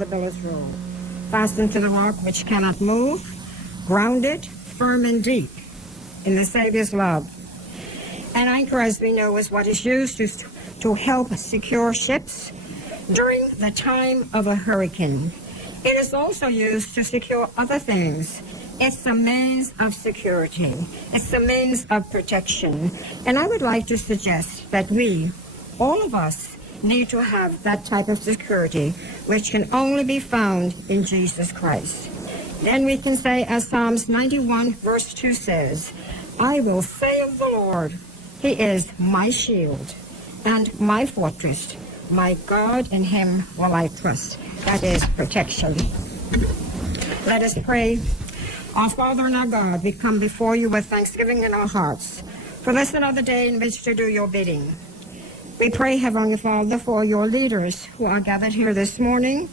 the billows roll. Fastened to the rock which cannot move, grounded, firm and deep in the Savior's love. An anchor, as we know, is what is used to help secure ships during the time of a hurricane. It is also used to secure other things. It's a means of security. It's a means of protection. And I would like to suggest that we, all of us, need to have that type of security, which can only be found in Jesus Christ. Then we can say, as Psalms 91 verse 2 says, I will say of the Lord, He is my shield and my fortress, my God, in Him will I trust. That is protection. Let us pray. Our Father and our God, we come before you with thanksgiving in our hearts for this another day in which to do your bidding. We pray, Heavenly Father, for your leaders who are gathered here this morning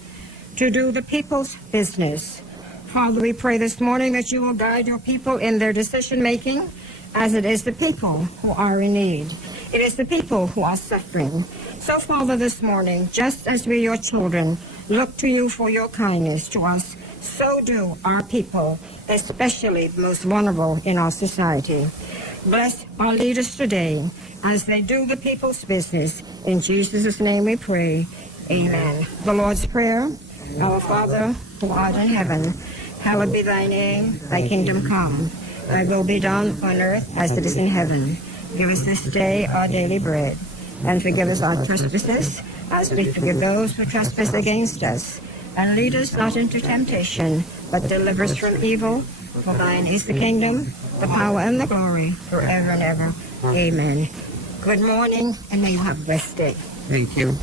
to do the people's business. Father, we pray this morning that you will guide your people in their decision-making, as it is the people who are in need. It is the people who are suffering. So, Father, this morning, just as we, your children, look to you for your kindness to us, so do our people, especially the most vulnerable in our society. Bless our leaders today as they do the people's business. In Jesus' name we pray. Amen. The Lord's Prayer. Our Father, who art in heaven, hallowed be thy name. Thy kingdom come. Thy will be done on earth as it is in heaven. Give us this day our daily bread, and forgive us our trespasses, as we forgive those who trespass against us. And lead us not into temptation, but deliver us from evil. For thine is the kingdom, the power, and the glory, forever and ever. Amen. Good morning, and may you have a blessed day. Thank you.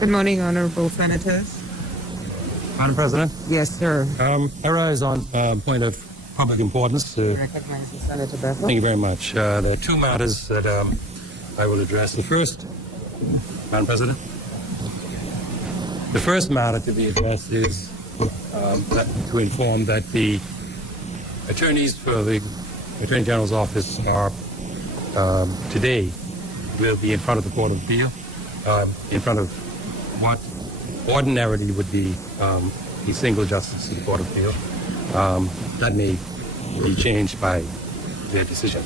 Good morning, Honorable Senators. Madam President? Yes, sir. I rise on point of public importance. Recognize Senator Bethel. Thank you very much. There are two matters that I will address. The first, Madam President, the first matter to be addressed is to inform that the attorneys for the Attorney General's office are today will be in front of the Court of Appeal, in front of what ordinarily would be the single justice of the Court of Appeal. That may be changed by their decision.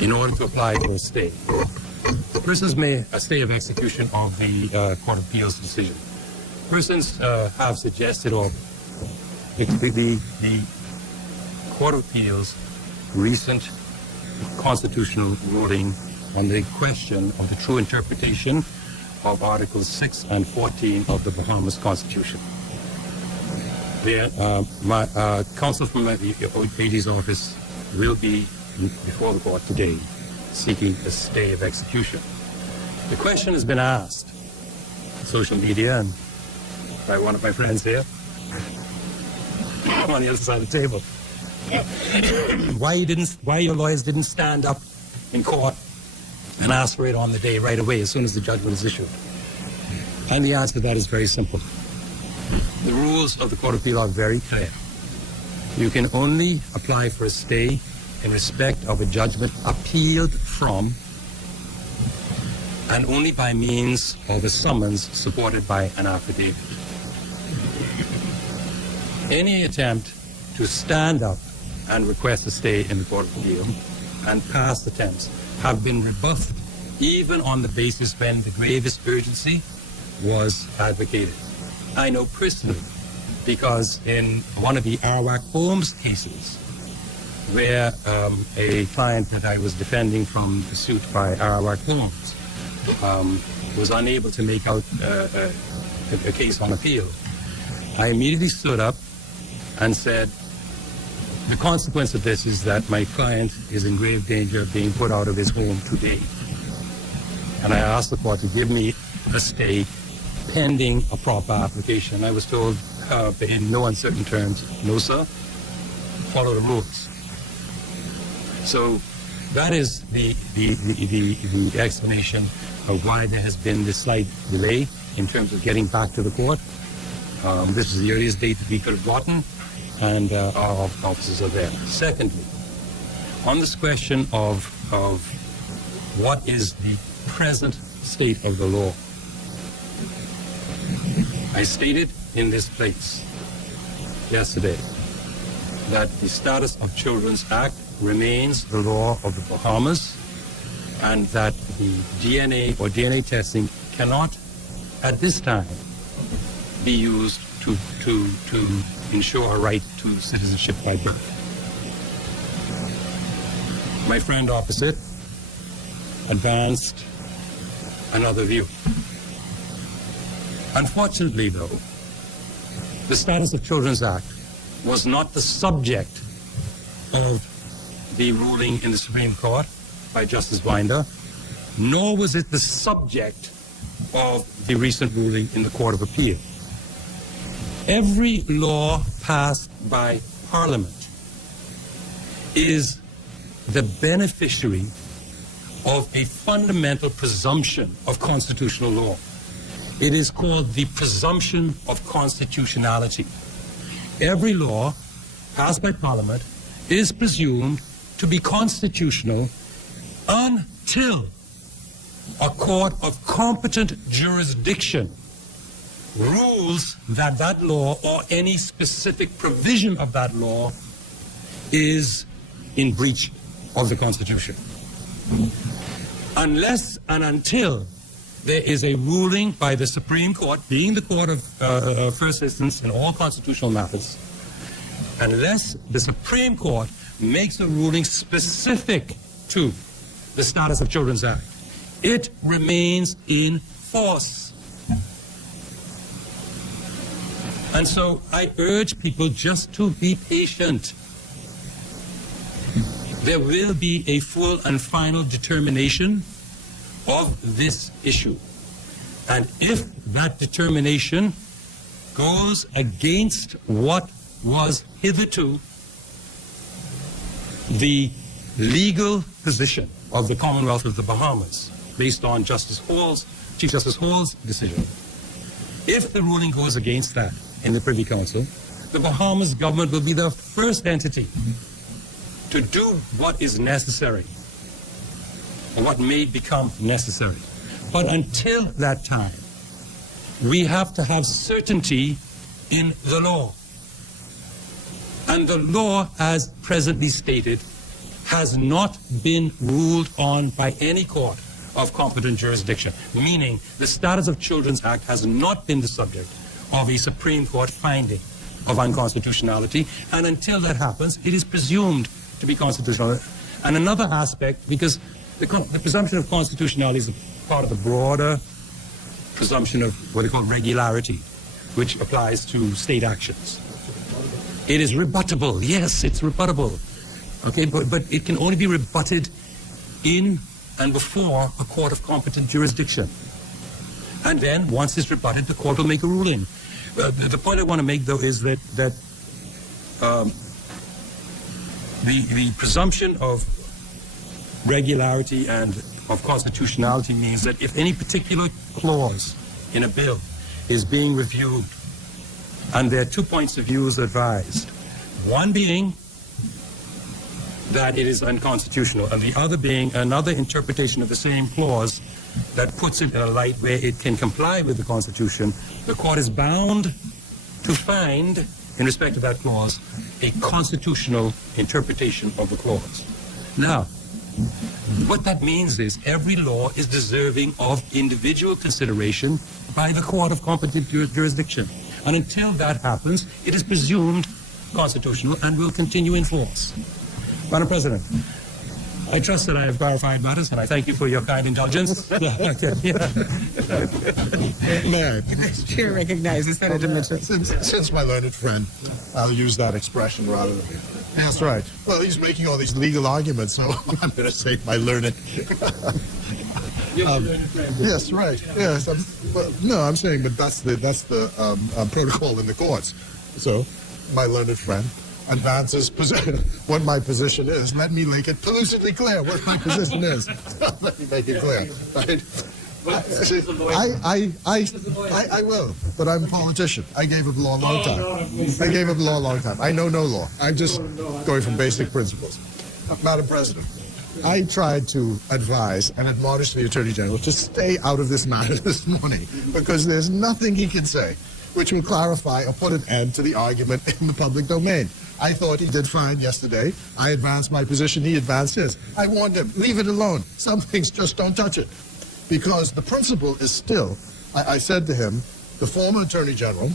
In order to apply for a stay. Persons may a stay of execution of the Court of Appeal's decision. Persons have suggested, or the Court of Appeal's recent constitutional ruling on the question of the true interpretation of Articles 6 and 14 of the Bahamas Constitution. My counsel from the AG's office will be before the court today seeking a stay of execution. The question has been asked on social media and by one of my friends here on the other side of the table. Why your lawyers didn't stand up in court and ask for it on the day right away as soon as the judgment is issued? And the answer to that is very simple. The rules of the Court of Appeal are very clear. You can only apply for a stay in respect of a judgment appealed from, and only by means of a summons supported by an affidavit. Any attempt to stand up and request a stay in the Court of Appeal and past attempts have been rebuffed, even on the basis when the gravest urgency was advocated. I know personally, because in one of the Arawak Holmes cases, where a client that I was defending from the suit by Arawak Holmes was unable to make out a case on appeal, I immediately stood up and said, the consequence of this is that my client is in grave danger of being put out of his home today. And I asked the court to give me a stay pending a proper application. I was told in no uncertain terms, no sir, follow the rules. So that is the explanation of why there has been this slight delay in terms of getting back to the court. This is the earliest date that we could have gotten, and our officers are there. Secondly, on this question of what is the present state of the law, I stated in this place yesterday that the Status of Children's Act remains the law of the Bahamas, and that the DNA or DNA testing cannot, at this time, be used to ensure a right to citizenship by birth. My friend opposite advanced another view. Unfortunately, though, the Status of Children's Act was not the subject of the ruling in the Supreme Court by Justice Winder, nor was it the subject of the recent ruling in the Court of Appeal. Every law passed by Parliament is the beneficiary of a fundamental presumption of constitutional law. It is called the presumption of constitutionality. Every law passed by Parliament is presumed to be constitutional until a court of competent jurisdiction rules that that law or any specific provision of that law is in breach of the Constitution. Unless and until there is a ruling by the Supreme Court, being the court of first instance in all constitutional matters, unless the Supreme Court makes a ruling specific to the Status of Children's Act, it remains in force. And so I urge people just to be patient. There will be a full and final determination of this issue. And if that determination goes against what was hitherto the legal position of the Commonwealth of the Bahamas, based on Chief Justice Hall's decision, if the ruling goes against that in the Privy Council, the Bahamas government will be the first entity to do what is necessary, or what may become necessary. But until that time, we have to have certainty in the law. And the law, as presently stated, has not been ruled on by any court of competent jurisdiction, meaning the Status of Children's Act has not been the subject of a Supreme Court finding of unconstitutionality, and until that happens, it is presumed to be constitutional. And another aspect, because the presumption of constitutionality is a part of the broader presumption of what they call regularity, which applies to state actions. It is rebuttable. Yes, it's rebuttable. Okay, but it can only be rebutted in and before a court of competent jurisdiction. And then, once it's rebutted, the court will make a ruling. The point I want to make, though, is that the presumption of regularity and of constitutionality means that if any particular clause in a bill is being reviewed, and there are 2 points of view advised, one being that it is unconstitutional, and the other being another interpretation of the same clause that puts it in a light where it can comply with the Constitution, the court is bound to find, in respect to that clause, a constitutional interpretation of the clause. Now, what that means is every law is deserving of individual consideration by the court of competent jurisdiction. And until that happens, it is presumed constitutional and will continue in force. Madam President, I trust that I have clarified matters, and I thank you for your kind indulgence. May I? Chair recognizes Senator Mitchell. Since my learned friend, I'll use that expression rather than... That's right. Well, he's making all these legal arguments, so I'm going to say my learned... Yes, right. Yes. I'm saying, but that's the protocol in the courts. So, my learned friend advances what my position is. Let me make it lucidly clear what my position is. Let me make it clear. Right? I will, but I'm a politician. I gave up law a long time. I gave up law a long time. I know no law. I'm just going from basic principles. Madam President, I tried to advise and admonish the Attorney General to stay out of this matter this morning because there's nothing he can say which will clarify or put an end to the argument in the public domain. I thought he did fine yesterday. I advanced my position. He advanced his. I warned him, leave it alone. Some things just don't touch it. Because the principle is still, I said to him, the former Attorney General,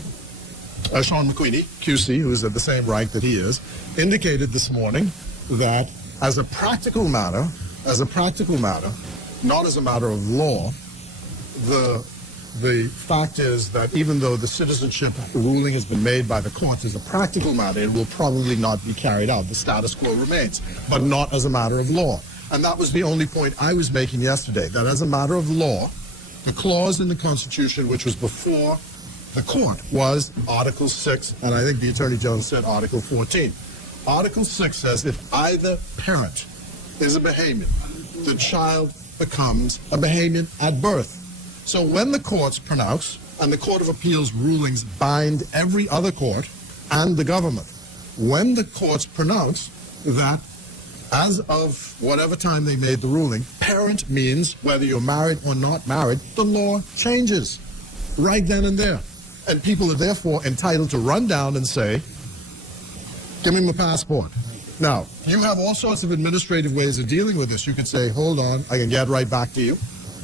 Sean McQueenie, QC, who is at the same rank that he is, indicated this morning that as a practical matter, not as a matter of law, the fact is that even though the citizenship ruling has been made by the courts as a practical matter, it will probably not be carried out. The status quo remains, but not as a matter of law. And that was the only point I was making yesterday, that as a matter of law, the clause in the Constitution which was before the court was Article 6, and I think the Attorney General said Article 14. Article 6 says if either parent is a Bahamian, the child becomes a Bahamian at birth. So when the courts pronounce, and the Court of Appeals rulings bind every other court and the government, when the courts pronounce that as of whatever time they made the ruling, parent means whether you're married or not married, the law changes right then and there. And people are therefore entitled to run down and say, give me my passport. Now, you have all sorts of administrative ways of dealing with this. You could say, hold on, I can get right back to you.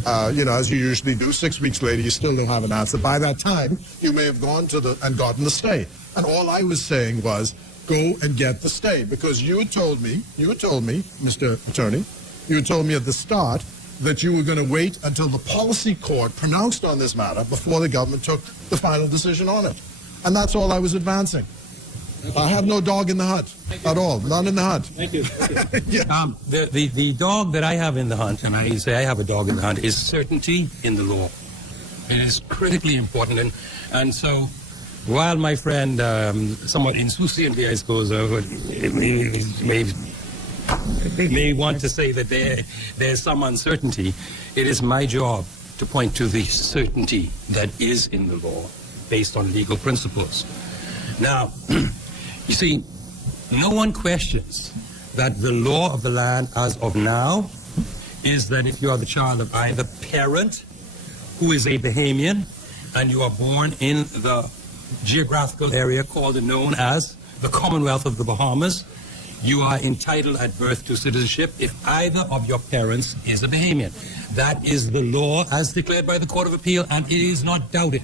As you usually do, 6 weeks later, you still don't have an answer. By that time, you may have gone to and gotten the stay. And all I was saying was, go and get the stay. Because you had told me, Mr. Attorney, you had told me at the start that you were going to wait until the policy court pronounced on this matter before the government took the final decision on it. And that's all I was advancing. I have no dog in the hunt at all. None in the hunt. Thank you. Yeah. The dog that I have in the hunt, and I say I have a dog in the hunt, is certainty in the law. It is critically important. And so while my friend, somewhat insouciantly, I suppose, may want to say that there's some uncertainty, it is my job to point to the certainty that is in the law based on legal principles. Now, you see, no one questions that the law of the land as of now is that if you are the child of either parent who is a Bahamian and you are born in the geographical area called and known as the Commonwealth of the Bahamas, you are entitled at birth to citizenship if either of your parents is a Bahamian. That is the law as declared by the Court of Appeal, and it is not doubted.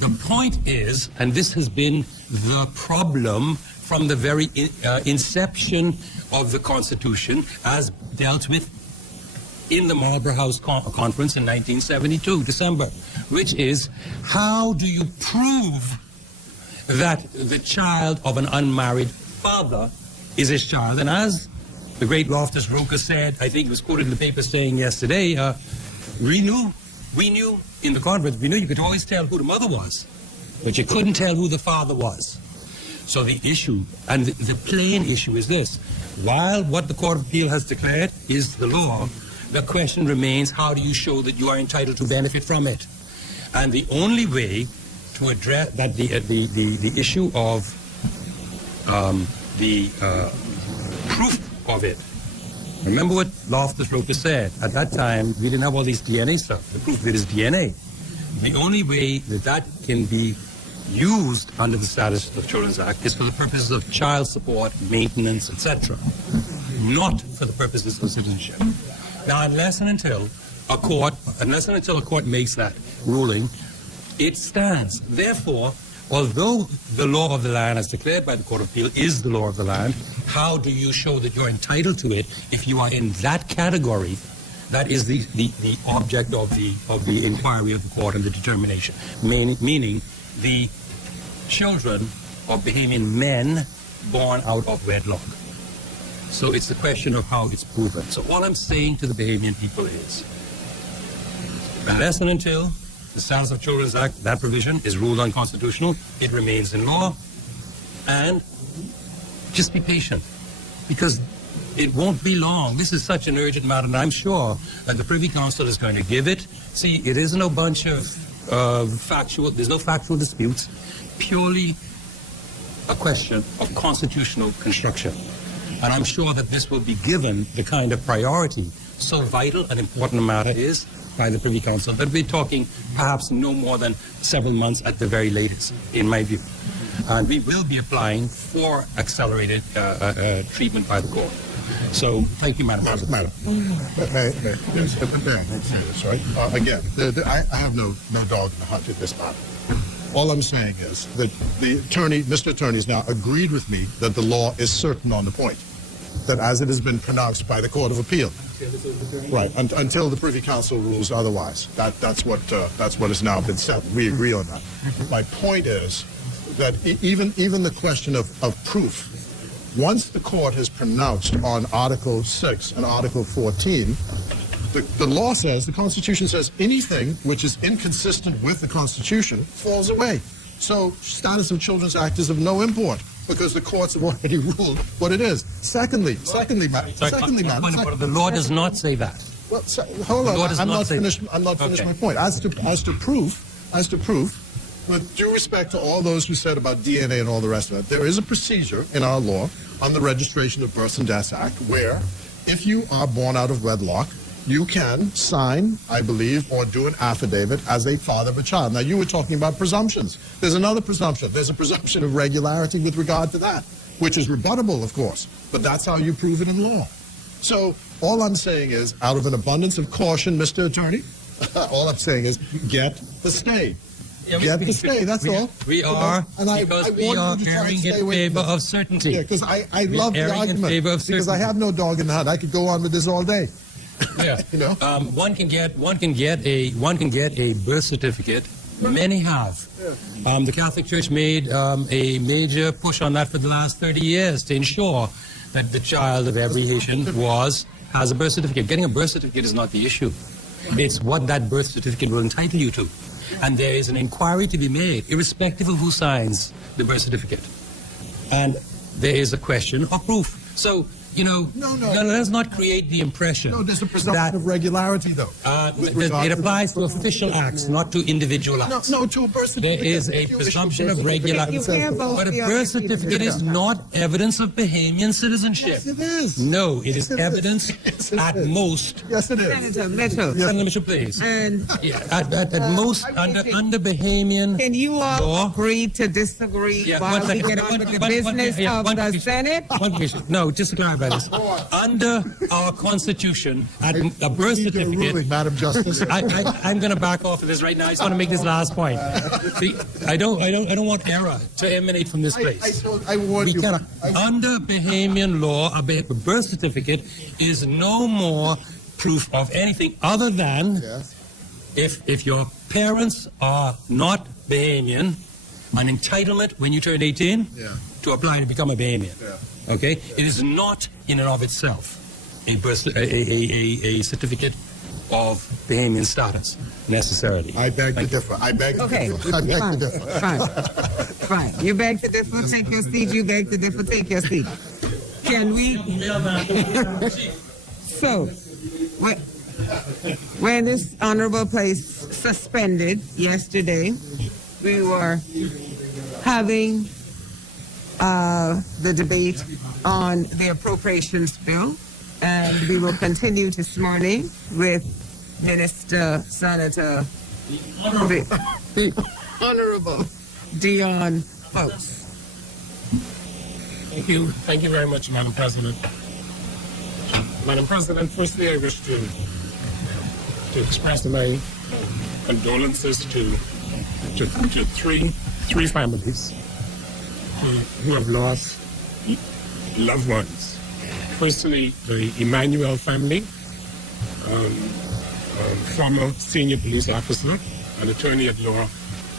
The point is, and this has been the problem from the very inception of the Constitution as dealt with in the Marlborough House Conference in 1972, December, which is, how do you prove that the child of an unmarried father is his child? And as the great Loftus Roker said, I think it was quoted in the paper saying yesterday, we knew in the conference, we knew you could always tell who the mother was, but you couldn't tell who the father was. So the issue, and the plain issue is this: while what the Court of Appeal has declared is the law, the question remains, how do you show that you are entitled to benefit from it? And the only way to address that, the issue of the proof of it. Remember what Loftus Roker said. At that time, we didn't have all these DNA stuff. The proof of it is DNA. The only way that can be used under the Status of Children's Act is for the purposes of child support, maintenance, etc., not for the purposes of citizenship. Now, unless and until a court makes that ruling, it stands. Therefore, although the law of the land as declared by the Court of Appeal is the law of the land, how do you show that you're entitled to it if you are in that category? That is the object of the inquiry of the court and the determination, meaning the children of Bahamian men born out of wedlock. So it's the question of how it's proven. So all I'm saying to the Bahamian people is, unless and until the Status of Children's Act, that provision, is ruled unconstitutional, it remains in law, and just be patient, because it won't be long. This is such an urgent matter, and I'm sure that the Privy Council is going to give it. See, it isn't a bunch of there's no factual disputes, purely a question of constitutional construction. And I'm sure that this will be given the kind of priority, so vital and important a matter is, by the Privy Council, that we're talking perhaps no more than several months at the very latest, in my view. And we will be applying for accelerated treatment by the court. So, thank you, Madam President. Madam, may I say this, right? Again, I have no dog in the hunt in this matter. All I'm saying is that the attorney, Mr. Attorney, has now agreed with me that the law is certain on the point, that as it has been pronounced by the Court of Appeal, right, until the Privy Council rules otherwise. That's what has now been said. We agree on that. My point is that even the question of proof, once the court has pronounced on Article 6 and Article 14, the law says, the Constitution says, anything which is inconsistent with the Constitution falls away. So status of Children's Act is of no import because the courts have already ruled what it is. Secondly, madam. The law does not say that. Well, hold on. I'm not finished my point. As to proof, with due respect to all those who said about DNA and all the rest of it, there is a procedure in our law on the Registration of Births and Deaths Act where if you are born out of wedlock, you can sign, I believe, or do an affidavit as a father of a child. Now, you were talking about presumptions. There's another presumption. There's a presumption of regularity with regard to that, which is rebuttable, of course. But that's how you prove it in law. So all I'm saying is, out of an abundance of caution, Mr. Attorney, all I'm saying is get the stay. Get the stay, that's all. We are, because we are erring in favor of certainty. Yeah, because I love the argument, because I have no dog in the hunt. I could go on with this all day. Yeah. You know? One can get a birth certificate. Many have. The Catholic Church made a major push on that for the last 30 years to ensure that the child of every Haitian has a birth certificate. Getting a birth certificate is not the issue. It's what that birth certificate will entitle you to. And there is an inquiry to be made, irrespective of who signs the birth certificate. And there is a question of proof. So, let's not create the impression. No, there's a presumption of regularity, though. It applies to official acts, not to individual acts. No, to a birth certificate. There is a presumption of regularity. But a birth certificate is not evidence of Bahamian citizenship. Yes, it is. No, it is evidence at most. Yes, it is. Senator Mitchell. Senator Mitchell, please. And At most, under Bahamian can you all law. agree to disagree while we get on with the business of the Senate? No, just to clarify this. Under our Constitution, a birth certificate. Ruling, Madam Justice. I'm going to back off of this right now. I just want to make this last point. See, I don't want error to emanate from this place. I warned you. Under Bahamian law, a birth certificate is no more proof of anything other than if your parents are not Bahamian, an entitlement when you turn 18 to apply to become a Bahamian. Okay? It is not in and of itself a certificate of Bahamian status, necessarily. I beg to differ. Fine. You beg to differ, take your seat. You beg to differ, take your seat. Can we? So, when this honorable place suspended yesterday, we were having the debate on the appropriations bill, and we will continue this morning with Senator Honorable Dion Fox. Thank you. Thank you very much, Madam President. Madam President, firstly, I wish to express my condolences to three families who have lost loved ones. Firstly, the Emmanuel family, former senior police officer and attorney at law,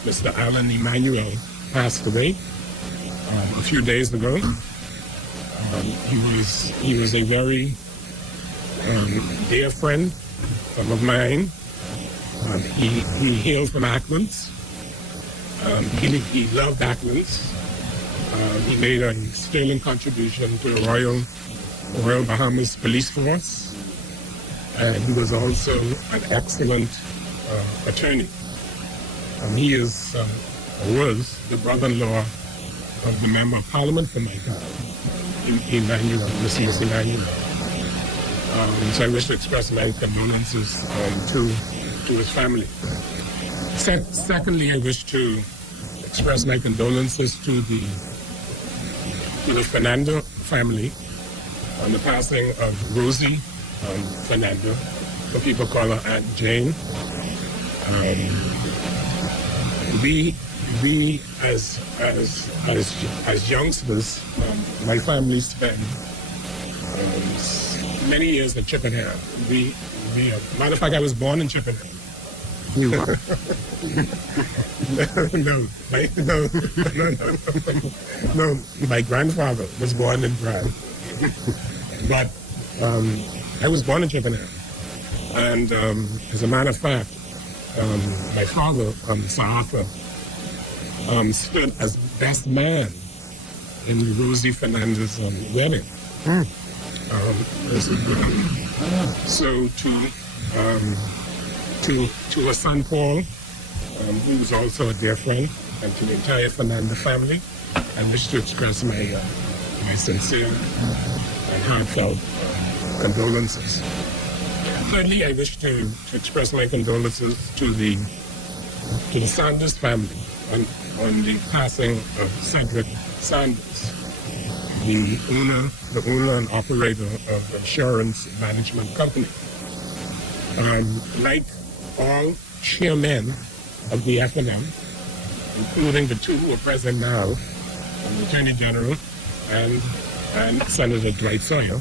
Mr. Alan Emmanuel, passed away a few days ago. He was a very dear friend of mine. He hailed from Acklands. He loved Acklands. He made a sterling contribution to the Royal Bahamas Police Force, and he was also an excellent attorney. He was the brother-in-law of the Member of Parliament for my town. Emmanuel, Miss Emmanuel. So I wish to express my condolences to his family. Secondly, I wish to express my condolences to the Fernando family on the passing of Rosie Fernando. Some people call her Aunt Jane. We as youngsters, my family spent many years in Chippenham. Matter of fact, I was born in Chippenham. You were. No. My grandfather was born in Brad, but I was born in Chippenham, and as a matter of fact, my father, Sir Arthur, stood as best man in Rosie Fernandez's wedding. So to her son Paul, who was also a dear friend, and to the entire Fernando family, I wish to express my sincere and heartfelt condolences. Thirdly, I wish to express my condolences to the Sanders family on the passing of Cedric Sanders, the owner and operator of insurance management company. Like all chairmen of the F&M, including the two who are present now, the Attorney General and Senator Dwight Sawyer,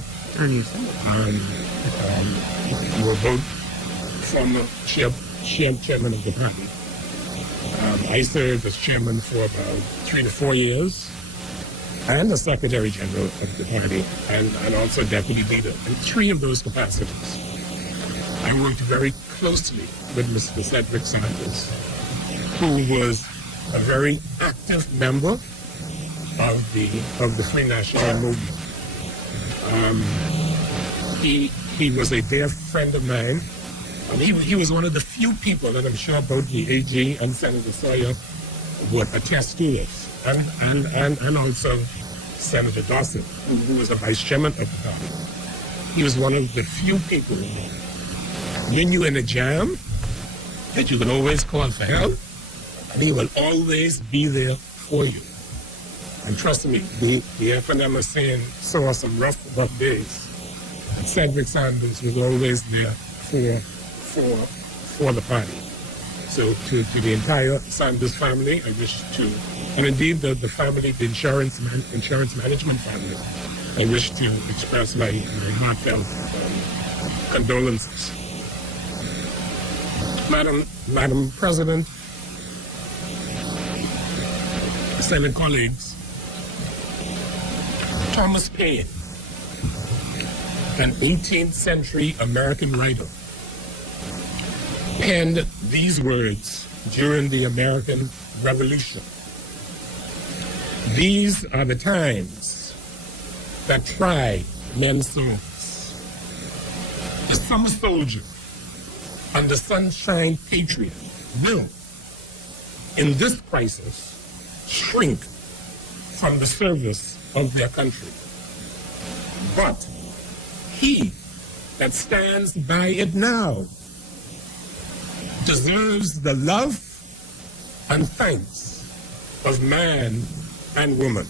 were both former chairman of the party. I served as chairman for about 3 to 4 years, and as Secretary General of the party, and also deputy leader in 3 of those capacities. I worked very closely with Mr. Cedric Sanders, who was a very active member of the Free National Movement. He was a dear friend of mine. He was one of the few people that I'm sure both the AG and Senator Sawyer would attest to this, and also Senator Dawson, who was the vice chairman of the party. He was one of the few people, when you're in a jam, that you can always call for help, and he will always be there for you. And trust me, the F&M saw some rough days, and Cedric Sanders was always there for the party. So to the entire Sanders family, I wish to, and indeed the family, the insurance management family, I wish to express my heartfelt condolences. Madam President, Senate colleagues, Thomas Paine, an 18th century American writer, penned these words during the American Revolution. These are the times that try men's souls. The summer soldier and the sunshine patriot will, in this crisis, shrink from the service of their country. But he that stands by it now deserves the love and thanks of man and woman.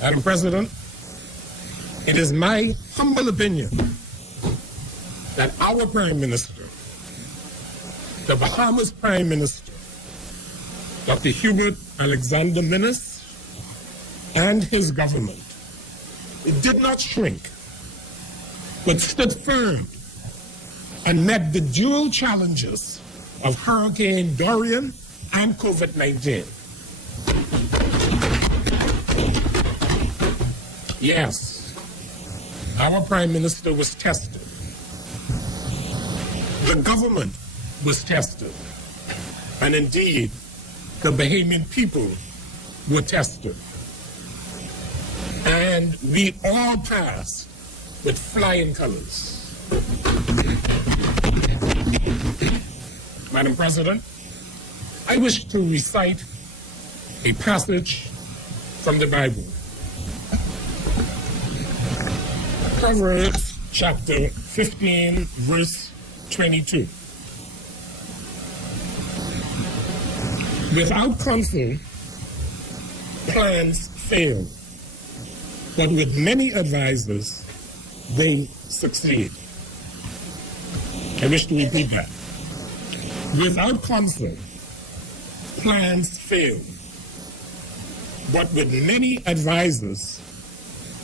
Madam President, it is my humble opinion that our Prime Minister, the Bahamas Prime Minister, Dr. Hubert Alexander Minnis, and his government, did not shrink, but stood firm and met the dual challenges of Hurricane Dorian and COVID-19. Yes, our Prime Minister was tested. The government was tested. And indeed, the Bahamian people were tested. And we all passed with flying colors. Madam President, I wish to recite a passage from the Bible. Proverbs chapter 15, verse 22. Without counsel, plans fail, but with many advisors, they succeed. I wish to repeat that. Without counsel, plans fail, but with many advisors,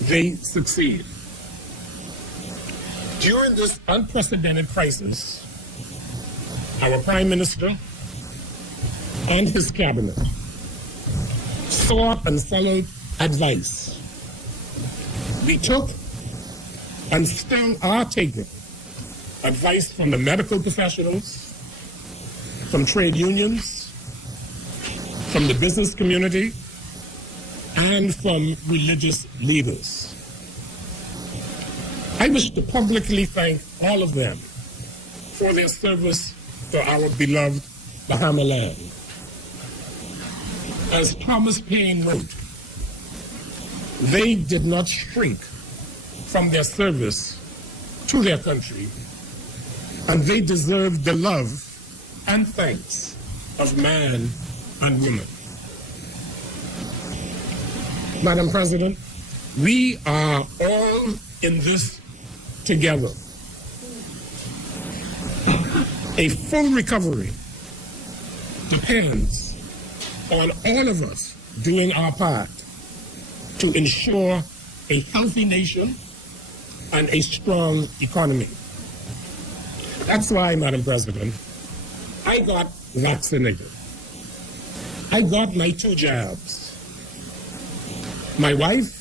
they succeed. During this unprecedented crisis, our Prime Minister and his cabinet sought and followed advice. We took and still are taking advice from the medical professionals, from trade unions, from the business community, and from religious leaders. I wish to publicly thank all of them for their service to our beloved Bahama land. As Thomas Paine wrote, they did not shrink from their service to their country, and they deserve the love and thanks of man and woman. Madam President, we are all in this together. A full recovery depends on all of us doing our part to ensure a healthy nation and a strong economy. That's why, Madam President, I got vaccinated. I got my 2 jabs. My wife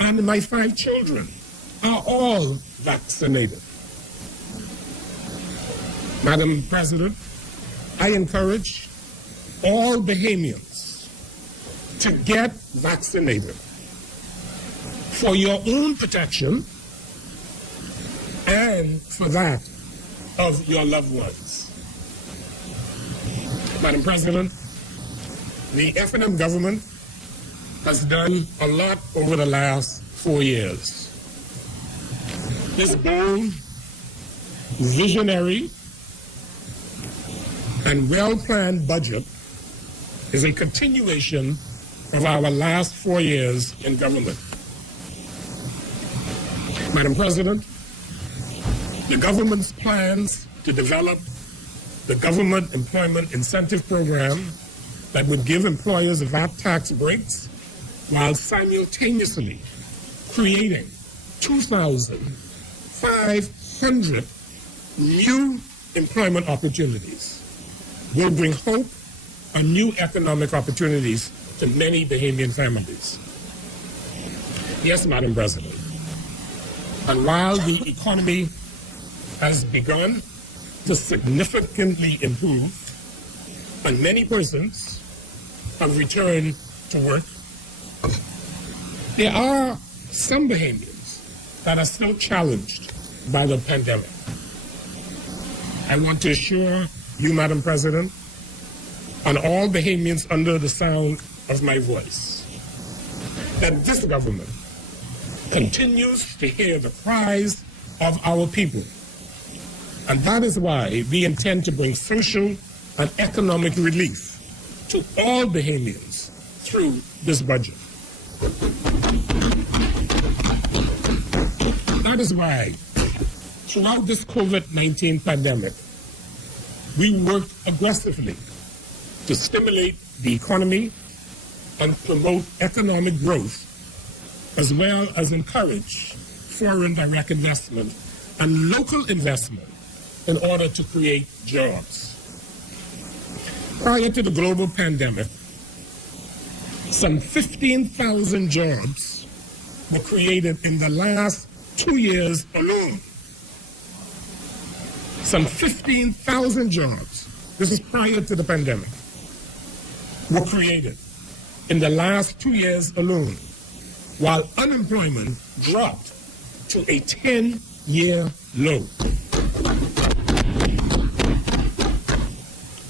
and my 5 children are all vaccinated. Madam President, I encourage all Bahamians to get vaccinated for your own protection and for that of your loved ones. Madam President, the F&M government has done a lot over the last 4 years. This bold, visionary, and well-planned budget is a continuation of our last 4 years in government. Madam President, the government's plans to develop the government employment incentive program that would give employers VAT tax breaks while simultaneously creating 2,500 new employment opportunities will bring hope and new economic opportunities to many Bahamian families. Yes, Madam President. And while the economy has begun to significantly improve and many persons have returned to work, there are some Bahamians that are still challenged by the pandemic. I want to assure you, Madam President, and all Bahamians under the sound of my voice, that this government continues to hear the cries of our people. And that is why we intend to bring social and economic relief to all Bahamians through this budget. That is why, throughout this COVID-19 pandemic, we worked aggressively to stimulate the economy and promote economic growth, as well as encourage foreign direct investment and local investment in order to create jobs. Prior to the global pandemic, some 15,000 jobs were created in the last 2 years alone. Some 15,000 jobs, this is prior to the pandemic, were created in the last 2 years alone, while unemployment dropped to a 10-year low.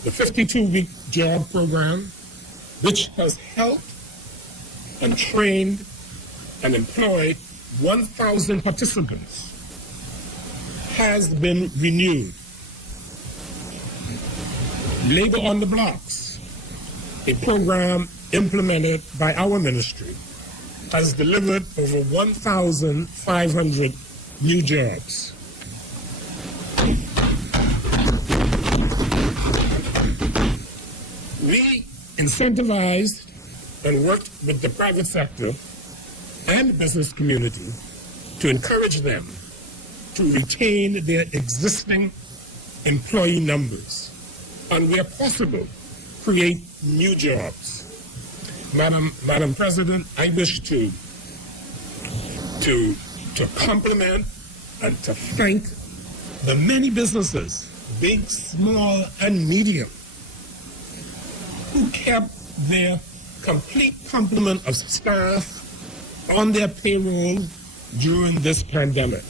The 52-week job program, which has helped and trained and employed 1,000 participants, has been renewed. Labor on the Blocks, a program implemented by our ministry, has delivered over 1,500 new jobs. We incentivized and worked with the private sector and business community to encourage them to retain their existing employee numbers and, where possible, create new jobs. Madam President, I wish to compliment and to thank the many businesses, big, small, and medium, who kept their complete complement of staff on their payroll during this pandemic.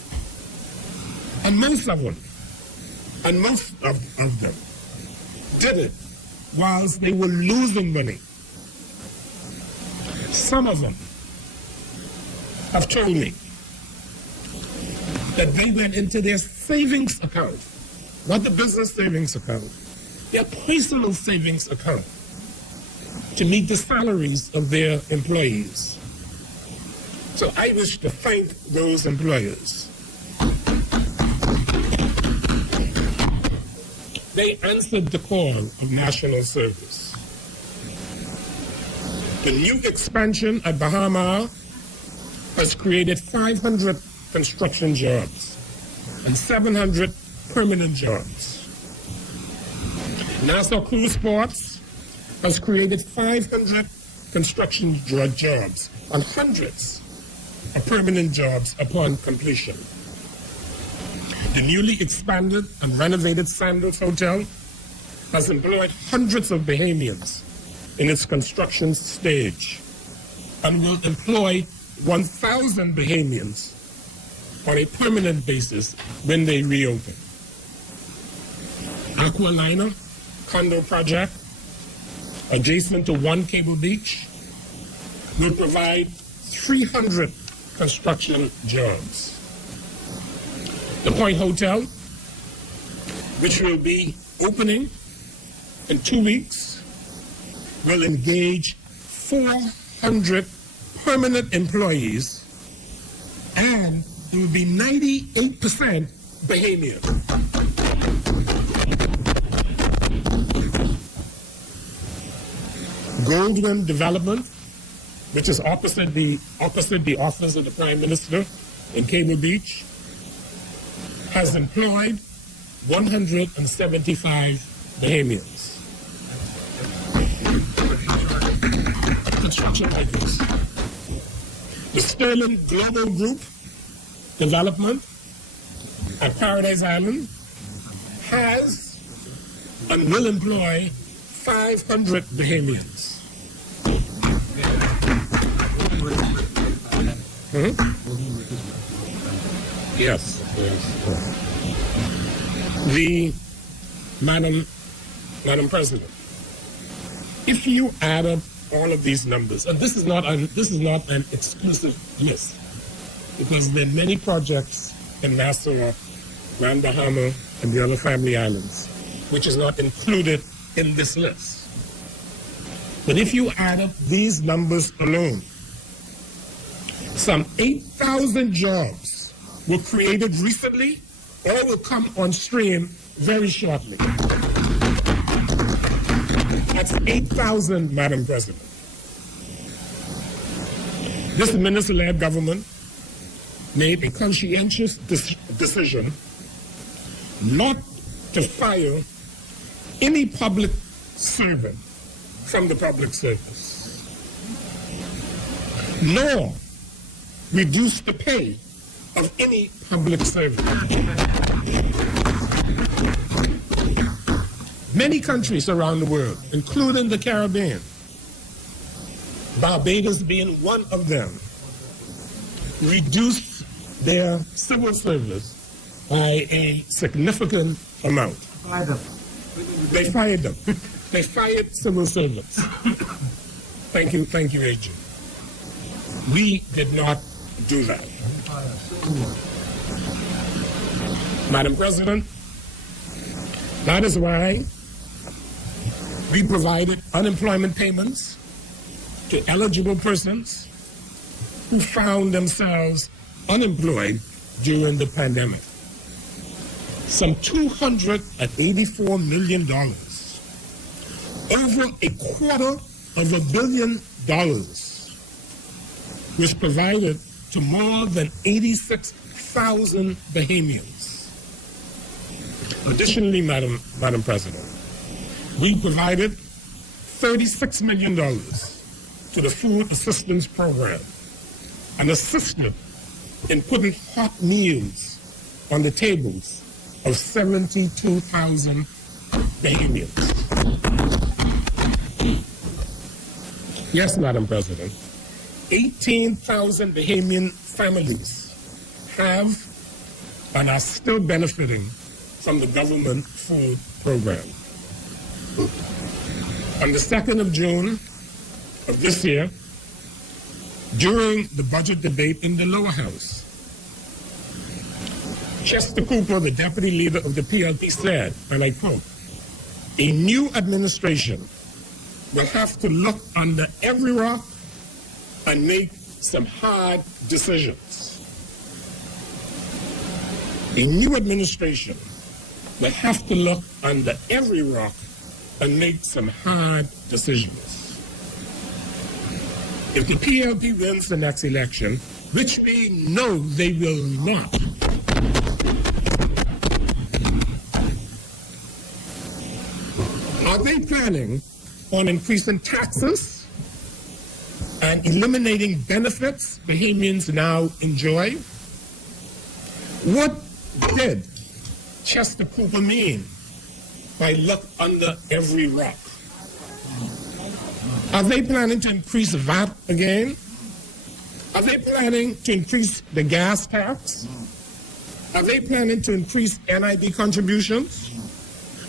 And most of them did it whilst they were losing money. Some of them have told me that they went into their savings account, not the business savings account, their personal savings account, to meet the salaries of their employees. So I wish to thank those employers. They answered the call of national service. The new expansion at Bahamas has created 500 construction jobs and 700 permanent jobs. Nassau Cruise Ports has created 500 construction jobs and hundreds of permanent jobs upon completion. The newly expanded and renovated Sandals Hotel has employed hundreds of Bahamians in its construction stage and will employ 1,000 Bahamians on a permanent basis when they reopen. Aqualina condo project adjacent to One Cable Beach will provide 300 construction jobs. The Point Hotel, which will be opening in 2 weeks, will engage 400 permanent employees, and it will be 98% Bahamian. Goldwyn Development, which is opposite the office of the Prime Minister in Cable Beach, has employed 175 Bahamians. Construction workers. The Sterling Global Group Development at Paradise Island has and will employ 500 Bahamians. Yes. Madam President, if you add up all of these numbers, and this is not an exclusive list, because there are many projects in Nassau, Grand Bahama, and the other family islands, which is not included in this list. But if you add up these numbers alone, some 8,000 jobs were created recently or will come on stream very shortly. That's 8,000, Madam President. This minister-led government made a conscientious decision not to fire any public servant from the public service, nor reduce the pay of any public servant. Many countries around the world, including the Caribbean, Barbados being one of them, reduced their civil service by a significant amount. They fired them. They fired civil servants. Thank you, AG. We did not do that. Madam President, that is why we provided unemployment payments to eligible persons who found themselves unemployed during the pandemic. Some $284 million, over $250 million was provided to more than 86,000 Bahamians. Additionally, Madam President, we provided $36 million to the Food Assistance Program and assisted in putting hot meals on the tables of 72,000 Bahamians. Yes, Madam President, 18,000 Bahamian families have and are still benefiting from the government food program. On the 2nd of June of this year, during the budget debate in the lower house, Chester Cooper, the deputy leader of the PLP, said, and I quote, "A new administration will have to look under every rock and make some hard decisions." A new administration will have to look under every rock and make some hard decisions. If the PLP wins the next election, which we know they will not, are they planning on increasing taxes and eliminating benefits Bahamians now enjoy? What did Chester Cooper mean by look under every rock? Are they planning to increase VAT again? Are they planning to increase the gas tax? Are they planning to increase NIB contributions?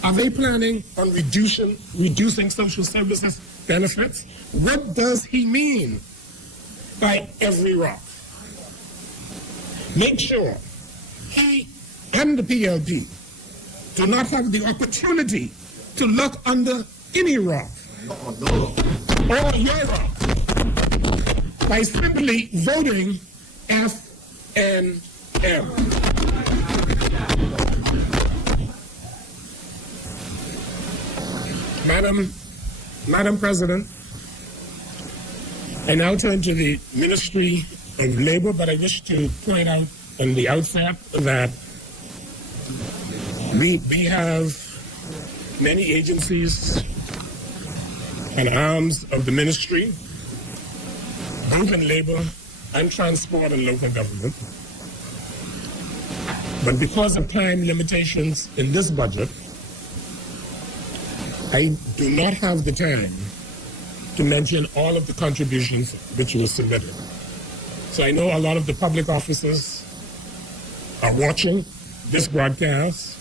Are they planning on reducing social services benefits? What does he mean by every rock? Make sure he and the PLP do not have the opportunity to look under any rock or your rock by simply voting FNM. Madam President, I now turn to the Ministry of Labor, but I wish to point out in the outset that we have many agencies and arms of the ministry, both in labor and transport and local government. But because of time limitations in this budget, I do not have the time to mention all of the contributions which were submitted. So I know a lot of the public officers are watching this broadcast.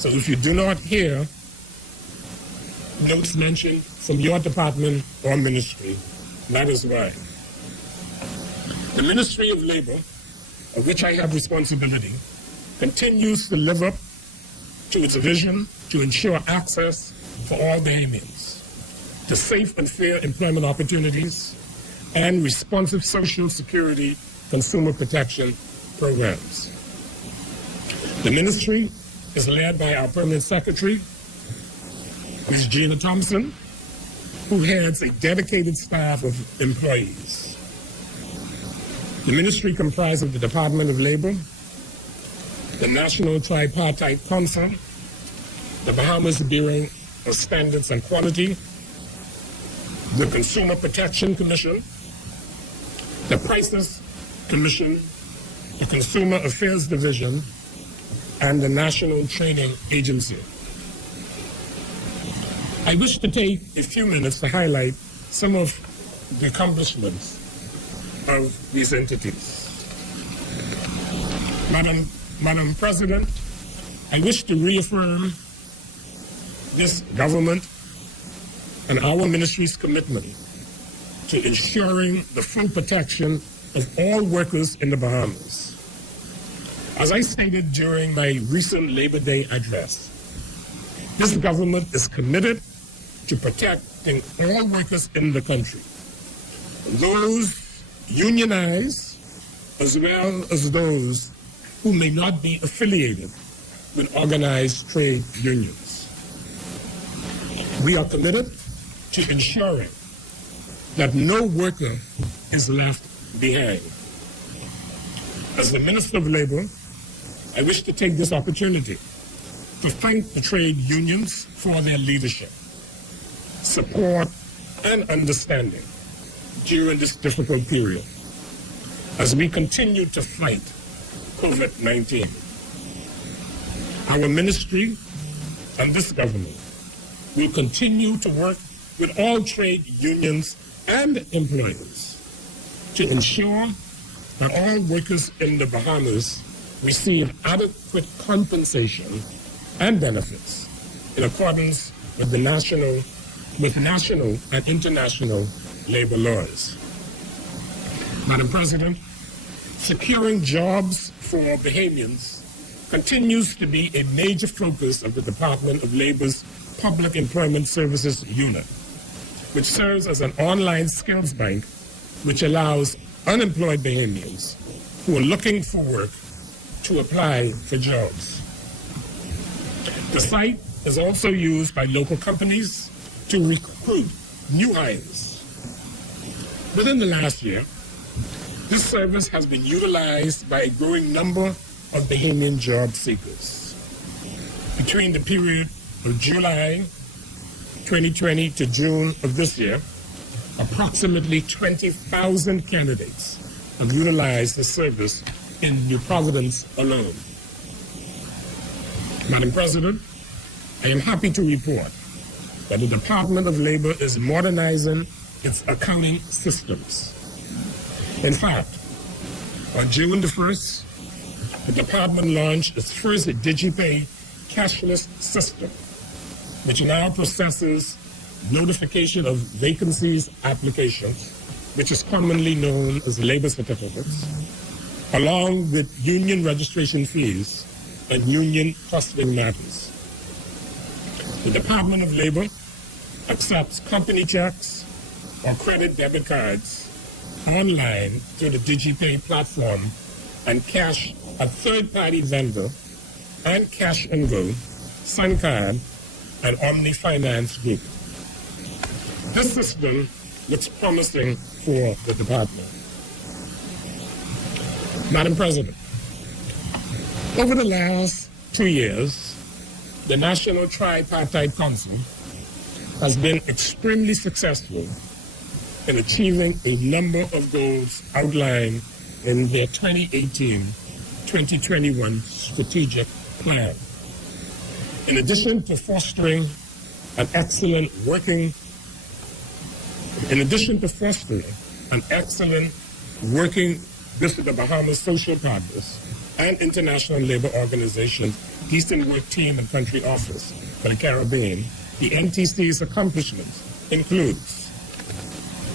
So if you do not hear notes mentioned from your department or ministry, that is why. The Ministry of Labor, of which I have responsibility, continues to live up to its vision to ensure access for all Bahamians to safe and fair employment opportunities and responsive social security consumer protection programs. The ministry is led by our permanent secretary, Ms. Gina Thompson, who heads a dedicated staff of employees. The ministry comprises of the Department of Labor, the National Tripartite Council, the Bahamas Bureau of Standards and Quality, the Consumer Protection Commission, the Prices Commission, the Consumer Affairs Division, and the National Training Agency. I wish to take a few minutes to highlight some of the accomplishments of these entities. Madam President, I wish to reaffirm this government and our ministry's commitment to ensuring the full protection of all workers in the Bahamas. As I stated during my recent Labor Day address, this government is committed to protecting all workers in the country, those unionized as well as those who may not be affiliated with organized trade unions. We are committed to ensuring that no worker is left behind. As the Minister of Labor, I wish to take this opportunity to thank the trade unions for their leadership, support, and understanding during this difficult period as we continue to fight COVID-19. Our ministry and this government will continue to work with all trade unions and employers to ensure that all workers in the Bahamas receive adequate compensation and benefits in accordance with national and international labor laws. Madam President, securing jobs for Bahamians continues to be a major focus of the Department of Labor's Public Employment Services Unit, which serves as an online skills bank which allows unemployed Bahamians who are looking for work to apply for jobs. The site is also used by local companies to recruit new hires. Within the last year, this service has been utilized by a growing number of Bahamian job seekers. Between the period of July 2020 to June of this year, approximately 20,000 candidates have utilized the service in New Providence alone. Madam President, I am happy to report that the Department of Labor is modernizing its accounting systems. In fact, on June the 1st, the department launched its first DigiPay cashless system, which now processes notification of vacancies applications, which is commonly known as labor certificates, along with union registration fees and union costing matters. The Department of Labor accepts company checks or credit debit cards online through the DigiPay platform and cash a third-party vendor and Cash and Go, SunCard, and Omni Finance Group. This system looks promising for the department. Madam President, over the last 2 years, the National Tripartite Council has been extremely successful in achieving a number of goals outlined in their 2018-2021 strategic plan. In addition to fostering working with the Bahamas social partners and international labor organizations, Decent Work Team and Country Office for the Caribbean, the NTC's accomplishments includes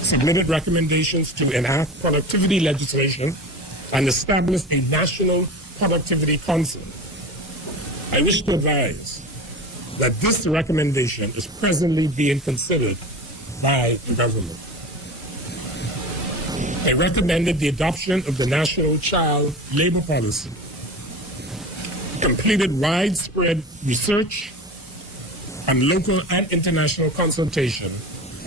submitted recommendations to enact productivity legislation and establish a national productivity council. I wish to advise that this recommendation is presently being considered by the government. They recommended the adoption of the National Child Labor Policy, completed widespread research and local and international consultation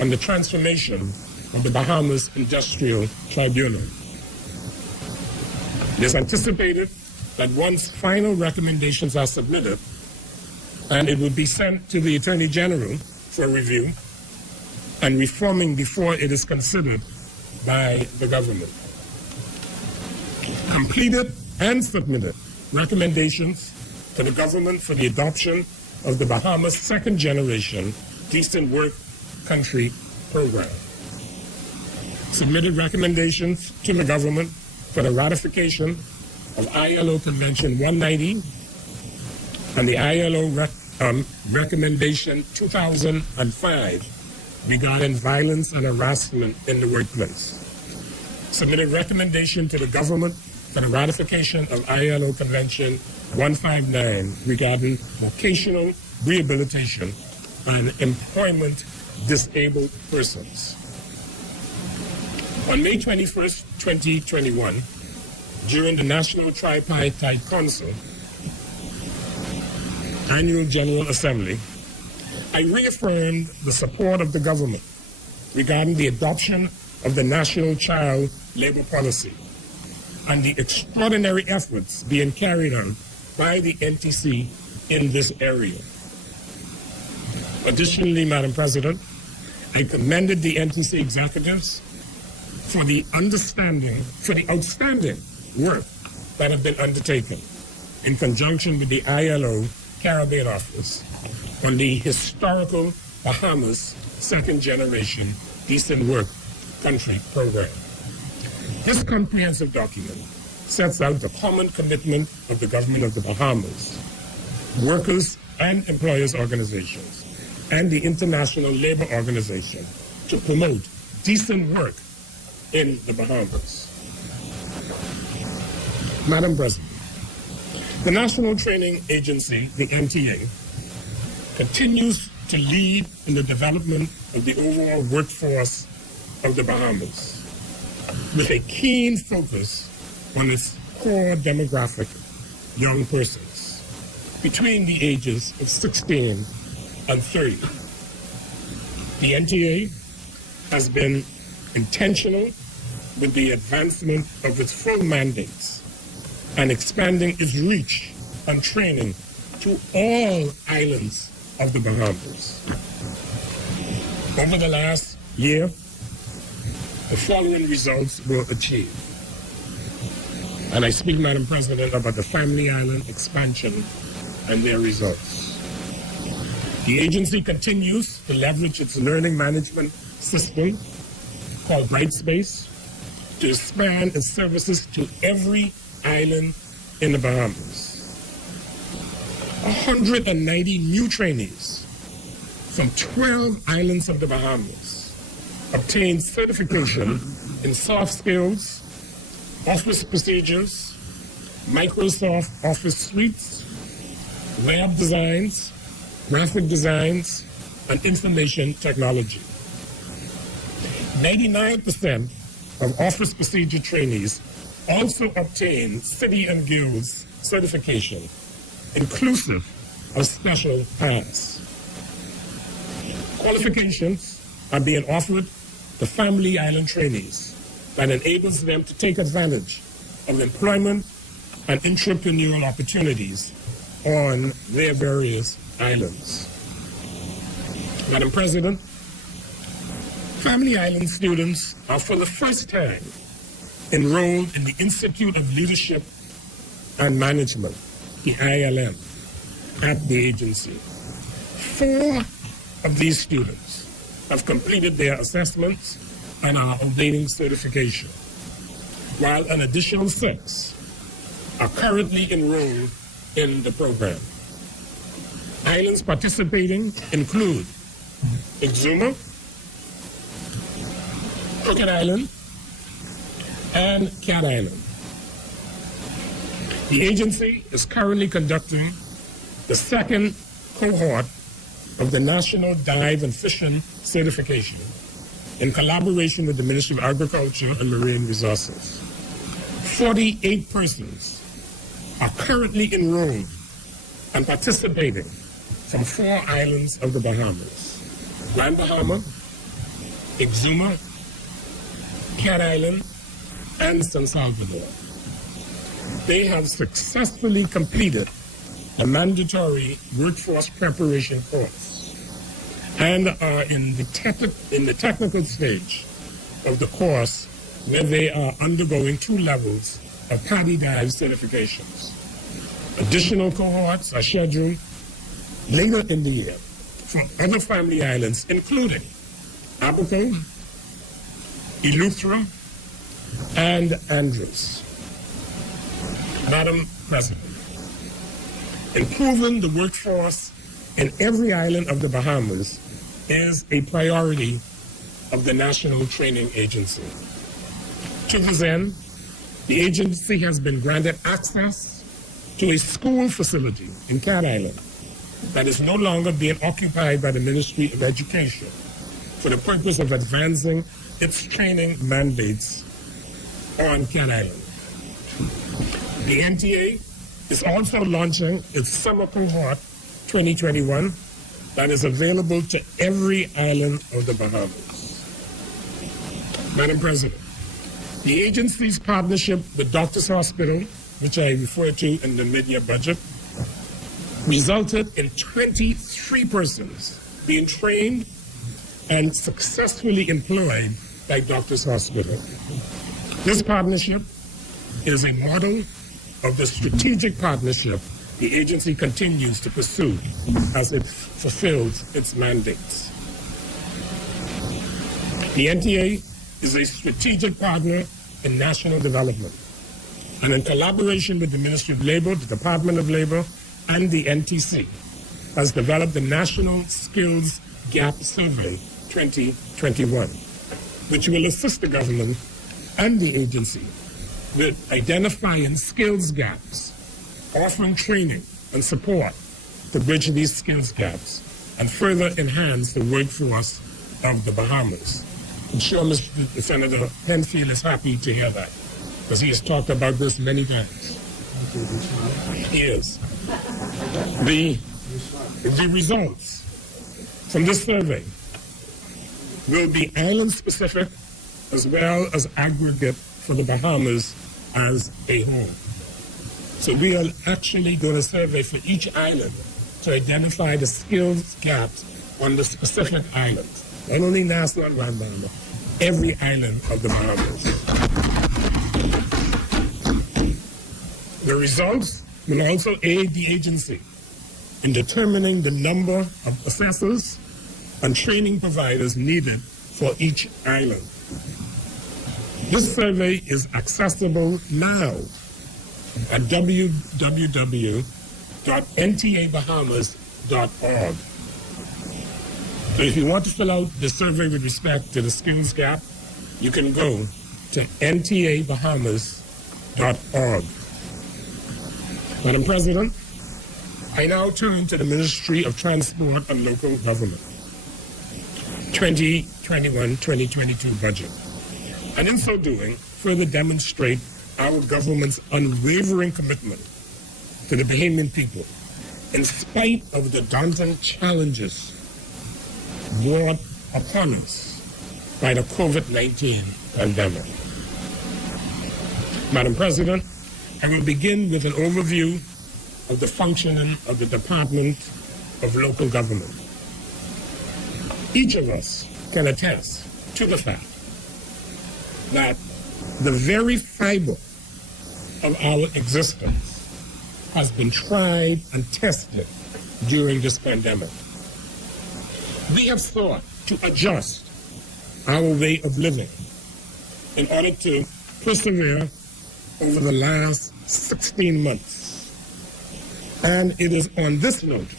on the transformation of the Bahamas Industrial Tribunal. It is anticipated that once final recommendations are submitted, and it will be sent to the Attorney General for review and reforming before it is considered by the government. Completed and submitted recommendations to the government for the adoption of the Bahamas second generation Decent Work Country program. Submitted recommendations to the government for the ratification of ILO Convention 190 and the ILO Recommendation 2005 regarding violence and harassment in the workplace. Submitted recommendation to the government for the ratification of ILO Convention 159 regarding vocational rehabilitation and employment disabled persons. On May 21st, 2021, during the National Tripartite Council Annual General Assembly, I reaffirmed the support of the government regarding the adoption of the National Child Labor Policy and the extraordinary efforts being carried on by the NTC in this area. Additionally, Madam President, I commended the NTC executives for the outstanding work that have been undertaken in conjunction with the ILO Caribbean Office on the historical Bahamas Second Generation Decent Work Country Program. This comprehensive document sets out the common commitment of the government of the Bahamas, workers and employers organizations, and the International Labor Organization to promote decent work in the Bahamas. Madam President, the National Training Agency, the NTA, continues to lead in the development of the overall workforce of the Bahamas, with a keen focus on its core demographic, young persons, between the ages of 16 and 30. The NTA has been intentional with the advancement of its full mandates and expanding its reach and training to all islands of the Bahamas. Over the last year, the following results were achieved. And I speak, Madam President, about the Family Island expansion and their results. The agency continues to leverage its learning management system called Brightspace to expand its services to every island in the Bahamas. 190 new trainees from 12 islands of the Bahamas obtained certification in soft skills, office procedures, Microsoft Office suites, web designs, graphic designs, and information technology. 99% of office procedure trainees also obtain City and Guilds certification, inclusive of Special Pass. Qualifications are being offered to Family Island trainees that enables them to take advantage of employment and entrepreneurial opportunities on their various islands. Madam President, Family Island students are for the first time enrolled in the Institute of Leadership and Management, the ILM, at the agency. 4 of these students have completed their assessments and are awaiting certification, while an additional 6 are currently enrolled in the program. Islands participating include Exuma, Crooked Island, and Cat Island. The agency is currently conducting the second cohort of the National Dive and Fishing Certification in collaboration with the Ministry of Agriculture and Marine Resources. 48 persons are currently enrolled and participating from 4 islands of the Bahamas: Grand Bahama, Exuma, Cat Island, and San Salvador. They have successfully completed a mandatory workforce preparation course and are in the technical stage of the course, where they are undergoing 2 levels of PADI dive certifications. Additional cohorts are scheduled later in the year for other Family Islands, including Abaco, Eleuthera, and Andros. Madam President, improving the workforce in every island of the Bahamas is a priority of the National Training Agency. To this end, the agency has been granted access to a school facility in Cat Island that is no longer being occupied by the Ministry of Education for the purpose of advancing its training mandates on Cat Island. The NTA is also launching its summer cohort 2021 that is available to every island of the Bahamas. Madam President, the agency's partnership with Doctors Hospital, which I referred to in the mid-year budget, resulted in 23 persons being trained and successfully employed by Doctors Hospital. This partnership is a model of the strategic partnership the agency continues to pursue as it fulfills its mandates. The NTA is a strategic partner in national development, and in collaboration with the Ministry of Labor, the Department of Labor, and the NTC, has developed the National Skills Gap Survey 2021, which will assist the government and the agency with identifying skills gaps, offering training and support to bridge these skills gaps, and further enhance the workforce of the Bahamas. I'm sure Mr. Senator Penfield is happy to hear that, because he has talked about this many times. He is. The results from this survey will be island-specific as well as aggregate for the Bahamas as a whole. So we are actually going to survey for each island to identify the skills gaps on the specific islands. Not only Nassau and Grand Bahama, every island of the Bahamas. The results will also aid the agency in determining the number of assessors and training providers needed for each island. This survey is accessible now at www.ntabahamas.org. So if you want to fill out the survey with respect to the skills gap, you can go to ntabahamas.org. Madam President, I now turn to the Ministry of Transport and Local Government 2021-2022 budget, and in so doing, further demonstrate our government's unwavering commitment to the Bahamian people in spite of the daunting challenges brought upon us by the COVID-19 pandemic. Madam President, I will begin with an overview of the functioning of the Department of Local Government. Each of us can attest to the fact that the very fiber of our existence has been tried and tested during this pandemic. We have sought to adjust our way of living in order to persevere over the last 16 months. And it is on this note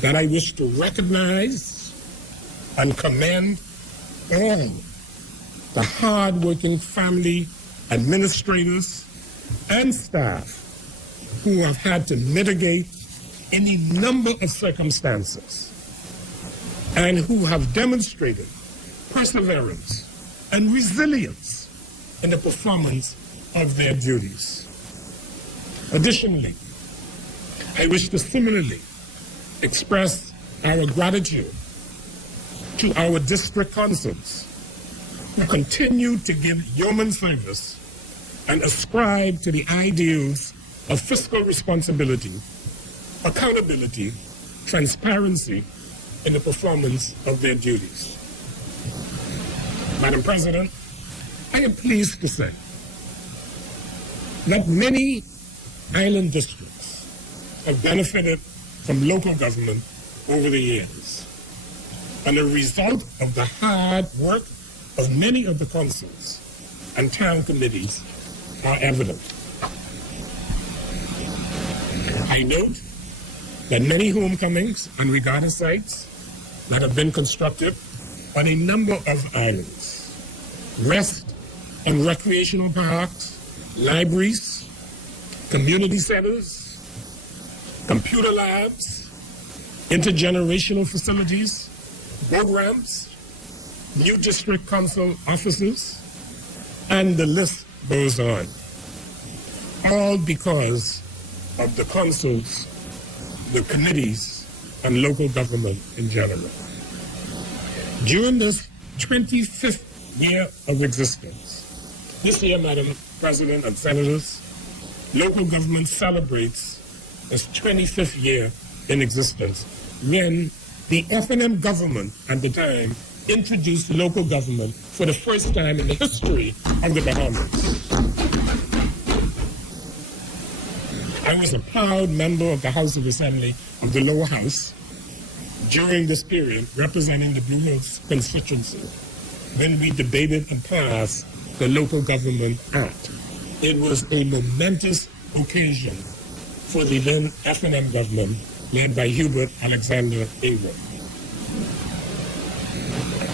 that I wish to recognize and commend all the hard-working family administrators and staff who have had to mitigate any number of circumstances and who have demonstrated perseverance and resilience in the performance of their duties. Additionally, I wish to similarly express our gratitude to our district consuls who continue to give yeoman service and ascribe to the ideals of fiscal responsibility, accountability, transparency in the performance of their duties. Madam President, I am pleased to say that many island districts have benefited from local government over the years, and a result of the hard work of many of the consuls and town committees are evident. I note that many homecomings and regatta sites that have been constructed on a number of islands. Rest and recreational parks, libraries, community centers, computer labs, intergenerational facilities, boat ramps, new district council offices, and the list goes on. All because of the councils, the committees, and local government in general. During this 25th year of existence, this year, Madam President and Senators, local government celebrates its 25th year in existence when the F&M government at the time introduced local government for the first time in the history of the Bahamas. I was a proud member of the House of Assembly of the Lower House during this period, representing the Blue Hills constituency, when we debated and passed the Local Government Act. It was a momentous occasion for the then F&M government led by Hubert Alexander Ingram.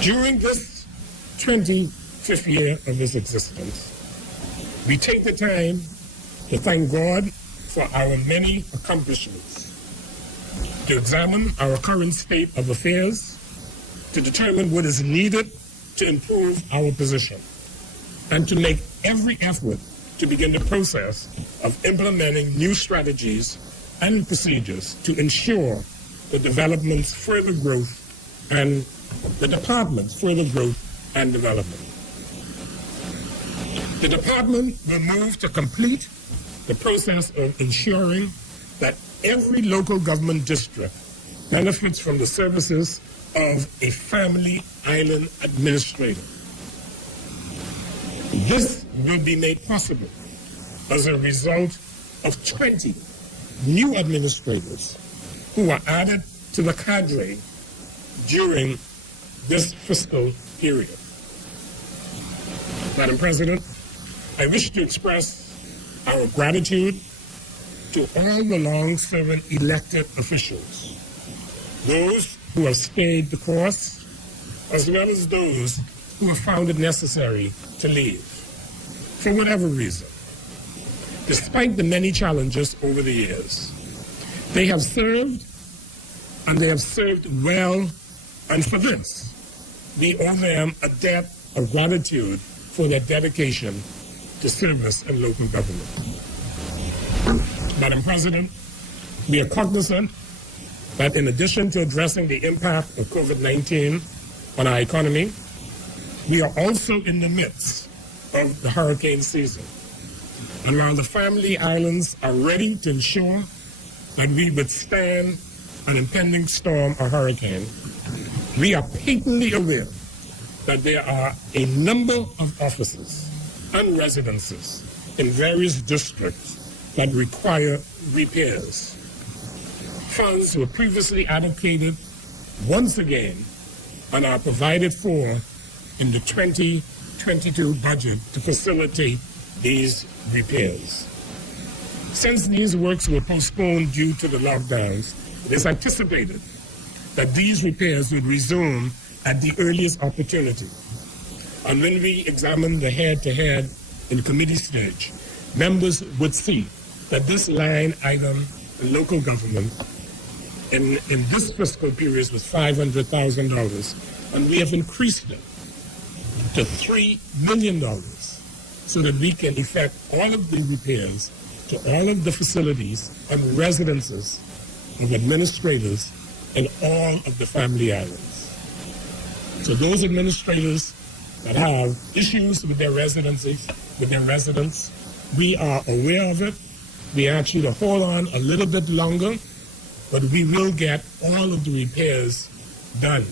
During this 25th year of its existence, we take the time to thank God for our many accomplishments, to examine our current state of affairs, to determine what is needed to improve our position, and to make every effort to begin the process of implementing new strategies and procedures to ensure the development's further growth and the department's further growth and development. The department will move to complete the process of ensuring that every local government district benefits from the services of a family island administrator. This will be made possible as a result of 20 new administrators who were added to the cadre during this fiscal period. Madam President, I wish to express our gratitude to all the long-serving elected officials, those who have stayed the course, as well as those who have found it necessary to leave, for whatever reason. Despite the many challenges over the years, they have served, and they have served well, and for this, we owe them a debt of gratitude for their dedication to service in local government. Madam President, we are cognizant that in addition to addressing the impact of COVID-19 on our economy, we are also in the midst of the hurricane season. And while the family islands are ready to ensure that we withstand an impending storm or hurricane, we are patently aware that there are a number of offices and residences in various districts that require repairs. Funds were previously allocated once again and are provided for in the 2022 budget to facilitate these repairs. Since these works were postponed due to the lockdowns, it is anticipated that these repairs would resume at the earliest opportunity. And when we examine the head-to-head in committee stage, members would see that this line item in local government in this fiscal period was $500,000, and we have increased it to $3 million so that we can effect all of the repairs to all of the facilities and residences of administrators in all of the family islands. So those administrators that have issues with their residencies, with their residents, we are aware of it. We ask you to hold on a little bit longer, but we will get all of the repairs done.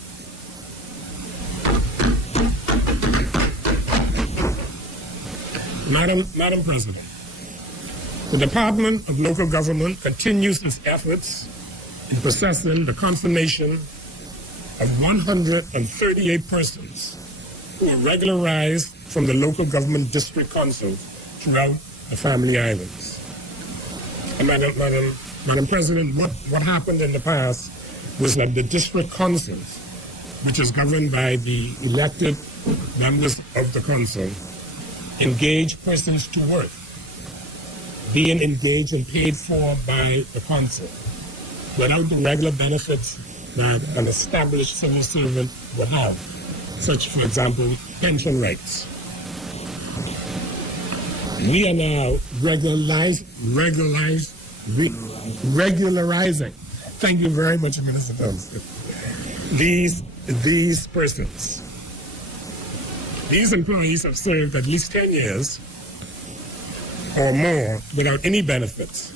Madam President, the Department of Local Government continues its efforts in processing the confirmation of 138 persons who were regularized from the local government district councils throughout the family islands. And Madam President, what happened in the past was that the district councils which is governed by the elected members of the council, engage persons to work, being engaged and paid for by the council, without the regular benefits that an established civil servant would have, such, for example, pension rights. We are now regularizing. Thank you very much, Minister Thompson. These persons. These employees have served at least 10 years or more without any benefits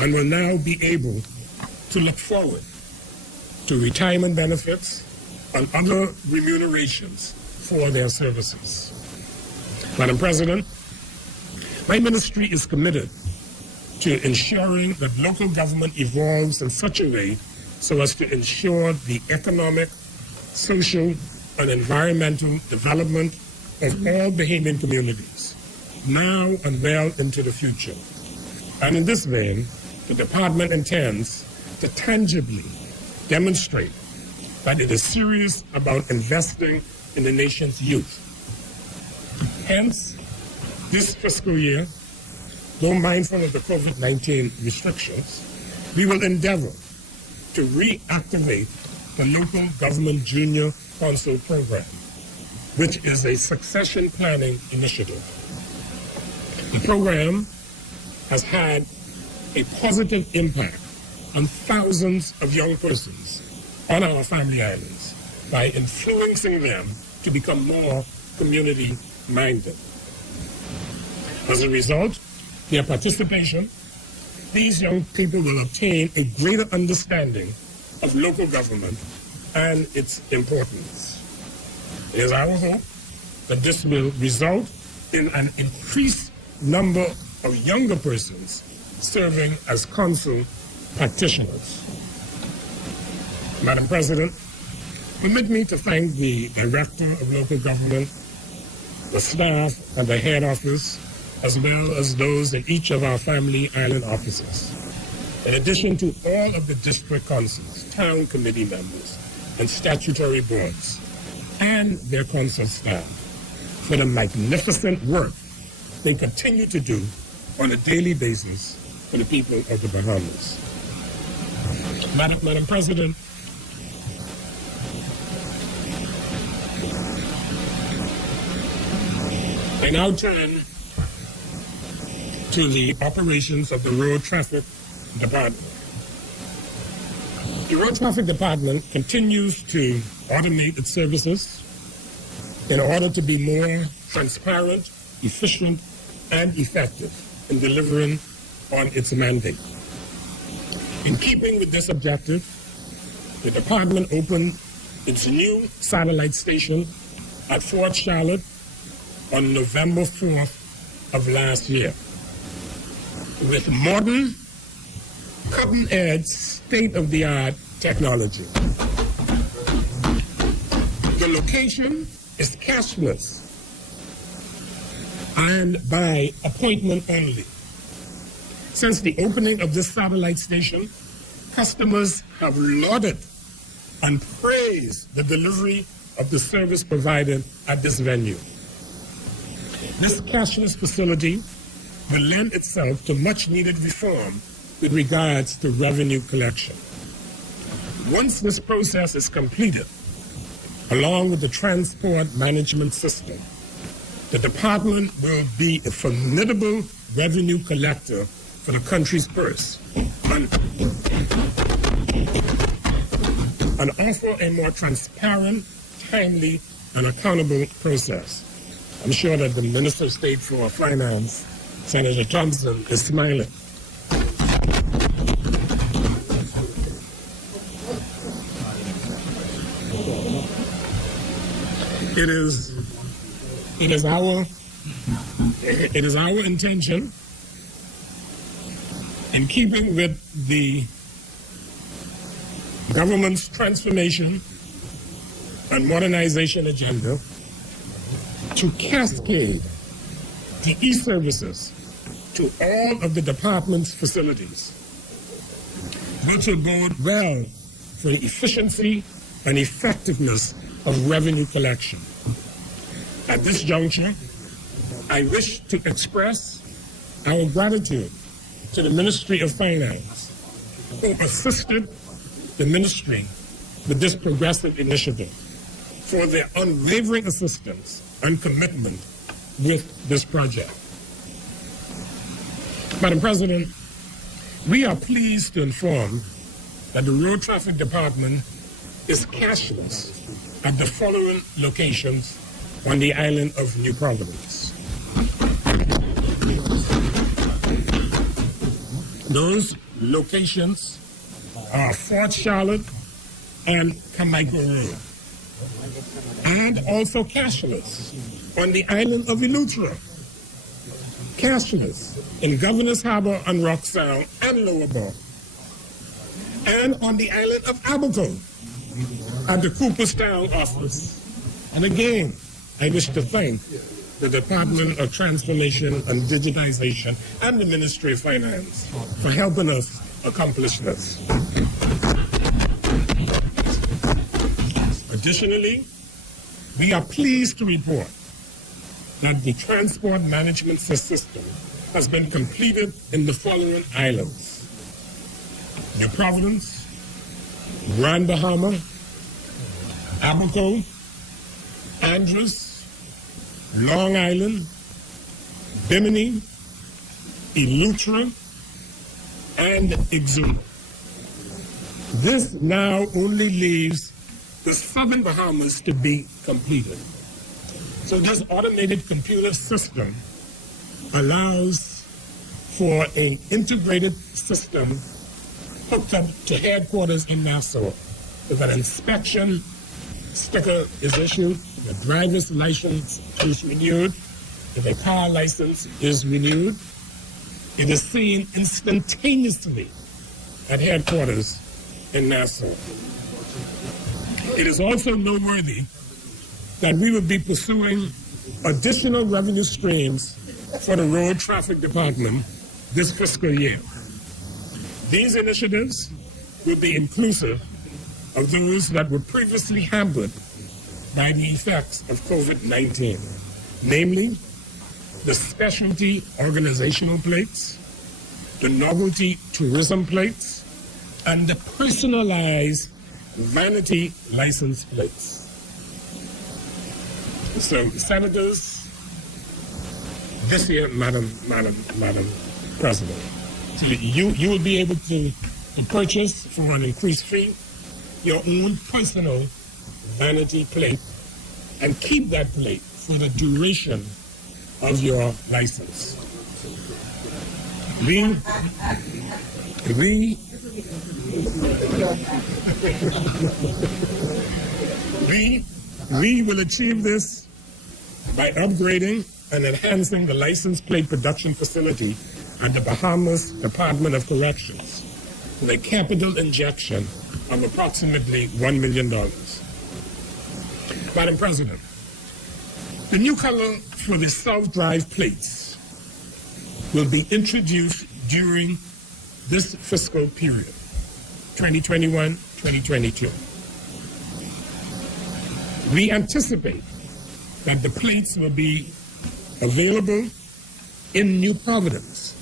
and will now be able to look forward to retirement benefits and other remunerations for their services. Madam President, my ministry is committed to ensuring that local government evolves in such a way so as to ensure the economic, social, and environmental development of all Bahamian communities, now and well into the future. And in this vein, the department intends to tangibly demonstrate that it is serious about investing in the nation's youth. Hence, this fiscal year, though mindful of the COVID-19 restrictions, we will endeavor to reactivate the local government junior council program, which is a succession planning initiative. The program has had a positive impact on thousands of young persons on our family islands by influencing them to become more community-minded. As a result, their participation, these young people will obtain a greater understanding of local government and its importance. It is our hope that this will result in an increased number of younger persons serving as council practitioners. Madam President, permit me to thank the Director of Local Government, the staff and the head office, as well as those in each of our family island offices, in addition to all of the district councils, town committee members, and statutory boards, and their council staff, for the magnificent work they continue to do on a daily basis for the people of the Bahamas. Madam President, I now turn to the operations of the Road Traffic Department. The Road Traffic Department continues to automate its services in order to be more transparent, efficient, and effective in delivering on its mandate. In keeping with this objective, the department opened its new satellite station at Fort Charlotte on November 4th of last year, with modern, cutting-edge, state-of-the-art technology. The location is cashless and by appointment only. Since the opening of this satellite station, customers have lauded and praised the delivery of the service provided at this venue. This cashless facility will lend itself to much-needed reform with regards to revenue collection. Once this process is completed, along with the transport management system, the department will be a formidable revenue collector for the country's purse and offer a more transparent, timely, and accountable process. I'm sure that the Minister of State for Finance, Senator Thompson, is smiling. It is our intention, in keeping with the government's transformation and modernization agenda, to cascade the e-services to all of the department's facilities, which will bode well for the efficiency and effectiveness of revenue collection. At this juncture, I wish to express our gratitude to the Ministry of Finance, who assisted the ministry with this progressive initiative, for their unwavering assistance and commitment with this project. Madam President, we are pleased to inform that the Road Traffic Department is cashless at the following locations on the island of New Providence. Those locations are Fort Charlotte and Carmichael Road, and also cashless on the island of Eleuthera, cashless in Governor's Harbor and Rock Sound and Lower Bar, and on the island of Abaco at the Cooperstown office. And again, I wish to thank the Department of Transformation and Digitization and the Ministry of Finance for helping us accomplish this. Additionally, we are pleased to report that the transport management system has been completed in the following islands: New Providence, Grand Bahama, Abaco, Andros, Long Island, Bimini, Eleuthera, and Exuma. This now only leaves the southern Bahamas to be completed. So this automated computer system allows for an integrated system hooked up to headquarters in Nassau. If an inspection sticker is issued, the driver's license is renewed, if a car license is renewed, it is seen instantaneously at headquarters in Nassau. It is also noteworthy that we will be pursuing additional revenue streams for the Road Traffic Department this fiscal year. These initiatives will be inclusive of those that were previously hampered by the effects of COVID-19, namely the specialty organizational plates, the novelty tourism plates, and the personalized vanity license plates. So, Senators, this year, Madam President, so you will be able to purchase for an increased fee your own personal vanity plate and keep that plate for the duration of your license. We will achieve this by upgrading and enhancing the license plate production facility at the Bahamas Department of Corrections with a capital injection of approximately $1 million. Madam President, the new color for the self-drive plates will be introduced during this fiscal period, 2021-2022. We anticipate that the plates will be available in New Providence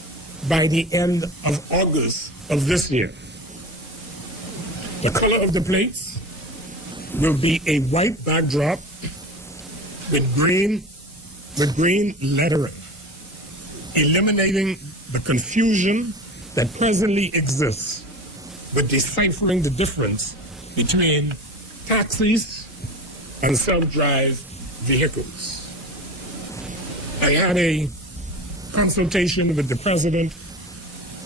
by the end of August of this year. The color of the plates will be a white backdrop with green lettering, eliminating the confusion that presently exists with deciphering the difference between taxis and self-drive vehicles. I had a consultation with the president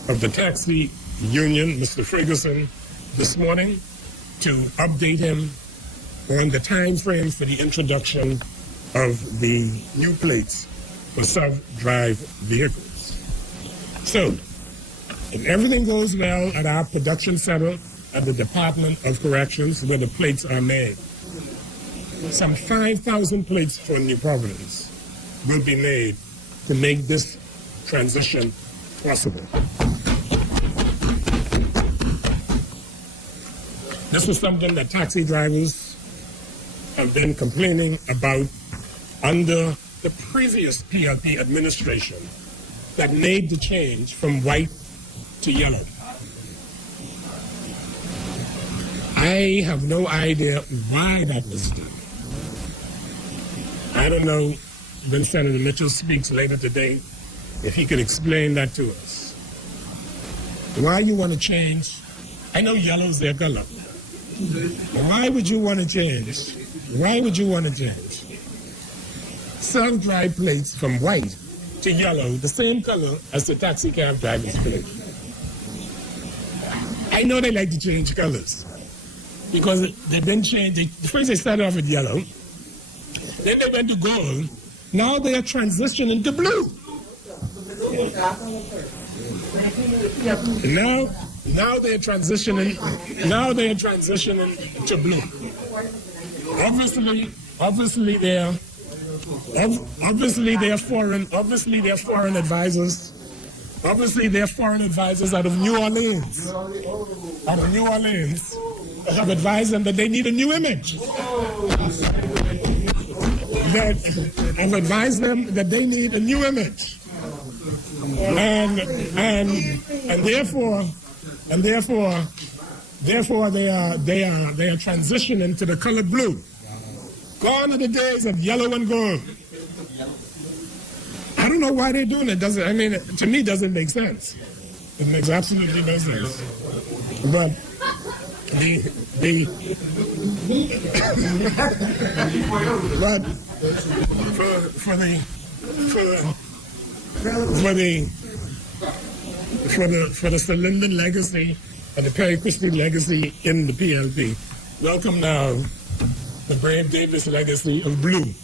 of the taxi union, Mr. Ferguson, this morning to update him on the time frame for the introduction of the new plates for self-drive vehicles. So, if everything goes well at our production center at the Department of Corrections where the plates are made, some 5,000 plates for New Providence will be made to make this transition possible. This is something that taxi drivers have been complaining about under the previous PLP administration that made the change from white to yellow. I have no idea why that was done. I don't know when Senator Mitchell speaks later today if he could explain that to us. Why you want to change? I know yellow's their color. But why would you want to change? Why would you want to change? Self-drive plates from white to yellow, the same color as the taxi cab driver's plate. I know they like to change colors because they've been changing. First they started off with yellow, then they went to gold. Now they are transitioning to blue. Now they're transitioning. Now they are transitioning to blue. Obviously they're foreign. Obviously they're foreign advisors. Obviously they're foreign advisors out of New Orleans. Out of New Orleans, have advised them that they need a new image. That I've advised them that they need a new image, and therefore they are transitioning to the color blue. Gone are the days of yellow and gold. I don't know why they're doing it. To me, it doesn't make sense. It makes absolutely no sense. But for the Sir Lyndon legacy and the Perry Christie legacy in the PLP, welcome now the Brave Davis legacy of blue.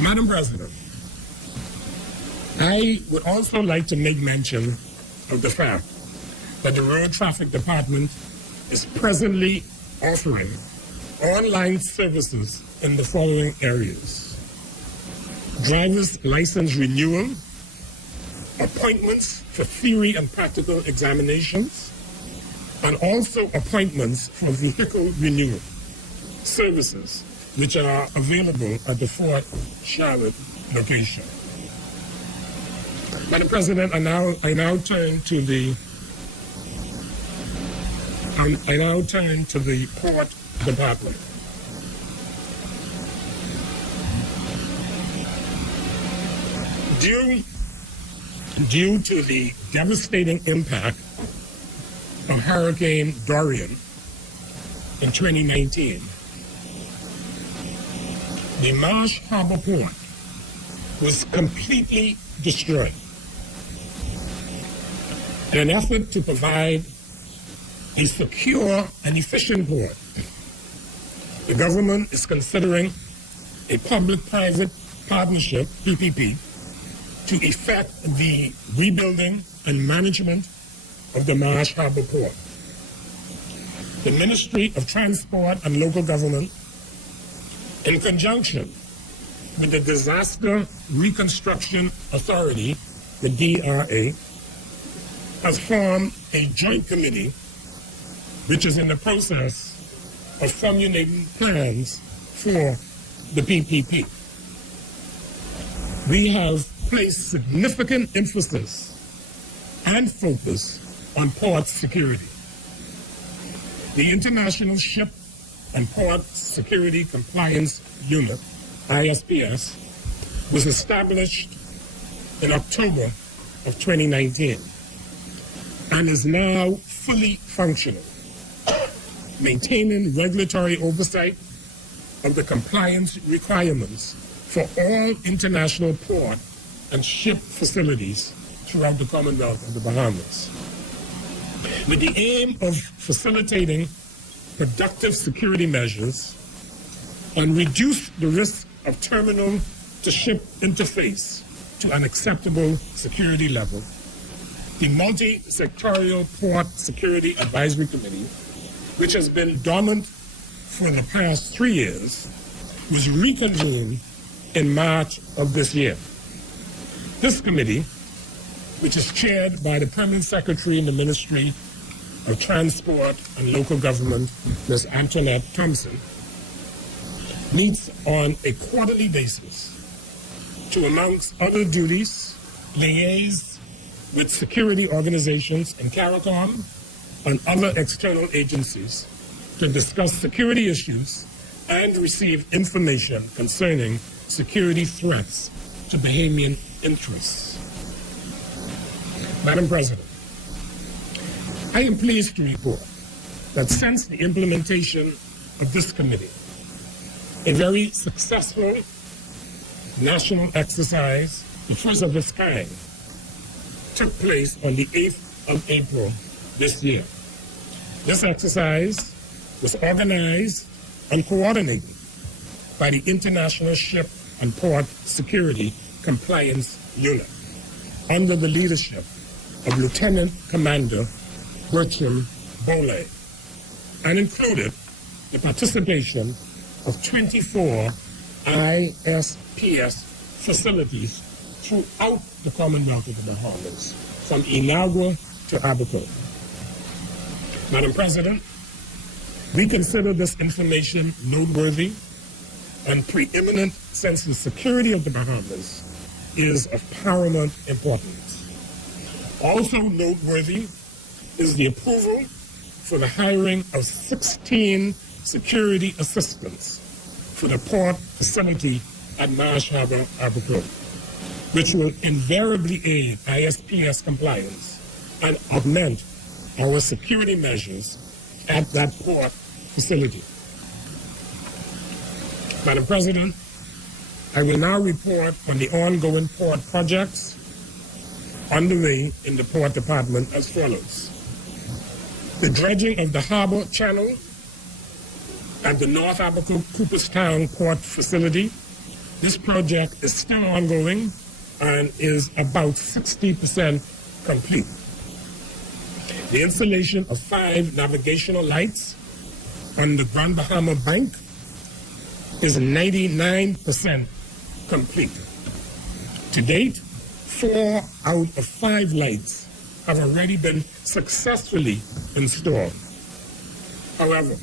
Madam President, I would also like to make mention of the fact that the Road Traffic Department is presently offering online services in the following areas: driver's license renewal, appointments for theory and practical examinations, and also appointments for vehicle renewal services, which are available at the Fort Charlotte location. Madam President, I now turn to the Port Department. Due to the devastating impact of Hurricane Dorian in 2019, the Marsh Harbor Port was completely destroyed. In an effort to provide a secure and efficient port, the government is considering a public-private partnership, PPP, to effect the rebuilding and management of the Marsh Harbor Port. The Ministry of Transport and Local Government, in conjunction with the Disaster Reconstruction Authority, the DRA, has formed a joint committee which is in the process of formulating plans for the PPP. We have placed significant emphasis and focus on port security. The International Ship and Port Security Compliance Unit, ISPS, was established in October of 2019 and is now fully functional, maintaining regulatory oversight of the compliance requirements for all international port and ship facilities throughout the Commonwealth of the Bahamas, with the aim of facilitating productive security measures and reduce the risk of terminal-to-ship interface to an acceptable security level. The Multi-Sectorial Port Security Advisory Committee, which has been dormant for the past 3 years, was reconvened in March of this year. This committee which is chaired by the Permanent Secretary in the Ministry of Transport and Local Government, Ms. Antoinette Thompson, meets on a quarterly basis to, amongst other duties, liaise with security organizations in CARICOM and other external agencies to discuss security issues and receive information concerning security threats to Bahamian interests. Madam President, I am pleased to report that since the implementation of this committee, a very successful national exercise, the first of its kind, took place on the 8th of April this year. This exercise was organized and coordinated by the International Ship and Port Security Compliance Unit under the leadership of Lieutenant Commander Bertram Boley, and included the participation of 24 ISPS facilities throughout the Commonwealth of the Bahamas, from Inagua to Abaco. Madam President, we consider this information noteworthy and preeminent since the security of the Bahamas is of paramount importance. Also noteworthy is the approval for the hiring of 16 security assistants for the port facility at Marsh Harbor, Abaco, which will invariably aid ISPS compliance and augment our security measures at that port facility. Madam President, I will now report on the ongoing port projects underway in the Port Department as follows. The dredging of the harbor channel at the North Abaco Cooperstown Port Facility. This project is still ongoing and is about 60% complete. The installation of 5 navigational lights on the Grand Bahama Bank is 99% complete. To date, 4 out of 5 lights have already been successfully installed. However,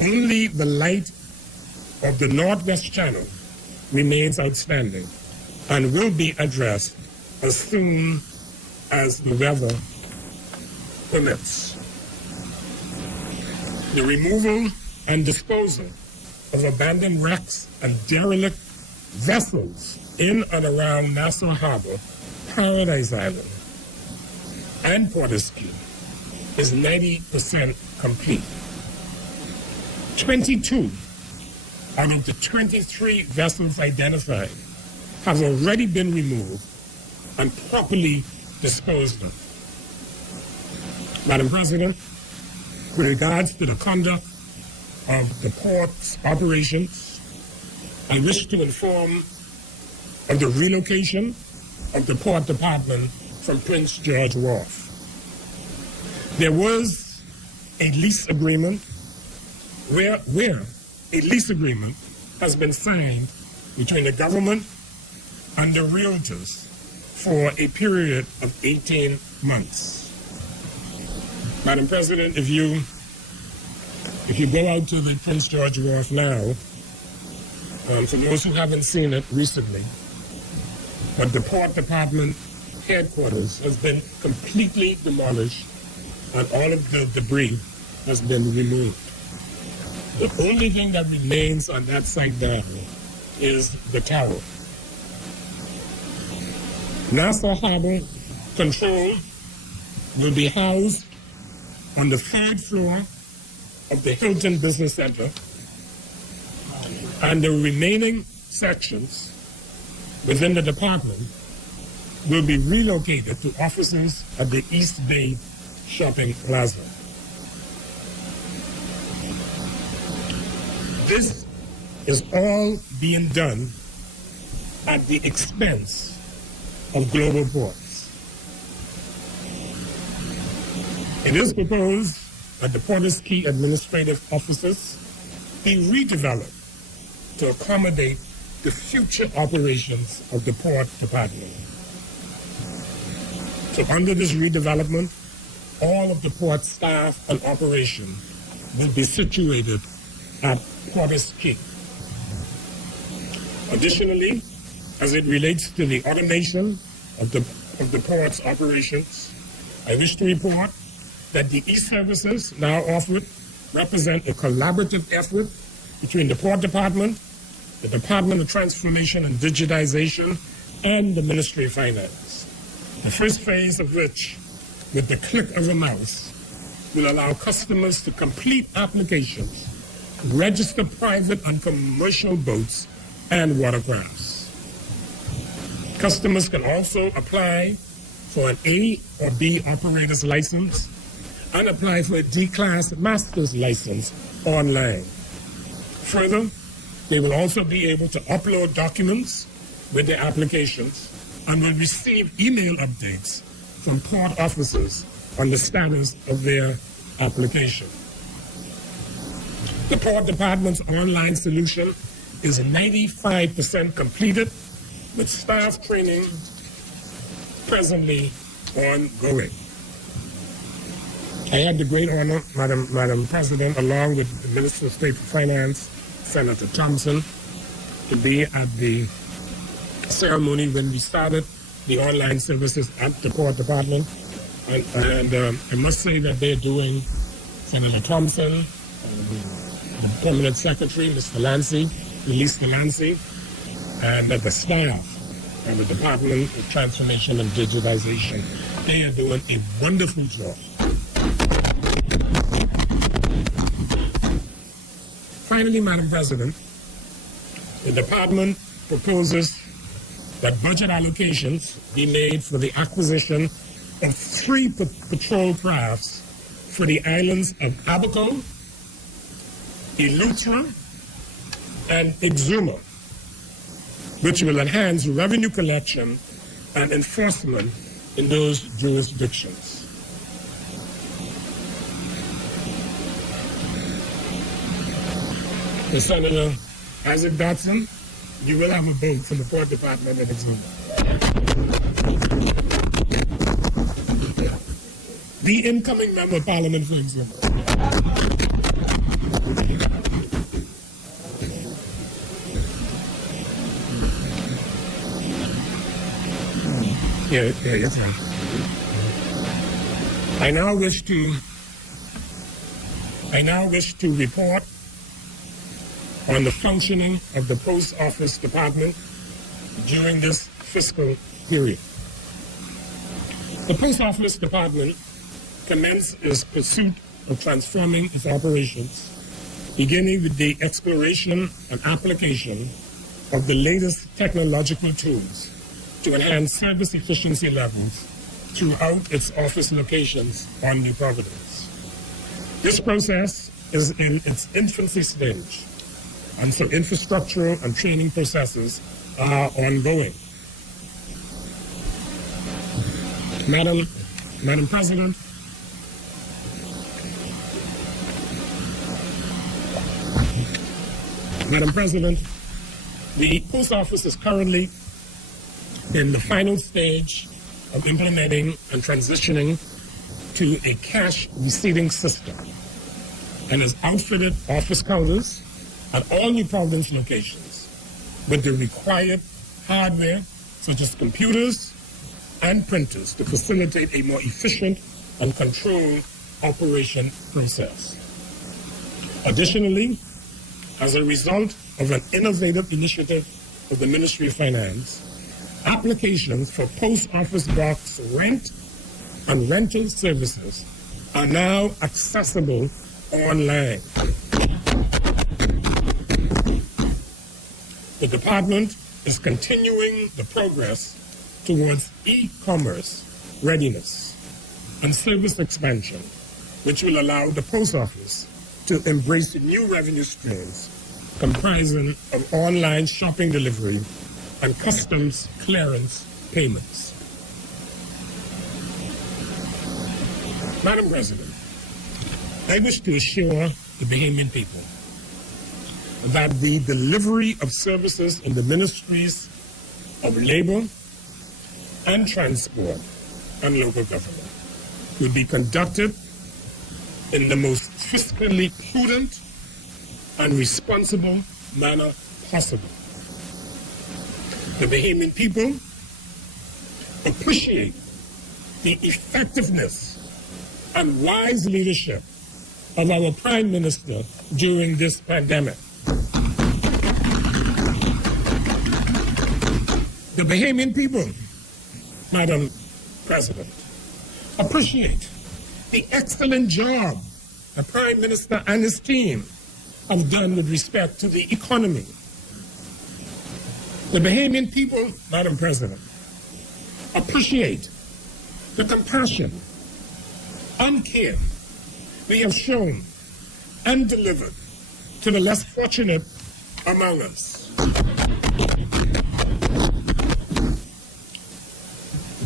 only the light of the Northwest Channel remains outstanding and will be addressed as soon as the weather permits. The removal and disposal of abandoned wrecks and derelict vessels in and around Nassau Harbor, Paradise Island, and Portishead is 90% complete. 22 out of the 23 vessels identified have already been removed and properly disposed of. Madam President, with regards to the conduct of the port's operations, I wish to inform of the relocation of the Port Department from Prince George Wharf. There was a lease agreement where a lease agreement has been signed between the government and the realtors for a period of 18 months. Madam President, if you go out to the Prince George Wharf now, for those who haven't seen it recently, but the Port Department headquarters has been completely demolished and all of the debris has been removed. The only thing that remains on that site now is the tower. Nassau Harbor Control will be housed on the 3rd floor of the Hilton Business Center, and the remaining sections within the department will be relocated to offices at the East Bay Shopping Plaza. This is all being done at the expense of Global Ports. It is proposed that the Porter's Key administrative offices be redeveloped to accommodate the future operations of the Port Department. So under this redevelopment, all of the port staff and operation will be situated at Porter's Key. Additionally, as it relates to the automation of the port's operations, I wish to report that the e-services now offered represent a collaborative effort between the Port Department, the Department of Transformation and Digitization, and the Ministry of Finance. The first phase of which, with the click of a mouse, will allow customers to complete applications, register private and commercial boats and watercrafts. Customers can also apply for an A or B operator's license and apply for a D-class master's license online. Further, they will also be able to upload documents with their applications and will receive email updates from port officers on the status of their application. The Port Department's online solution is 95% completed, with staff training presently ongoing. I had the great honor, Madam President, along with the Minister of State for Finance, Senator Thompson, to be at the ceremony when we started the online services at the Port Department. And I must say that they're doing, Senator Thompson, the Permanent Secretary, Mr. Lancy, Elise Lancy, and the staff and the Department of Transformation and Digitization. They are doing a wonderful job. Finally, Madam President, the department proposes that budget allocations be made for the acquisition of 3 patrol crafts for the islands of Abaco, Eleuthera, and Exuma, which will enhance revenue collection and enforcement in those jurisdictions. Senator Isaac Dotson, you will have a vote from the Port Department in Exuma. The incoming member of Parliament for Exuma. Yeah, your turn. I now wish to report on the functioning of the Post Office Department during this fiscal period. The Post Office Department commenced its pursuit of transforming its operations, beginning with the exploration and application of the latest technological tools to enhance service efficiency levels throughout its office locations on New Providence. This process is in its infancy stage, and so infrastructural and training processes are ongoing. Madam President, the Post Office is currently in the final stage of implementing and transitioning to a cash receiving system and has outfitted office counters at all New Providence locations with the required hardware such as computers and printers to facilitate a more efficient and controlled operation process. Additionally, as a result of an innovative initiative of the Ministry of Finance, applications for post office box rent and rental services are now accessible online. The department is continuing the progress towards e-commerce readiness and service expansion, which will allow the post office to embrace new revenue streams comprising of online shopping delivery and customs clearance payments. Madam President, I wish to assure the Bahamian people that the delivery of services in the ministries of labor and transport and local government will be conducted in the most fiscally prudent and responsible manner possible. The Bahamian people appreciate the effectiveness and wise leadership of our Prime Minister during this pandemic. The Bahamian people, Madam President, appreciate the excellent job the Prime Minister and his team have done with respect to the economy. The Bahamian people, Madam President, appreciate the compassion and care we have shown and delivered to the less fortunate among us.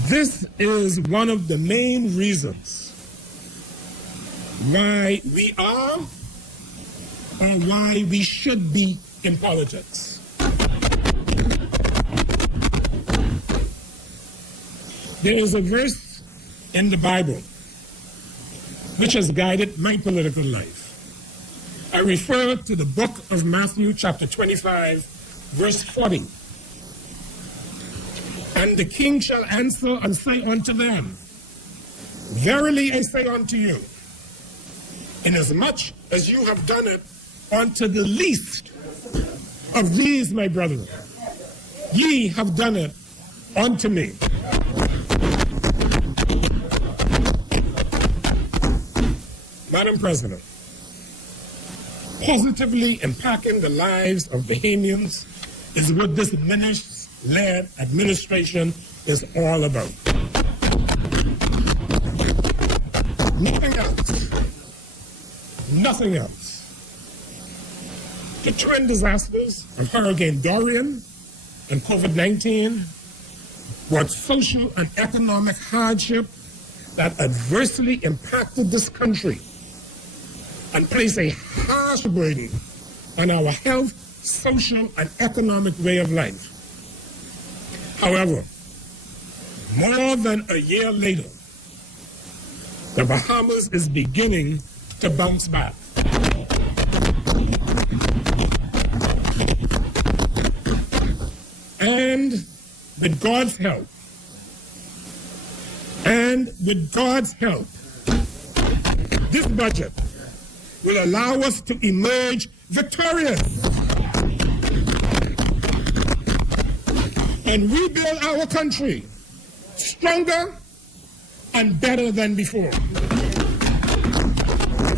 This is one of the main reasons why we are or why we should be in politics. There is a verse in the Bible which has guided my political life. I refer to the book of Matthew, chapter 25, verse 40. And the king shall answer and say unto them, Verily I say unto you, inasmuch as you have done it unto the least of these my brethren, ye have done it unto me. Madam President, positively impacting the lives of Bahamians is what this minister-led administration is all about. Nothing else. Nothing else. The twin disasters of Hurricane Dorian and COVID-19 brought social and economic hardship that adversely impacted this country and placed a harsh burden on our health, social, and economic way of life. However, more than a year later, the Bahamas is beginning to bounce back. And with God's help, this budget will allow us to emerge victorious and rebuild our country stronger and better than before.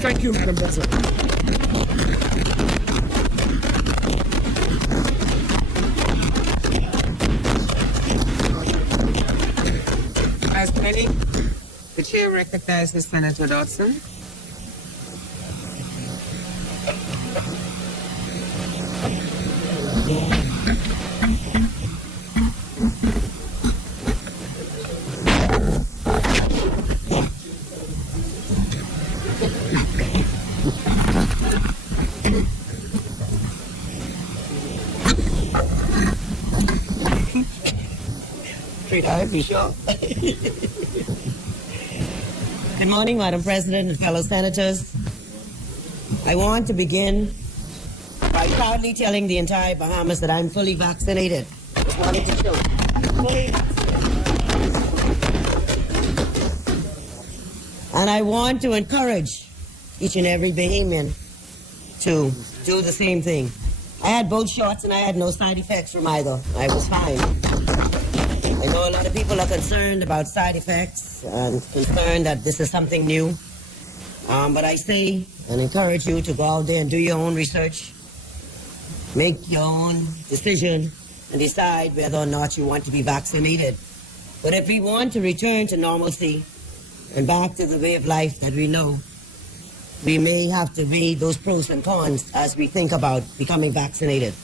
Thank you, Madam President. As many, the chair recognizes Senator Dodson. Good morning, Madam President and fellow senators. I want to begin by proudly telling the entire Bahamas that I'm fully vaccinated. Just wanted to show. And I want to encourage each and every Bahamian to do the same thing. I had both shots and I had no side effects from either. I was fine. I know a lot of people are concerned about side effects and concerned that this is something new. But I say and encourage you to go out there and do your own research, make your own decision, and decide whether or not you want to be vaccinated. But if we want to return to normalcy and back to the way of life that we know, we may have to weigh those pros and cons as we think about becoming vaccinated.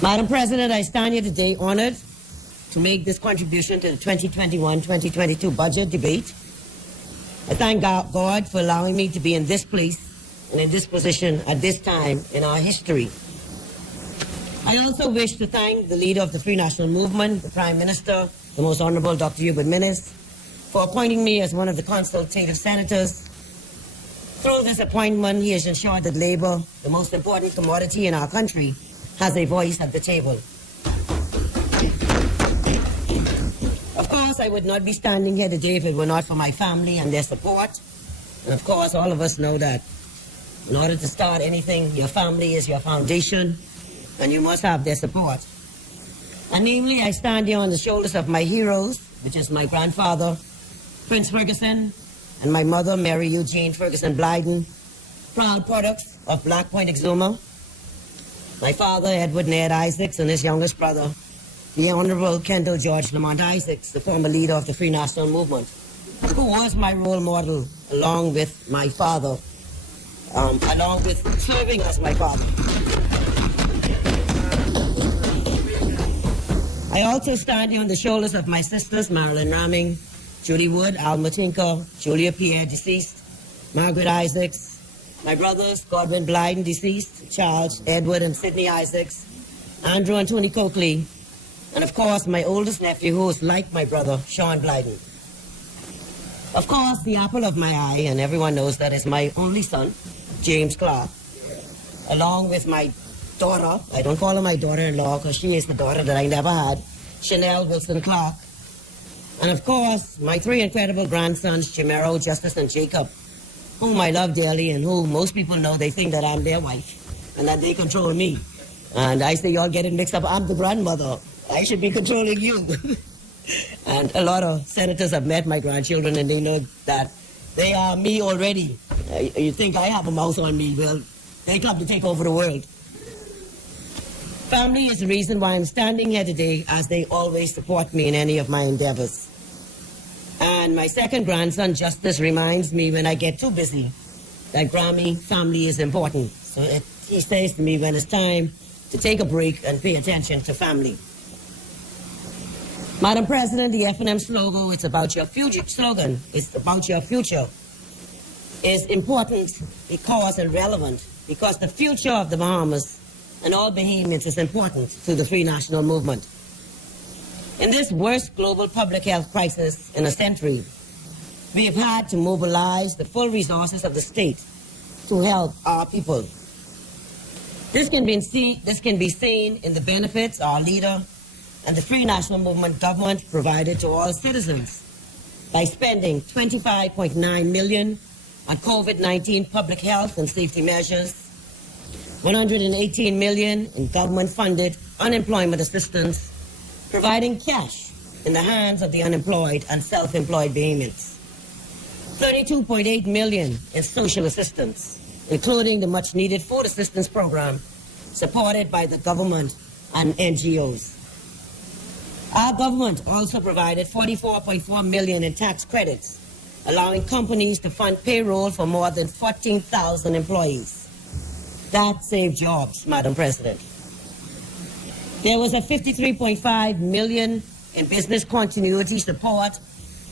Madam President, I stand here today honored to make this contribution to the 2021-2022 budget debate. I thank God for allowing me to be in this place and in this position at this time in our history. I also wish to thank the leader of the Free National Movement, the Prime Minister, the Most Honorable Dr. Hubert Minnis, for appointing me as one of the consultative senators. Through this appointment, he has ensured that labor, the most important commodity in our country, has a voice at the table. Of course, I would not be standing here today if it were not for my family and their support. And of course, all of us know that in order to start anything, your family is your foundation, and you must have their support. And namely, I stand here on the shoulders of my heroes, which is my grandfather, Prince Ferguson, and my mother, Mary Eugene Ferguson Blyden, proud products of Black Point Exuma. My father, Edward Ned Isaacs, and his youngest brother, the Honorable Kendall George Lamont Isaacs, the former leader of the Free National Movement, who was my role model along with my father, along with serving as my father. I also stand here on the shoulders of my sisters, Marilyn Ramming, Judy Wood, Alma Tinker, Julia Pierre, deceased, Margaret Isaacs, my brothers, Godwin Blyden, deceased, Charles, Edward, and Sidney Isaacs, Andrew and Tony Coakley, and of course, my oldest nephew, who is like my brother, Sean Blyden. Of course, the apple of my eye, and everyone knows that, is my only son, James Clark, along with my daughter. I don't call her my daughter-in-law because she is the daughter that I never had, Chanel Wilson Clark. And of course, my three incredible grandsons, Chimero, Justice, and Jacob, whom I love dearly and who most people know they think that I'm their wife and that they control me. And I say, y'all get it mixed up. I'm the grandmother. I should be controlling you. And a lot of senators have met my grandchildren and they know that they are me already. You think I have a mouse on me? Well, they come to take over the world. Family is the reason why I'm standing here today, as they always support me in any of my endeavors. And my second grandson, Justice, reminds me when I get too busy that Grammy, family is important. So he says to me when it's time to take a break and pay attention to family. Madam President, the F&M slogan, it's about your future, it's about your future, is important because and relevant because the future of the Bahamas and all Bahamians is important to the Free National Movement. In this worst global public health crisis in a century, we have had to mobilize the full resources of the state to help our people. This can be seen in the benefits our leader and the Free National Movement government provided to all citizens by spending $25.9 million on COVID-19 public health and safety measures, $118 million in government-funded unemployment assistance, providing cash in the hands of the unemployed and self-employed Bahamians, $32.8 million in social assistance, including the much-needed food assistance program supported by the government and NGOs. Our government also provided $44.4 million in tax credits, allowing companies to fund payroll for more than 14,000 employees. That saved jobs, Madam President. There was a $53.5 million in business continuity support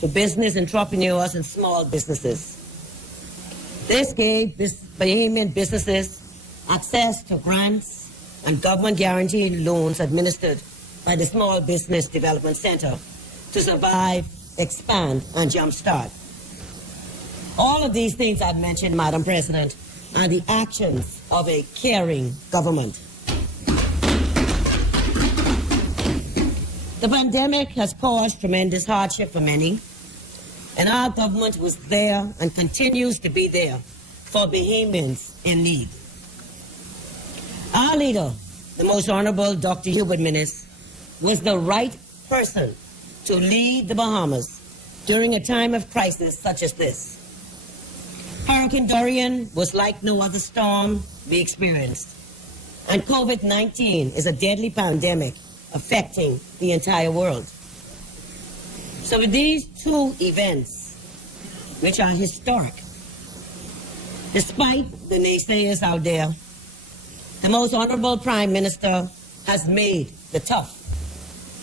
to business entrepreneurs and small businesses. This gave Bahamian businesses access to grants and government-guaranteed loans administered by the Small Business Development Center to survive, expand, and jumpstart. All of these things I've mentioned, Madam President, are the actions of a caring government. The pandemic has caused tremendous hardship for many, and our government was there and continues to be there for Bahamians in need. Our leader, the Most Honorable Dr. Hubert Minnis, was the right person to lead the Bahamas during a time of crisis such as this. Hurricane Dorian was like no other storm we experienced, and COVID-19 is a deadly pandemic affecting the entire world. So with these two events, which are historic, despite the naysayers out there, the Most Honorable Prime Minister has made the tough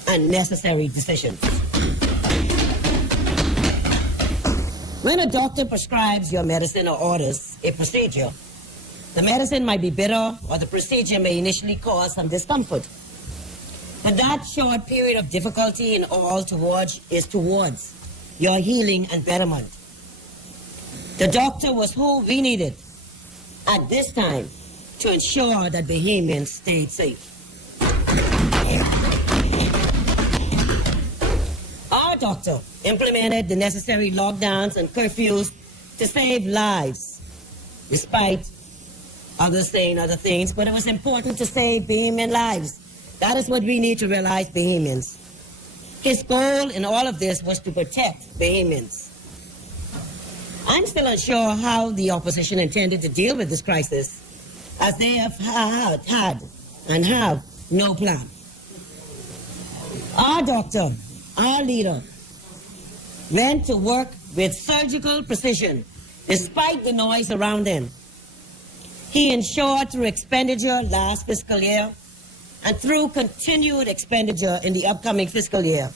and necessary decisions. When a doctor prescribes your medicine or orders a procedure, the medicine might be bitter or the procedure may initially cause some discomfort. But that short period of difficulty in all towards your healing and betterment. The doctor was who we needed at this time to ensure that Bahamians stayed safe. Our doctor implemented the necessary lockdowns and curfews to save lives, despite others saying other things, but it was important to save Bahamian lives. That is what we need to realize, Bahamians. His goal in all of this was to protect Bahamians. I'm still unsure how the opposition intended to deal with this crisis, as they have had and have no plan. Our doctor, our leader, went to work with surgical precision despite the noise around him. He ensured through expenditure last fiscal year and through continued expenditure in the upcoming fiscal year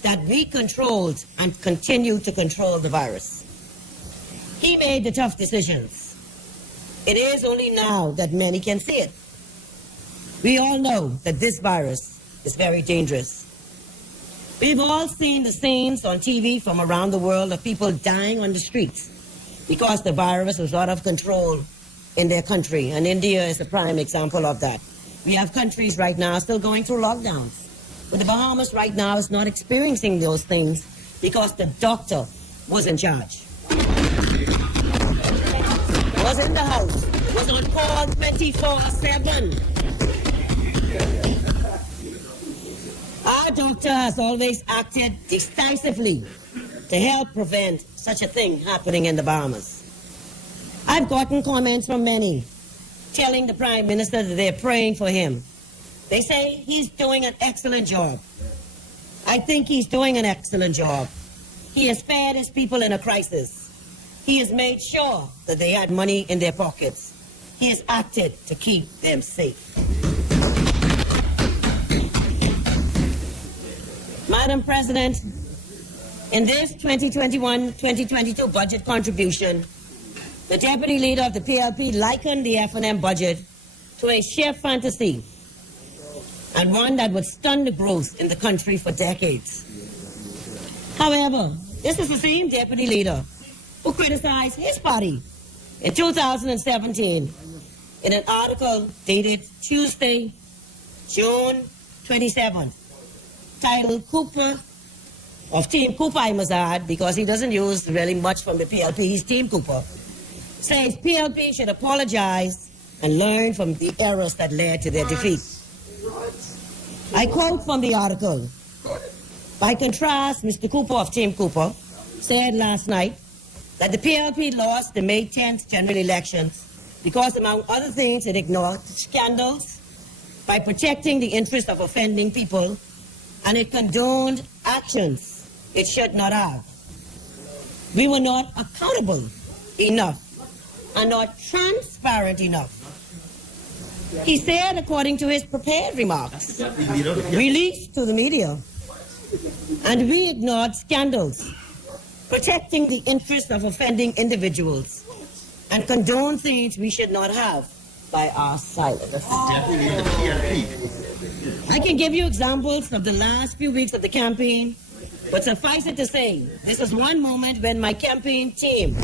that we controlled and continue to control the virus. He made the tough decisions. It is only now that many can see it. We all know that this virus is very dangerous. We've all seen the scenes on TV from around the world of people dying on the streets because the virus was out of control in their country, and India is a prime example of that. We have countries right now still going through lockdowns, but the Bahamas right now is not experiencing those things because the doctor was in charge. Was in the house, was on call 24/7. Our doctor has always acted decisively to help prevent such a thing happening in the Bahamas. I've gotten comments from many telling the Prime Minister that they're praying for him. They say he's doing an excellent job. I think he's doing an excellent job. He has spared his people in a crisis. He has made sure that they had money in their pockets. He has acted to keep them safe. Madam President, in this 2021-2022 budget contribution, the Deputy Leader of the PLP likened the F&M budget to a sheer fantasy and one that would stun the growth in the country for decades. However, this is the same Deputy Leader who criticized his party in 2017 in an article dated Tuesday, June 27th, titled Cooper of Team Cooper, I must add, because he doesn't use really much from the PLP, he's Team Cooper, says PLP should apologize and learn from the errors that led to their defeat. I quote from the article. By contrast, Mr. Cooper of Team Cooper said last night that the PLP lost the May 10th general elections because, among other things, it ignored scandals by protecting the interests of offending people, and it condoned actions it should not have. We were not accountable enough and not transparent enough. He said, according to his prepared remarks, released to the media, and we ignored scandals, protecting the interests of offending individuals, and condone things we should not have by our silence. I can give you examples of the last few weeks of the campaign, but suffice it to say, this is one moment when my campaign team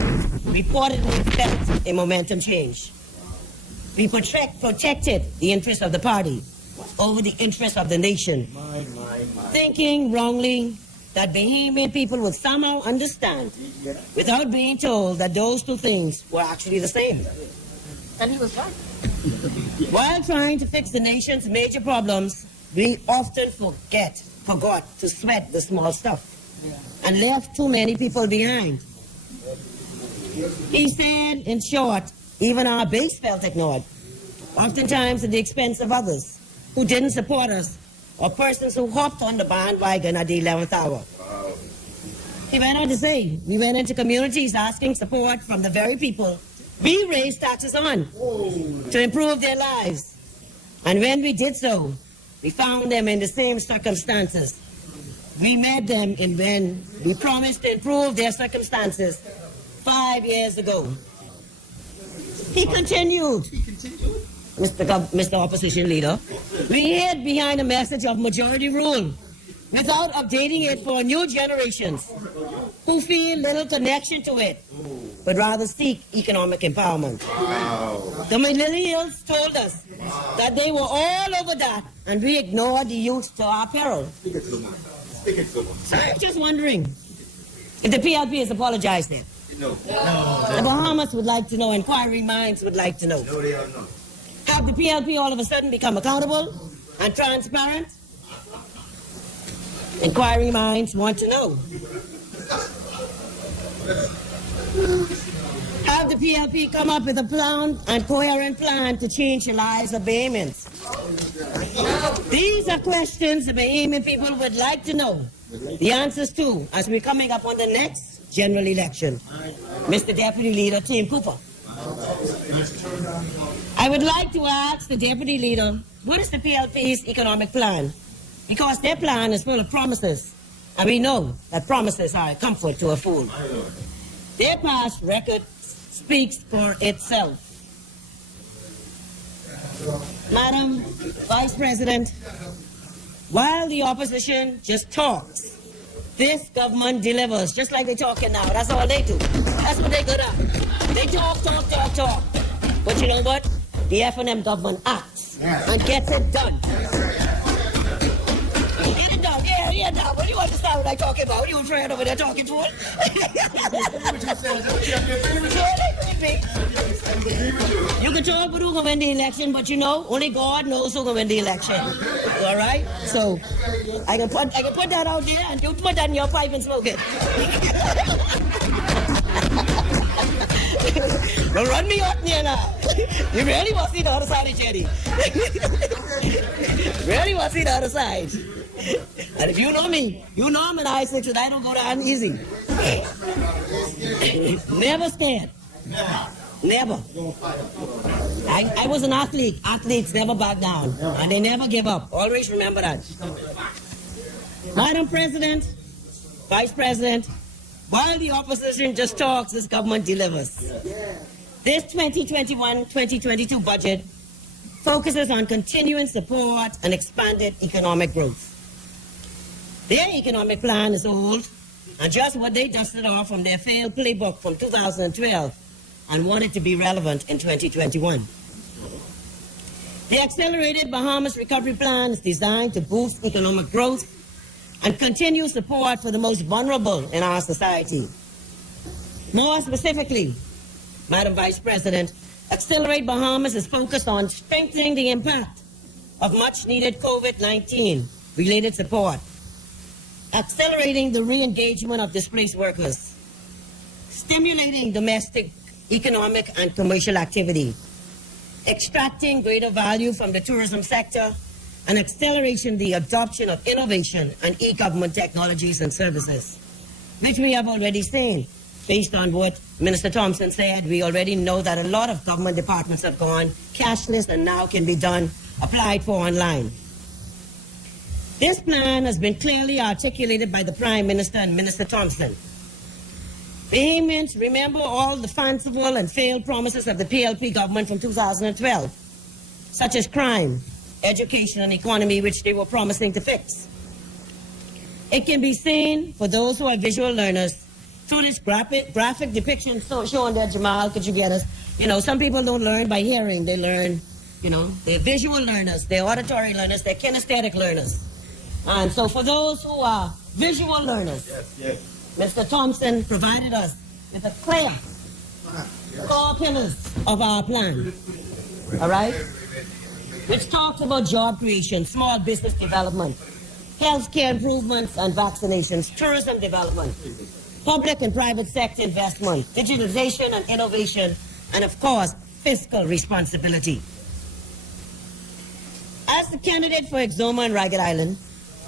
reportedly felt a momentum change. We protected the interests of the party over the interests of the nation, thinking wrongly that Bahamian people would somehow understand without being told that those two things were actually the same. And he was right. While trying to fix the nation's major problems, we often forgot to sweat the small stuff and left too many people behind. He said, in short, even our base felt ignored, oftentimes at the expense of others who didn't support us or persons who hopped on the bandwagon at the 11th hour. He went on to say, we went into communities asking support from the very people we raised taxes on to improve their lives. And when we did so, we found them in the same circumstances. We met them when we promised to improve their circumstances 5 years ago. He continued. Mr. Opposition Leader, we hid behind a message of majority rule without updating it for new generations who feel little connection to it, but rather seek economic empowerment. The millennials told us that they were all over that, and we ignored the youth to our peril. So I'm just wondering if the PLP has apologized then. No. The Bahamas would like to know, inquiring minds would like to know. No, they are not. Have the PLP all of a sudden become accountable and transparent? Inquiring minds want to know. Have the PLP come up with a plan and coherent plan to change the lives of Bahamians? These are questions the Bahamian people would like to know the answers to as we're coming up on the next general election. Mr. Deputy Leader Tim Cooper. I would like to ask the Deputy Leader, what is the PLP's economic plan? Because their plan is full of promises, and we know that promises are a comfort to a fool. Their past record speaks for itself. Madam Vice President, while the opposition just talks, this government delivers, just like they're talking now. That's all they do. That's what they good at. They talk. But you know what? The F&M government acts and gets it done. Get it done. Yeah, done. What do you understand what I'm talking about? What are you afraid over there talking to it? You can talk about who can win the election, but you know, only God knows who can win the election. All right? So I can put that out there, and you put that in your pipe and smoke it. Don't run me out there now. You really want to see the other side of Jetty. Really want to see the other side. And if you know me, you know I'm an I-6 and I don't go down easy. Never scared. Never. I was an athlete. Athletes never back down. And they never give up. Always remember that. Madam President, Vice President, while the opposition just talks, this government delivers. This 2021-2022 budget focuses on continuing support and expanded economic growth. Their economic plan is old and just what they dusted off from their failed playbook from 2012 and wanted to be relevant in 2021. The Accelerated Bahamas Recovery Plan is designed to boost economic growth and continue support for the most vulnerable in our society. More specifically, Madam Vice President, Accelerate Bahamas is focused on strengthening the impact of much-needed COVID-19 related support, accelerating the re-engagement of displaced workers, stimulating domestic economic and commercial activity, extracting greater value from the tourism sector, and accelerating the adoption of innovation and e-government technologies and services, which we have already seen. Based on what Minister Thompson said, we already know that a lot of government departments have gone cashless and now can be applied for online. This plan has been clearly articulated by the Prime Minister and Minister Thompson. Bahamians remember all the fanciful and failed promises of the PLP government from 2012, such as crime, education, and economy, which they were promising to fix. It can be seen for those who are visual learners through this graphic depiction shown there. Jamal, could you get us? You know, some people don't learn by hearing. They learn, you know, they're visual learners, they're auditory learners, they're kinesthetic learners. And so for those who are visual learners, Mr. Thompson provided us with a clear 4 pillars of our plan, all right? Which talks about job creation, small business development, healthcare improvements and vaccinations, tourism development, public and private sector investment, digitalization and innovation, and of course, fiscal responsibility. As the candidate for Exuma and Ragged Island,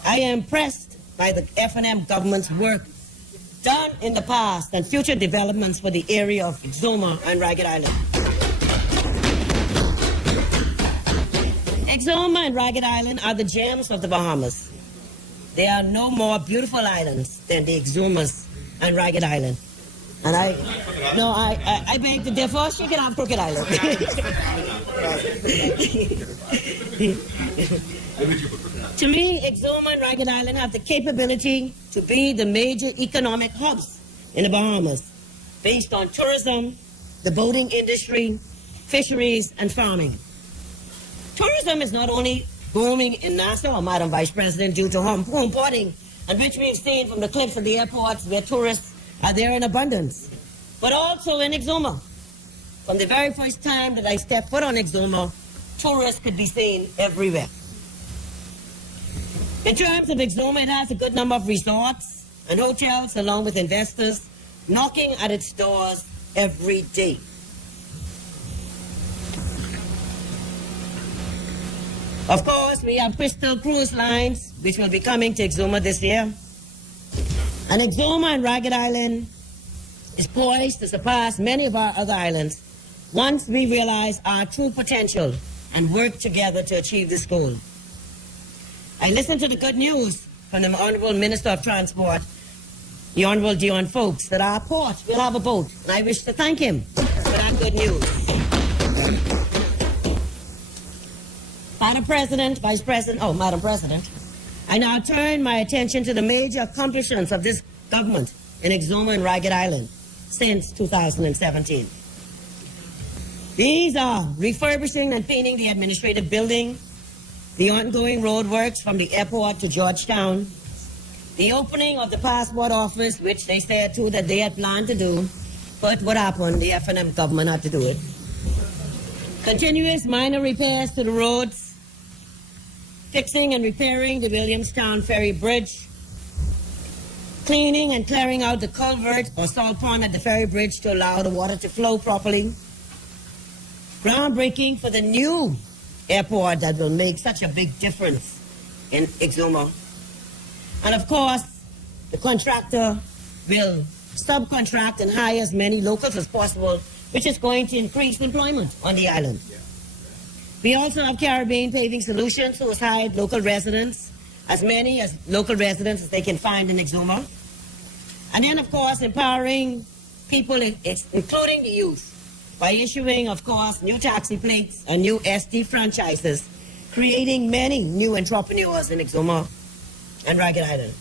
I am impressed by the F&M government's work done in the past and future developments for the area of Exuma and Ragged Island. Exuma and Ragged Island are the gems of the Bahamas. There are no more beautiful islands than the Exumas and Ragged Island. And I beg to differ. She can have Crooked Island. To me, Exuma and Ragged Island have the capability to be the major economic hubs in the Bahamas, based on tourism, the boating industry, fisheries, and farming. Tourism is not only booming in Nassau, Madam Vice President, due to home porting, and which we've seen from the cliffs of the airports where tourists are there in abundance, but also in Exuma. From the very first time that I stepped foot on Exuma, tourists could be seen everywhere. In terms of Exuma, it has a good number of resorts and hotels, along with investors knocking at its doors every day. Of course, we have Crystal Cruise Lines, which will be coming to Exuma this year. And Exuma and Ragged Island is poised to surpass many of our other islands once we realize our true potential and work together to achieve this goal. I listened to the good news from the Honorable Minister of Transport, the Honorable Dion Folks, that our port will have a boat, and I wish to thank him for that good news. Madam President, Madam President, I now turn my attention to the major accomplishments of this government in Exuma and Ragged Island since 2017. These are refurbishing and painting the administrative building, the ongoing road works from the airport to Georgetown, the opening of the passport office, which they said too that they had planned to do, but what happened? The F&M government had to do it. Continuous minor repairs to the roads, fixing and repairing the Williamstown Ferry Bridge, cleaning and clearing out the culvert or salt pond at the ferry bridge to allow the water to flow properly, groundbreaking for the new airport that will make such a big difference in Exuma. And of course, the contractor will subcontract and hire as many locals as possible, which is going to increase employment on the island. We also have Caribbean Paving Solutions, who has hired local residents, as many as local residents as they can find in Exuma. And then, of course, empowering people, including the youth, by issuing, of course, new taxi plates and new ST franchises, creating many new entrepreneurs in Exuma and Ragged Island.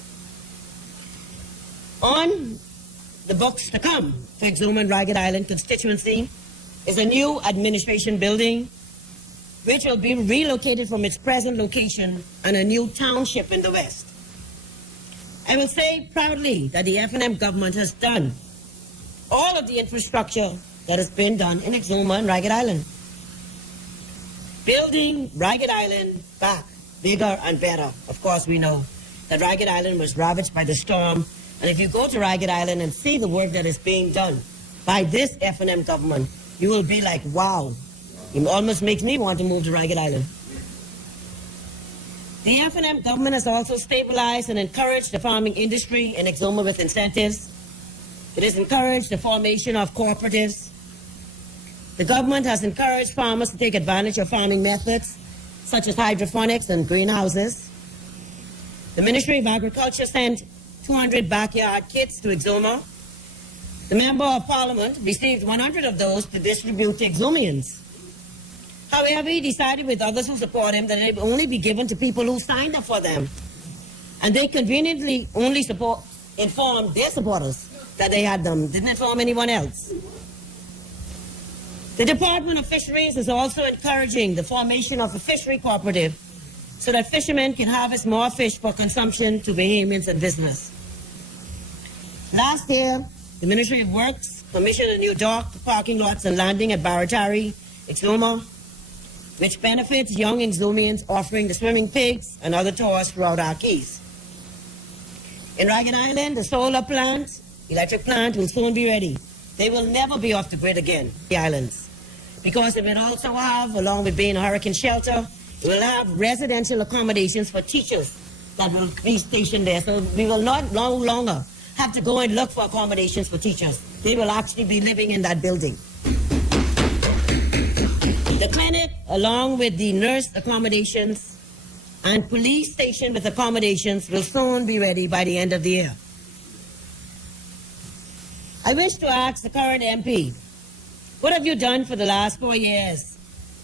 On the books to come for Exuma and Ragged Island constituency is a new administration building, which will be relocated from its present location and a new township in the west. I will say proudly that the F&M government has done all of the infrastructure that has been done in Exuma and Ragged Island. Building Ragged Island back bigger and better. Of course, we know that Ragged Island was ravaged by the storm, and if you go to Ragged Island and see the work that is being done by this F&M government, you will be like, wow. It almost makes me want to move to Ragged Island. The F&M government has also stabilized and encouraged the farming industry in Exuma with incentives. It has encouraged the formation of cooperatives. The government has encouraged farmers to take advantage of farming methods such as hydroponics and greenhouses. The Ministry of Agriculture sent 200 backyard kits to Exuma. The Member of Parliament received 100 of those to distribute to Exumians. However, he decided with others who support him that they would only be given to people who signed up for them. And they conveniently only informed their supporters that they had them, didn't inform anyone else. The Department of Fisheries is also encouraging the formation of a fishery cooperative so that fishermen can harvest more fish for consumption to Bahamians and business. Last year, the Ministry of Works commissioned a new dock, parking lots and landing at Baratari, Exuma, which benefits young Exumians, offering the swimming pigs and other tours throughout our keys. In Ragged Island, the solar plant, electric plant will soon be ready. They will never be off the grid again, the islands, because it will also have, along with being a hurricane shelter, it will have residential accommodations for teachers that will be stationed there. So we will not no longer have to go and look for accommodations for teachers. They will actually be living in that building. The clinic, along with the nurse accommodations and police station with accommodations, will soon be ready by the end of the year. I wish to ask the current MP, what have you done for the last 4 years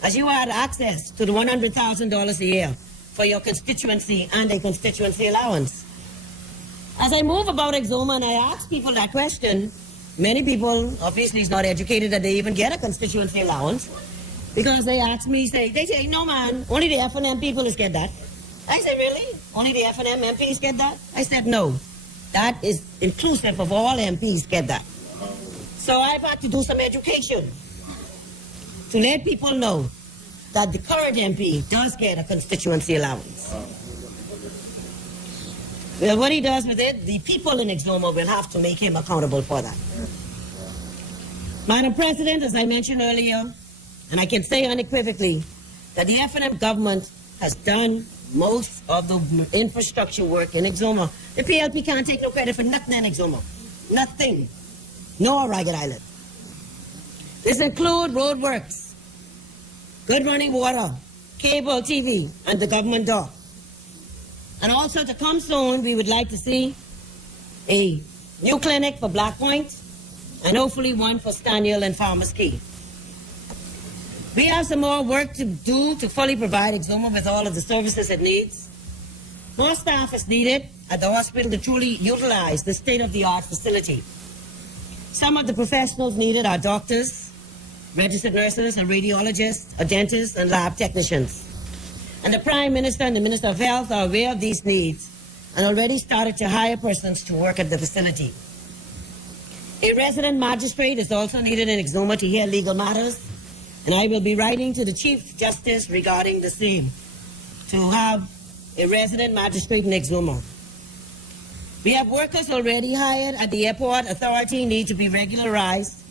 as you had access to the $100,000 a year for your constituency and a constituency allowance? As I move about Exuma and I ask people that question, many people obviously is not educated that they even get a constituency allowance because they ask me, they say, no man, only the F&M people get that. I say, really? Only the F&M MPs get that? I said, no. That is inclusive of all MPs get that. So I've had to do some education to let people know that the current MP does get a constituency allowance. Well, what he does with it, the people in Exuma will have to make him accountable for that. Madam President, as I mentioned earlier, and I can say unequivocally, that the F&M government has done most of the infrastructure work in Exuma. The PLP can't take no credit for nothing in Exuma. Nothing. Nor Ragged Island. This includes road works, good running water, cable TV, and the government dock. And also to come soon, we would like to see a new clinic for Black Point and hopefully one for Staniel and Farmers Key. We have some more work to do to fully provide Exuma with all of the services it needs. More staff is needed at the hospital to truly utilize the state-of-the-art facility. Some of the professionals needed are doctors, registered nurses and radiologists, dentists and lab technicians. And the Prime Minister and the Minister of Health are aware of these needs and already started to hire persons to work at the facility. A resident magistrate is also needed in Exuma to hear legal matters, and I will be writing to the Chief Justice regarding the same, to have a resident magistrate in Exuma. We have workers already hired at the airport authority need to be regularized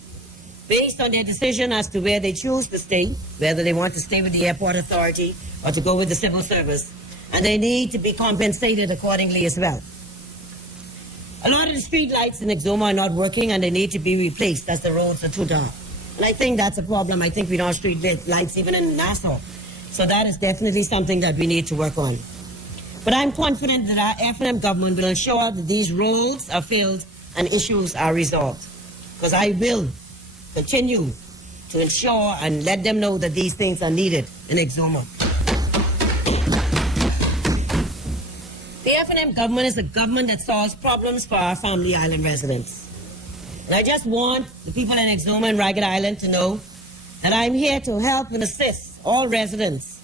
based on their decision as to where they choose to stay, whether they want to stay with the airport authority or to go with the civil service, and they need to be compensated accordingly as well. A lot of the street lights in Exuma are not working and they need to be replaced as the roads are too dark. And I think that's a problem. I think we don't have street lights even in Nassau. So that is definitely something that we need to work on. But I'm confident that our F&M government will ensure that these roads are filled and issues are resolved. Because I will continue to ensure and let them know that these things are needed in Exuma. The F&M government is a government that solves problems for our Family Island residents. And I just want the people in Exuma and Ragged Island to know that I'm here to help and assist all residents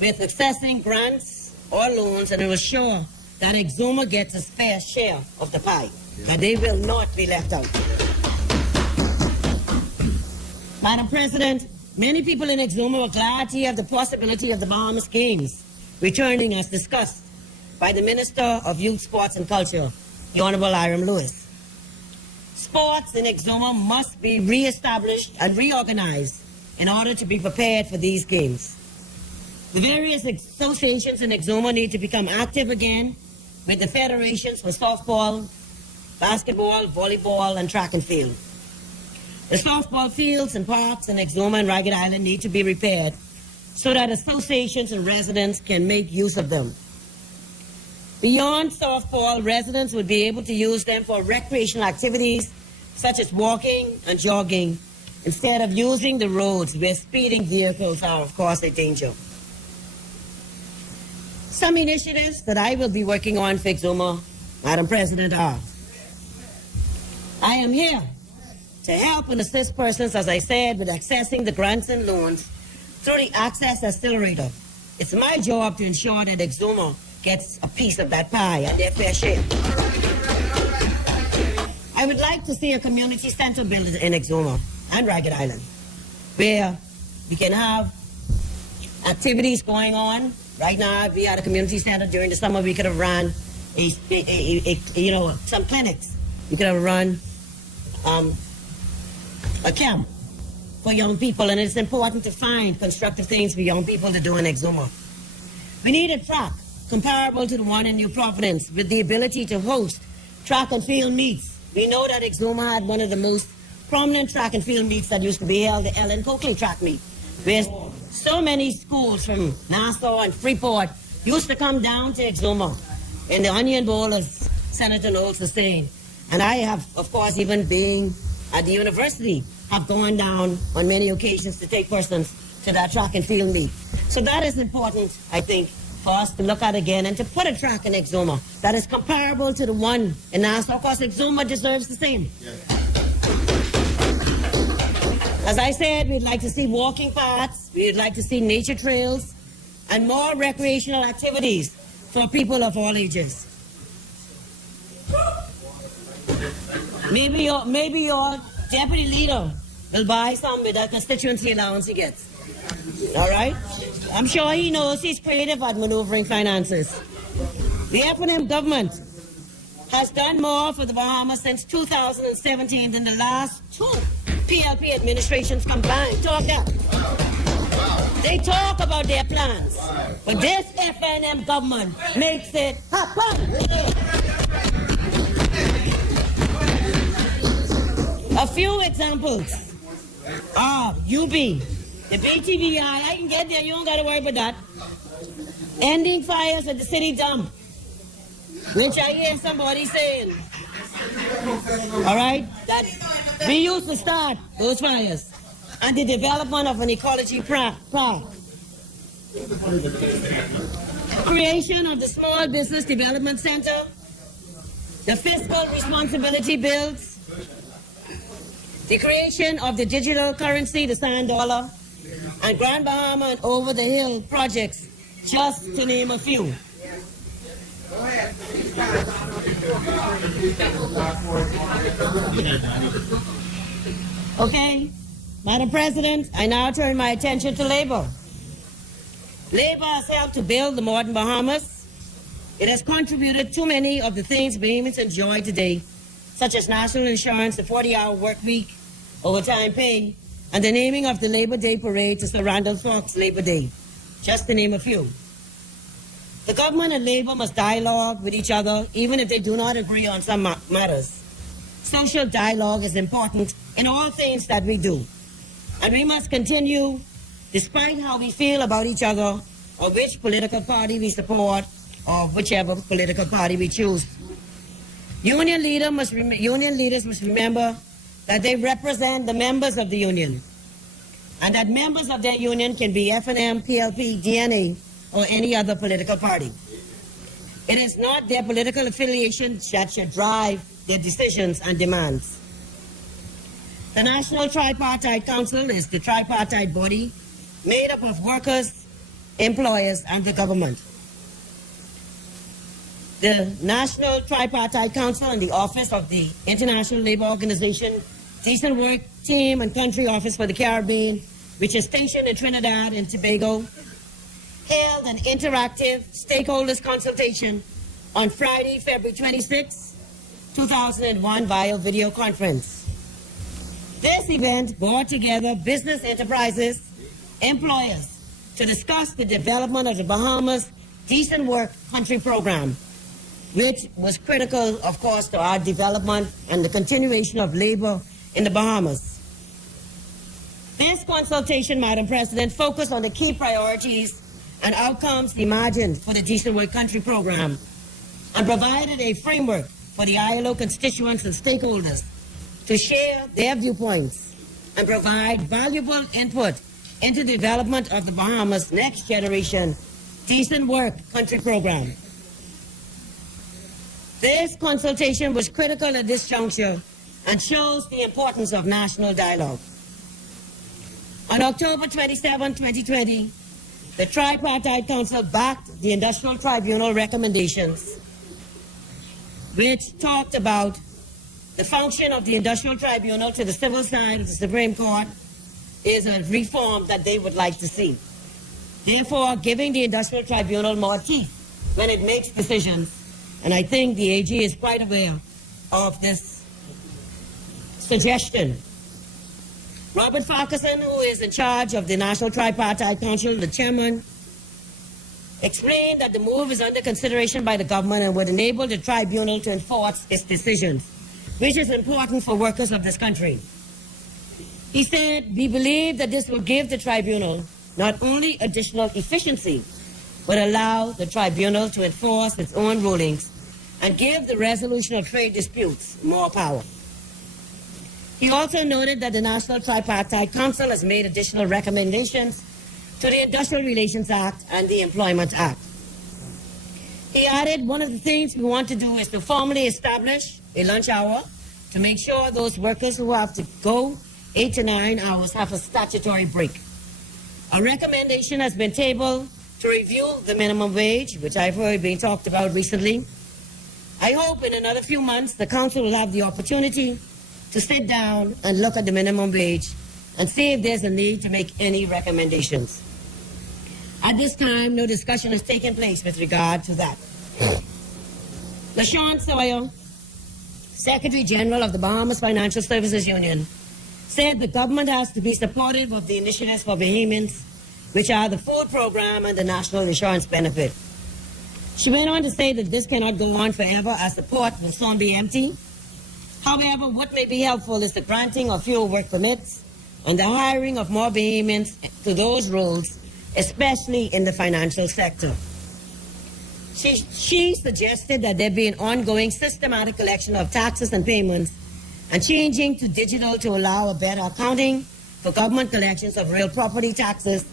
with accessing grants or loans and to assure that Exuma gets a fair share of the pie, that they will not be left out. Madam President, many people in Exuma were glad to hear the possibility of the Bahamas Games returning as discussed by the Minister of Youth, Sports and Culture, the Honorable Hiram Lewis. Sports in Exuma must be re-established and reorganized in order to be prepared for these games. The various associations in Exuma need to become active again with the federations for softball, basketball, volleyball, and track and field. The softball fields and parks in Exuma and Ragged Island need to be repaired so that associations and residents can make use of them. Beyond softball, residents would be able to use them for recreational activities such as walking and jogging instead of using the roads where speeding vehicles are, of course, a danger. Some initiatives that I will be working on for Exuma, Madam President, are: I am here to help and assist persons, as I said, with accessing the grants and loans through the Access Accelerator. It's my job to ensure that Exuma gets a piece of that pie and their fair share. I would like to see a community center built in Exuma and Ragged Island, where we can have activities going on. Right now, we had a community center. During the summer, we could have run some clinics. We could have run a camp for young people, and it's important to find constructive things for young people to do in Exuma. We need a track comparable to the one in New Providence with the ability to host track and field meets. We know that Exuma had one of the most prominent track and field meets that used to be held, the Ellen Coakley track meet, where so many schools from Nassau and Freeport used to come down to Exuma in the Onion Bowl, as Senator Knowles was saying, And I have, of course, even being at the university, have gone down on many occasions to take persons to that track and field meet. So that is important, I think, for us to look at again and to put a track in Exuma that is comparable to the one in Nassau. Of course, Exuma deserves the same. As I said, we'd like to see walking paths, we'd like to see nature trails, and more recreational activities for people of all ages. Maybe your deputy leader will buy some with that constituency allowance he gets. All right? I'm sure he knows he's creative at maneuvering finances. The F&M government has done more for the Bahamas since 2017 than the last two PLP administrations combined. Talk that. They talk about their plans, but this F&M government makes it happen. A few examples are UB, the BTVI. I can get there, you don't got to worry about that. Ending fires at the city dump, which I hear somebody saying. All right? That we used to start those fires. And the development of an ecology park. Creation of the Small Business Development Center. The fiscal responsibility bills. The creation of the digital currency, the sand dollar, and Grand Bahama and Over the Hill projects, just to name a few. Okay, Madam President, I now turn my attention to labor. Labor has helped to build the modern Bahamas. It has contributed to many of the things Bahamians enjoy today, such as national insurance, the 40-hour work week, overtime pay, and the naming of the Labor Day parade to Sir Randall Fox Labor Day, just to name a few. The government and labor must dialogue with each other, even if they do not agree on some matters. Social dialogue is important in all things that we do, and we must continue, despite how we feel about each other, or which political party we support, or whichever political party we choose. Union leaders must remember that they represent the members of the union, and that members of their union can be F&M, PLP, DNA, or any other political party. It is not their political affiliation that should drive their decisions and demands. The National Tripartite Council is the tripartite body made up of workers, employers, and the government. The National Tripartite Council and the Office of the International Labour Organization Decent Work Team and Country Office for the Caribbean, which is stationed in Trinidad and Tobago, held an interactive stakeholders consultation on Friday, February 26, 2001 via video conference. This event brought together business enterprises, employers, to discuss the development of the Bahamas Decent Work Country Program, which was critical, of course, to our development and the continuation of labor in the Bahamas. This consultation, Madam President, focused on the key priorities and outcomes imagined for the Decent Work Country Program and provided a framework for the ILO constituents and stakeholders to share their viewpoints and provide valuable input into the development of the Bahamas' next generation Decent Work Country Program. This consultation was critical at this juncture and shows the importance of national dialogue. On October 27, 2020, the Tripartite Council backed the Industrial Tribunal recommendations, which talked about the function of the Industrial Tribunal to the civil side of the Supreme Court is a reform that they would like to see. Therefore, giving the Industrial Tribunal more teeth when it makes decisions, and I think the AG is quite aware of this suggestion. Robert Farquharson, who is in charge of the National Tripartite Council, the chairman, explained that the move is under consideration by the government and would enable the tribunal to enforce its decisions, which is important for workers of this country. He said, "We believe that this will give the tribunal not only additional efficiency, but allow the tribunal to enforce its own rulings and give the resolution of trade disputes more power. He also noted that the National Tripartite Council has made additional recommendations to the Industrial Relations Act and the Employment Act. He added, one of the things we want to do is to formally establish a lunch hour to make sure those workers who have to go 8 to 9 hours have a statutory break. A recommendation has been tabled to review the minimum wage, which I've heard being talked about recently. I hope in another few months the Council will have the opportunity to sit down and look at the minimum wage and see if there's a need to make any recommendations. At this time, no discussion has taken place with regard to that. LaShawn Sawyer, Secretary General of the Bahamas Financial Services Union, said the government has to be supportive of the initiatives for Bahamians, which are the food program and the national insurance benefit. She went on to say that this cannot go on forever as the port will soon be empty. However, what may be helpful is the granting of fewer work permits and the hiring of more Bahamians to those roles, especially in the financial sector. She suggested that there be an ongoing systematic collection of taxes and payments and changing to digital to allow a better accounting for government collections of real property taxes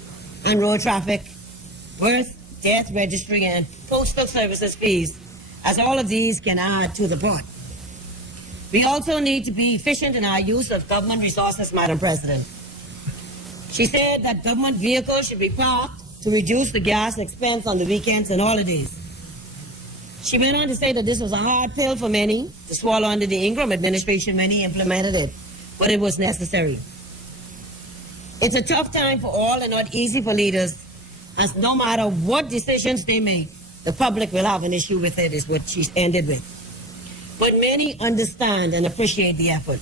and road traffic, birth, death registry, and postal services fees, as all of these can add to the pot. We also need to be efficient in our use of government resources, Madam President. She said that government vehicles should be parked to reduce the gas expense on the weekends and holidays. She went on to say that this was a hard pill for many to swallow under the Ingram administration when he implemented it, but it was necessary. It's a tough time for all and not easy for leaders, as no matter what decisions they make, the public will have an issue with it, is what she ended with. But many understand and appreciate the effort.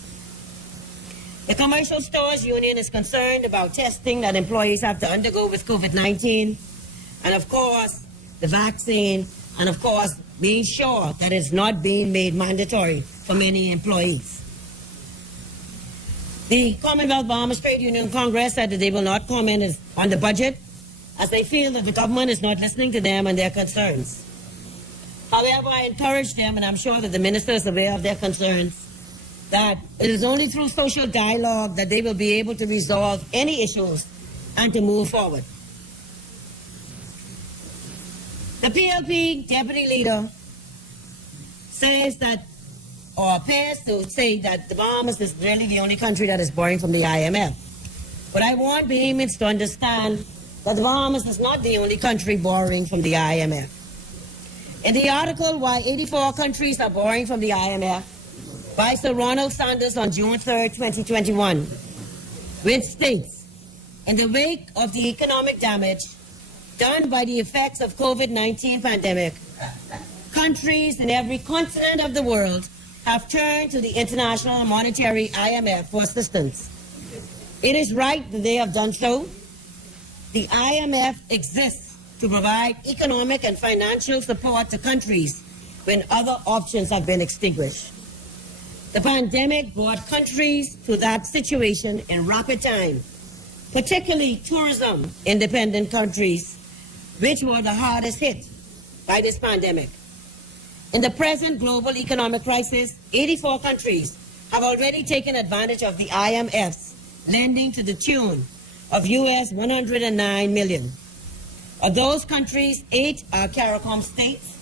The Commercial Stores Union is concerned about testing that employees have to undergo with COVID-19, and of course, the vaccine, and of course, being sure that it's not being made mandatory for many employees. The Commonwealth Bahamas Trade Union Congress said that they will not comment on the budget, as they feel that the government is not listening to them and their concerns. However, I encourage them, and I'm sure that the minister is aware of their concerns, that it is only through social dialogue that they will be able to resolve any issues and to move forward. The PLP deputy leader says that, or appears to say that the Bahamas is really the only country that is borrowing from the IMF. But I want Bahamians to understand that the Bahamas is not the only country borrowing from the IMF. In the article, Why 84 Countries Are Borrowing from the IMF, by Sir Ronald Sanders on June 3, 2021, which states, in the wake of the economic damage done by the effects of COVID-19 pandemic, countries in every continent of the world have turned to the International Monetary IMF for assistance. It is right that they have done so. The IMF exists to provide economic and financial support to countries when other options have been extinguished. The pandemic brought countries to that situation in rapid time, particularly tourism-independent countries, which were the hardest hit by this pandemic. In the present global economic crisis, 84 countries have already taken advantage of the IMF's lending to the tune of US $109 million. Of those countries, 8 are CARICOM states,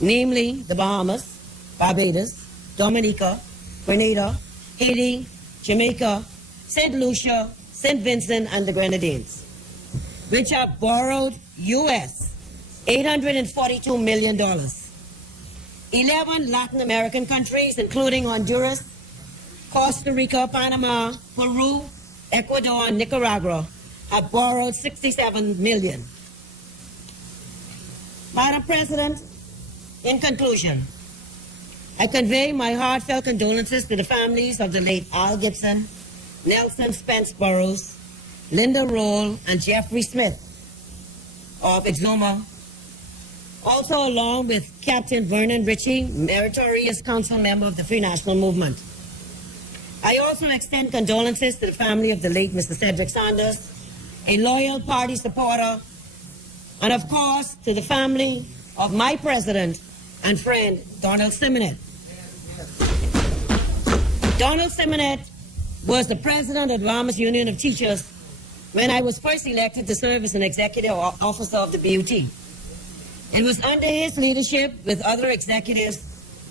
namely the Bahamas, Barbados, Dominica, Grenada, Haiti, Jamaica, St. Lucia, St. Vincent, and the Grenadines, which have borrowed US $842 million. 11 Latin American countries, including Honduras, Costa Rica, Panama, Peru, Ecuador, and Nicaragua, have borrowed $67 million. Madam President, in conclusion, I convey my heartfelt condolences to the families of the late Al Gibson, Nelson Spence Burroughs, Linda Roll, and Jeffrey Smith of Exuma, also along with Captain Vernon Ritchie, Meritorious Council Member of the Free National Movement. I also extend condolences to the family of the late Mr. Cedric Sanders, a loyal party supporter, and of course to the family of my president and friend, Donald Simonet. Donald Simonet was the president of the Bahamas Union of Teachers when I was first elected to serve as an executive officer of the BUT. It was under his leadership with other executives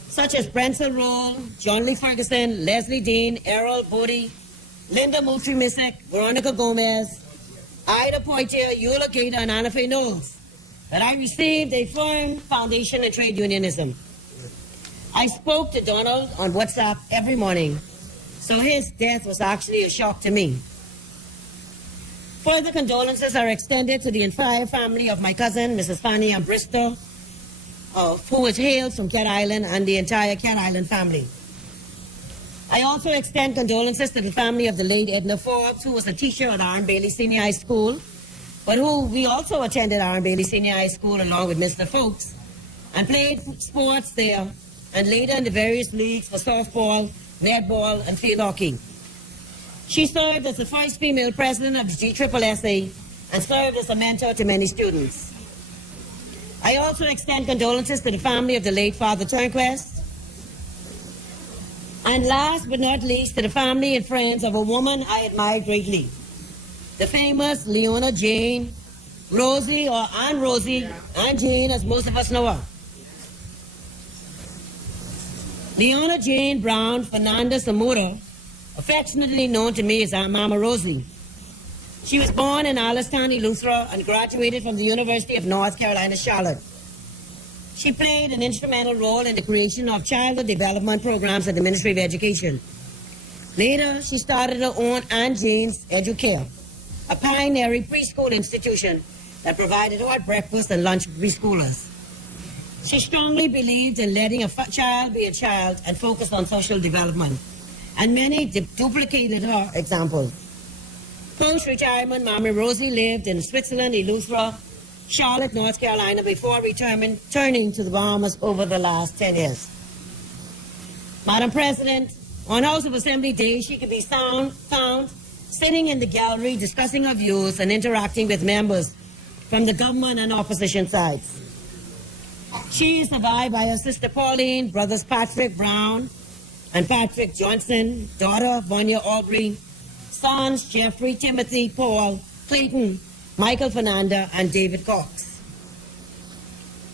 such as Brensel Roll, John Lee Ferguson, Leslie Dean, Errol Bodie, Linda Moultrie-Missick, Veronica Gomez, Ida Poitier, Eula Gator, and Anna Faye Knowles that I received a firm foundation in trade unionism. I spoke to Donald on WhatsApp every morning, so his death was actually a shock to me. Further condolences are extended to the entire family of my cousin, Mrs. Fanny Bristow, who hails from Cat Island, and the entire Cat Island family. I also extend condolences to the family of the late Edna Forbes, who was a teacher at Aaron Bailey Senior High School, but who we also attended Aaron Bailey Senior High School along with Mr. Folks, and played sports there, and later in the various leagues for softball, netball, and field hockey. She served as the first female president of the GSSA and served as a mentor to many students. I also extend condolences to the family of the late Father Turnquest. And last but not least, to the family and friends of a woman I admire greatly, the famous Leona Jane, Rosie, or Aunt Rosie, Aunt Jane, as most of us know her. Leona Jane Brown Fernandez Zamora, affectionately known to me as Aunt Mama Rosie. She was born in Allenstown, Eleuthera, and graduated from the University of North Carolina, Charlotte. She played an instrumental role in the creation of childhood development programs at the Ministry of Education. Later, she started her own Aunt Jane's Educare, a pioneering preschool institution that provided hot breakfast and lunch for preschoolers. She strongly believed in letting a child be a child and focused on social development, and many duplicated her example. Post-retirement, Mama Rosie lived in Switzerland, Eleuthera, Charlotte, North Carolina, before returning to the Bahamas over the last 10 years. Madam President, on House of Assembly Day, she could be found sitting in the gallery discussing her views and interacting with members from the government and opposition sides. She is survived by her sister Pauline, brothers Patrick Brown and Patrick Johnson, daughter Vanya Aubrey, sons Jeffrey, Timothy, Paul, Clayton, Michael Fernanda, and David Cox.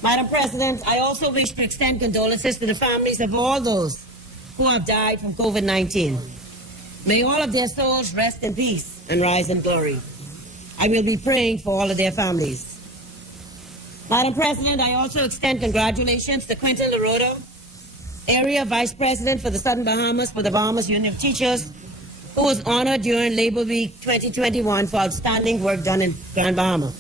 Madam President, I also wish to extend condolences to the families of all those who have died from COVID-19. May all of their souls rest in peace and rise in glory. I will be praying for all of their families. Madam President, I also extend congratulations to Quentin LaRota, Area Vice President for the Southern Bahamas for the Bahamas Union of Teachers, who was honored during Labor Week 2021 for outstanding work done in Grand Bahama.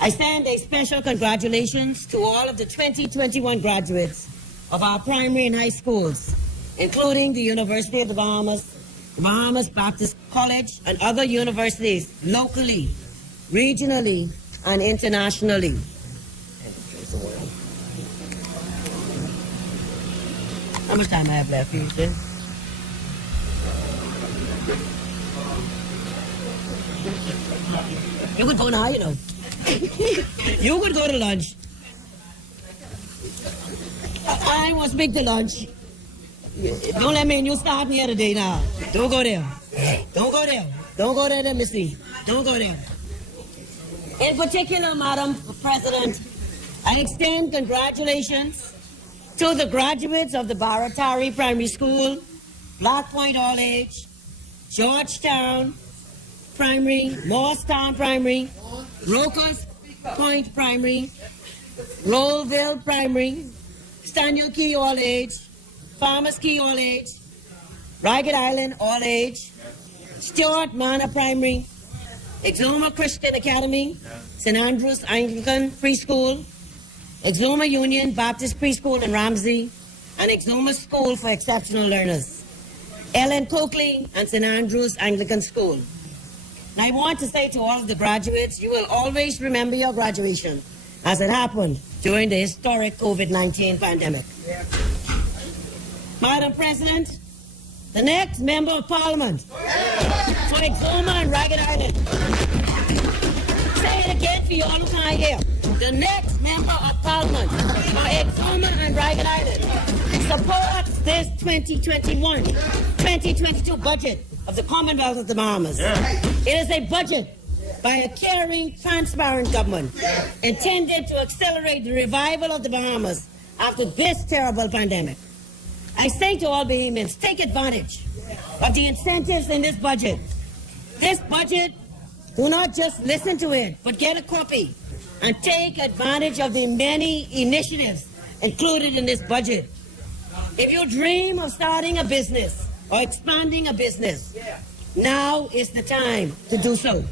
I send a special congratulations to all of the 2021 graduates of our primary and high schools, including the University of the Bahamas Baptist College, and other universities locally, regionally, and internationally. How much time I have left, Houston? You could go now, you know. You could go to lunch. I was big to lunch. Don't let me in. You start me here today now. Don't go there. Don't go there. Don't go there, Missy. Don't go there. In particular, Madam President, I extend congratulations to the graduates of the Baratari Primary School, Black Point All Age, Georgetown Primary, Morristown Primary, Rocos Point Primary, Rollville Primary, Staniel Key All Age, Farmers Key All Age, Ragged Island All Age, Stuart Manor Primary, Exuma Christian Academy, St. Andrews Anglican Preschool, Exuma Union Baptist Preschool in Ramsey, and Exuma School for Exceptional Learners, Ellen Coakley and St. Andrews Anglican School. And I want to say to all of the graduates, you will always remember your graduation as it happened during the historic COVID-19 pandemic. Madam President, the next Member of Parliament for Exuma and Ragged Island. Say it again for you all who can't hear. the next member of parliament for Exuma and Ragged Island supports this 2021-2022 budget of the Commonwealth of the Bahamas. It is a budget by a caring, transparent government intended to accelerate the revival of the Bahamas after this terrible pandemic. I say to all Bahamians, take advantage of the incentives in this budget. This budget, do not just listen to it, but get a copy and take advantage of the many initiatives included in this budget. If you dream of starting a business or expanding a business, now is the time to do so.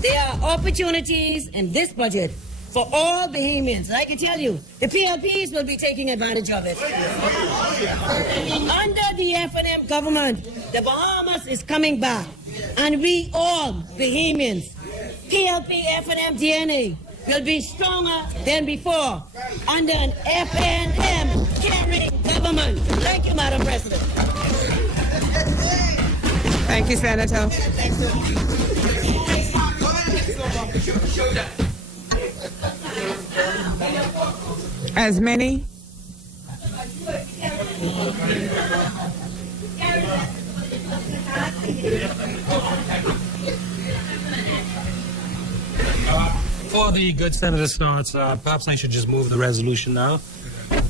There are opportunities in this budget for all Bahamians. And I can tell you, the PLPs will be taking advantage of it. Under the F&M government, the Bahamas is coming back. And we all, Bahamians, PLP F&M DNA, will be stronger than before under an F&M caring government. Thank you, Madam President. Thank you, Senator. As many? Before the good senator starts, perhaps I should just move the resolution now.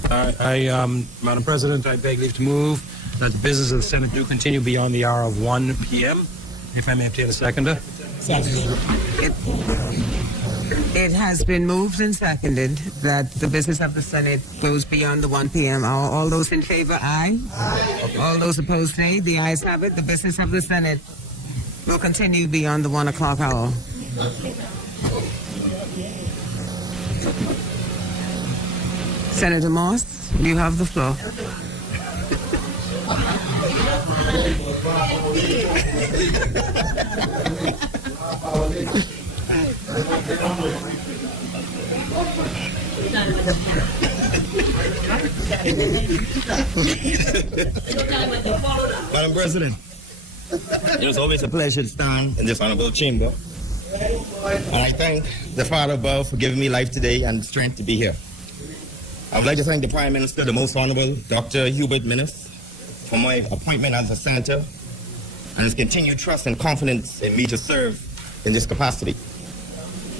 Madam President, I beg leave to move that the business of the Senate do continue beyond the hour of 1 p.m. If I may obtain a seconder. It has been moved and seconded that the business of the Senate goes beyond the 1 p.m. All those in favor, aye. All those opposed, nay. The ayes have it. The business of the Senate will continue beyond the 1 o'clock hour. Senator Moss, you have the floor. Madam President, it was always a pleasure to stand in this honorable chamber. And I thank the Father above for giving me life today and strength to be here. I would like to thank the Prime Minister, the Most Honorable Dr. Hubert Minnis, for my appointment as a senator and his continued trust and confidence in me to serve in this capacity.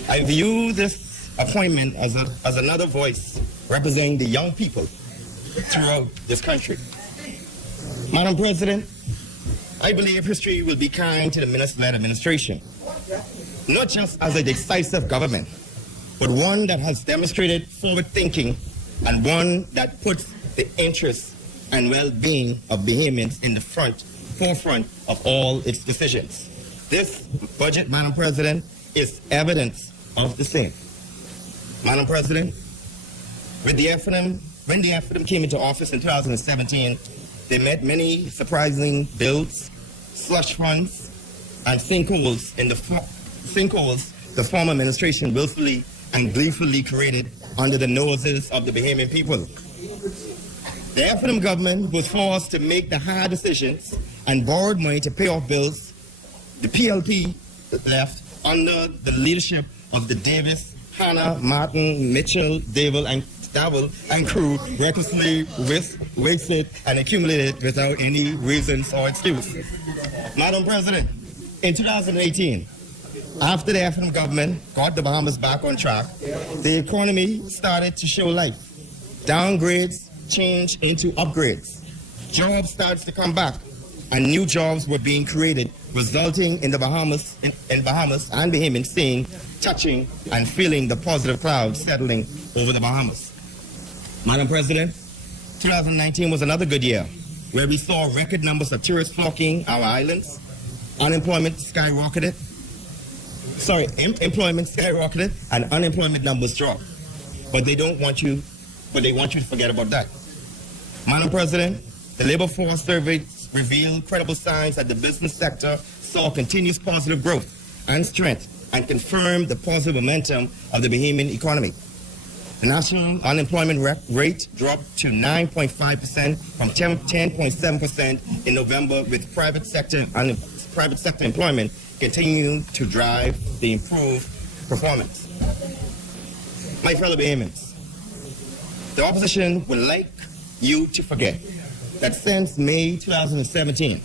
I view this appointment as another voice representing the young people throughout this country. Madam President, I believe history will be kind to the Minnis-led administration, not just as a decisive government, but one that has demonstrated forward thinking and one that puts the interests and well-being of Bahamians in the forefront of all its decisions. This budget, Madam President, is evidence of the same. Madam President, when the F&M came into office in 2017, they met many surprising bills, slush funds, and sinkholes the former administration willfully and gleefully created under the noses of the Bahamian people. The F&M government was forced to make the hard decisions and borrowed money to pay off bills. The PLP left under the leadership of the Davis, Hannah, Martin, Mitchell, Davil, and crew recklessly wasted and accumulated without any reasons or excuse. Madam President, in 2018, after the F&M government got the Bahamas back on track, the economy started to show life. Downgrades changed into upgrades. Jobs started to come back, and new jobs were being created, resulting in the Bahamas and Bahamians seeing, touching, and feeling the positive clouds settling over the Bahamas. Madam President, 2019 was another good year, where we saw record numbers of tourists flocking our islands. Employment skyrocketed, and unemployment numbers dropped. But they want you to forget about that. Madam President, the labor force surveys revealed credible signs that the business sector saw continuous positive growth and strength and confirmed the positive momentum of the Bahamian economy. The national unemployment rate dropped to 9.5% from 10.7% in November, with private sector employment continuing to drive the improved performance. My fellow Bahamians, the opposition would like you to forget that since May 2017,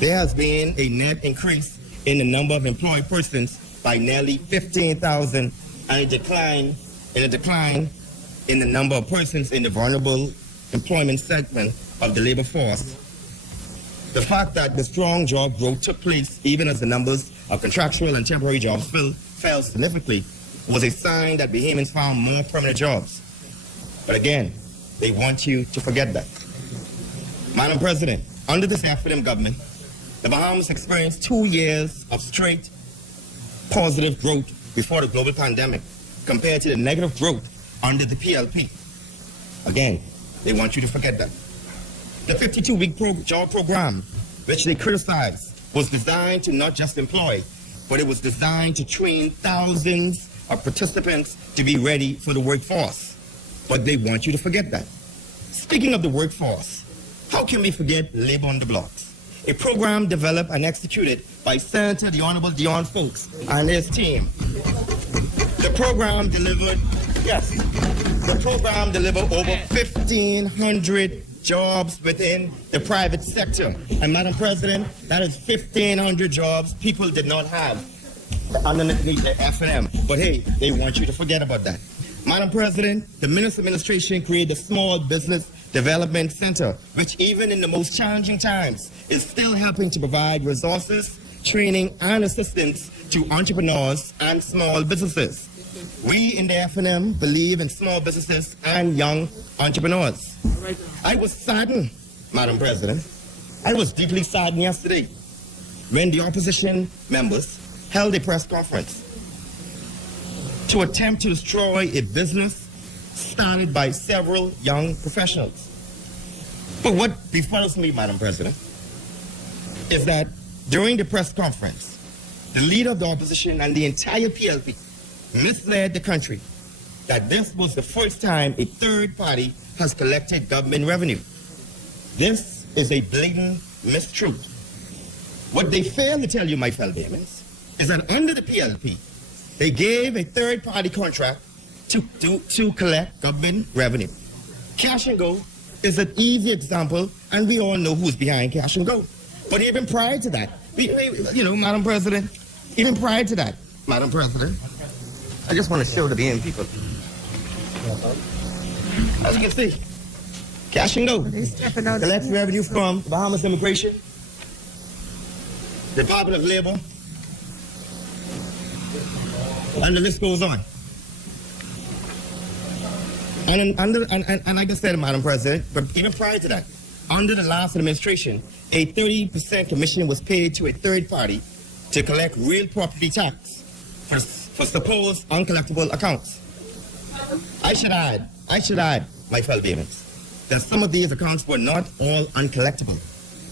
there has been a net increase in the number of employed persons by nearly 15,000 and a decline in the number of persons in the vulnerable employment segment of the labor force. The fact that the strong job growth took place even as the numbers of contractual and temporary jobs fell significantly was a sign that Bahamians found more permanent jobs. But again, they want you to forget that. Madam President, under this FNM government, the Bahamas experienced 2 years of straight positive growth before the global pandemic compared to the negative growth under the PLP. Again, they want you to forget that. The 52-week job program, which they criticized, was designed to not just employ, but it was designed to train thousands of participants to be ready for the workforce. But they want you to forget that. Speaking of the workforce, how can we forget Labor on the Blocks? A program developed and executed by Senator the Honorable Dion Folks and his team. The program delivered over 1,500 jobs within the private sector. And Madam President, that is 1,500 jobs people did not have underneath the FNM. But hey, they want you to forget about that. Madam President, the Minister's administration created a Small Business Development Center, which even in the most challenging times is still helping to provide resources, training, and assistance to entrepreneurs and small businesses. We in the FNM believe in small businesses and young entrepreneurs. I was saddened, Madam President. I was deeply saddened yesterday when the opposition members held a press conference to attempt to destroy a business started by several young professionals. But what befalls me, Madam President, is that during the press conference, the leader of the opposition and the entire PLP misled the country that this was the first time a third party has collected government revenue. This is a blatant mistruth. What they fail to tell you, my fellow Bahamians, is that under the PLP, they gave a third-party contract to collect government revenue. Cash and Go is an easy example, and we all know who's behind Cash and Go. But even prior to that, Madam President, Madam President, I just want to show the Bahamian people. As you can see, Cash and Go collects revenue from Bahamas Immigration, Department of Labor, and the list goes on. And like I said, Madam President, but even prior to that, under the last administration, a 30% commission was paid to a third party to collect real property tax for supposed uncollectible accounts. I should add, my fellow Bahamians, that some of these accounts were not all uncollectible.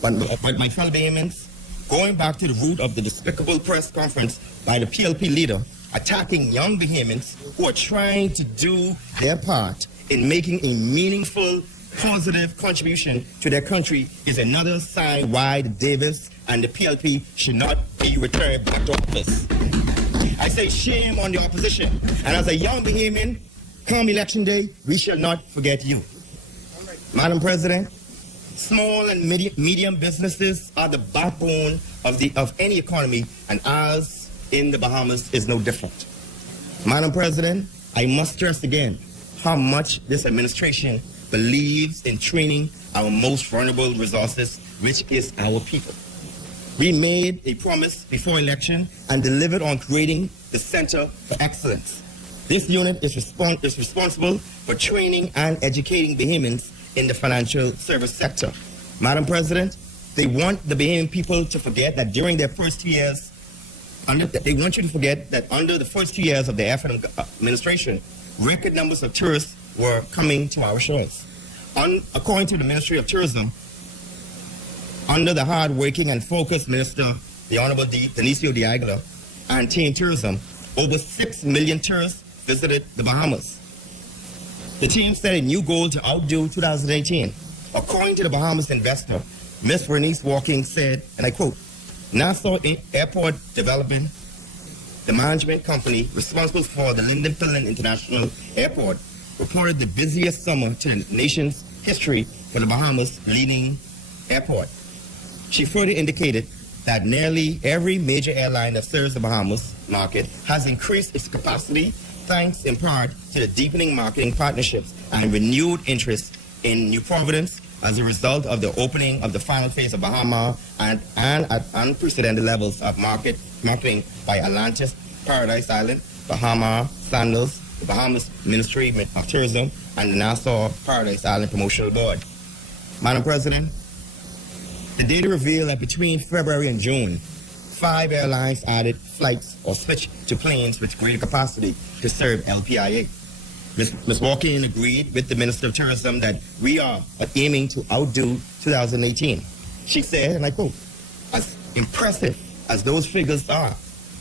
But my fellow Bahamians, going back to the root of the despicable press conference by the PLP leader, attacking young Bahamians who are trying to do their part in making a meaningful, positive contribution to their country is another sign why the Davis and the PLP should not be returned back to office. I say shame on the opposition. And as a young Bahamian, come election day, we shall not forget you. Madam President, small and medium businesses are the backbone of any economy, and ours in the Bahamas is no different. Madam President, I must stress again how much this administration believes in training our most vulnerable resources, which is our people. We made a promise before election and delivered on creating the Center for Excellence. This unit is responsible for training and educating Bahamians in the financial service sector. Madam President, they want the Bahamian people to forget that during their first 2 years, they want you to forget that under the first 2 years of the FNM administration, record numbers of tourists were coming to our shores. According to the Ministry of Tourism, under the hard-working and focused Minister, the Honorable Denicio de Aguilar, and Team Tourism, over 6 million tourists visited the Bahamas. The team set a new goal to outdo 2018. According to the Bahamas investor, Ms. Bernice Walking said, and I quote, Nassau Airport development the management company responsible for the Lyndon Pillin International Airport reported the busiest summer to the nation's history for the Bahamas' leading airport. She further indicated that nearly every major airline that serves the Bahamas market has increased its capacity thanks in part to the deepening marketing partnerships and renewed interest in New Providence as a result of the opening of the final phase of Bahamas and at unprecedented levels of marketing by Atlantis, Paradise Island, Bahamas, Sandals, the Bahamas Ministry of Tourism, and the Nassau Paradise Island Promotional Board. Madam President, the data revealed that between February and June, 5 airlines added flights or switched to planes with greater capacity to serve LPIA. Ms. Walken agreed with the Minister of Tourism that we are aiming to outdo 2018. She said, and I quote, "As impressive as those figures are,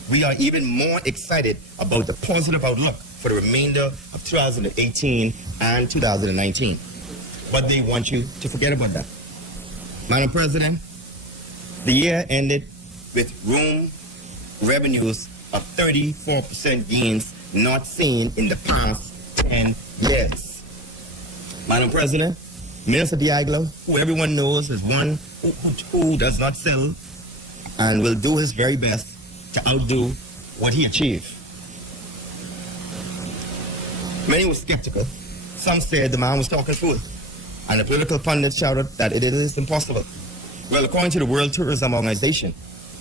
we are even more excited about the positive outlook for the remainder of 2018 and 2019. But they want you to forget about that. Madam President, the year ended with room revenues of 34% gains not seen in the past 10 years. Madam President, Minister Diaglo, who everyone knows is one who does not sell and will do his very best to outdo what he achieved. Many were skeptical. Some said the man was talking fool, and the political pundits shouted that it is impossible. Well, according to the World Tourism Organization,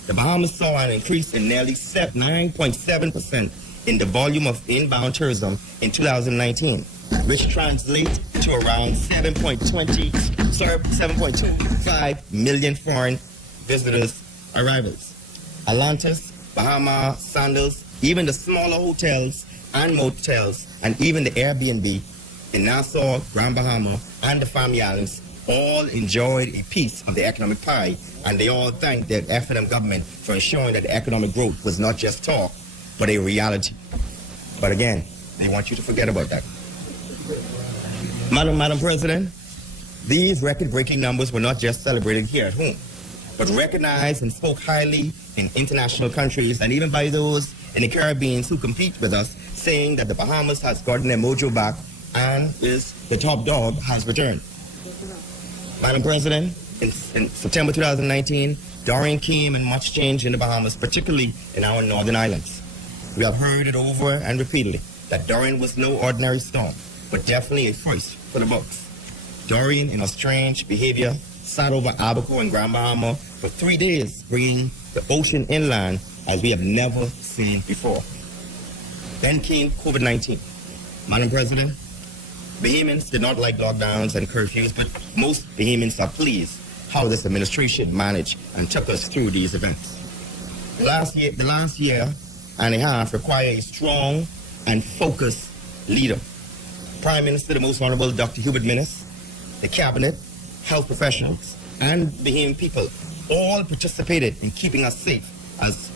the Bahamas saw an increase in nearly 9.7% in the volume of inbound tourism in 2019, which translates to around 7.25 million foreign visitors arrivals. Atlantis, Bahamas, Sandals, even the smaller hotels and motels, and even the Airbnb in Nassau, Grand Bahama, and the Family Islands all enjoyed a piece of the economic pie, and they all thanked the F&M government for ensuring that the economic growth was not just talk, but a reality. But again, they want you to forget about that. Madam President, these record-breaking numbers were not just celebrated here at home, but recognized and spoke highly in international countries and even by those in the Caribbean who compete with us, saying that the Bahamas has gotten their mojo back and is the top dog has returned. Madam President, in September 2019, Dorian came and much changed in the Bahamas, particularly in our northern islands. We have heard it over and repeatedly that Dorian was no ordinary storm, but definitely a first for the books. Dorian, in a strange behavior, sat over Abaco and Grand Bahama for 3 days, bringing the ocean inland as we have never seen before. Then came COVID-19. Madam President, Bahamians did not like lockdowns and curfews, but most Bahamians are pleased how this administration managed and took us through these events. The last year and a half required a strong and focused leader. Prime Minister, the Most Honorable Dr. Hubert Minnis, the Cabinet, health professionals, and Bahamian people all participated in keeping us safe. As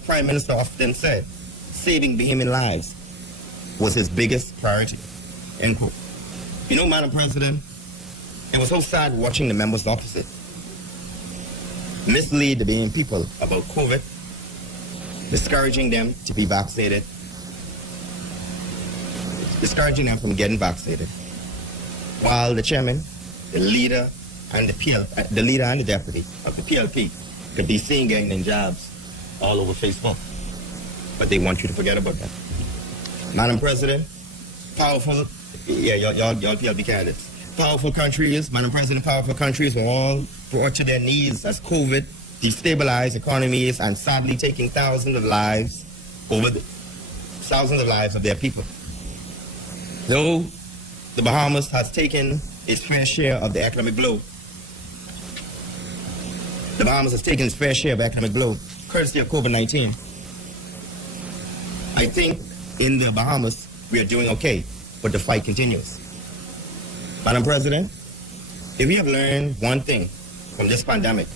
Prime Minister often said, saving Bahamian lives was his biggest priority. End quote. You know, Madam President, it was so sad watching the members opposite mislead the Bahamian people about COVID, discouraging them to be vaccinated, discouraging them from getting vaccinated, while the chairman, the leader, and the leader and the deputy of the PLP could be seen getting in jobs all over Facebook. But they want you to forget about that. Madam President, powerful, y'all PLP candidates. Powerful countries, Madam President, powerful countries were all brought to their knees as COVID destabilized economies and sadly taking thousands of lives of their people. Though the Bahamas has taken its fair share of the economic blow, courtesy of COVID-19. I think in the Bahamas we are doing okay, but the fight continues. Madam President, if we have learned one thing from this pandemic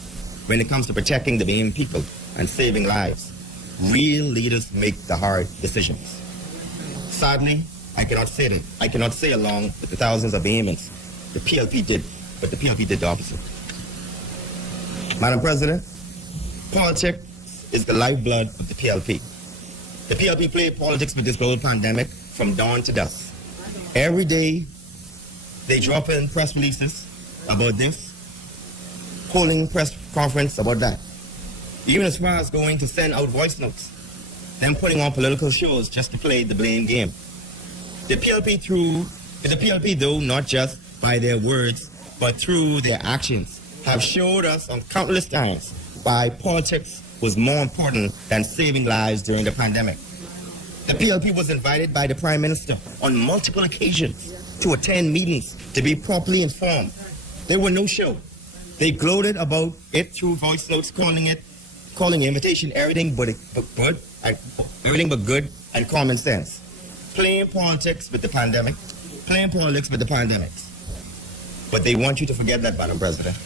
when it comes to protecting the Bahamian people and saving lives, real leaders make the hard decisions. Sadly, I cannot say along with the thousands of Bahamians the PLP did, but the PLP did the opposite. Madam President, politics is the lifeblood of the PLP. The PLP played politics with this global pandemic from dawn to dusk. Every day, they drop in press releases about this, holding press conference about that. Even as far as going to send out voice notes, then putting on political shows just to play the blame game. The PLP, though, not just by their words, but through their actions, have showed us on countless times why politics was more important than saving lives during the pandemic. The PLP was invited by the Prime Minister on multiple occasions to attend meetings to be properly informed. There were no show. They gloated about it through voice notes, calling the invitation everything but good and common sense. Playing politics with the pandemic. But they want you to forget that, Madam President.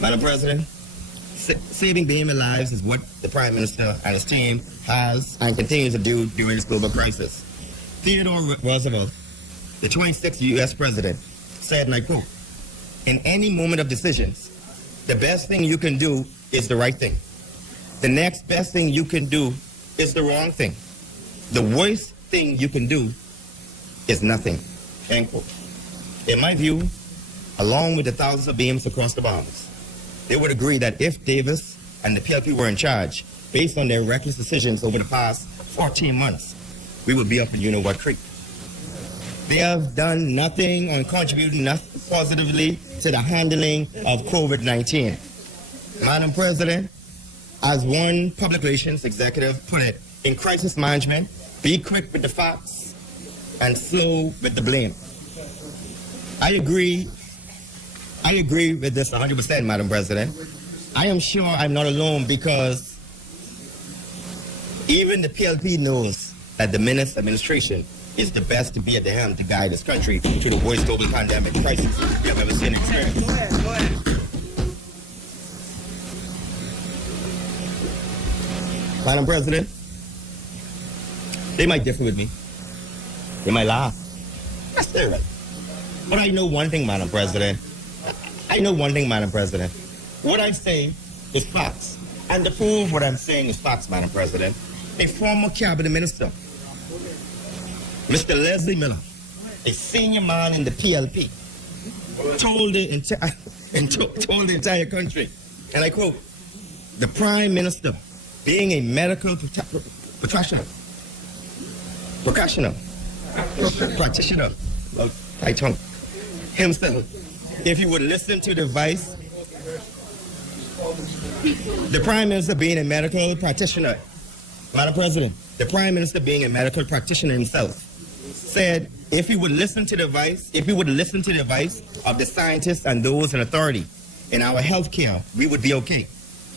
Madam President, saving Bahamian lives is what the Prime Minister and his team has and continues to do during this global crisis. Theodore Roosevelt, the 26th U.S. President, said, and I quote, "In any moment of decisions, the best thing you can do is the right thing. The next best thing you can do is the wrong thing. The worst thing you can do is nothing." End quote. In my view, along with the thousands of Bahamians across the Bahamas, they would agree that if Davis and the PLP were in charge, based on their reckless decisions over the past 14 months, we would be up in you-know-what creek. They have done nothing or contributed nothing positively to the handling of COVID-19. Madam President, as one public relations executive put it, in crisis management, be quick with the facts and slow with the blame. I agree with this 100%, Madam President. I am sure I'm not alone because even the PLP knows that the Minister administration is the best to be at the helm to guide this country through the worst global pandemic crisis we have ever seen and experienced. Go ahead. Madam President, they might differ with me. They might laugh. That's their right. But I know one thing, Madam President. What I say is facts. And to prove what I'm saying is facts, Madam President, a former cabinet minister, Mr. Leslie Miller, a senior man in the PLP, told the entire country, and I quote, "The Prime Minister, being a medical practitioner, himself, if he would listen to the advice, the Prime Minister being a medical practitioner, Madam President, the Prime Minister being a medical practitioner himself, said if he would listen to the advice of the scientists and those in authority in our healthcare, we would be okay."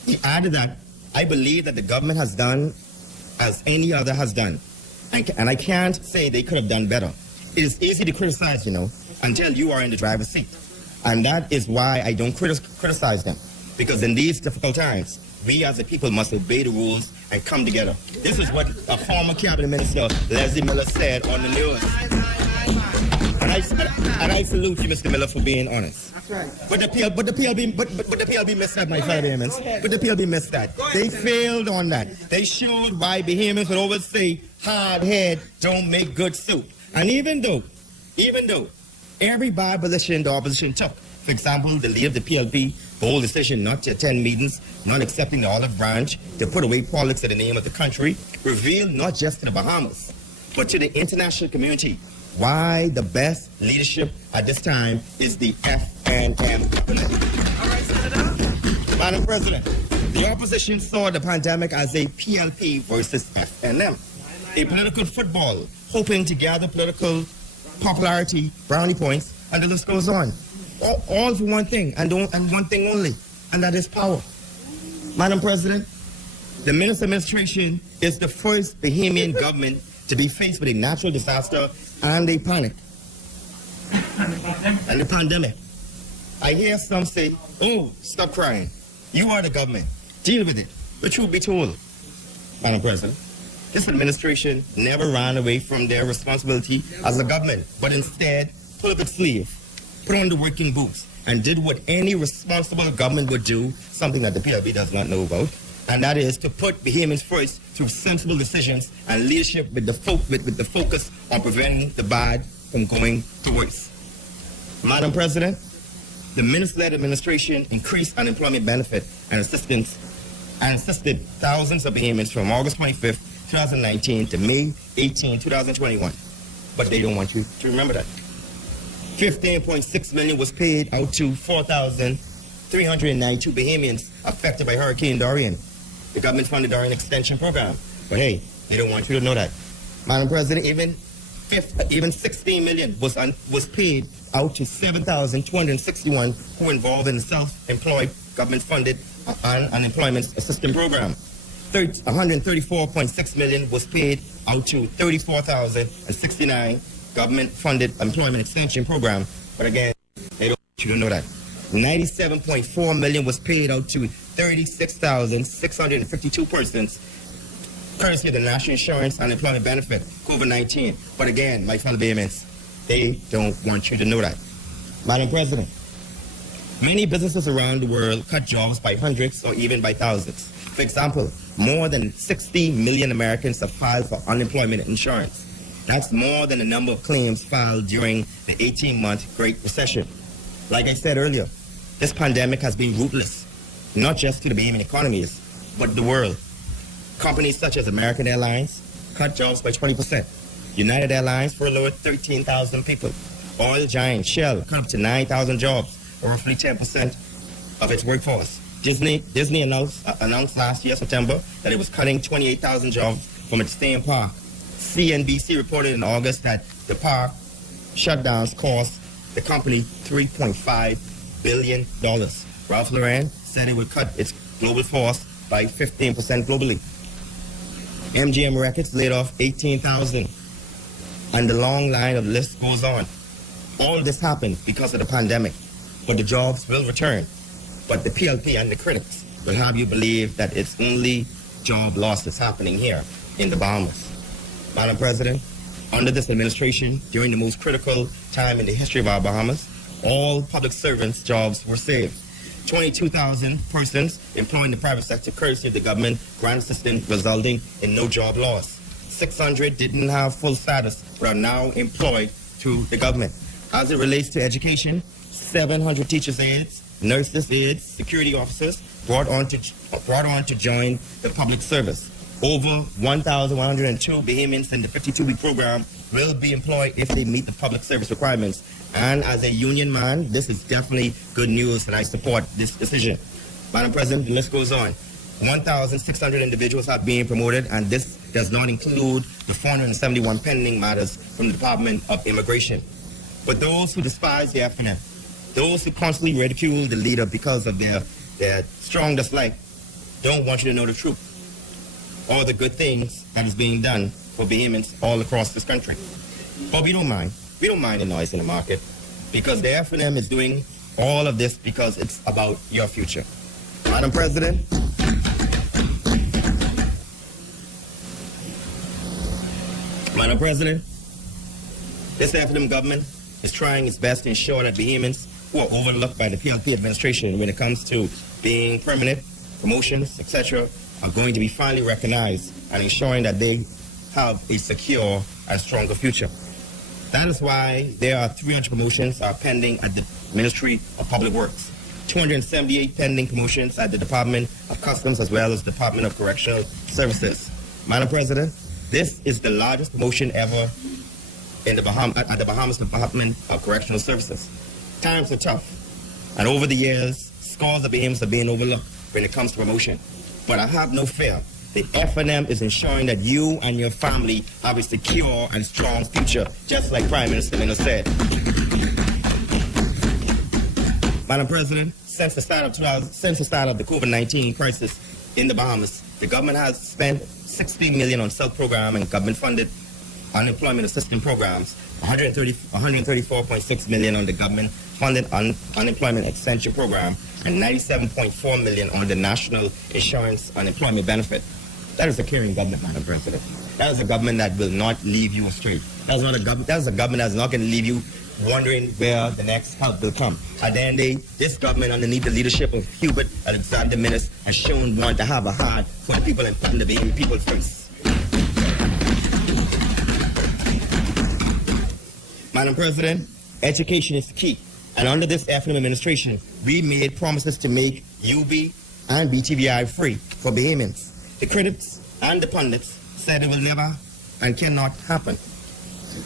He added that, "I believe that the government has done as any other has done. And I can't say they could have done better. It is easy to criticize, until you are in the driver's seat. And that is why I don't criticize them. Because in these difficult times, we as a people must obey the rules and come together." This is what a former cabinet minister, Leslie Miller, said on the news. And I salute you, Mr. Miller, for being honest. That's right. But the PLB missed that, my fellow Bahamians. But the PLB missed that. They failed on that. They showed why Bahamians would always say, hard head don't make good soup. And even though every bad position the opposition took, for example, the leader of the PLP, bold decision not to attend meetings, not accepting the olive branch, to put away politics in the name of the country, revealed not just to the Bahamas, but to the international community why the best leadership at this time is the FNM government. Madam President, the opposition saw the pandemic as a PLP versus FNM, a political football, hoping to gather political popularity, brownie points, and the list goes on. All for one thing, and one thing only, and that is power. Madam President, the Minister administration is the first Bahamian government to be faced with a natural disaster and a panic. And the pandemic. I hear some say, "Oh, stop crying. You are the government. Deal with it." But truth be told, Madam President, this administration never ran away from their responsibility as a government, but instead pulled up its sleeve, put on the working boots, and did what any responsible government would do, something that the PLB does not know about, and that is to put Bahamians first through sensible decisions and leadership with the focus on preventing the bad from going to worse. Madam President, the minister-led administration increased unemployment benefit and assistance and assisted thousands of Bahamians from August 25th, 2019 to May 18, 2021. But they don't want you to remember that. $15.6 million was paid out to 4,392 Bahamians affected by Hurricane Dorian. The government funded Dorian Extension Program. But hey, they don't want you to know that. Madam President, even $16 million was paid out to 7,261 who were involved in the self-employed government-funded unemployment assistance program. $134.6 million was paid out to 34,069 government-funded employment extension program. But again, they don't want you to know that. $97.4 million was paid out to 36,652 persons, courtesy of the National Insurance Unemployment Benefit, COVID-19. But again, my fellow Bahamians, they don't want you to know that. Madam President, many businesses around the world cut jobs by hundreds or even by thousands. For example, more than 60 million Americans have filed for unemployment insurance. That's more than the number of claims filed during the 18-month Great Recession. Like I said earlier, this pandemic has been ruthless, not just to the Bahamian economies, but the world. Companies such as American Airlines cut jobs by 20%. United Airlines furloughed 13,000 people. Oil giant Shell cut up to 9,000 jobs, or roughly 10% of its workforce. Disney announced last year, September, that it was cutting 28,000 jobs from its theme park. CNBC reported in August that the park shutdowns cost the company $3.5 billion. Ralph Lauren said it would cut its global force by 15% globally. MGM Records laid off 18,000. And the long line of lists goes on. All this happened because of the pandemic. But the jobs will return. But the PLP and the critics will have you believe that it's only job losses happening here in the Bahamas. Madam President, under this administration, during the most critical time in the history of our Bahamas, all public servants' jobs were saved. 22,000 persons employed in the private sector courtesy of the government grant assistance, resulting in no job loss. 600 didn't have full status but are now employed through the government. As it relates to education, 700 teachers' aides, nurses' aides, security officers brought on to join the public service. Over 1,102 Bahamians in the 52-week program will be employed if they meet the public service requirements. And as a union man, this is definitely good news, and I support this decision. Madam President, the list goes on. 1,600 individuals are being promoted, and this does not include the 471 pending matters from the Department of Immigration. But those who despise the FNM, those who constantly ridicule the leader because of their strong dislike, don't want you to know the truth or the good things that is being done for Bahamians all across this country. But we don't mind. We don't mind the noise in the market because the FNM is doing all of this because it's about your future. Madam President, this FNM government is trying its best to ensure that Bahamians who are overlooked by the PLP administration when it comes to being permanent, promotions, etc., are going to be finally recognized and ensuring that they have a secure and stronger future. That is why there are 300 promotions are pending at the Ministry of Public Works, 278 pending promotions at the Department of Customs as well as Department of Correctional Services. Madam President, this is the largest promotion ever in the at the Bahamas Department of Correctional Services. Times are tough, and over the years, scores of Bahamians are being overlooked when it comes to promotion. But I have no fear. The FNM is ensuring that you and your family have a secure and strong future, just like Prime Minister Mino said. Madam President, since the start of the COVID-19 crisis in the Bahamas, the government has spent $60 million on self-program and government-funded unemployment assistance programs, $134.6 million on the government-funded unemployment extension program, and $97.4 million on the National Insurance Unemployment Benefit. That is a caring government, Madam President. That is a government that will not leave you astray. That is a government that is not going to leave you wondering where the next help will come. At the end of the day, this government, underneath the leadership of Hubert Alexander Minnis, has shown want to have a heart for the people and putting the Bahamian people first. Madam President, education is key. And under this FM administration, we made promises to make UB and BTVI free for Bahamians. The critics and the pundits said it will never and cannot happen.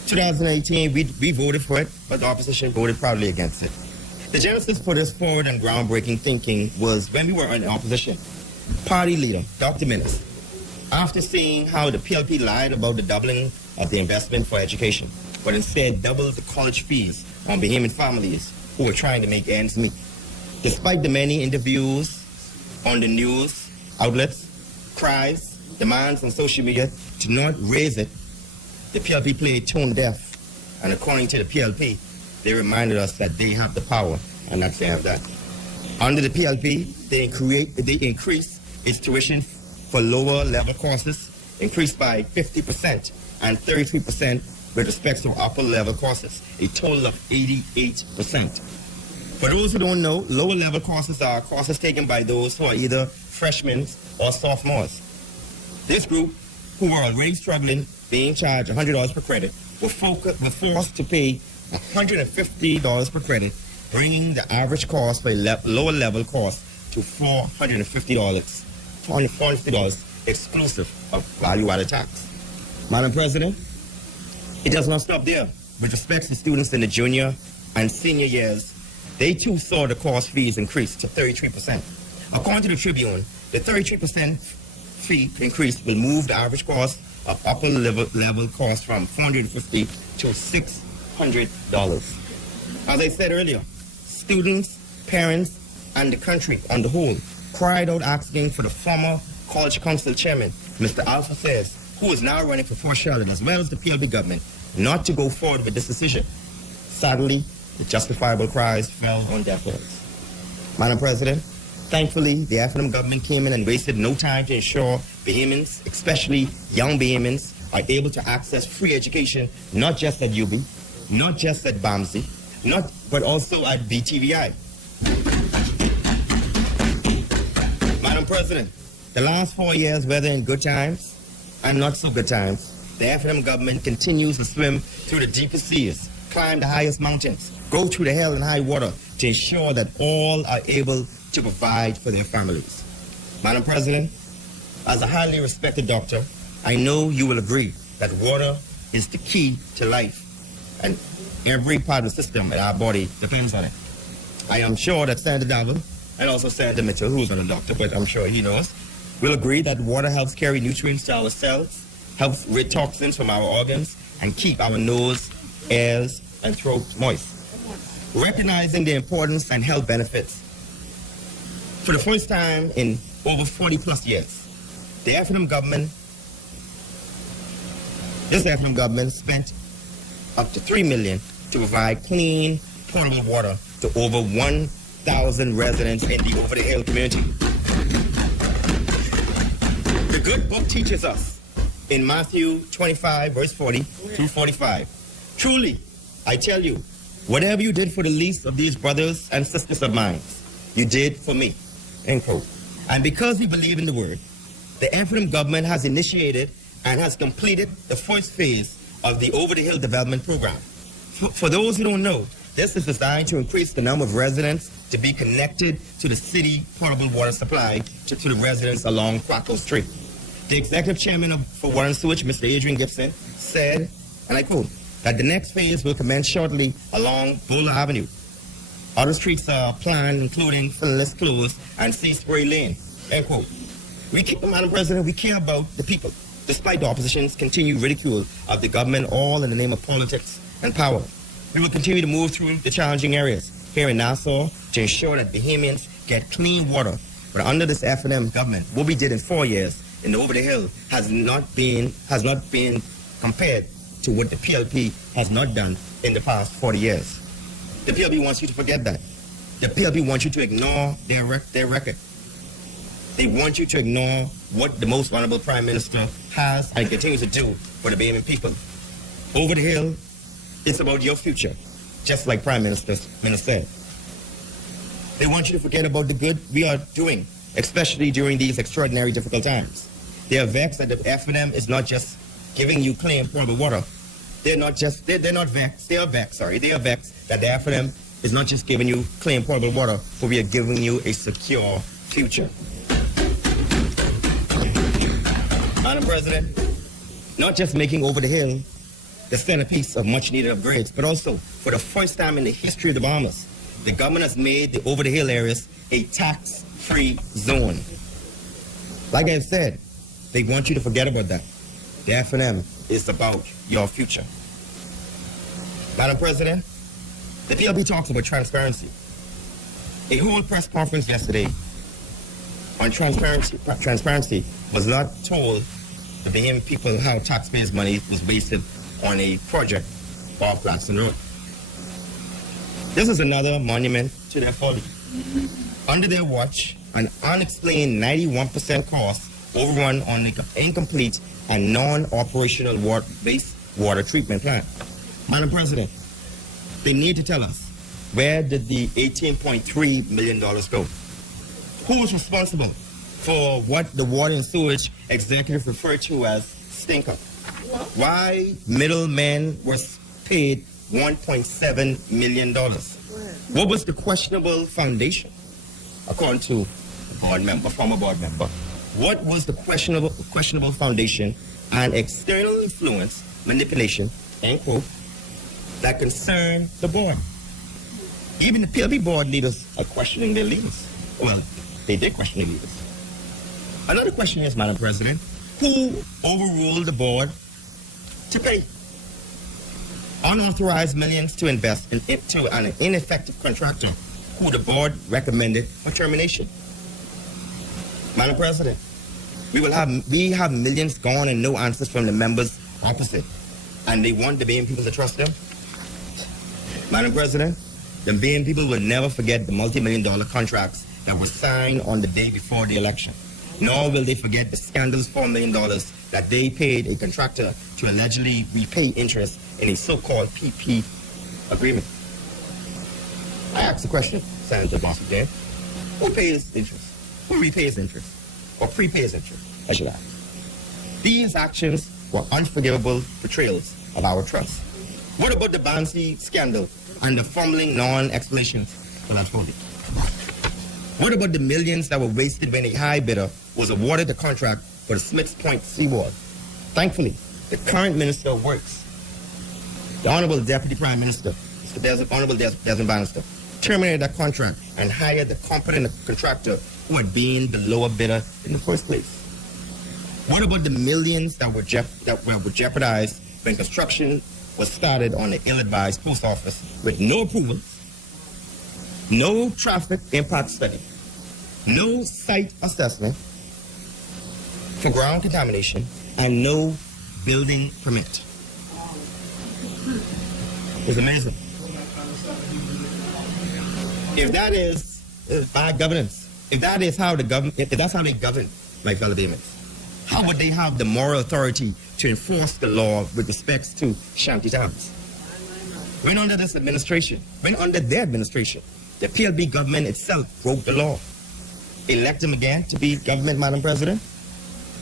2018, we voted for it, but the opposition voted proudly against it. The genesis for this forward and groundbreaking thinking was when we were in opposition. Party leader, Dr. Minnis, after seeing how the PLP lied about the doubling of the investment for education, but instead doubled the college fees on Bahamian families who were trying to make ends meet. Despite the many interviews on the news outlets, cries, demands on social media to not raise it, the PLP played tone deaf. And according to the PLP, they reminded us that they have the power, and that they have that. Under the PLP, they increased its tuition for lower level courses, increased by 50% and 33% with respect to upper level courses, a total of 88%. For those who don't know, lower level courses are courses taken by those who are either freshmen or sophomores. This group, who were already struggling, being charged $100 per credit, were forced to pay $150 per credit, bringing the average cost for a lower level course to $450 exclusive of value-added tax. Madam President, it does not stop there. With respect to students in the junior and senior years, they too saw the course fees increase to 33%. According to the Tribune, the 33% fee increase will move the average cost of upper level cost from $450 to $600. As I said earlier, students, parents, and the country on the whole cried out asking for the former College Council Chairman, Mr. Alpha Sayers, who is now running for Fort Sheldon, as well as the PLP government, not to go forward with this decision. Sadly, the justifiable cries fell on deaf ears. Madam President, thankfully, the FM government came in and wasted no time to ensure Bahamians, especially young Bahamians, are able to access free education, not just at UB, not just at BAMSI, but also at BTVI. Madam President, the last 4 years, whether in good times and not so good times, the FM government continues to swim through the deepest seas, climb the highest mountains, go through the hell and high water to ensure that all are able to provide for their families. Madam President, as a highly respected doctor, I know you will agree that water is the key to life, and every part of the system in our body depends on it. I am sure that Senator Davil and also Senator Mitchell, who is not a doctor, but I'm sure he knows, will agree that water helps carry nutrients to our cells, helps rid toxins from our organs, and keep our nose, ears, and throat moist. Recognizing the importance and health benefits, for the first time in over 40 plus years, this FM government spent up to $3 million to provide clean, potable water to over 1,000 residents in the over-the-hill community. The good book teaches us in Matthew 25, verse 40 through 45, truly, I tell you, whatever you did for the least of these brothers and sisters of mine, you did for me, end quote. And because we believe in the word, the FM government has initiated and has completed the first phase of the over-the-hill development program. For those who don't know, this is designed to increase the number of residents to be connected to the city potable water supply to the residents along Quacko Street. The executive chairman for Water and Sewage, Mr. Adrian Gibson, said, and I quote, that the next phase will commence shortly along Bowler Avenue. Other streets are planned, including Finless Close and Seaspray Lane, end quote. Madam President, we care about the people, despite the opposition's continued ridicule of the government, all in the name of politics and power. We will continue to move through the challenging areas here in Nassau to ensure that Bahamians get clean water. But under this F&M government, what we did in 4 years in the over-the-hill has not been compared to what the PLP has not done in the past 40 years. The PLP wants you to forget that. The PLP wants you to ignore their record. They want you to ignore what the most honorable Prime Minister has and continues to do for the Bahamian people. Over the hill, it's about your future. just like Prime Minister said. They want you to forget about the good we are doing, especially during these extraordinary difficult times. They are vexed that the F&M is not just giving you clean potable water. They are vexed that the F&M is not just giving you clean potable water, but we are giving you a secure future. Madam President, not just making Over the Hill the centerpiece of much needed upgrades, but also for the first time in the history of the Bahamas, the government has made the Over the Hill areas a tax-free zone. Like I said, they want you to forget about that. The F&M is about your future. Madam President, the PLB talks about transparency. A whole press conference yesterday on transparency was not told the Bahamian people how taxpayers' money was wasted on a project off Blackstone Road. This is another monument to their folly. Under their watch, an unexplained 91% cost overrun on the incomplete and non-operational wastewater treatment plant. Madam President, they need to tell us, where did the $18.3 million go? Who was responsible for what the Water and Sewage Executive referred to as stinker? Why middlemen was paid $1.7 million? What was the questionable foundation? According to former board member, what was the questionable foundation and external influence, manipulation, end quote, that concerned the board? Even the PLB board leaders are questioning their leaders. Well, they did question the leaders. Another question is, Madam President, who overruled the board to pay unauthorized millions to invest into an ineffective contractor who the board recommended for termination? Madam President, we have millions gone and no answers from the members opposite, and they want the Bahamian people to trust them. Madam President, the Bahamian people will never forget the multi-million-dollar contracts that were signed on the day before the election. Nor will they forget the scandalous $4 million that they paid a contractor to allegedly repay interest in a so-called PP agreement. I asked the question, Senator Boston James, who pays interest? Who repays interest? Or prepays interest, I should ask. These actions were unforgivable betrayals of our trust. What about the Bansi scandal and the fumbling non-explanations for unfolding? What about the millions that were wasted when a high bidder was awarded the contract for the Smiths Point seawall? Thankfully, the current Minister of Works, the Honorable Deputy Prime Minister, Honorable Desmond Bannister, terminated that contract and hired the competent contractor who had been the lower bidder in the first place. What about the millions that were jeopardized when construction was started on the ill-advised post office with no approval, no traffic impact study, no site assessment for ground contamination, and no building permit? It's amazing. If that is bad governance, if that's how they govern, my fellow Bahamians, how would they have the moral authority to enforce the law with respect to shanty towns? When under their administration, the PLB government itself broke the law. Elect them again to be government, Madam President?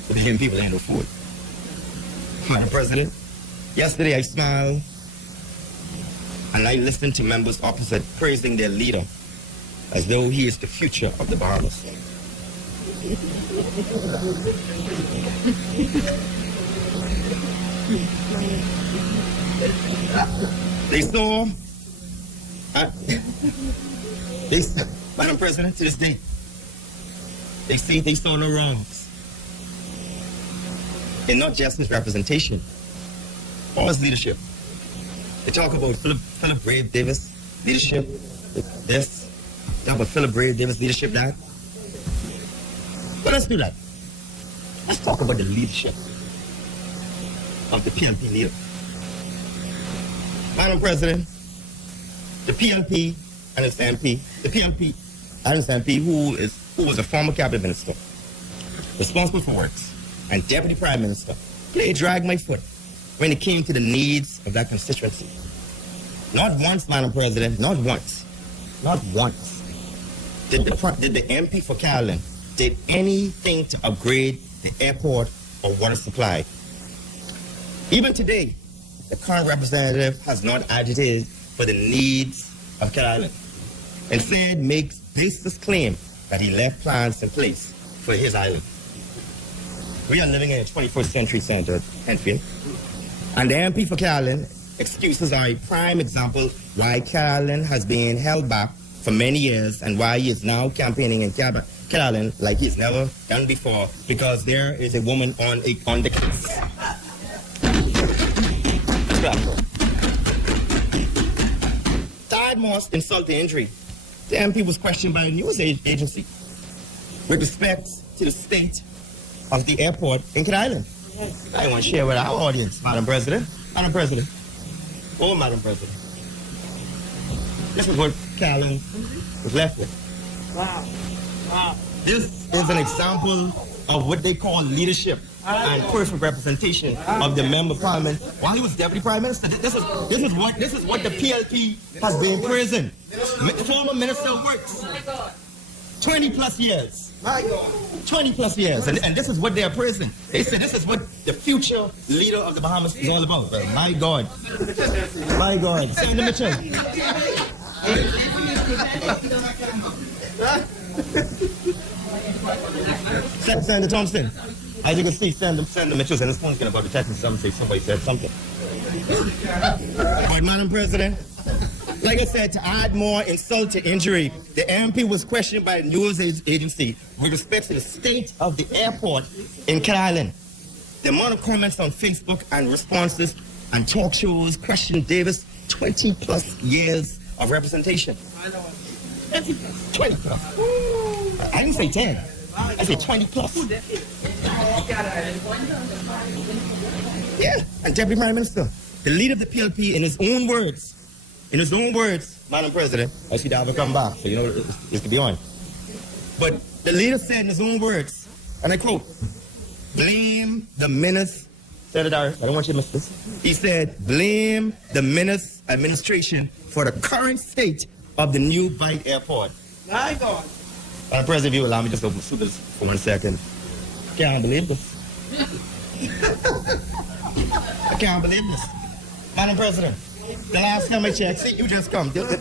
The Bahamian people ain't no fool. Madam President, yesterday I smiled and I listened to members opposite praising their leader as though he is the future of the Bahamas. Madam President, to this day, they saw no wrongs. And not just his representation, or his leadership. They talk about Philip Brave Davis leadership, this, talk about Philip Brave Davis leadership, that. But let's do that. Let's talk about the leadership of the PLP leader. Madam President, the PLP and its MP, who was a former cabinet minister, responsible for works, and deputy prime minister, they dragged my foot when it came to the needs of that constituency. Not once, Madam President, not once. Not once. Did the MP for Caroline did anything to upgrade the airport or water supply? Even today, the current representative has not agitated for the needs of Caroline. Instead, makes baseless claim that he left plans in place for his island. We are living in a 21st century center, Enfield. And the MP for Caroline excuses are a prime example why Caroline has been held back for many years and why he is now campaigning in Caroline like he's never done before, because there is a woman on the case. Third most insult to injury. The MP was questioned by a news agency with respect to the state of the airport in Caroline. I want to share with our audience, Madam President. Madam President. Oh, Madam President. This is what Caroline was left with. Wow. Wow. This is an example of what they call leadership and perfect representation of the member of parliament while he was deputy prime minister. This is what the PLP has been praising. Former Minister of Works. 20 plus years. 20 plus years. And this is what they are praising. They say this is what the future leader of the Bahamas is all about. My God. My God. Senator Mitchell. Senator Thompson. As you can see, Senator Mitchell and his phone's about to text me somebody said something. But Madam President, like I said, to add more insult to injury, the MP was questioned by a news agency with respect to the state of the airport in Caroline. The amount of comments on Facebook and responses and talk shows questioned Davis' 20 plus years of representation. 20 plus. I didn't say 10. I said 20 plus. Yeah, and Deputy Prime Minister, the leader of the PLP, in his own words, Madam President, I see that will come back, so you know this could be on. But the leader said in his own words, and I quote, blame the menace, Senator Darius, I don't want you to miss this. He said, blame the menace administration for the current state of the new Bight Airport. My God. Madam President, if you allow me just to open this for 1 second. I can't believe this. I can't believe this. Madam President, the last time I checked, see, you just come. We can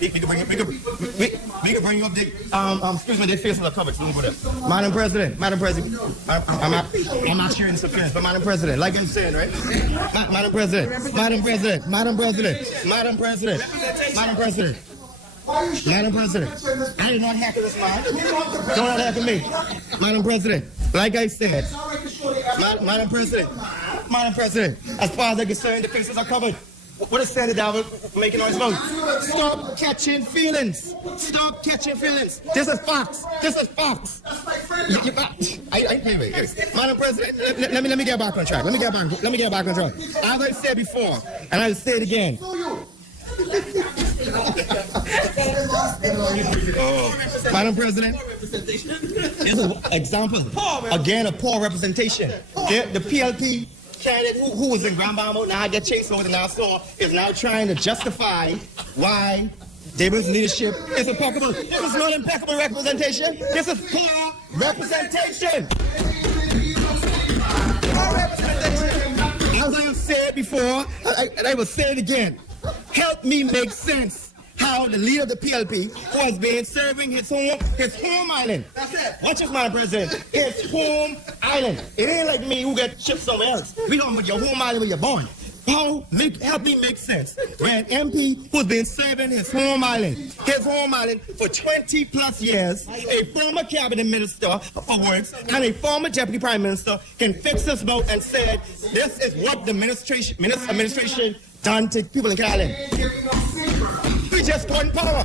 bring you up the, excuse me, their faces are covered, so don't go there. Madam President, I'm not sharing this appearance, but Madam President, like I'm saying, right? Madam President, Madam President, Madam President, Madam President, Madam President. Madam President, I did not heckle this man. Don't heckle me. Madam President, like I said, Madam President, as far as I'm concerned, the faces are covered. What is Senator David making noise about? Stop catching feelings. Stop catching feelings. This is facts. This is facts. Madam President, let me get back on track. Let me get back on track. As I said before, and I'll say it again. Madam President, this is an example, again, of poor representation. The PLP candidate who was in Grand Bahama, now get chased over the Nassau, is now trying to justify why David's leadership is impeccable. This is not impeccable representation. This is poor representation. As I have said before, and I will say it again, help me make sense how the leader of the PLP, who has been serving his home island. That's it. Watch this, Madam President. His home island. It ain't like me who get shipped somewhere else. We don't put your home island where you're born. Help me make sense. When an MP who's been serving his home island for 20 plus years, a former cabinet minister for works and a former deputy prime minister can fix this vote and said, this is what the administration done to people in Caroline. We just got in power.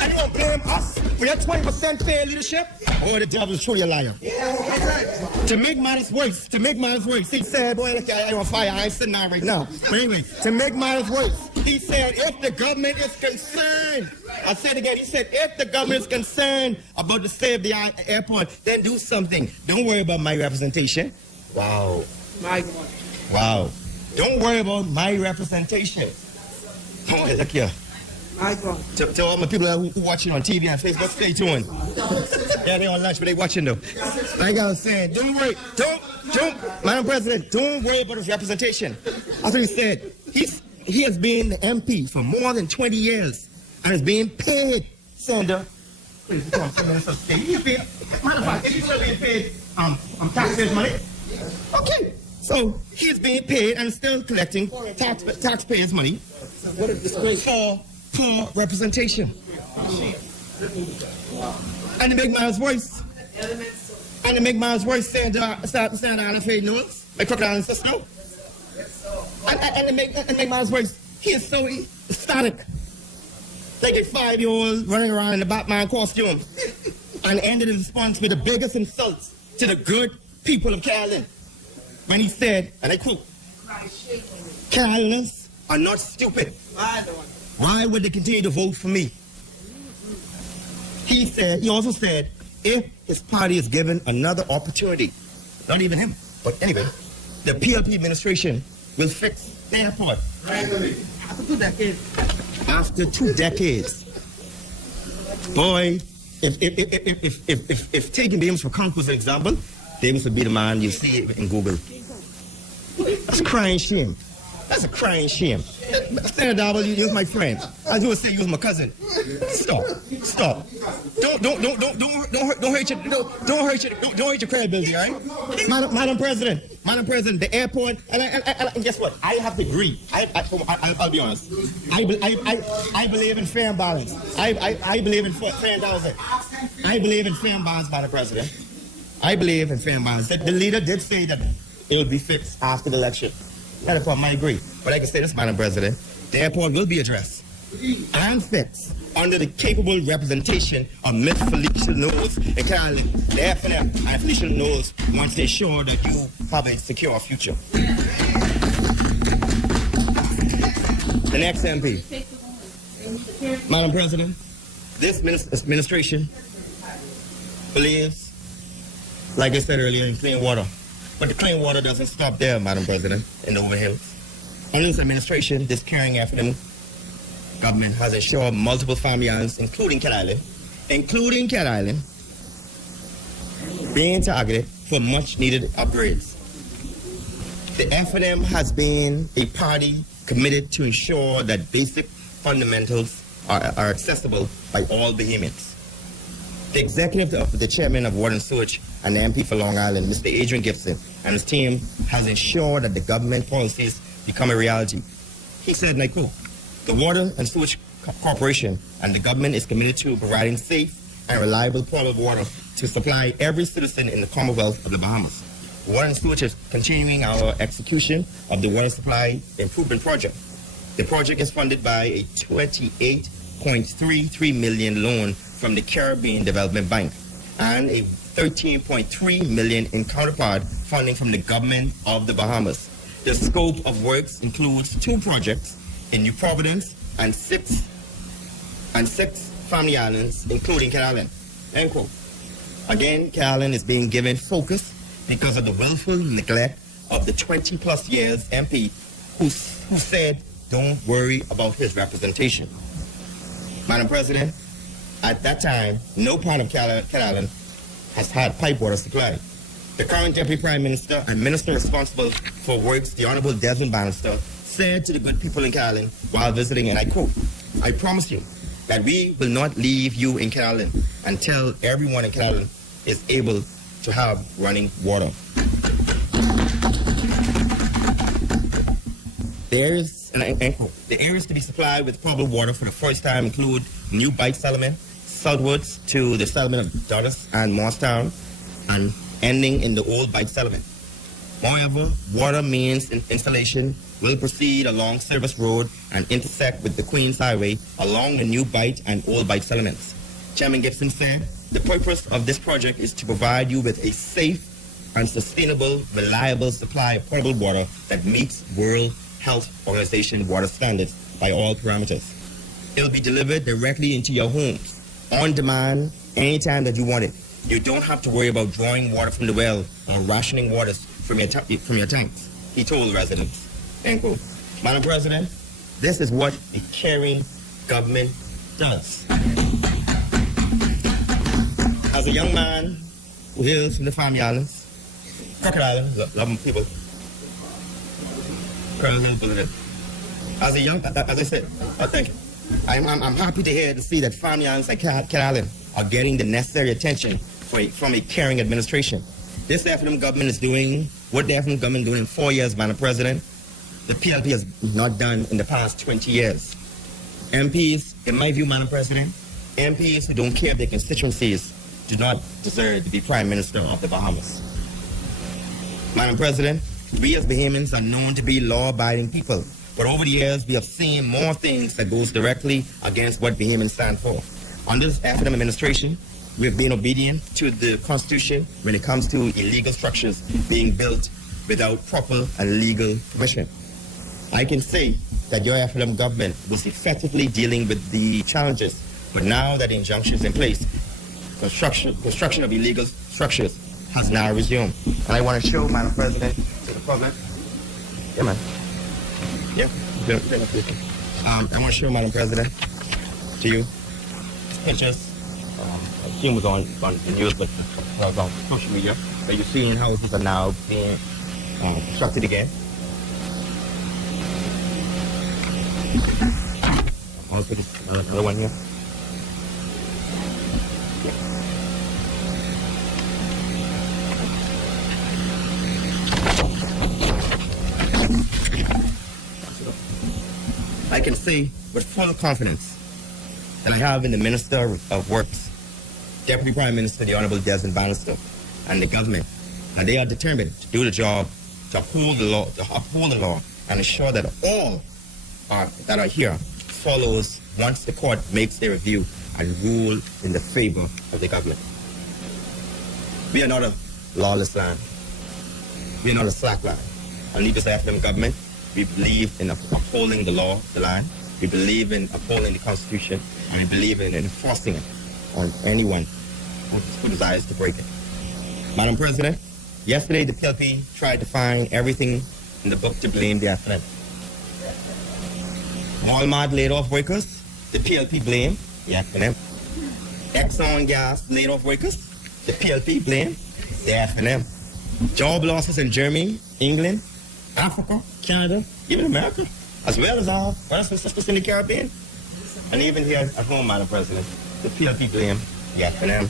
And you don't blame us for your 20% fair leadership? Oh, the devil is truly a liar. To make matters worse, he said, boy, look, I'm on fire, I ain't sitting down right now. But anyway, to make matters worse, he said, if the government is concerned, I said again, he said, if the government is concerned about the state of the airport, then do something. Don't worry about my representation. Wow. My God. Wow. Don't worry about my representation. Oh, look here. To all my people who watching on TV and Facebook, stay tuned. Yeah, they're on lunch, but they watching though. Like I was saying, don't worry, don't, Madam President, don't worry about his representation. That's what he said. He has been the MP for more than 20 years and is being paid, Senator. He's being, matter of fact, is he still being paid taxpayers' money? Okay, so he's being paid and still collecting taxpayers' money for poor representation. And to make matters worse, Senator Anna Faye knows, my crocodile and sister. And to make matters worse, he is so ecstatic. Like a 5-year-old running around in a Batman costume and ended his response with the biggest insults to the good people of Carolyn when he said, and I quote, Carolyners are not stupid. Why would they continue to vote for me? He also said, if his party is given another opportunity, not even him, but anyway, the PLP administration will fix the airport. After 2 decades. Boy, if taking Davis for Conk was an example, Davis would be the man you see in Google. That's a crying shame. That's a crying shame. Senator Darwell, you're my friend. As you would say, you're my cousin. Stop. Don't hurt your credibility, all right? Madam President, the airport, and guess what? I have to agree. I'll be honest. I believe in fair and balance. I believe in fair and balance. I believe in fair and balance, Madam President. I believe in fair and balance. The leader did say that it will be fixed after the election. That I might agree. But I can say this, Madam President, the airport will be addressed and fixed under the capable representation of Ms. Felicia Knowles and Carolyn, the FNF, and Felicia Knowles once they're sure that you have a secure future. The next MP. Madam President, this administration believes, like I said earlier, in clean water. But the clean water doesn't stop there, Madam President, in the Overhills. Under this administration, this caring FNM government has ensured multiple family islands, including Cat Island, being targeted for much-needed upgrades. The FNM has been a party committed to ensure that basic fundamentals are accessible by all Bahamians. The executive of the chairman of Water and Sewage and the MP for Long Island, Mr. Adrian Gibson, and his team has ensured that the government policies become a reality. He said, and I quote, the Water and Sewage Corporation and the government is committed to providing safe and reliable potable water to supply every citizen in the Commonwealth of the Bahamas. Water and Sewage is continuing our execution of the Water Supply Improvement Project. The project is funded by a $28.33 million loan from the Caribbean Development Bank and a $13.3 million in counterpart funding from the government of the Bahamas. The scope of works includes 2 projects in New Providence and six family islands, including Cat Island. End quote. Again, Cat Island is being given focus because of the willful neglect of the 20-plus years MP who said, don't worry about his representation. Madam President, at that time, no part of Cat Island has had pipe water supply. The current Deputy Prime Minister and Minister responsible for works, the Honorable Desmond Bannister, said to the good people in Cat Island while visiting, and I quote, I promise you that we will not leave you in Cat Island until everyone in Cat Island is able to have running water. The areas to be supplied with potable water for the first time include New Bight Settlement, southwards to the settlement of Dulles and Morristown, and ending in the Old Bight Settlement. Moreover, water mains installation will proceed along Service Road and intersect with the Queens Highway along the New Bight and Old Bight settlements. Chairman Gibson said, the purpose of this project is to provide you with a safe and sustainable, reliable supply of potable water that meets World Health Organization water standards by all parameters. It will be delivered directly into your homes, on demand, anytime that you want it. You don't have to worry about drawing water from the well or rationing waters from your tanks, he told residents. End quote. Madam President, this is what a caring government does. As a young man who hails from the Family Islands, Crooked Island, loving people, as I said, thank you. I'm happy to hear to see that Family Islands like Crooked Island are getting the necessary attention from a caring administration. This FNM government is doing what the FNM government is doing in 4 years, Madam President. The PLP has not done in the past 20 years. MPs, in my view, Madam President, MPs who don't care of their constituencies do not deserve to be Prime Minister of the Bahamas. Madam President, we as Bahamians are known to be law-abiding people, but over the years we have seen more things that goes directly against what Bahamians stand for. Under this FNM administration, we have been obedient to the Constitution when it comes to illegal structures being built without proper and legal permission. I can say that your FLM government was effectively dealing with the challenges, but now that the injunction is in place, construction of illegal structures has now resumed. And I want to show, Madam President, to the public. Yeah, man. Yeah. I want to show, Madam President, to you pictures. I think it was on the news, but on social media, that you're seeing houses are now being constructed again. Also, another one here. I can say with full confidence that I have in the Minister of Works, Deputy Prime Minister, the Honorable Desmond Bannister, and the government, and they are determined to do the job, to uphold the law, and ensure that all that are here follows once the court makes their review and rule in the favor of the government. We are not a lawless land. We are not a slack land. And leaders of the government, we believe in upholding the law of the land. We believe in upholding the Constitution, and we believe in enforcing it on anyone who desires to break it. Madam President, yesterday the PLP tried to find everything in the book to blame the FNM. Walmart laid off workers, the PLP blame the FNM. Exxon Gas laid off workers, the PLP blame the FNM. Job losses in Germany, England, Africa, Canada, even America, as well as our brothers and sisters in the Caribbean. And even here at home, Madam President, the PLP blame the FNM.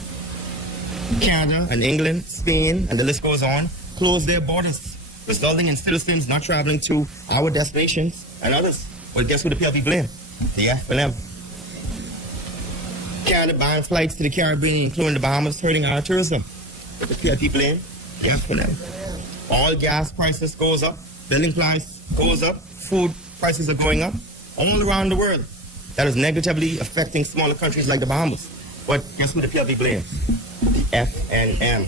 Canada and England, Spain, and the list goes on, closed their borders, resulting in citizens not traveling to our destinations and others. Well, guess who the PLP blame? The FNM. Canada banned flights to the Caribbean, including the Bahamas, hurting our tourism. But the PLP blame the FNM. All gas prices goes up, building price goes up, food prices are going up all around the world. That is negatively affecting smaller countries like the Bahamas. But guess who the PLP blames? The FNM.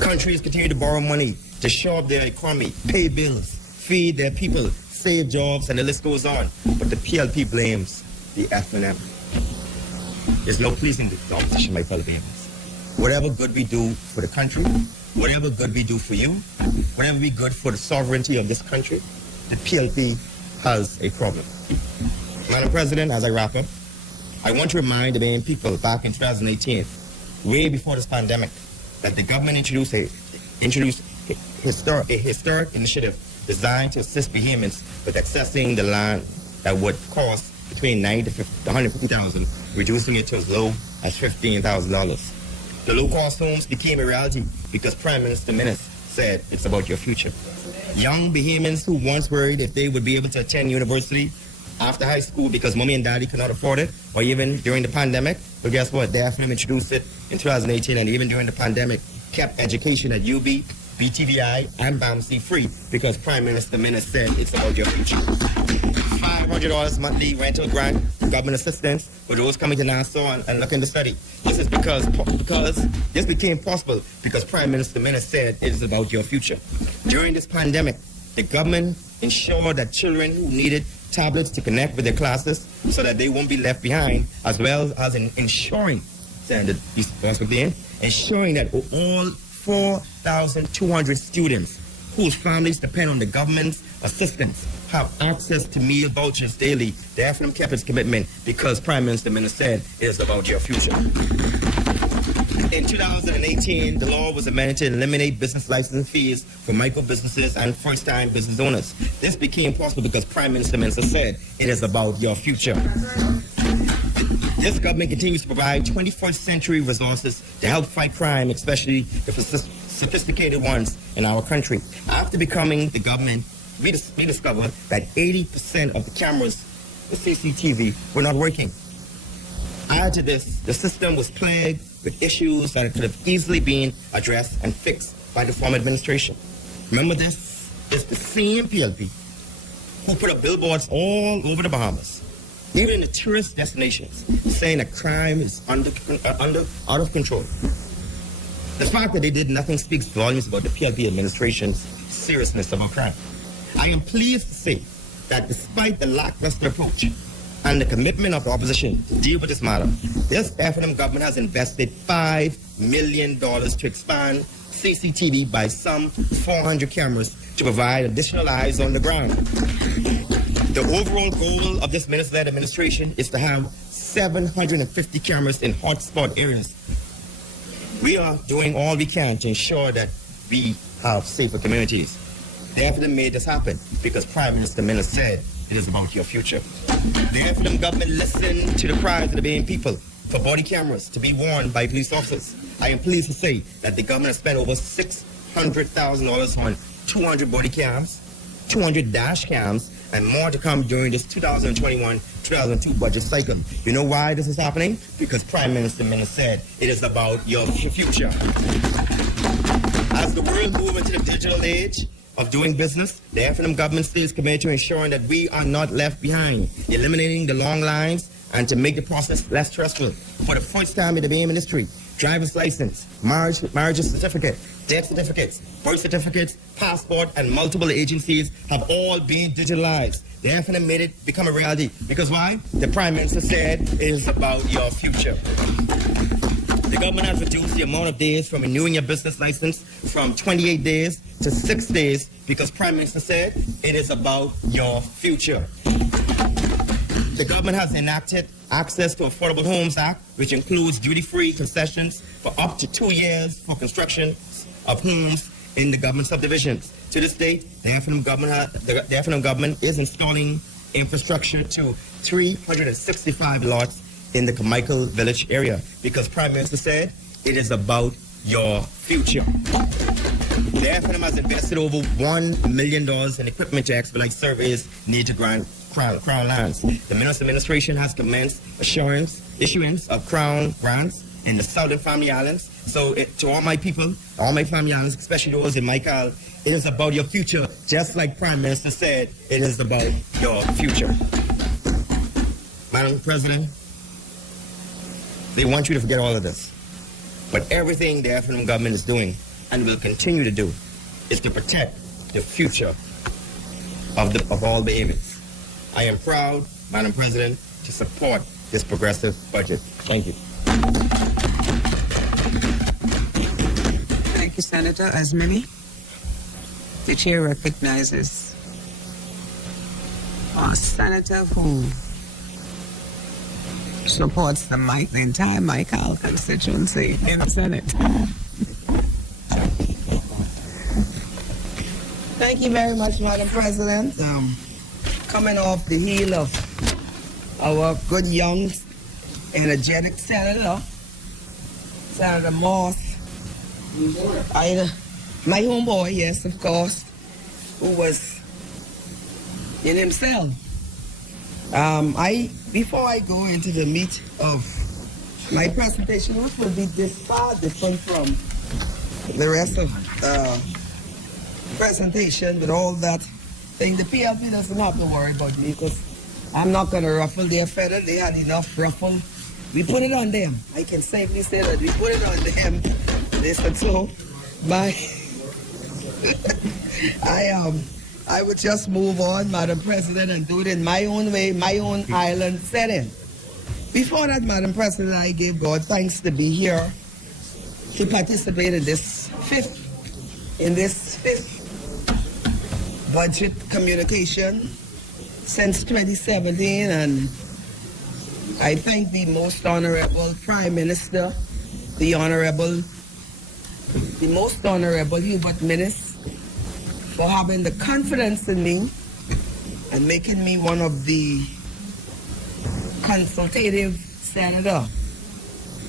Countries continue to borrow money to shore up their economy, pay bills, feed their people, save jobs, and the list goes on. But the PLP blames the FNM. There's no pleasing the opposition, my fellow Bahamians. Whatever good we do for the country, whatever good we do for you, whatever we good for the sovereignty of this country, the PLP has a problem. Madam President, as I wrap up, I want to remind the Bahamian people back in 2018, way before this pandemic, that the government introduced a historic initiative designed to assist Bahamians with accessing the land that would cost between $90,000 to $150,000, reducing it to as low as $15,000. The low-cost homes became a reality because Prime Minister Minnis said it's about your future. Young Bahamians who once worried if they would be able to attend university after high school because mommy and daddy could not afford it, or even during the pandemic, but guess what? They FNM introduced it in 2018, and even during the pandemic, kept education at UB, BTVI, and BAMC free because Prime Minister Minnis said it's about your future. $500 monthly rental grant, government assistance for those coming to Nassau and looking to study. This is because this became possible because Prime Minister Minnis said it is about your future. During this pandemic, the government ensured that children who needed tablets to connect with their classes so that they won't be left behind, as well as ensuring that all 4,200 students whose families depend on the government's assistance, have access to meal vouchers daily. The FNM kept its commitment because Prime Minister Minna said it is about your future. In 2018, the law was amended to eliminate business license fees for micro businesses and first-time business owners. This became possible because Prime Minister Minna said it is about your future. This government continues to provide 21st century resources to help fight crime, especially the sophisticated ones in our country. After becoming the government, we discovered that 80% of the cameras, the CCTV, were not working. Add to this, the system was plagued with issues that could have easily been addressed and fixed by the former administration. Remember, this is the same PLP who put up billboards all over the Bahamas, even in the tourist destinations, saying that crime is out of control. The fact that they did nothing speaks volumes about the PLP administration's seriousness about crime. I am pleased to say that despite the lackluster approach and the commitment of the opposition to deal with this matter, this FNM government has invested $5 million to expand CCTV by some 400 cameras to provide additional eyes on the ground. The overall goal of this minister-led administration is to have 750 cameras in hotspot areas. We are doing all we can to ensure that we have safer communities. The FNM made this happen because Prime Minister Minna said it is about your future. The FNM government listened to the cries of the Bahamas people for body cameras to be worn by police officers. I am pleased to say that the government spent over $600,000 on 200 body cams, 200 dash cams, and more to come during this 2021-2022 budget cycle. You know why this is happening? Because Prime Minister Minna said it is about your future. As the world moves into the digital age of doing business, the FNM government stays committed to ensuring that we are not left behind, eliminating the long lines and to make the process less stressful. For the first time in the Bahamas industry, driver's license, marriage certificate, death certificates, birth certificates, passport, and multiple agencies have all been digitalized. The FNM made it become a reality. Because why? The Prime Minister said it is about your future. The government has reduced the amount of days for renewing your business license from 28 days to 6 days because Prime Minister said it is about your future. The government has enacted Access to Affordable Homes Act, which includes duty-free concessions for up to 2 years for construction of homes in the government subdivisions. To this date, the FNM government is installing infrastructure to 365 lots in the Carmichael Village area because Prime Minister said it is about your future. The FNM has invested over $1 million in equipment to expedite surveys needed to grant Crown lands. The Minister administration has commenced issuance of Crown grants in the Southern Family Islands. So to all my people, all my family islands, especially those in Michael, it is about your future, just like Prime Minister said, it is about your future. Madam President, they want you to forget all of this. But everything the FNM government is doing and will continue to do is to protect the future of all Bahamians. I am proud, Madam President, to support this progressive budget. Thank you. Thank you, Senator Asmini. The chair recognizes a senator who supports the entire Michael constituency in the Senate. Thank you very much, Madam President. Coming off the heel of our good young, energetic senator, Senator Moss, my homeboy, yes, of course, who was in himself. Before I go into the meat of my presentation, which will be far different from the rest of the presentation with all that thing, the PLP doesn't have to worry about me because I'm not going to ruffle their feather. They had enough ruffle. We put it on them. I can safely say that we put it on them. Listen, so I would just move on, Madam President, and do it in my own way, my own island setting. Before that, Madam President, I gave God thanks to be here to participate in this fifth budget communication since 2017, and I thank the most honorable Prime Minister, the most honorable Hubert Minnis, for having the confidence in me and making me one of the consultative senator.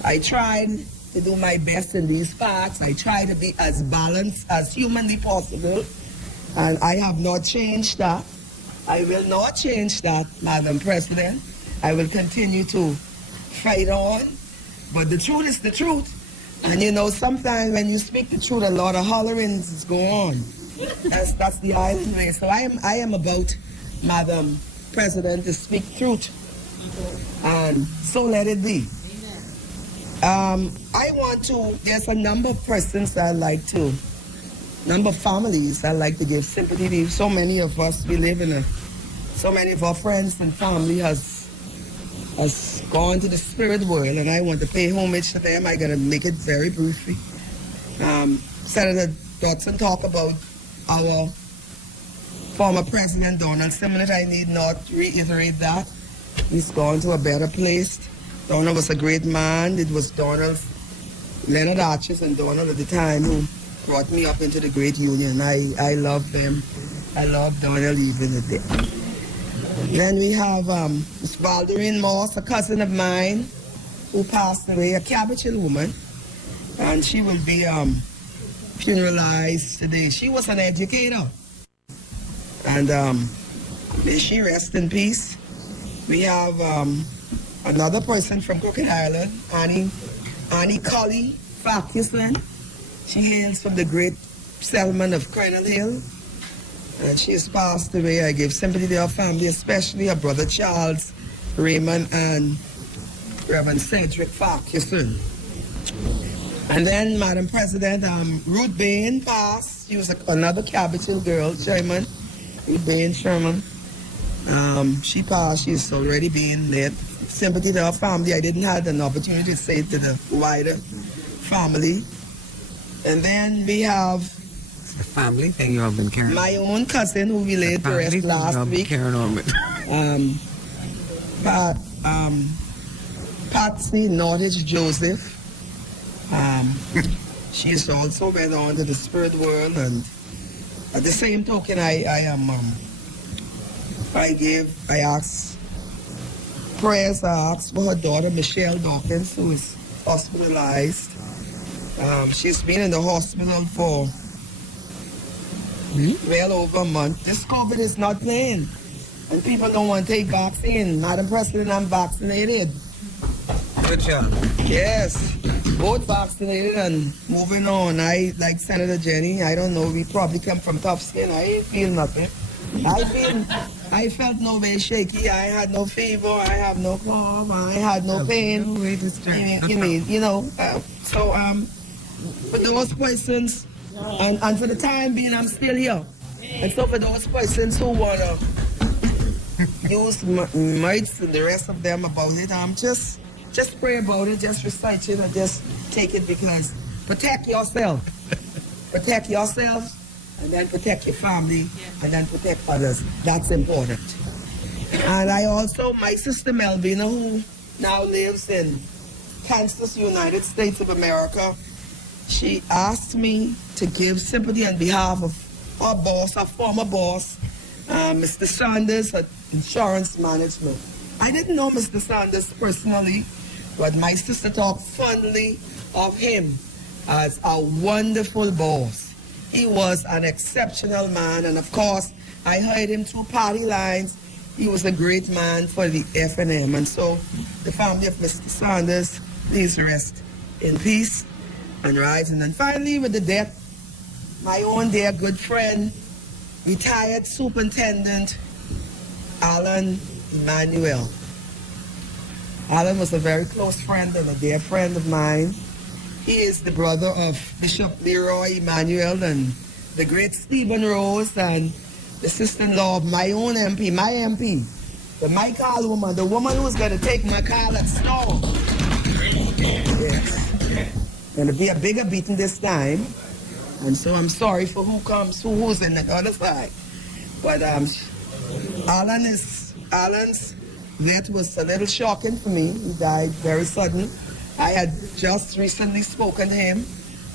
I tried to do my best in these parts. I try to be as balanced as humanly possible, and I have not changed that. I will not change that, Madam President. I will continue to fight on, but the truth is the truth. And you know, sometimes when you speak the truth, a lot of hollerings go on. That's the island way. So I am about, Madam President, to speak truth, and so let it be. I want to, there's a number of persons that I like to, number of families I like to give sympathy to. So many of us, we live in so many of our friends and family has gone to the spirit world, and I want to pay homage to them. I got to make it very briefly. Senator Dodson talked about our former President Donald Simonet. I need not reiterate that. He's gone to a better place. Donald was a great man. It was Donald, Leonard Arches and Donald at the time who brought me up into the great union. I love them. I love Donald even at that. Then we have Miss Valderine Moss, a cousin of mine who passed away, a Cabbage Hill woman, and she will be funeralized today. She was an educator, and may she rest in peace. We have another person from Crooked Island, Annie Colley Farquharson. She hails from the great settlement of Colonel Hill, and she has passed away. I give sympathy to her family, especially her brother Charles, Raymond, and Reverend Cedric Farquharson. And then, Madam President, Ruth Bain passed. She was another Cabbage Hill girl, Sherman, Ruth Bain Sherman. She passed. She's already been there. Sympathy to her family. I didn't have an opportunity to say it to the wider family. And then we have the family thing you have been carrying. My own cousin who we laid to rest last week. Carrying on with. Patsy Nordich Joseph. She is also went on to the spirit world, and at the same token, I asked prayers. I asked for her daughter Michelle Dawkins, who is hospitalized. She's been in the hospital for well over a month. This COVID is not playing, and people don't want to take vaccine. Madam President, I'm vaccinated. Good job. Yes, both vaccinated and moving on. I, like Senator Jenny, I don't know, we probably come from tough skin. I feel nothing. I felt no way shaky. I had no fever. I have no cough. I had no pain. No way to start. For those persons, and for the time being, I'm still here. And so for those persons who want to use mites and the rest of them about it, just pray about it, just recite it, and just take it, because protect yourself. Protect yourself, and then protect your family, and then protect others. That's important. And I also, my sister Melvina, who now lives in Kansas, United States of America, she asked me to give sympathy on behalf of our boss, our former boss, Mr. Sanders at Insurance Management. I didn't know Mr. Sanders personally, but my sister talked fondly of him as a wonderful boss. He was an exceptional man, and of course, I heard him through party lines. He was a great man for the F&M, and so the family of Mr. Sanders, please rest in peace and rise. And then finally, with the death, my own dear good friend, retired Superintendent Alan Emmanuel. Alan was a very close friend and a dear friend of mine. He is the brother of Bishop Leroy Emmanuel and the great Stephen Rose, and the sister-in-law of my own MP, my call woman, the woman who's going to take my call at store. Yes. Going to be a bigger beating this time. And so I'm sorry for who's in the other side. But Alan's death was a little shocking for me. He died very sudden. I had just recently spoken to him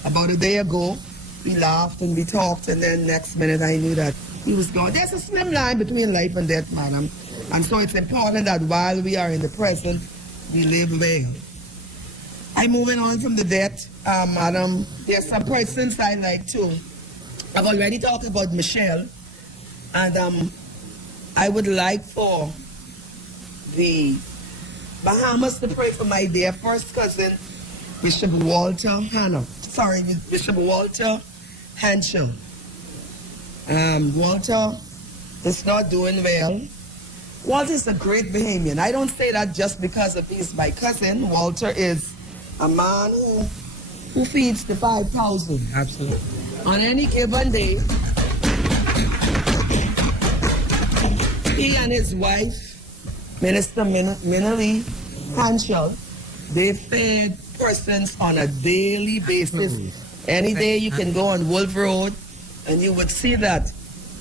about a day ago. We laughed and we talked, and then next minute I knew that he was gone. There's a slim line between life and death, madam. And so it's important that while we are in the present, we live well. I'm moving on from the death, madam. There's some persons I like to. I've already talked about Michelle, and I would like for the Bahamas to pray for my dear first cousin, Bishop Walter Hanschel. Walter is not doing well. Walter is a great Bahamian. I don't say that just because of he's my cousin. Walter is a man who feeds the 5,000. Absolutely. On any given day, he and his wife, Minister Minelli Hanschel, they fed persons on a daily basis. Any day you can go on Wolf Road and you would see that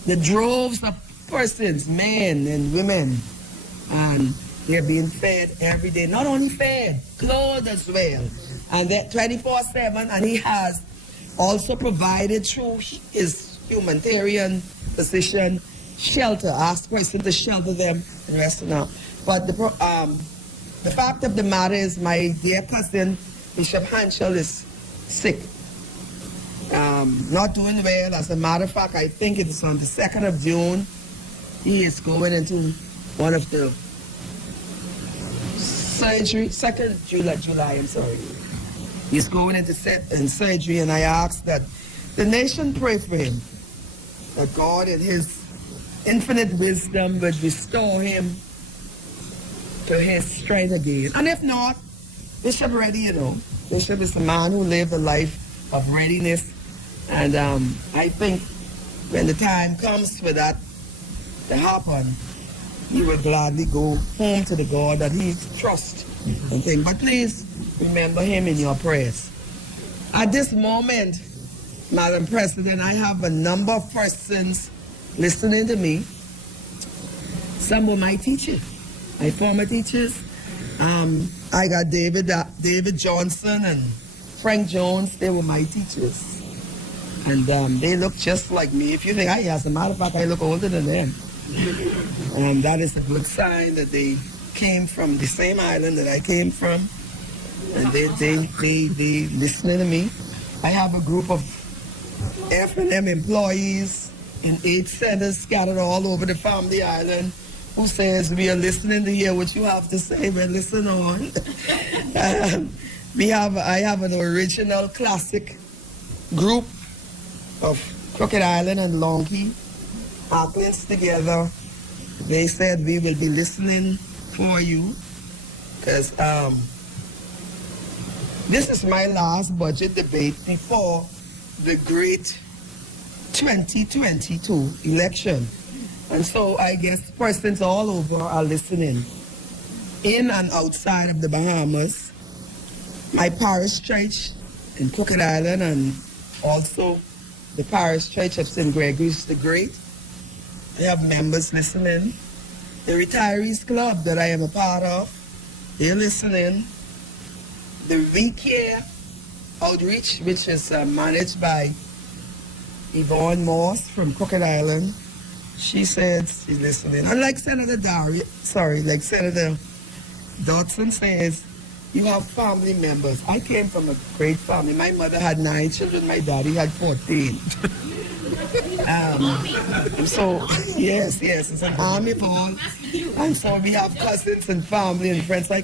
the droves of persons, men and women, and they're being fed every day. Not only fed, clothed as well. And that 24/7, and he has also provided through his humanitarian position shelter, asked persons to shelter them and rest now. But the fact of the matter is my dear cousin, Bishop Hanschel, is sick. Not doing well. As a matter of fact, I think it is on the 2nd of June. He is going into one of the surgery, 2nd July, I'm sorry. He's going into surgery, and I ask that the nation pray for him, that God in his infinite wisdom would restore him to his strength again. And if not, Bishop ready, Bishop is a man who lived a life of readiness, and I think when the time comes for that to happen, he will gladly go home to the God that he trusts and think. But please remember him in your prayers. At this moment, Madam President, I have a number of persons listening to me. Some were my teachers, my former teachers. I got David Johnson and Frank Jones. They were my teachers. And they look just like me. If you think, as a matter of fact, I look older than them. That is a good sign that they came from the same island that I came from. And they listening to me. I have a group of F&M employees in 8 centers scattered all over the family island who says, we are listening to hear what you have to say, but listen on. I have an original classic group of Crooked Island and Long Key, Auckland's together. They said we will be listening for you because this is my last budget debate before the great 2022 election. And so I guess persons all over are listening, in and outside of the Bahamas. My parish church in Crooked Island and also the parish church of St. Gregory's the Great. I have members listening. The Retirees Club that I am a part of, they're listening. The VCare Outreach, which is managed by Yvonne Moss from Crooked Island, she says she's listening. And like Senator Senator Dodson says, you have family members. I came from a great family. My mother had 9 children. My daddy had 14. So, yes, it's an army ball. And so we have cousins and family and friends. I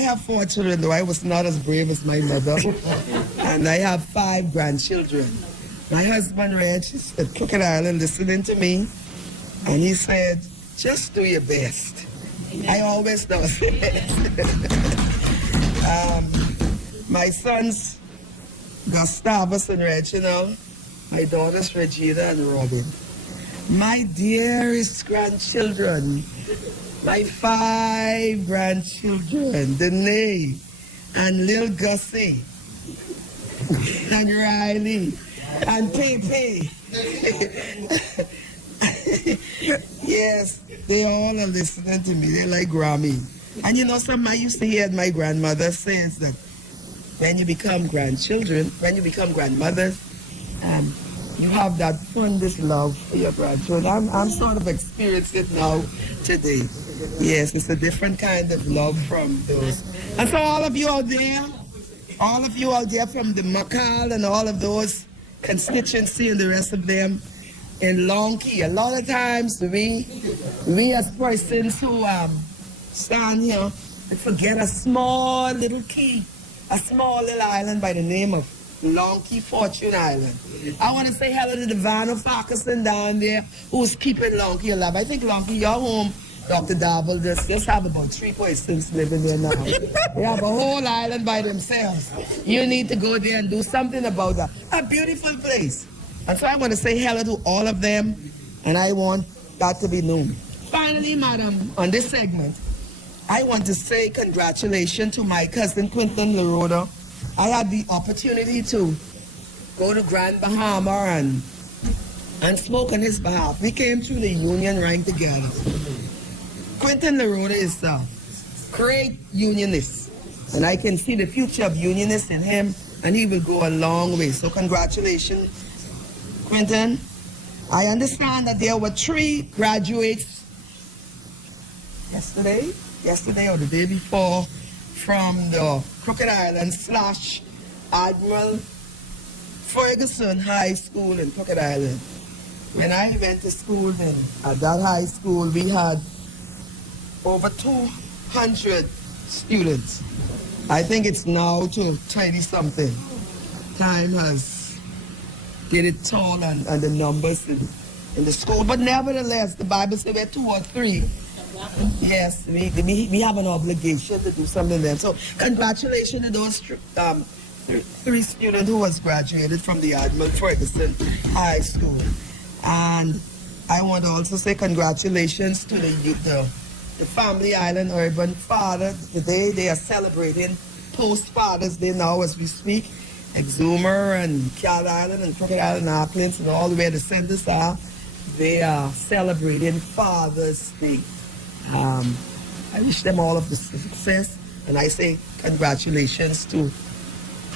have 4 children, though I was not as brave as my mother. And I have 5 grandchildren. My husband, Reg, is at Crooked Island listening to me. And he said, just do your best. I always do. My sons, Gustavus and Reginald, my daughters, Regina and Robin. My dearest grandchildren, my 5 grandchildren, Danae and Lil Gussie and Riley and Pepe. Yes, they all are listening to me. They're like Grammy. And you know, something I used to hear my grandmother says that when you become grandchildren, when you become grandmothers, you have that fondest love for your grandchildren. I'm sort of experiencing it now today. Yes, it's a different kind of love from those. And so all of you out there from the Makal and all of those constituency and the rest of them in Long Key, a lot of times we as persons who stand here and forget a small little key, a small little island by the name of Long Key Fortune Island. I want to say hello to the Vanna Farquharson down there who's keeping Long Key alive. I think Long Key, your home, Dr. Dabble, just have about 3 persons living there now. They have a whole island by themselves. You need to go there and do something about that. A beautiful place. And so I want to say hello to all of them, and I want that to be known. Finally, madam, on this segment, I want to say congratulations to my cousin Quentin LaRoda. I had the opportunity to go to Grand Bahama and spoke on his behalf. We came through the union rank together. Quentin LaRoda is a great unionist, and I can see the future of unionists in him, and he will go a long way. So congratulations, Quentin. I understand that there were 3 graduates yesterday or the day before from the Crooked Island / Admiral Ferguson High School in Crooked Island. When I went to school then, at that high school, we had over 200 students. I think it's now to 20-something. Time has get it told and the numbers in the school. But nevertheless, the Bible says we're 2 or 3. Yes, we have an obligation to do something then. So congratulations to those 3 students who was graduated from the Admiral Ferguson High School. And I want to also say congratulations to the Family Island Urban Father. Today they are celebrating Post-Father's Day now as we speak. Exumer and Cat Island and Crooked Island and Auckland and all the way the centers are. They are celebrating Father's Day. I wish them all of the success, and I say congratulations to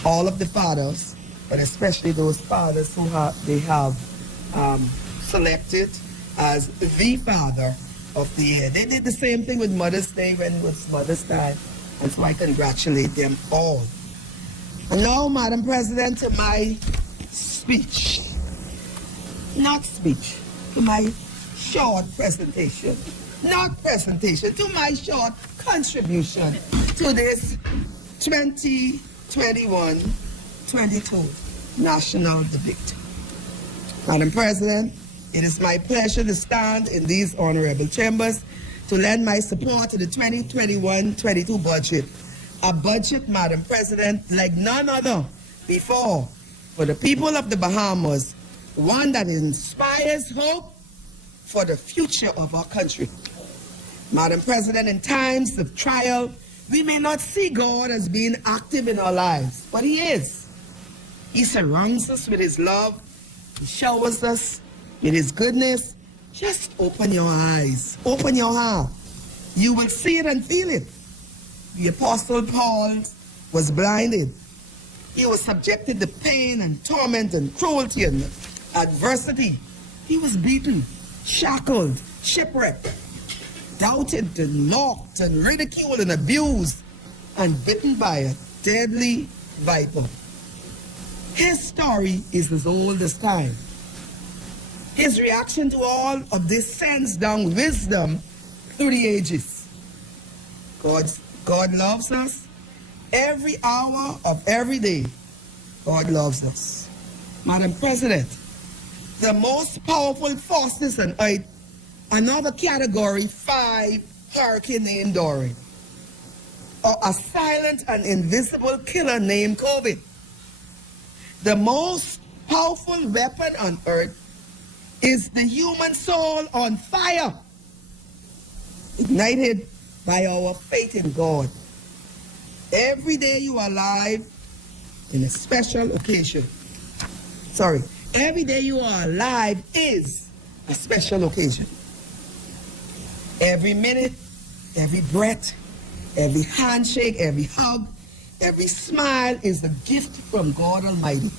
all of the fathers, but especially those fathers who they have selected as the father of the year. They did the same thing with Mother's Day when it was Mother's Time, and so I congratulate them all. And now, Madam President, to my speech. Not speech, to my short presentation. Not presentation, to my short contribution to this 2021-22 national debate. Madam President, it is my pleasure to stand in these honorable chambers to lend my support to the 2021-22 budget. A budget, Madam President, like none other before for the people of the Bahamas, one that inspires hope for the future of our country. Madam President, in times of trial, we may not see God as being active in our lives, but He is. He surrounds us with His love. He showers us with His goodness. Just open your eyes, open your heart. You will see it and feel it. The Apostle Paul was blinded. He was subjected to pain and torment and cruelty and adversity. He was beaten, shackled, shipwrecked, doubted and mocked and ridiculed and abused and bitten by a deadly viper. His story is as old as time. His reaction to all of this sends down wisdom through the ages. God loves us every hour of every day. God loves us. Madam President, the most powerful forces on earth, another category 5 hurricane named Dorian, or a silent and invisible killer named COVID. The most powerful weapon on earth is the human soul on fire, ignited by our faith in God. Every day you are alive in a special occasion. Every day you are alive is a special occasion. Every minute, every breath, every handshake, every hug, every smile is a gift from God Almighty.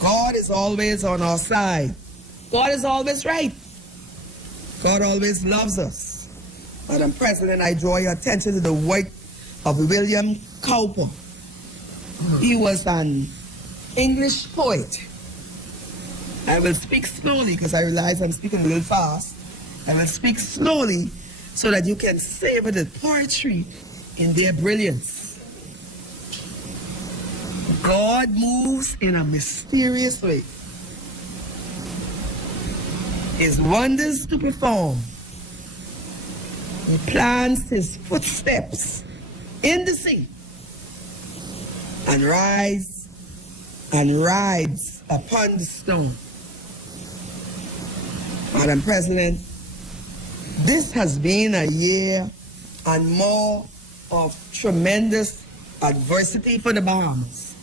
God is always on our side. God is always right. God always loves us. Madam President, I draw your attention to the work of William Cowper. He was an English poet. I will speak slowly because I realize I'm speaking a little fast. I will speak slowly so that you can savor the poetry in their brilliance. God moves in a mysterious way. His wonders to perform. He plants his footsteps in the sea and rides upon the stone. Madam President, this has been a year and more of tremendous adversity for the Bahamas,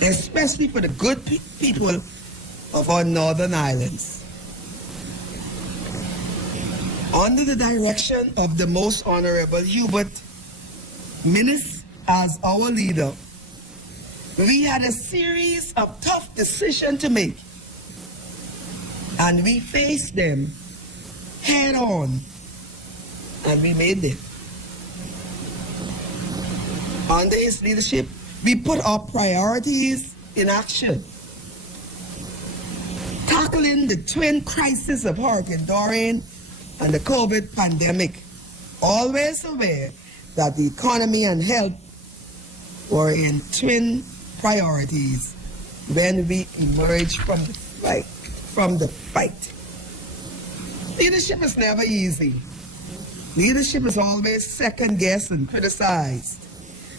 especially for the good people of our northern islands. Under the direction of the Most Honorable Hubert Minnis as our leader, we had a series of tough decisions to make, and we faced them head on, and we made them. Under his leadership, we put our priorities in action, tackling the twin crises of Hurricane Dorian and the COVID pandemic, always aware that the economy and health were in twin priorities when we emerge from the fight. Leadership is never easy. Leadership is always second-guessed and criticized.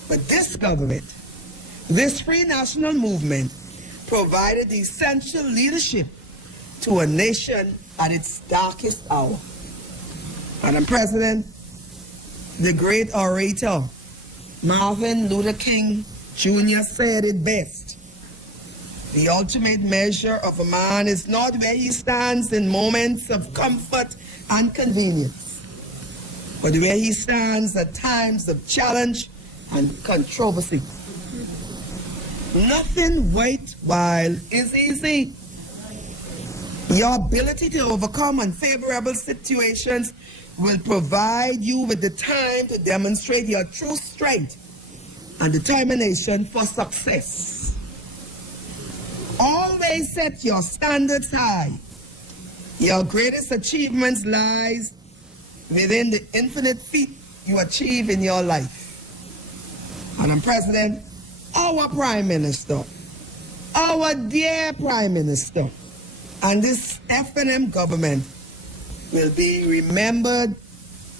But this government, this free national movement, provided the essential leadership to a nation at its darkest hour. Madam President, the great orator Martin Luther King Jr. said it best. The ultimate measure of a man is not where he stands in moments of comfort and convenience, but where he stands at times of challenge and controversy. Nothing worthwhile is easy. Your ability to overcome unfavorable situations will provide you with the time to demonstrate your true strength and determination for success. Always set your standards high. Your greatest achievements lies within the infinite feat you achieve in your life. Madam President, our Prime Minister, our dear Prime Minister, and this FNM government will be remembered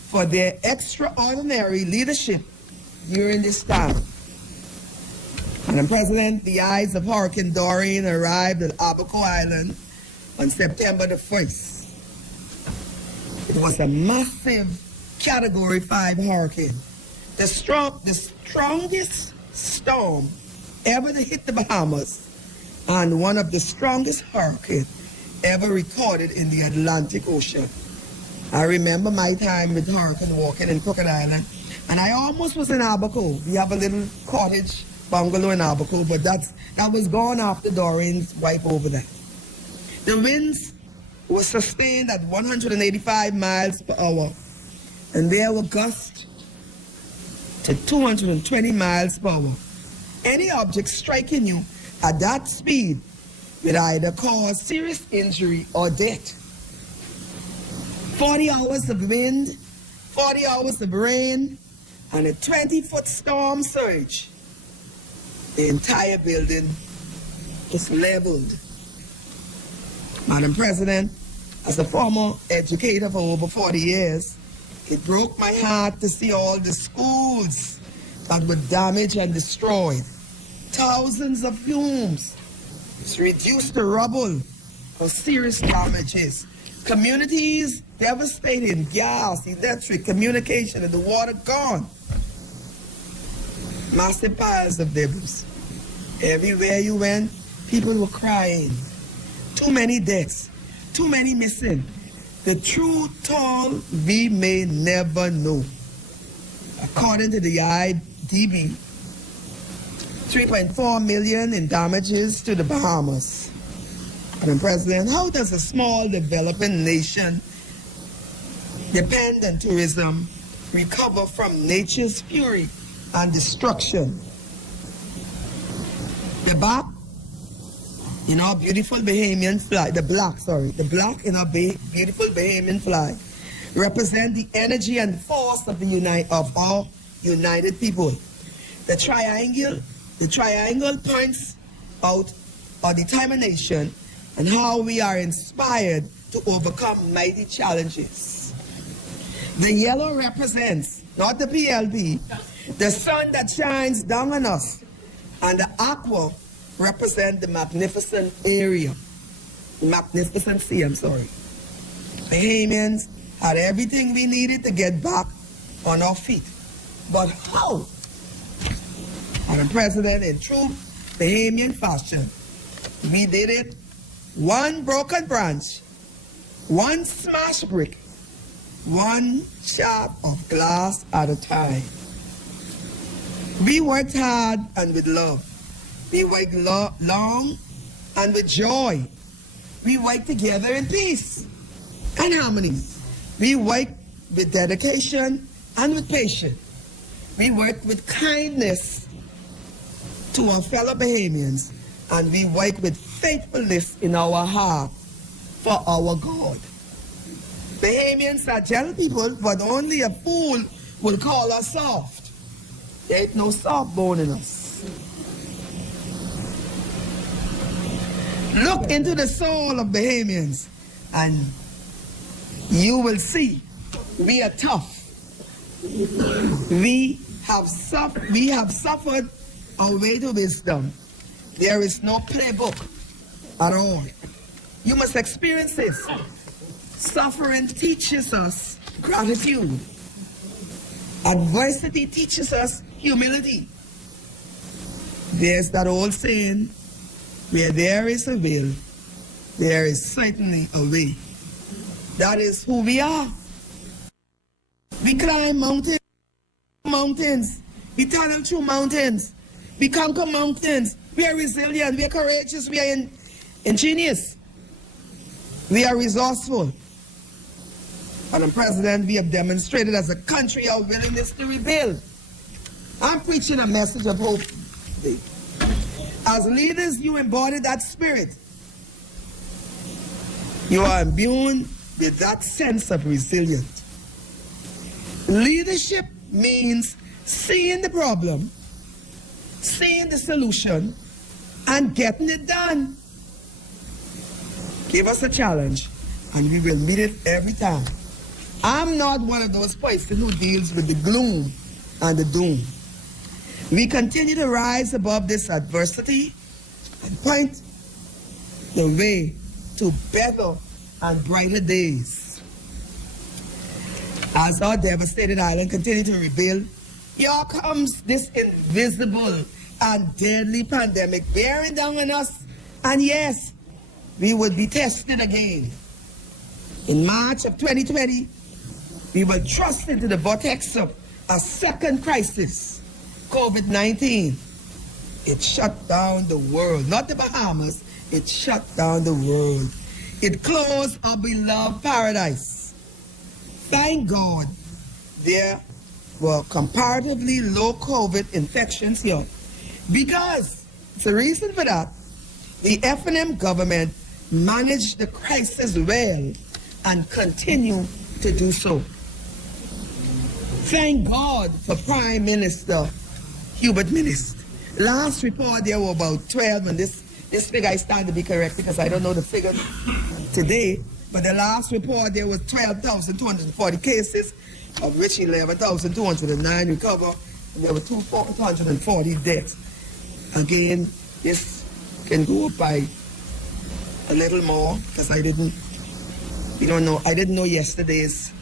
for their extraordinary leadership during this time. Madam President, the eyes of Hurricane Dorian arrived at Abaco Island on September the 1st. It was a massive Category 5 hurricane, the strongest storm ever to hit the Bahamas, and one of the strongest hurricanes ever recorded in the Atlantic Ocean. I remember my time with Hurricane walking in Crooked Island, and I almost was in Abaco. We have a little cottage bungalow in Abaco, but that was gone after Dorian's wipe over that. The winds were sustained at 185 miles per hour, and there were gusts to 220 miles per hour. Any object striking you at that speed would either cause serious injury or death. 40 hours of wind, 40 hours of rain, and a 20-foot storm surge. The entire building was leveled. Madam President, as a former educator for over 40 years, it broke my heart to see all the schools that were damaged and destroyed. Thousands of homes reduced to rubble or serious damages. Communities devastated, gas, electric, communication, and the water gone. Massive piles of debris. Everywhere you went, people were crying. Too many deaths, too many missing. The true toll we may never know. According to the IDB, 3.4 million in damages to the Bahamas. Madam President, how does a small developing nation dependent on tourism recover from nature's fury and destruction? The black in our beautiful Bahamian flag, the black in our beautiful Bahamian flag represent the energy and force of of our united people. The triangle points out our determination and how we are inspired to overcome mighty challenges. The yellow represents, not the PLP, the sun that shines down on us, and the aqua represent the magnificent area, the magnificent sea, Bahamians had everything we needed to get back on our feet. But how? Madam President, in true Bahamian fashion, we did it one broken branch, one smashed brick, one shard of glass at a time. We worked hard and with love. We worked long and with joy. We worked together in peace and harmony. We worked with dedication and with patience. We worked with kindness to our fellow Bahamians, and we work with faithfulness in our heart for our God. Bahamians are gentle people, but only a fool will call us soft. There ain't no soft bone in us. Look into the soul of Bahamians, and you will see we are tough. We have suffered our way to wisdom. There is no playbook at all. You must experience this. Suffering teaches us gratitude. Adversity teaches us humility. There's that old saying, where there is a will, there is certainly a way. That is who we are. We climb mountains. We tunnel through mountains. We conquer mountains. We are resilient. We are courageous. We are ingenious. We are resourceful. Madam President, we have demonstrated as a country our willingness to rebuild. I'm preaching a message of hope today. As leaders, you embody that spirit. You are imbued with that sense of resilience. Leadership means seeing the problem, seeing the solution, and getting it done. Give us a challenge, and we will meet it every time. I'm not one of those persons who deals with the gloom and the doom. We continue to rise above this adversity and point the way to better and brighter days. As our devastated island continues to rebuild, here comes this invisible and deadly pandemic bearing down on us. And yes, we would be tested again. In March of 2020, we were thrust into the vortex of a second crisis, COVID-19. It shut down the world, not the Bahamas, it shut down the world. It closed our beloved paradise. Thank God there were comparatively low COVID infections here, because the reason for that, the F&M government managed the crisis well and continue to do so. Thank God for Prime Minister Hubert Minnis. Last report there were about 12, and this figure I stand to be correct because I don't know the figure today, but the last report there was 12,240 cases, of which 11,209 recovered, and there were 240 deaths. Again, this can go up by a little more because I didn't know yesterday's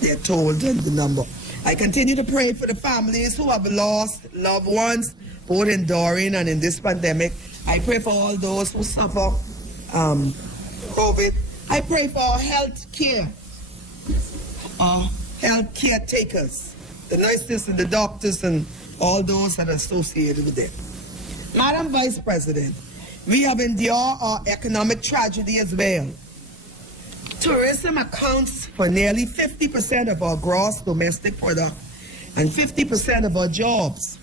they're told the number. I continue to pray for the families who have lost loved ones, both in Dorian and in this pandemic. I pray for all those who suffer COVID I pray for our health care takers, the nurses and the doctors and all those that are associated with them. Madam Vice President, we have endured our economic tragedy as well. Tourism accounts for nearly 50% of our gross domestic product and 50% of our jobs.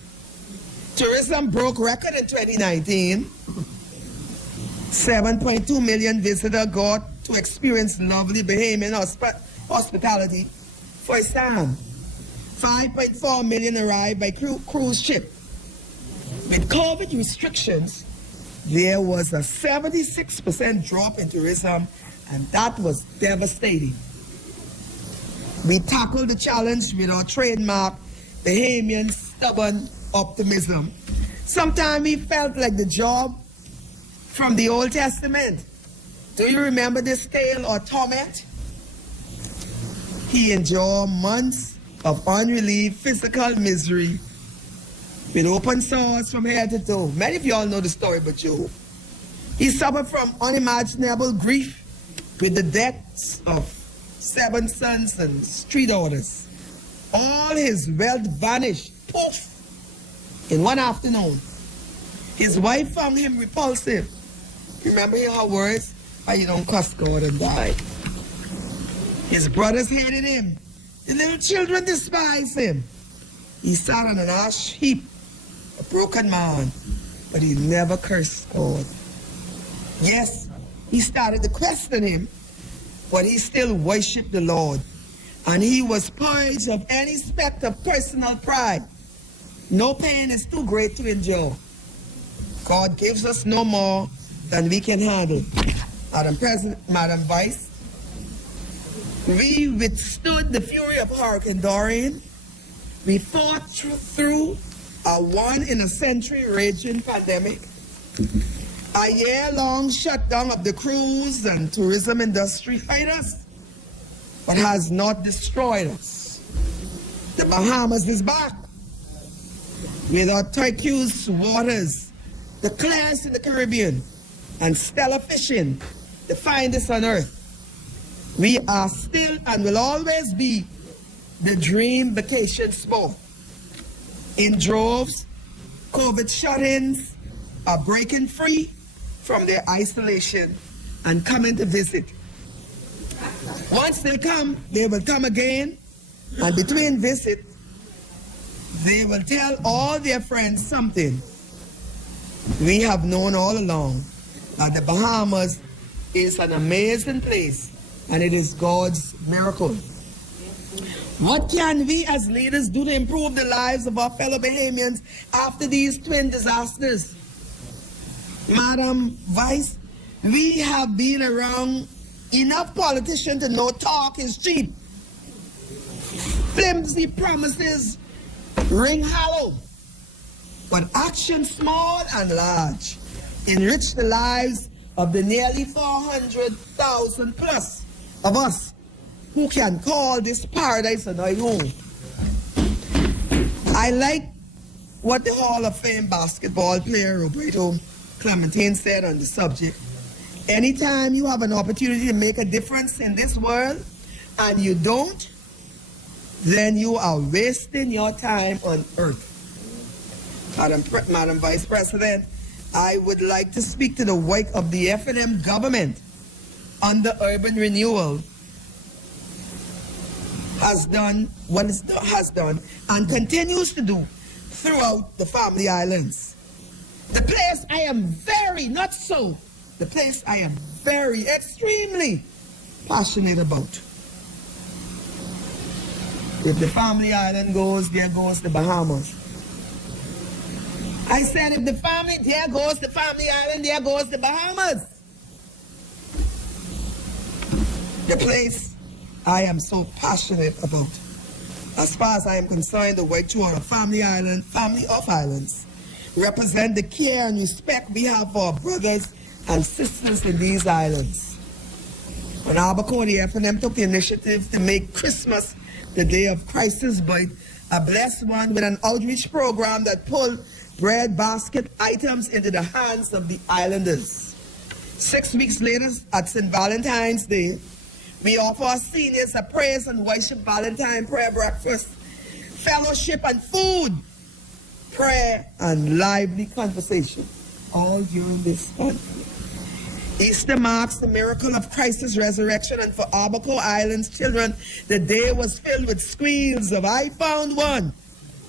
Tourism broke record in 2019. 7.2 million visitors got to experience lovely Bahamian hospitality for Sam. 5.4 million arrived by cruise ship. With COVID restrictions, there was a 76% drop in tourism, and that was devastating. We tackled the challenge with our trademark Bahamian stubborn optimism. Sometimes we felt like the job from the Old Testament. Do you remember this tale or torment? He endured months of unrelieved physical misery with open sores from head to toe. Many of y'all know the story about Job. He suffered from unimaginable grief with the deaths of 7 sons and 3 daughters. All his wealth vanished, poof, in one afternoon. His wife found him repulsive. Remember her words? How you don't cuss God and die. His brothers hated him. The little children despised him. He sat on an ash heap, a broken man, but he never cursed God. Yes, he started to question him, but he still worshiped the Lord. And he was purged of any speck of personal pride. No pain is too great to endure. God gives us no more than we can handle. Madam President, Madam Vice, we withstood the fury of Hurricane Dorian. We fought through a one-in-a-century raging pandemic, a year-long shutdown of the cruise and tourism industry hurt us, but has not destroyed us. The Bahamas is back with our turquoise waters, the clearest in the Caribbean, and stellar fishing, the finest on earth. We are still and will always be the dream vacation spot. In droves, COVID shut-ins are breaking free from their isolation and coming to visit. Once they come, they will come again, and between visits, they will tell all their friends something we have known all along, that the Bahamas is an amazing place, and it is God's miracle. What can we as leaders do to improve the lives of our fellow Bahamians after these twin disasters? Madam Vice, we have been around enough politicians to know talk is cheap. Flimsy promises ring hollow, but action small and large enrich the lives of the nearly 400,000 plus of us who can call this paradise an our home. I like what the Hall of Fame basketball player Roberto Clementine said on the subject. Anytime you have an opportunity to make a difference in this world and you don't, then you are wasting your time on earth. Madam Vice President, I would like to speak to the work of the F&M government under urban renewal has done what it has done and continues to do throughout the Family Islands. The place I am the place I am very, extremely passionate about. If the Family Island goes, there goes the Bahamas. I said if the family, there goes the Family Island, there goes the Bahamas. The place I am so passionate about. As far as I am concerned, the work toward a family of islands, represent the care and respect we have for our brothers and sisters in these islands. When Albuquerque F&M took the initiative to make Christmas the day of Christ's birth, a blessed one with an outreach program that pulled bread basket items into the hands of the islanders. 6 weeks later, at St. Valentine's Day, we offer our seniors a praise and worship Valentine prayer breakfast, fellowship and food, prayer and lively conversation, all during this time. Easter marks the miracle of Christ's resurrection, and for Abaco Island's children, the day was filled with squeals of "I found one"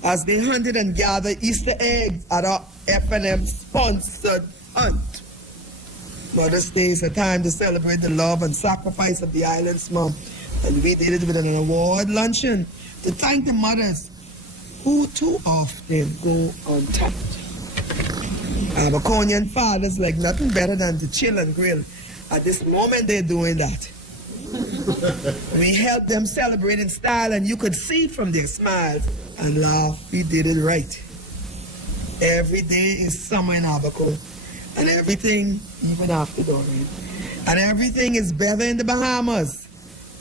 as they hunted and gathered Easter eggs at our F&M-sponsored hunt. Mother's Day is a time to celebrate the love and sacrifice of the island's mom, and we did it with an award luncheon to thank the mothers who too often go untapped. Abaconian fathers like nothing better than to chill and grill. At this moment, they're doing that. We helped them celebrate in style, and you could see from their smiles and laugh, we did it right. Every day is summer in Abaco, and everything, even after the rain, and everything is better in the Bahamas.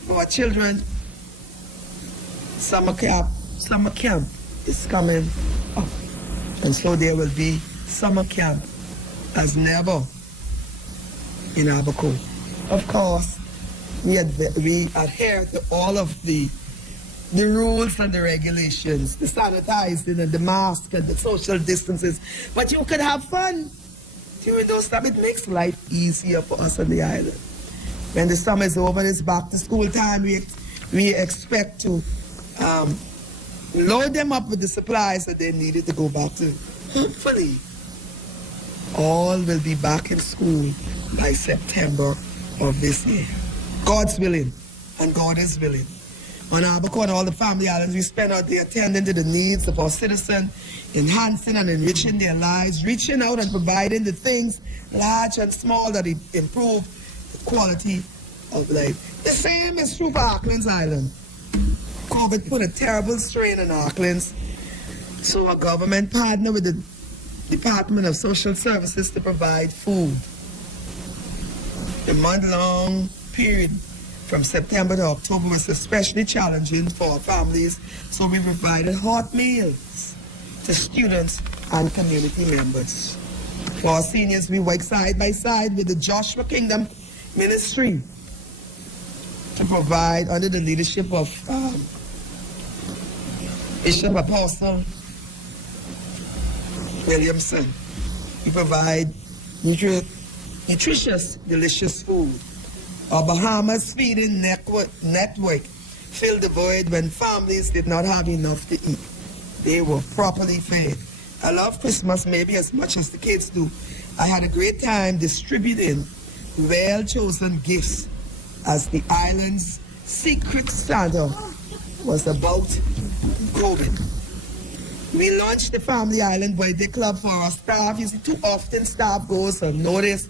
For our children, summer camp is coming up, and so there will be summer camp as never in Abaco. Of course, we adhere to all of the rules and the regulations, the sanitizing and the mask and the social distances, but you could have fun during those times. It makes life easier for us on the island. When the summer is over and it's back to school time, we expect to load them up with the supplies that they needed to go back to. Hopefully, all will be back in school by September of this year. God's willing, and God is willing. On Abaco and all the family islands, we spend our day attending to the needs of our citizens, enhancing and enriching their lives, reaching out and providing the things, large and small, that improve the quality of life. The same is true for Auckland's Island. COVID put a terrible strain on Auckland's, so our government partnered with the Department of Social Services to provide food. The month-long period from September to October was especially challenging for our families, so we provided hot meals to students and community members. For our seniors, we worked side by side with the Joshua Kingdom Ministry to provide, under the leadership of Bishop Apostle Williamson, we provide nutritious, delicious food. Our Bahamas feeding network filled the void when families did not have enough to eat. They were properly fed. I love Christmas maybe as much as the kids do. I had a great time distributing well-chosen gifts as the island's secret Santa was about COVID. We launched the Family Island Birthday Club for our staff. You see, too often staff goes unnoticed.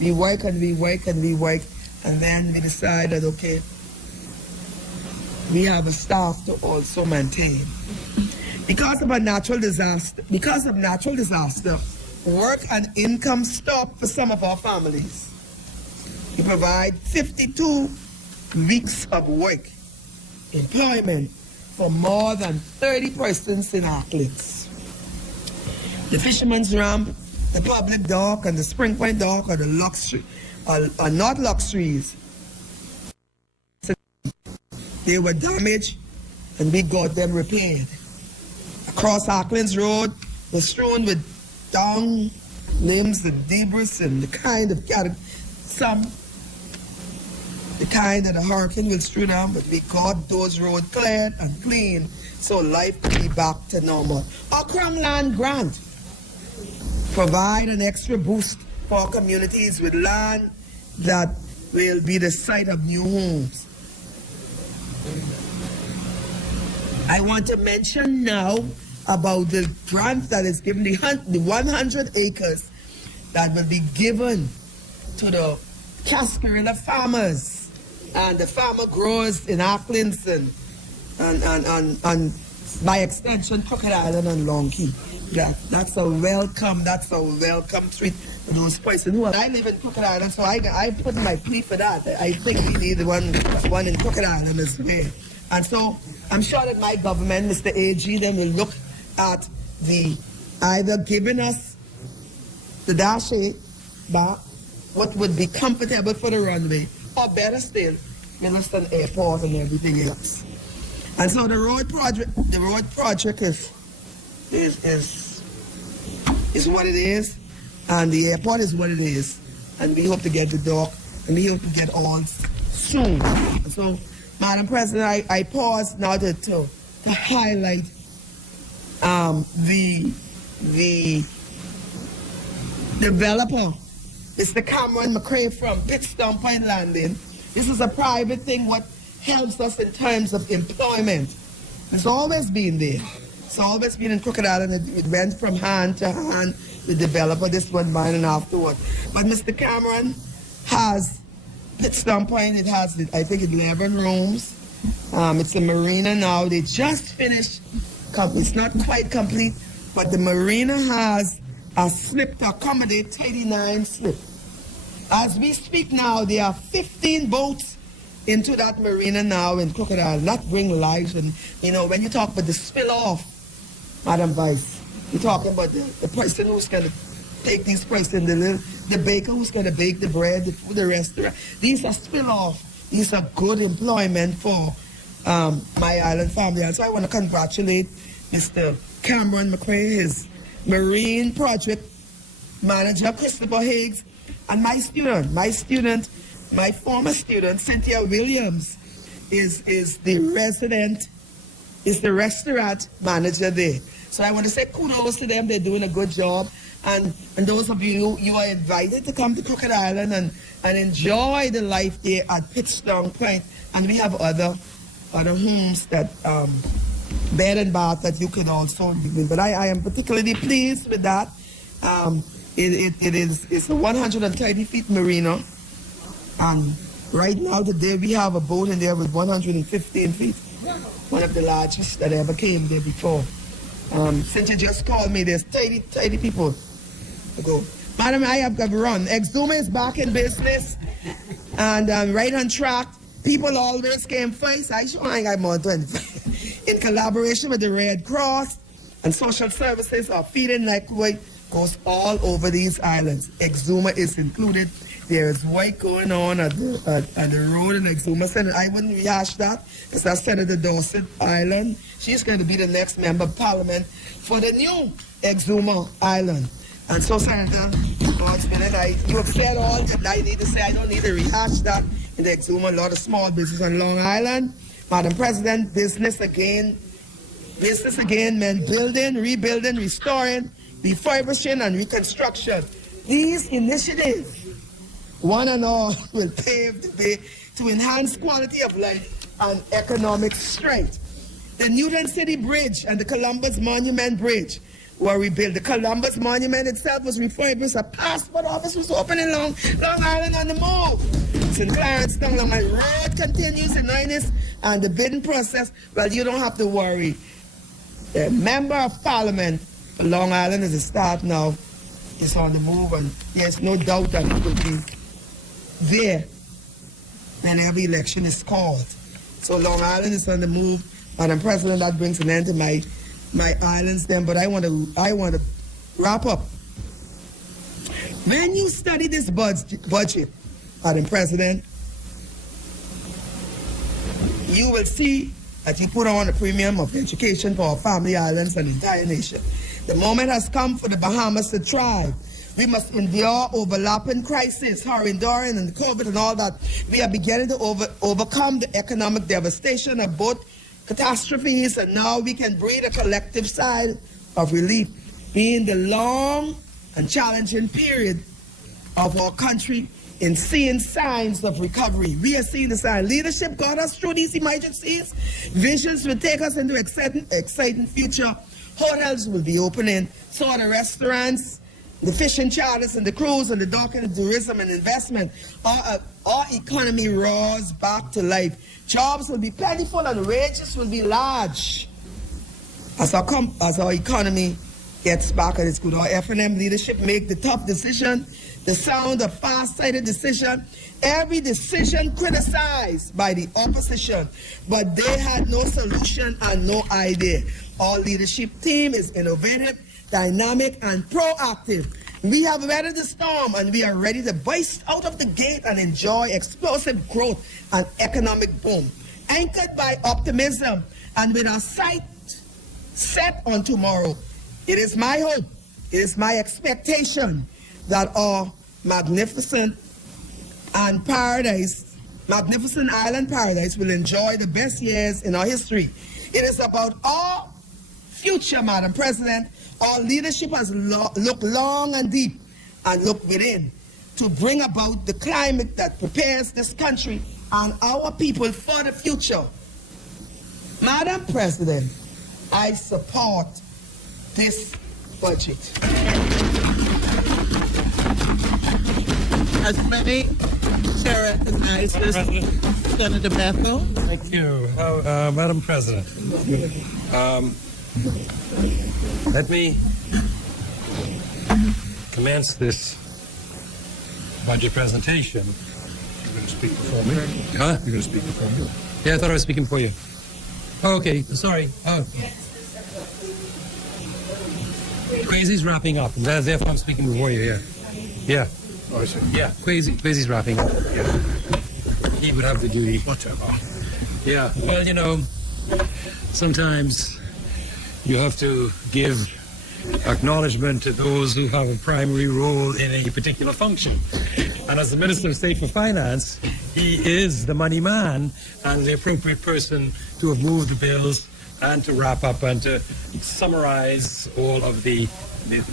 We work and we work and we work, and then we decided, okay, we have a staff to also maintain. Because of natural disaster, work and income stopped for some of our families. We provide 52 weeks of work, employment for more than 30 persons in Auckland. The Fisherman's Ramp, the public dock, and the Spring Point dock are not luxuries. They were damaged, and we got them repaired. Across Auckland's road was strewn with dung, limbs, and debris, and the kind that a hurricane will strew down, but we got those roads cleared and clean so life could be back to normal. Our Crumland Grant provide an extra boost for our communities with land that will be the site of new homes. I want to mention now about the grant that is given, the 100 acres that will be given to the Cascarilla farmers and the farmer growers in Auckland and by extension Crooked Island and Long Key. That's a welcome treat for those persons who are. I live in Crooked Island, so I put my plea for that. I think we need one in Crooked Island as well. And so I'm sure that my government, Mr. AG, then will look at either giving us the dash back what would be comfortable for the runway, or better still, Williston Airport and everything else. And so the road project is what it is, and the airport is what it is, and we hope to get the dock, and we hope to get on soon. And so, Madam President, I pause now to highlight the developer, Mr. Cameron McCrae from Pittston Point Landing. This is a private thing, what helps us in terms of employment. It's always been there. It's always been in Crooked Island. It went from hand to hand, the developer, this one mine and afterward. But Mr. Cameron has Pittston Point, it has, I think, 11 rooms. It's a marina now. They just finished. It's not quite complete, but the marina has a slip to accommodate 39 slip. As we speak now, there are 15 boats into that marina now in Crooked Island. That bring life. And, when you talk about the spill off, Madam Vice, you're talking about the person who's going to take these person, the baker who's going to bake the bread, the restaurant. These are spill off. These are good employment for my island family. And so I want to congratulate Mr. Cameron McCrae, his marine project manager, Christopher Higgs, and my former student, Cynthia Williams, is the restaurant manager there. So I want to say kudos to them. They're doing a good job. And those of you are invited to come to Crooked Island and enjoy the life there at Pittston Point. And we have other homes that bed and bath that you can also live in. But I am particularly pleased with that. It's a 130 feet marina. And right now today we have a boat in there with 115 feet. One of the largest that ever came there before. Since you just called me, there's 30 people to go. Madam, I have got to run. Exuma is back in business and right on track. People always came first. I got more than 20. In collaboration with the Red Cross and social services, our feeding network goes all over these islands. Exuma is included. There is work going on at the road in Exuma Center. I wouldn't rehash that because that's Senator Dorset Island. She's going to be the next member of parliament for the new Exuma Island. And so, Senator, God's willing, you have said all that I need to say. I don't need to rehash that. In the Exuma, a lot of small business on Long Island. Madam President, business again meant building, rebuilding, restoring, refurbishing, and reconstruction. These initiatives, one and all, will pave the way to enhance quality of life and economic strength. The Newton City Bridge and the Columbus Monument Bridge were rebuilt. The Columbus Monument itself was refurbished. A passport office was opened in Long Island on the move. St. Clarence, Long Island Road continues in earnest, and the bidding process, well, you don't have to worry. The member of parliament for Long Island is a start now. It's on the move, and there's no doubt that it will be there when every election is called. So Long Island is on the move. Madam President, that brings an end to my islands then, but I want to wrap up. When you study this budget, Madam President, you will see that you put on a premium of education for our family islands and the entire nation. The moment has come for the Bahamas to thrive. We must endure overlapping crises, Hurricane Dorian and COVID and all that. We are beginning to overcome the economic devastation of both catastrophes, and now we can breathe a collective sigh of relief, being the long and challenging period of our country in seeing signs of recovery. We are seeing the sign. Leadership got us through these emergencies. Visions will take us into exciting future. Hotels will be opening, so are the restaurants, the fishing charters and the cruise and the docking and tourism and investment. Our economy roars back to life. Jobs will be plentiful and wages will be large as our economy gets back at its good. Our F&M leadership make the tough decision, the sound of far-sighted decision, every decision criticized by the opposition, but they had no solution and no idea. Our leadership team is innovative, dynamic, and proactive. We have weathered the storm and we are ready to burst out of the gate and enjoy explosive growth and economic boom, anchored by optimism and with our sight set on tomorrow. It is my hope, it is my expectation that our magnificent island paradise will enjoy the best years in our history. It is about our future, Madam President. Our leadership has looked long and deep and look within to bring about the climate that prepares this country and our people for the future. Madam President, I support this budget. As many, Chair recognizes Senator Bethel. Thank you, Madam President. Let me commence this budget presentation. You're going to speak before me? Huh? You're going to speak before me? Yeah, I thought I was speaking for you. Oh, okay, sorry. Oh. Kwesi's wrapping up, and therefore I'm speaking before you, yeah. Yeah. Oh, I see. Yeah, Kwesi's wrapping up. Yeah. He would have the duty. Whatever. Yeah, well, you know, sometimes you have to give acknowledgement to those who have a primary role in a particular function. And as the Minister of State for Finance, he is the money man and the appropriate person to have moved the bills and to wrap up and to summarize all of the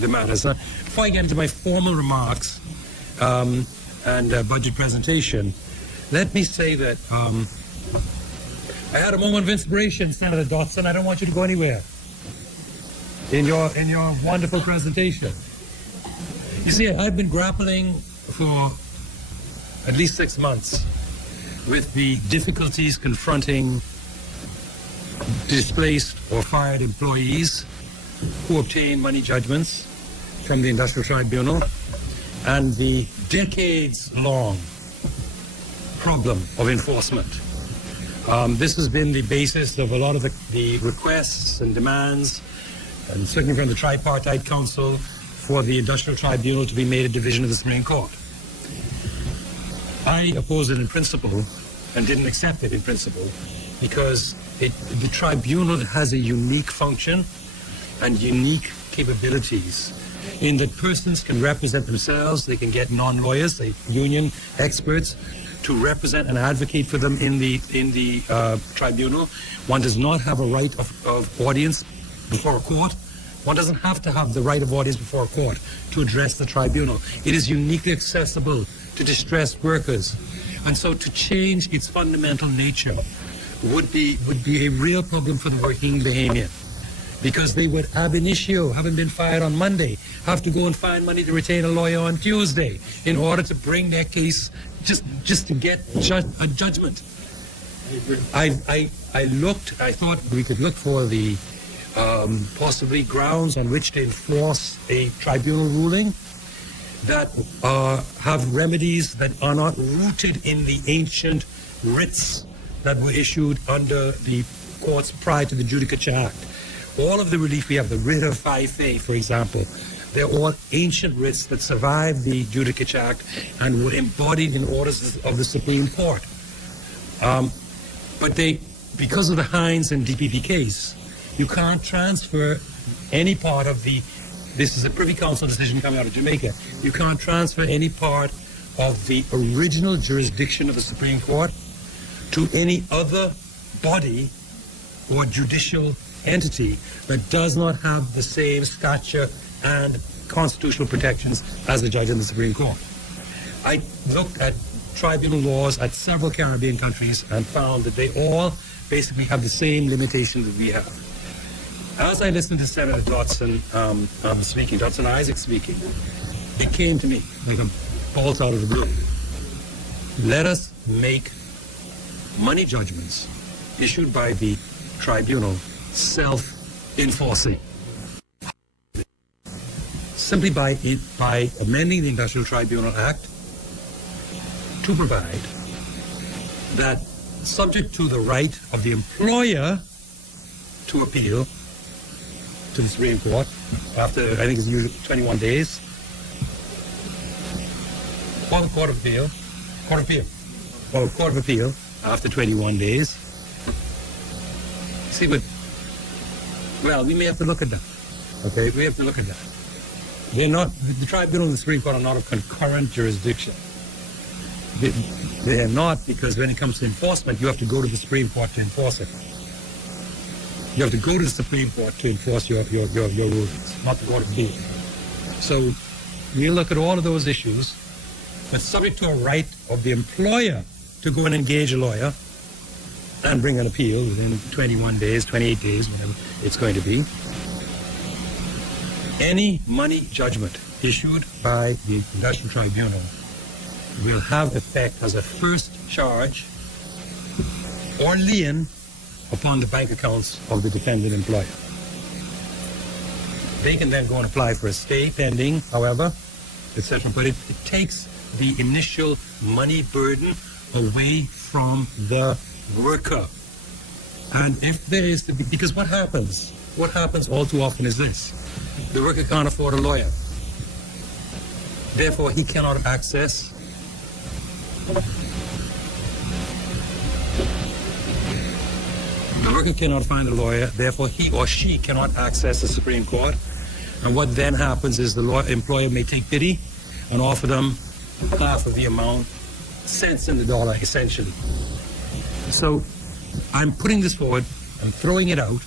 matters. Before I get into my formal remarks and budget presentation, let me say that I had a moment of inspiration, Senator Dotson. I don't want you to go anywhere in your wonderful presentation. You see, I've been grappling for at least 6 months with the difficulties confronting displaced or fired employees who obtain money judgments from the Industrial Tribunal and the decades-long problem of enforcement. This has been the basis of a lot of the requests and demands, and certainly from the Tripartite Council, for the Industrial Tribunal to be made a division of the Supreme Court. I oppose it in principle and didn't accept it in principle because the tribunal has a unique function and unique capabilities in that persons can represent themselves, they can get non-lawyers, union experts, to represent and advocate for them in the tribunal. One does not have a right of audience before a court. One doesn't have to have the right of audience before a court to address the tribunal. It is uniquely accessible to distressed workers. And so to change its fundamental nature would be a real problem for the working Bahamian, because they would ab initio, having been fired on Monday, have to go and find money to retain a lawyer on Tuesday in order to bring their case just to get a judgment. I thought we could look for the possibly grounds on which to enforce a tribunal ruling that have remedies that are not rooted in the ancient writs that were issued under the courts prior to the Judicature Act. All of the relief we have, the writ of 5A, for example, they're all ancient writs that survived the Judicature Act and were embodied in orders of the Supreme Court. But because of the Hines and DPP case, you can't transfer any part of this is a Privy Council decision coming out of Jamaica, you can't transfer any part of the original jurisdiction of the Supreme Court to any other body or judicial entity that does not have the same stature and constitutional protections as the judge in the Supreme Court. I looked at tribunal laws at several Caribbean countries and found that they all basically have the same limitations that we have. As I listened to Senator Dotson Dotson Isaac speaking, it came to me like a bolt out of the blue. Let us make money judgments issued by the tribunal self-enforcing. Simply by amending the Industrial Tribunal Act to provide that, subject to the right of the employer to appeal to the Supreme Court after, I think it's usually 21 days, or the Court of Appeal, after 21 days. See, but, well, we may have to look at that. Okay, we have to look at that. They're not, the tribunal and the Supreme Court are not of concurrent jurisdiction. They're not, because when it comes to enforcement, you have to go to the Supreme Court to enforce it. You have to go to the Supreme Court to enforce your rulings, not the Court of Appeal. So we look at all of those issues, but subject to a right of the employer to go and engage a lawyer and bring an appeal within 21 days, 28 days, whatever it's going to be. Any money judgment issued by the Industrial Tribunal will have effect as a first charge or lien upon the bank accounts of the defendant employer. They can then go and apply for a stay pending, however, etc. But it takes the initial money burden away from the worker. And if there is to be, because what happens all too often is this: the worker can't afford a lawyer. Therefore, he cannot access the worker cannot find a lawyer, therefore he or she cannot access the Supreme Court. And what then happens is the employer may take pity and offer them half of the amount, cents in the dollar, essentially. So I'm putting this forward, I'm throwing it out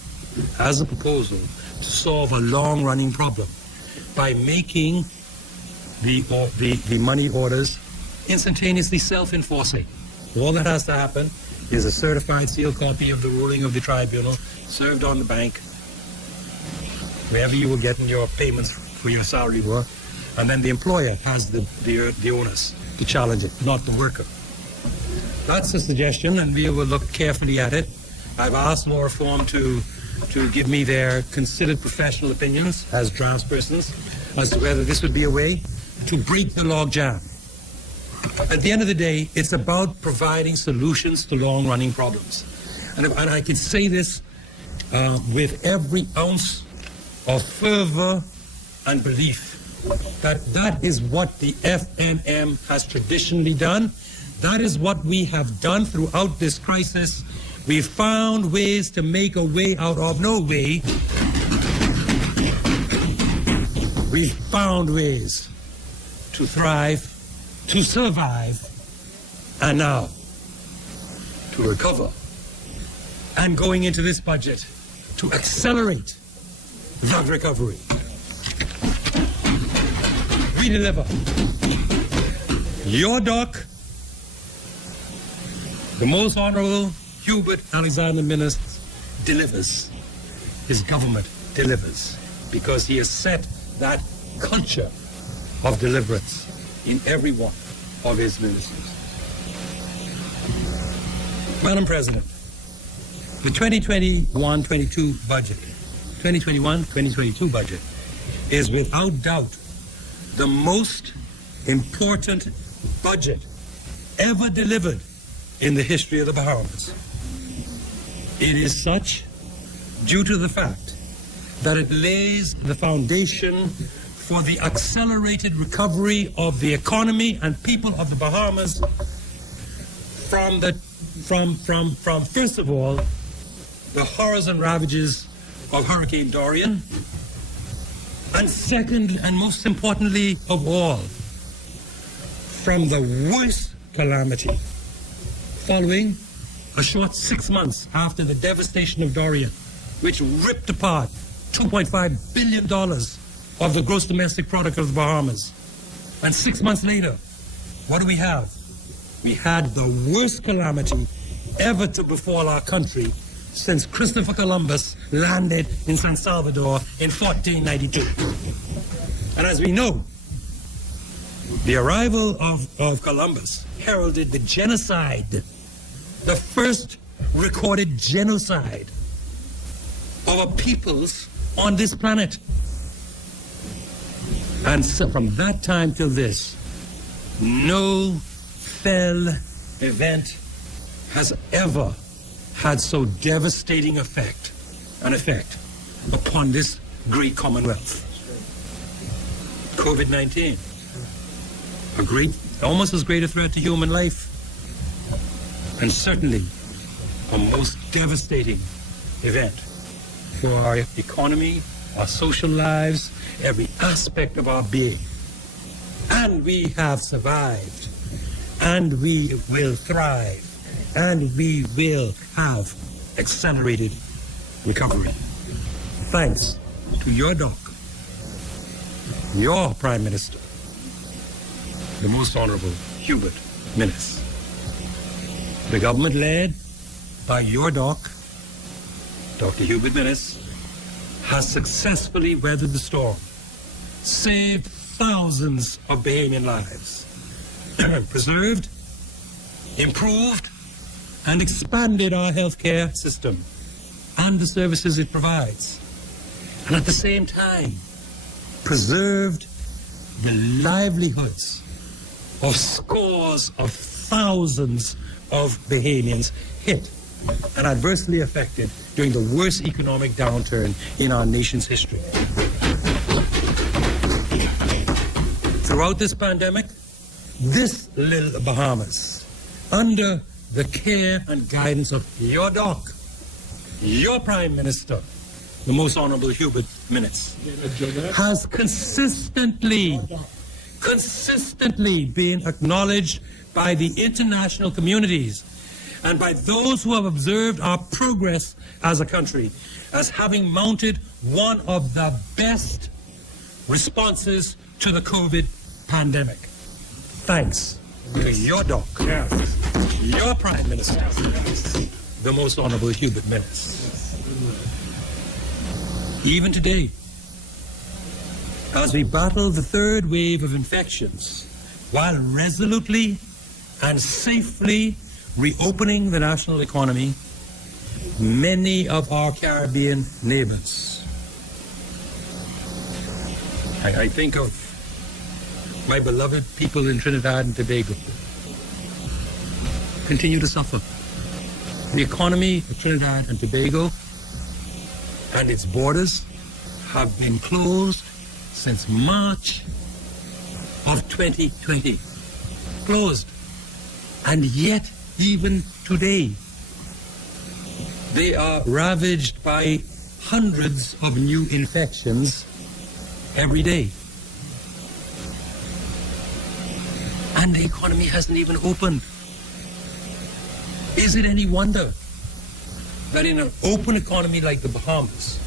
as a proposal to solve a long-running problem by making the money orders instantaneously self-enforcing. All that has to happen is a certified sealed copy of the ruling of the tribunal served on the bank, wherever you were getting your payments for your salary work, and then the employer has the onus to challenge it, not the worker. That's a suggestion, and we will look carefully at it. I've asked law reform to give me their considered professional opinions as draftspersons as to whether this would be a way to break the logjam. At the end of the day, it's about providing solutions to long-running problems. And I can say this with every ounce of fervor and belief, that is what the FNM has traditionally done. That is what we have done throughout this crisis. We've found ways to make a way out of no way. We've found ways to thrive, to survive, and now to recover. And going into this budget to accelerate that recovery. We deliver. Your doc, the most honorable Hubert Alexander Minister, delivers. His government delivers, because he has set that culture of deliverance in every one of his ministers. Madam President, the 2021-22 budget, 2021-2022 budget is without doubt the most important budget ever delivered in the history of the Bahamas. It is such due to the fact that it lays the foundation for the accelerated recovery of the economy and people of the Bahamas from first of all, the horrors and ravages of Hurricane Dorian, and second and most importantly of all, from the worst calamity following a short 6 months after the devastation of Dorian, which ripped apart $2.5 billion of the gross domestic product of the Bahamas. And 6 months later, what do we have? We had the worst calamity ever to befall our country since Christopher Columbus landed in San Salvador in 1492. And as we know, the arrival of Columbus heralded the genocide, the first recorded genocide of a peoples on this planet. And so from that time till this, no fell event has ever had so devastating an effect upon this great commonwealth. COVID-19. almost as great a threat to human life, and certainly a most devastating event for our economy, our social lives, every aspect of our being. And we have survived, and we will thrive, and we will have accelerated recovery. Thanks to your doc, your Prime Minister, the Most Honorable Hubert Minnis. The government led by your doc, Dr. Hubert Minnis, has successfully weathered the storm, saved thousands of Bahamian lives, preserved, improved, and expanded our healthcare system and the services it provides, and at the same time preserved the livelihoods of scores of thousands of Bahamians hit and adversely affected during the worst economic downturn in our nation's history. Throughout this pandemic, this little Bahamas, under the care and guidance of your doc, your Prime Minister, the Most Honorable Hubert Minnis, has consistently been acknowledged by the international communities and by those who have observed our progress as a country as having mounted one of the best responses to the COVID pandemic. Thanks to your doc, your Prime Minister, the Most Honorable Hubert Minnis. Even today, as we battle the third wave of infections, while resolutely and safely reopening the national economy, many of our Caribbean neighbors, I think of my beloved people in Trinidad and Tobago, continue to suffer. The economy of Trinidad and Tobago and its borders have been closed since March of 2020. Closed. And yet, even today, they are ravaged by hundreds of new infections every day. And the economy hasn't even opened. Is it any wonder that in an open economy like the Bahamas,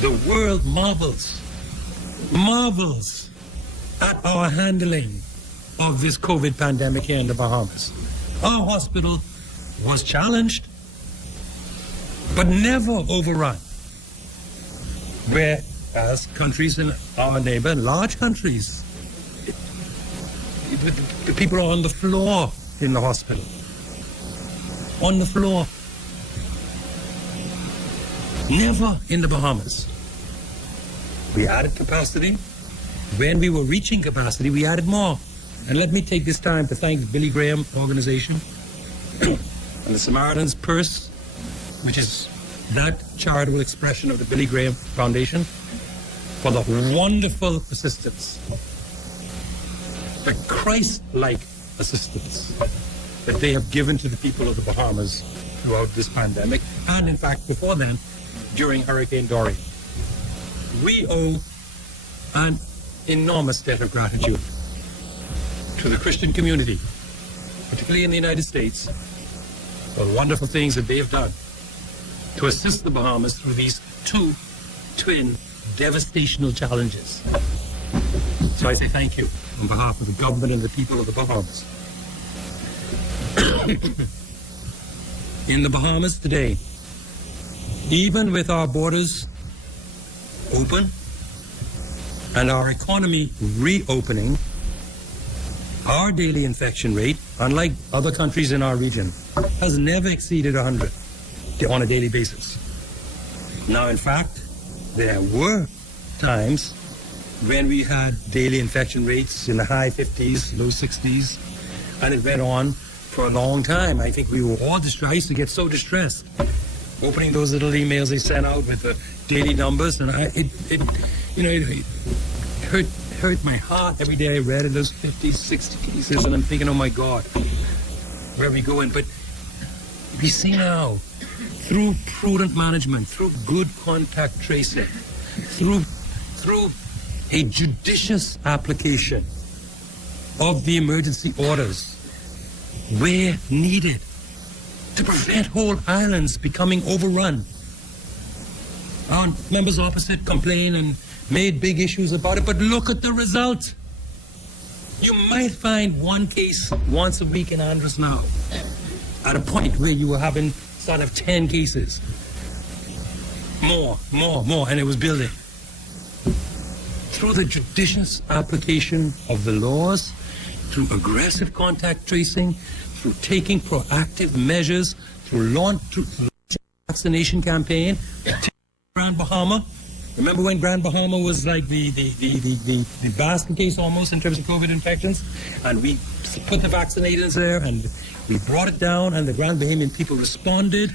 the world marvels at our handling of this COVID pandemic here in the Bahamas? Our hospital was challenged, but never overrun. Whereas countries in our neighbor, large countries, the people are on the floor in the hospital. On the floor. Never in the Bahamas. We added capacity. When we were reaching capacity, we added more. And let me take this time to thank the Billy Graham organization and the Samaritan's Purse, which is that charitable expression of the Billy Graham Foundation, for the wonderful assistance, the Christ-like assistance that they have given to the people of the Bahamas throughout this pandemic, and in fact before then, during Hurricane Dorian. We owe an enormous debt of gratitude to the Christian community, particularly in the United States, for the wonderful things that they have done to assist the Bahamas through these two twin devastational challenges. So I say thank you on behalf of the government and the people of the Bahamas. In the Bahamas today, even with our borders open and our economy reopening, our daily infection rate, unlike other countries in our region, has never exceeded 100 on a daily basis. Now, in fact, there were times when we had daily infection rates in the high 50s, low 60s, and it went on for a long time. I think we were all distressed. I used to get so distressed opening those little emails they sent out with the daily numbers, and it hurt my heart every day I read of those 50, 60 cases, and I'm thinking, oh my God, where are we going? But we see now, through prudent management, through good contact tracing, through a judicious application of the emergency orders where needed to prevent whole islands becoming overrun. Our members opposite complained and made big issues about it, but look at the result. You might find one case once a week in Andros now, at a point where you were having start of 10 cases. More, and it was building. Through the judicious application of the laws, through aggressive contact tracing, through taking proactive measures, through launching a vaccination campaign, Grand Bahama. Remember when Grand Bahama was like the basket case almost in terms of COVID infections? And we put the vaccinators there and we brought it down, and the Grand Bahamian people responded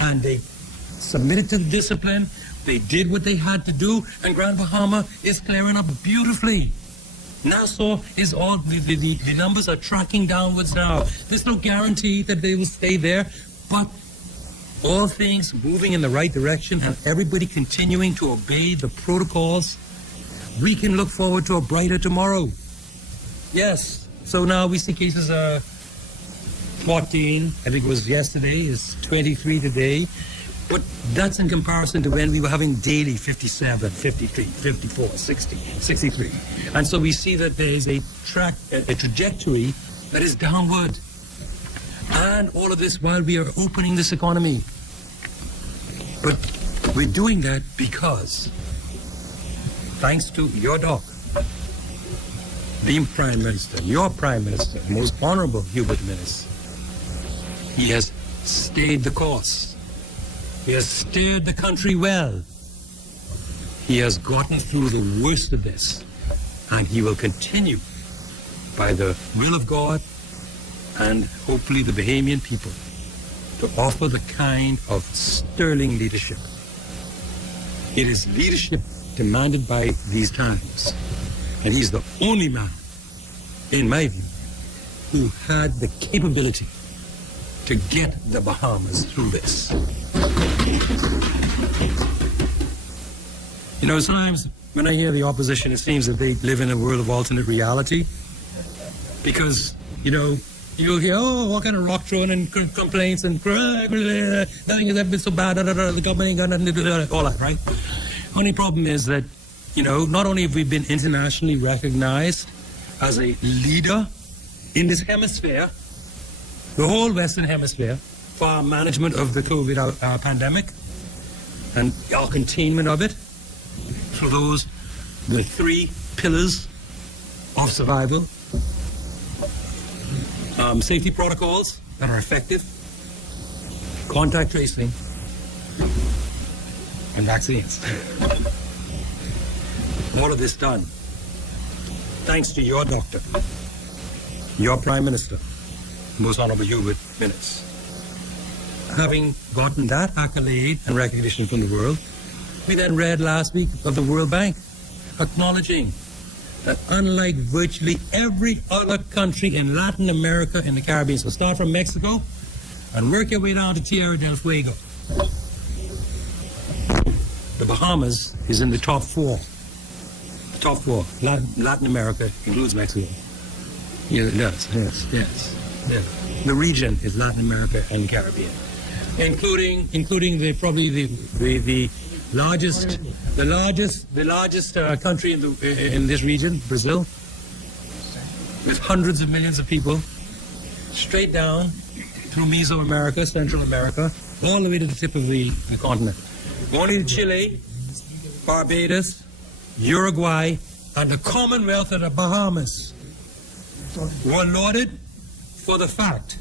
and they submitted to the discipline. They did what they had to do, and Grand Bahama is clearing up beautifully. Nassau is all, the numbers are tracking downwards now. There's no guarantee that they will stay there, but all things moving in the right direction and everybody continuing to obey the protocols, we can look forward to a brighter tomorrow. Yes, so now we see cases 14, I think it was yesterday, is 23 today. But that's in comparison to when we were having daily 57, 53, 54, 60, 63. And so we see that there is a trajectory that is downward. And all of this while we are opening this economy. But we're doing that because, thanks to your doc, the Prime Minister, your Prime Minister, most honorable Hubert Minnis, he has stayed the course. He has steered the country well. He has gotten through the worst of this, and he will continue by the will of God and hopefully the Bahamian people to offer the kind of sterling leadership. It is leadership demanded by these times, and he's the only man, in my view, who had the capability to get the Bahamas through this. You know, sometimes when I hear the opposition, it seems that they live in a world of alternate reality. Because, you know, you'll hear, oh, all kind of rock throwing and complaints and nothing has ever been so bad, the government ain't got nothing to do, all that, right? Only problem is that, you know, not only have we been internationally recognized as a leader in this hemisphere, the whole Western Hemisphere, for our management of the COVID pandemic and our containment of it, through the three pillars of survival, safety protocols that are effective, contact tracing, and vaccines. All of this done thanks to your doctor, your Prime Minister, Most Honorable Hubert Minnis. Having gotten that accolade and recognition from the world, we then read last week of the World Bank acknowledging that unlike virtually every other country in Latin America and the Caribbean, so start from Mexico and work your way down to Tierra del Fuego, the Bahamas is in the top four. The top four. Latin America includes Mexico. Yeah, it does. Yes. Yeah. The region is Latin America and the Caribbean, including the largest country in this region, Brazil, with hundreds of millions of people, straight down through Mesoamerica, Central America, all the way to the tip of the continent. Only Chile, Barbados, Uruguay, and the Commonwealth of the Bahamas were lauded for the fact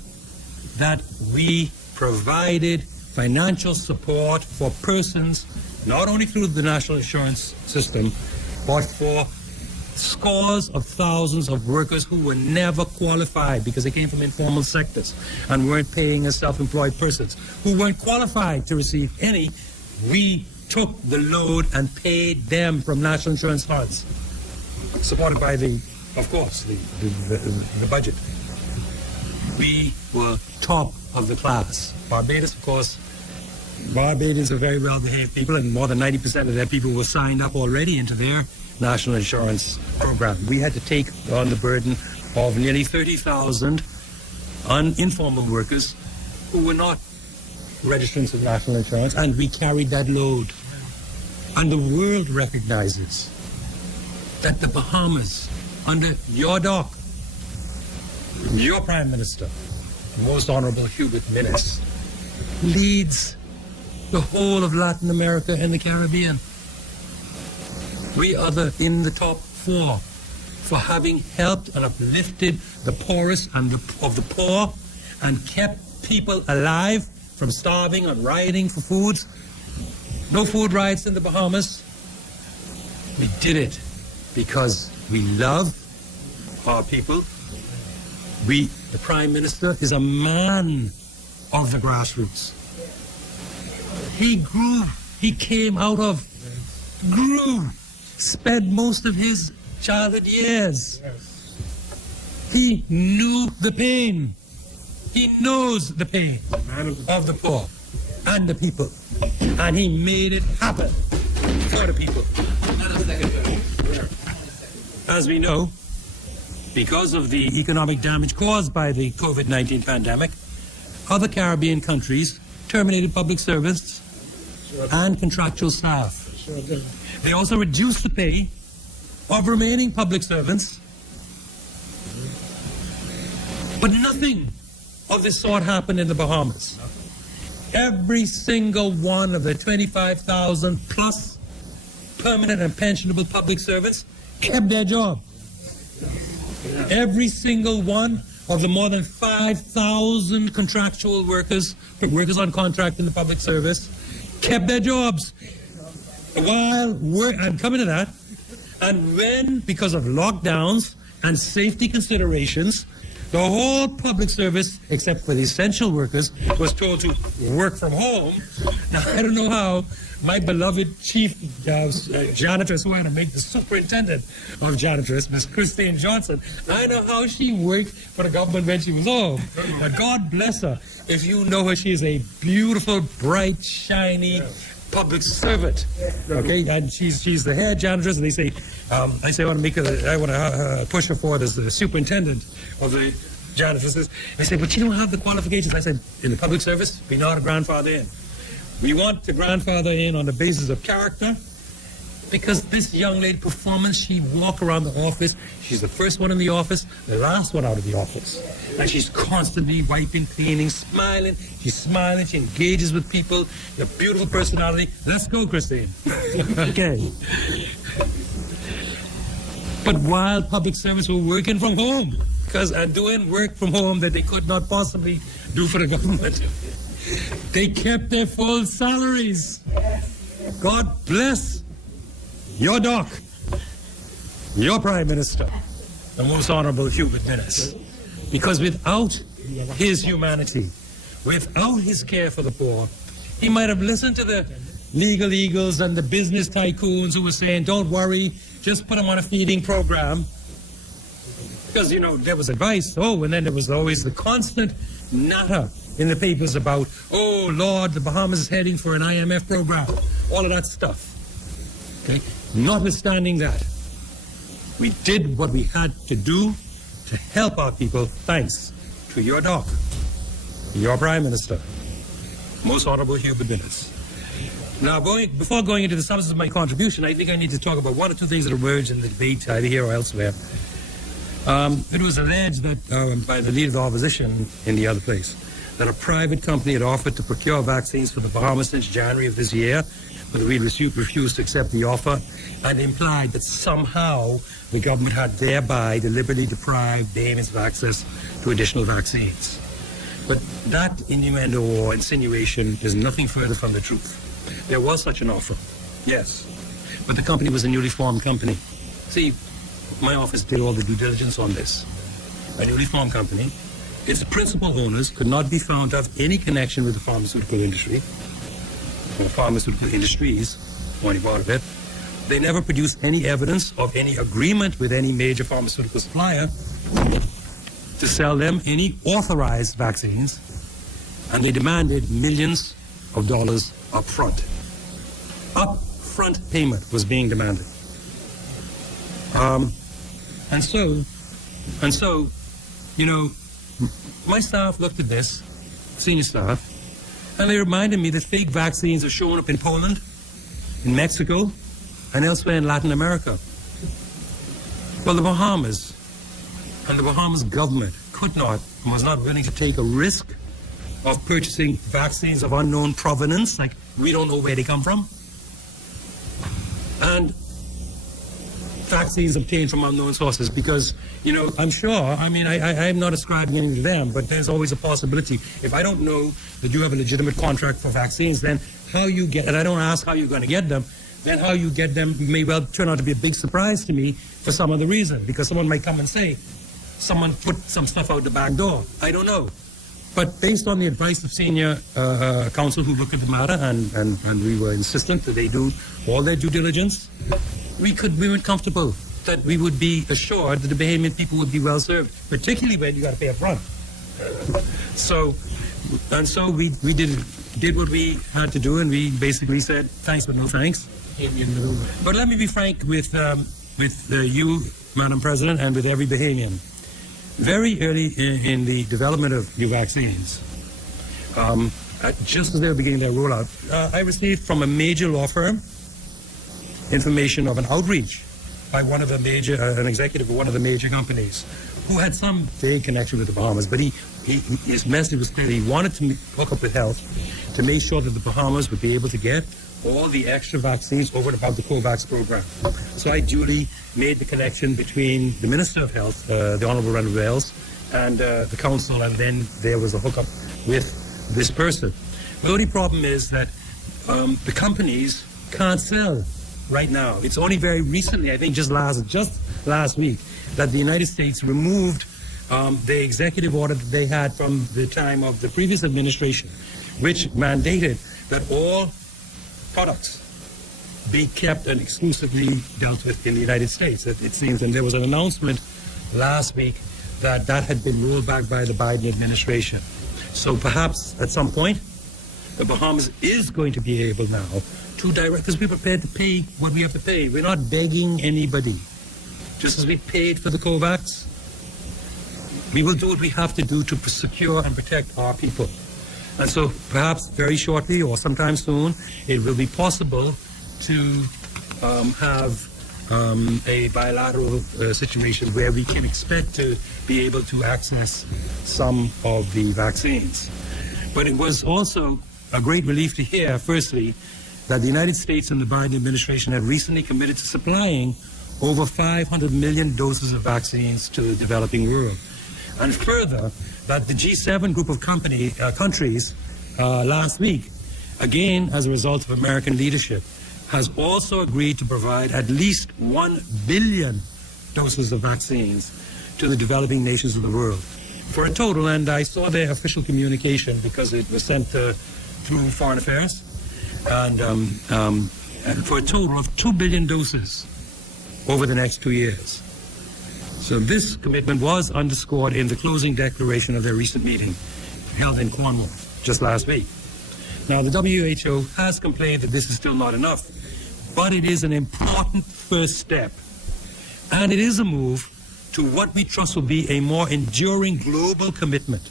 that we provided financial support for persons, not only through the national insurance system, but for scores of thousands of workers who were never qualified because they came from informal sectors and weren't paying as self-employed persons, who weren't qualified to receive any. We took the load and paid them from national insurance funds. supported by of course, the budget. We were top of the class. Barbados, of course, Barbadians are very well-behaved people, and more than 90% of their people were signed up already into their national insurance program. We had to take on the burden of nearly 30,000 informal workers who were not registrants of national insurance, and we carried that load. And the world recognizes that the Bahamas, under your dock, your Prime Minister, the Most Honorable Hubert Minnis, leads the whole of Latin America and the Caribbean. We are in the top 4 for having helped and uplifted the poorest of the poor and kept people alive from starving and rioting for foods. No food riots in the Bahamas. We did it because we love our people. The Prime Minister is a man of the grassroots. He grew, spent most of his childhood years. He knew the pain. He knows the pain of the poor and the people. And he made it happen for the people. As we know, because of the economic damage caused by the COVID-19 pandemic, other Caribbean countries terminated public service and contractual staff. They also reduced the pay of remaining public servants. But nothing of this sort happened in the Bahamas. Every single one of the 25,000 plus permanent and pensionable public servants kept their job. Every single one of the more than 5,000 contractual workers on contract in the public service, kept their jobs. I'm coming to that. And when, because of lockdowns and safety considerations, the whole public service, except for the essential workers, was told to work from home. Now, I don't know how my beloved chief janitress, who had to make the superintendent of janitress, Miss Christine Johnson, I know how she worked for the government when she was home. Now, God bless her. If you know her, she is a beautiful, bright, shiny public servant. Okay, and she's the head janitress, and they say, I want to push her forward as the superintendent of the janitresses. They say, but you don't have the qualifications. I said, in the public service, we know how to grandfather in. We want to grandfather in on the basis of character, because this young lady performance, she walk around the office. She's the first one in the office, the last one out of the office. And she's constantly wiping, cleaning, smiling. She's smiling, she engages with people. A beautiful personality. Let's go, Christine. Okay. But while public servants were working from home, and doing work from home that they could not possibly do for the government, they kept their full salaries. God bless your doc, your Prime Minister, the Most Honorable Hubert Minnis. Because without his humanity, without his care for the poor, he might have listened to the legal eagles and the business tycoons who were saying, don't worry, just put them on a feeding program. Because, there was advice. And then there was always the constant natter in the papers about, oh, Lord, the Bahamas is heading for an IMF program. All of that stuff. Okay? Notwithstanding that, we did what we had to do to help our people, thanks to your doc, your Prime Minister, Most Honorable Hubert Minnis. Now, before going into the substance of my contribution, I think I need to talk about one or two things that emerged in the debate, either here or elsewhere. It was alleged that by the leader of the opposition in the other place, that a private company had offered to procure vaccines for the Bahamas since January of this year, but we refused to accept the offer, and implied that somehow the government had thereby deliberately deprived Bahamas of access to additional vaccines. But that innuendo or insinuation is nothing further from the truth. There was such an offer, yes, but the company was a newly formed company. See, my office did all the due diligence on this. A newly formed company, its principal owners could not be found to have any connection with the pharmaceutical industry, or pharmaceutical industries, or any part of it, They never produced any evidence of any agreement with any major pharmaceutical supplier to sell them any authorized vaccines, and they demanded millions of dollars up front. Upfront payment was being demanded. And so, you know, my staff looked at this, senior staff, and they reminded me that fake vaccines are showing up in Poland, in Mexico, and elsewhere in Latin America. Well, the Bahamas and the Bahamas government could not and was not willing to take a risk of purchasing vaccines of unknown provenance, like we don't know where they come from, and vaccines obtained from unknown sources, because, you know, I'm sure, I mean, I'm not ascribing anything to them, but there's always a possibility. If I don't know that you have a legitimate contract for vaccines, then how you get, and I don't ask how you're going to get them, then how you get them may well turn out to be a big surprise to me for some other reason, because someone might come and say, someone put some stuff out the back door. I don't know. But based on the advice of senior counsel who looked at the matter, and we were insistent that they do all their due diligence, we were comfortable that we would be assured that the Bahamian people would be well served, particularly when you got to pay up front. So we did what we had to do, and we basically said thanks but no thanks. But let me be frank with you, Madam President, and with every Bahamian. Very early in the development of new vaccines, just as they were beginning their rollout, I received from a major law firm information of an outreach by one of the major, an executive of one of the major companies, who had some vague connection with the Bahamas, but his message was clear. He wanted to hook up with health to make sure that the Bahamas would be able to get all the extra vaccines over and above the COVAX program. So I duly made the connection between the Minister of Health, the Honourable Randall Wells, and the Council, and then there was a hookup with this person. The only problem is that the companies can't sell right now. It's only very recently, I think just last week, that the United States removed the executive order that they had from the time of the previous administration, which mandated that all products be kept and exclusively dealt with in the United States, it seems. And there was an announcement last week that had been rolled back by the Biden administration. So perhaps at some point, the Bahamas is going to be able now to direct, because we're prepared to pay what we have to pay. We're not begging anybody. Just as we paid for the COVAX, we will do what we have to do to secure and protect our people. And so perhaps very shortly or sometime soon, it will be possible to have a bilateral situation where we can expect to be able to access some of the vaccines. But it was also a great relief to hear, firstly, that the United States and the Biden administration had recently committed to supplying over 500 million doses of vaccines to the developing world. And further, that the G7 group of countries last week, again as a result of American leadership, has also agreed to provide at least 1 billion doses of vaccines to the developing nations of the world, for a total, and I saw their official communication because it was sent through Foreign Affairs, and for a total of 2 billion doses over the next 2 years. So this commitment was underscored in the closing declaration of their recent meeting held in Cornwall just last week. Now, the WHO has complained that this is still not enough, but it is an important first step, and it is a move to what we trust will be a more enduring global commitment.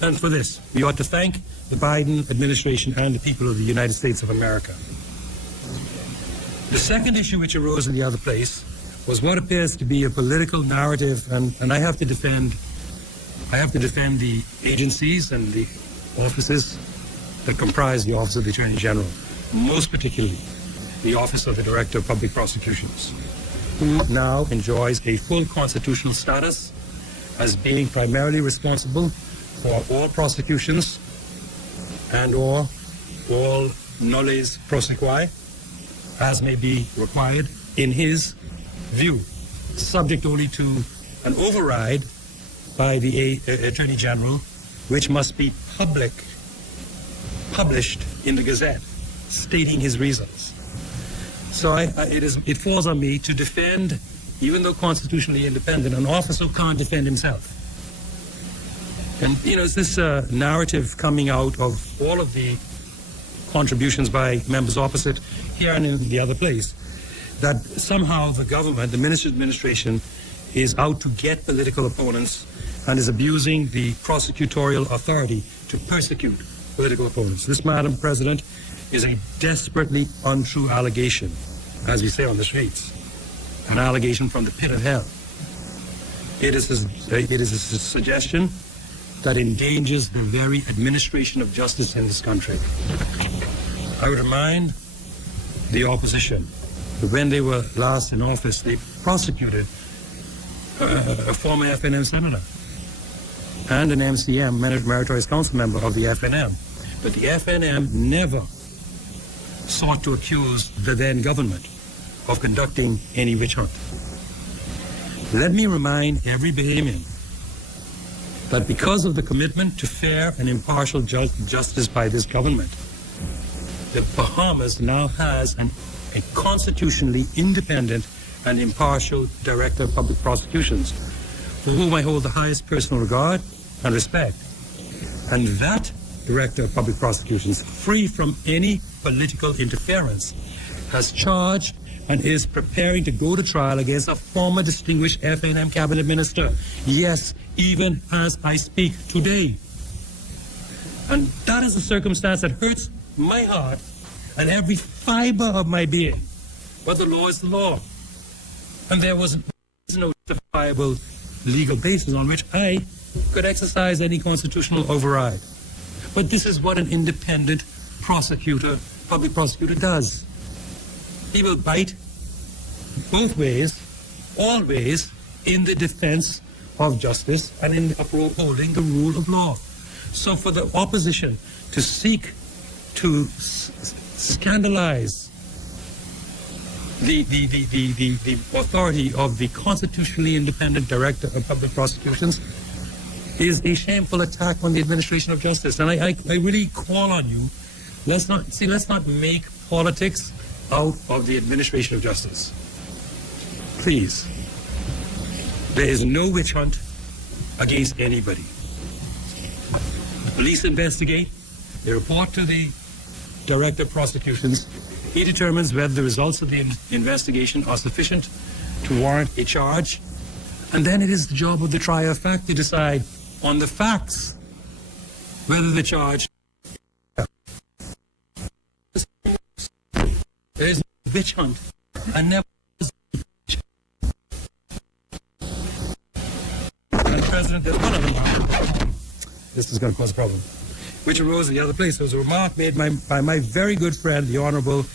And for this, we ought to thank the Biden administration and the people of the United States of America. The second issue which arose in the other place was what appears to be a political narrative, and I have to defend the agencies and the offices that comprise the Office of the Attorney General, most particularly the Office of the Director of Public Prosecutions, who now enjoys a full constitutional status as being primarily responsible for all prosecutions and or all nolles prosequi, as may be required in his view, subject only to an override by the Attorney General, which must be published in the Gazette, stating his reasons. So it falls on me to defend, even though constitutionally independent, an officer can't defend himself. And, it's this narrative coming out of all of the contributions by members opposite here and in the other place, that somehow the government, the minister's administration, is out to get political opponents and is abusing the prosecutorial authority to persecute political opponents. This, Madam President, is a desperately untrue allegation, as we say on the streets, an allegation from the pit of hell. It is a suggestion that endangers the very administration of justice in this country. I would remind the opposition that when they were last in office, they prosecuted a former FNM senator and an MCM, Meritorious Council member of the FNM. But the FNM never sought to accuse the then government of conducting any witch hunt. Let me remind every Bahamian that because of the commitment to fair and impartial justice by this government, the Bahamas now has a constitutionally independent and impartial Director of Public Prosecutions, for whom I hold the highest personal regard and respect. And that Director of Public Prosecutions, free from any political interference, has charged and is preparing to go to trial against a former distinguished FNM cabinet minister. Yes, even as I speak today. And that is a circumstance that hurts my heart and every fiber of my being. But the law is the law. And there was no justifiable legal basis on which I could exercise any constitutional override. But this is what an independent prosecutor, public prosecutor, does. He will bite both ways, always, in the defense of justice and in upholding the rule of law. So for the opposition to seek to scandalize the authority of the constitutionally independent Director of Public Prosecutions is a shameful attack on the administration of justice. And I really call on you, let's not make politics out of the administration of justice. Please. There is no witch hunt against anybody. The police investigate, they report to the Director of Prosecutions. He determines whether the results of the investigation are sufficient to warrant a charge. And then it is the job of the trier of fact to decide on the facts whether the charge. There is no witch hunt and never was. Madam President, there's one other remark. This is going to cause a problem. Which arose in the other place. There was a remark made by my very good friend, the Honourable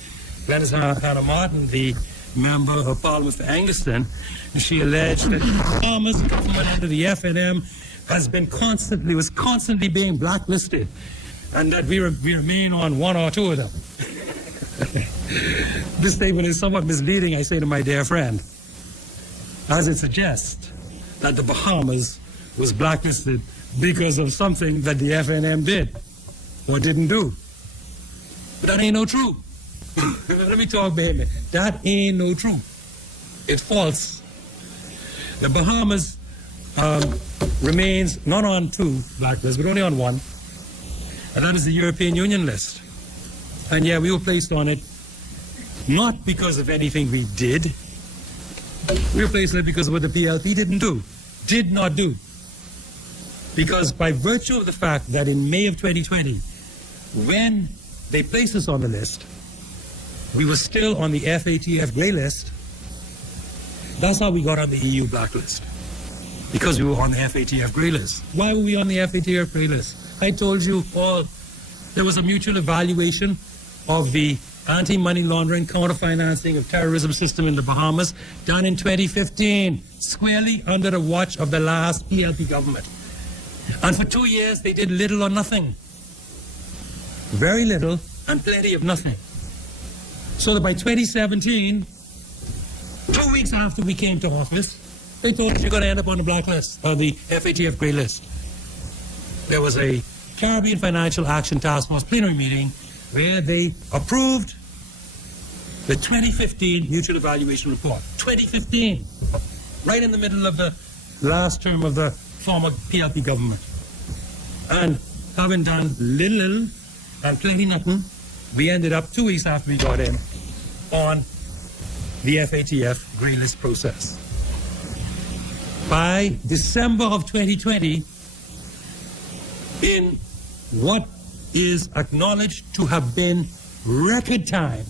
Glenys Hannah Martin, the Member of Parliament for Angleston, and she alleged that the Bahamas government under the FNM was constantly being blacklisted, and that we remain on one or two of them. This statement is somewhat misleading, I say to my dear friend, as it suggests that the Bahamas was blacklisted because of something that the FNM did or didn't do. But that ain't no true. Let me talk, baby. That ain't no true. It's false. The Bahamas remains not on two blacklists, but only on one, and that is the European Union list. And yeah, we were placed on it not because of anything we did. We were placed on it because of what the PLP did not do. Because by virtue of the fact that in May of 2020, when they placed us on the list, we were still on the FATF grey list. That's how we got on the EU blacklist. Because we were on the FATF grey list. Why were we on the FATF grey list? I told you all, there was a mutual evaluation of the anti-money laundering, counter-financing of terrorism system in the Bahamas done in 2015, squarely under the watch of the last PLP government. And for 2 years, they did little or nothing. Very little and plenty of nothing. So that by 2017, 2 weeks after we came to office, they told us you're going to end up on the blacklist, or the FATF grey list. There was a Caribbean Financial Action Task Force plenary meeting where they approved The 2015 Mutual Evaluation Report. 2015. Right in the middle of the last term of the former PLP government. And having done little and plenty nothing, we ended up 2 weeks after we got in on the FATF grey list process. By December of 2020, in what is acknowledged to have been record time,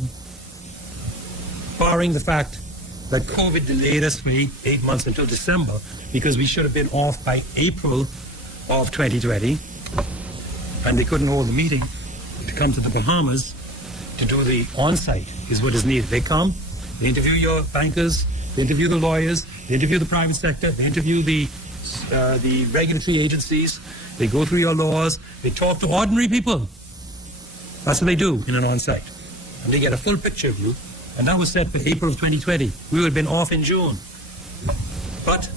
barring the fact that COVID delayed us for 8 months until December, because we should have been off by April of 2020, and they couldn't hold the meeting to come to the Bahamas to do the on-site is what is needed. They come, they interview your bankers, they interview the lawyers, they interview the private sector, they interview the regulatory agencies, they go through your laws, they talk to ordinary people. That's what they do in an on-site. And they get a full picture of you. And that was set for April of 2020. We would have been off in June. But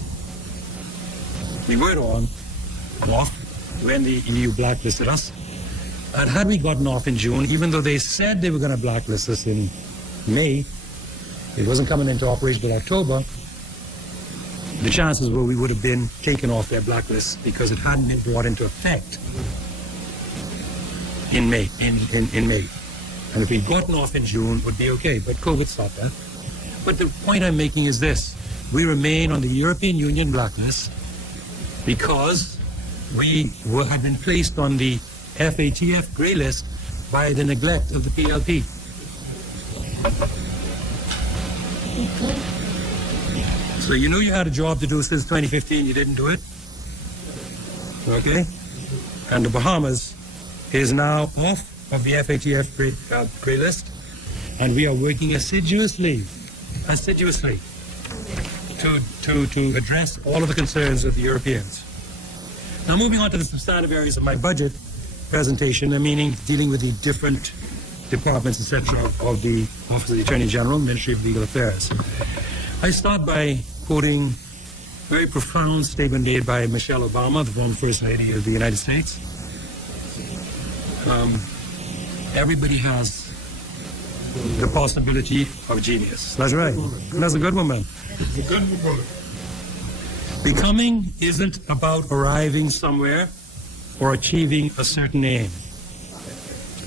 we weren't off when the EU blacklisted us. And had we gotten off in June, even though they said they were going to blacklist us in May, it wasn't coming into operation until October, the chances were we would have been taken off their blacklist because it hadn't been brought into effect in May. And if we'd gotten off in June, it would be okay. But COVID stopped that. But the point I'm making is this. We remain on the European Union blacklist because we had been placed on the FATF grey list by the neglect of the PLP. So you knew you had a job to do since 2015, you didn't do it. Okay? And the Bahamas is now off of the FATF grey list, and we are working assiduously to address all of the concerns of the Europeans. Now moving on to the substantive areas of my budget presentation, meaning dealing with the different departments, etc., of the Office of the Attorney General, Ministry of Legal Affairs. I start by quoting a very profound statement made by Michelle Obama, the former First Lady of the United States. Everybody has the possibility of genius. That's right. That's a good one, man. Becoming isn't about arriving somewhere or achieving a certain aim.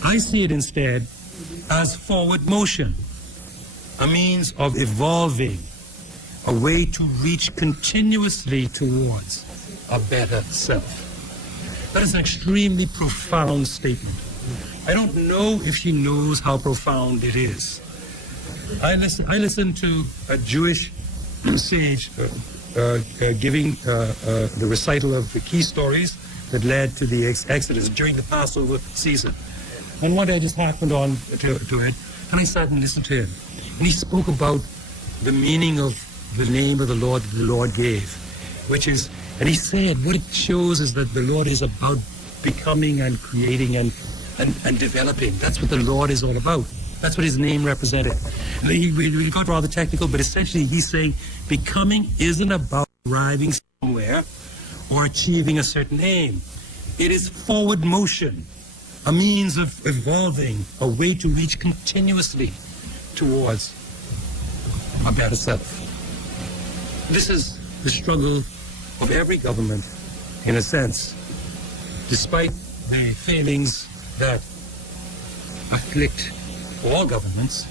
I see it instead as forward motion, a means of evolving, a way to reach continuously towards a better self. That is an extremely profound statement. I don't know if she knows how profound it is. I listened to a Jewish sage giving the recital of the key stories that led to the Exodus during the Passover season. And one day I just happened on to it, and I sat and listened to him. And he spoke about the meaning of the name of the Lord that the Lord gave, which is, and he said what it shows is that the Lord is about becoming and creating and developing. That's what the Lord is all about. That's what his name represented. And we got rather technical, but essentially he's saying becoming isn't about arriving somewhere or achieving a certain aim. It is forward motion, a means of evolving, a way to reach continuously towards a better self. This is the struggle of every government, in a sense, despite the failings that afflict all governments.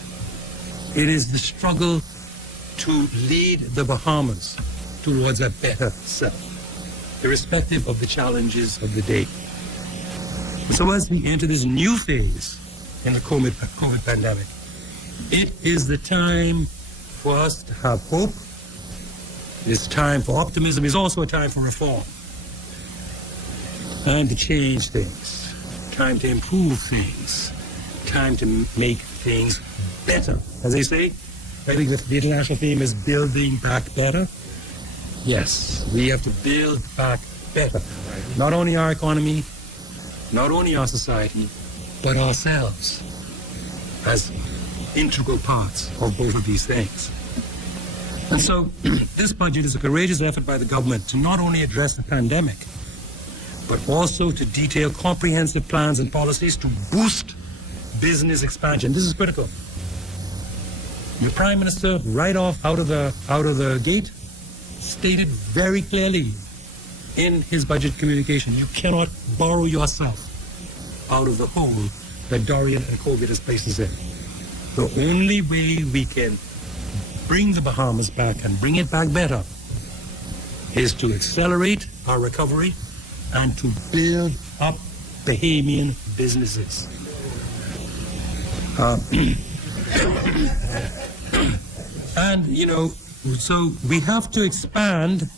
It is the struggle to lead the Bahamas towards a better self, irrespective of the challenges of the day. So as we enter this new phase in the COVID pandemic, it is the time for us to have hope. It's time for optimism. It's also a time for reform and to change things. Time to improve things, time to make things better. As they say, I think the international theme is building back better. Yes, we have to build back better. Not only our economy, not only our society, but ourselves as integral parts of both of these things. And so this budget is a courageous effort by the government to not only address the pandemic, but also to detail comprehensive plans and policies to boost business expansion. This is critical. The Prime Minister, right off out of the gate, stated very clearly in his budget communication, you cannot borrow yourself out of the hole that Dorian and COVID has placed us in. The only way we can bring the Bahamas back and bring it back better is to accelerate our recovery and to build up Bahamian businesses. And, you know, so we have to expand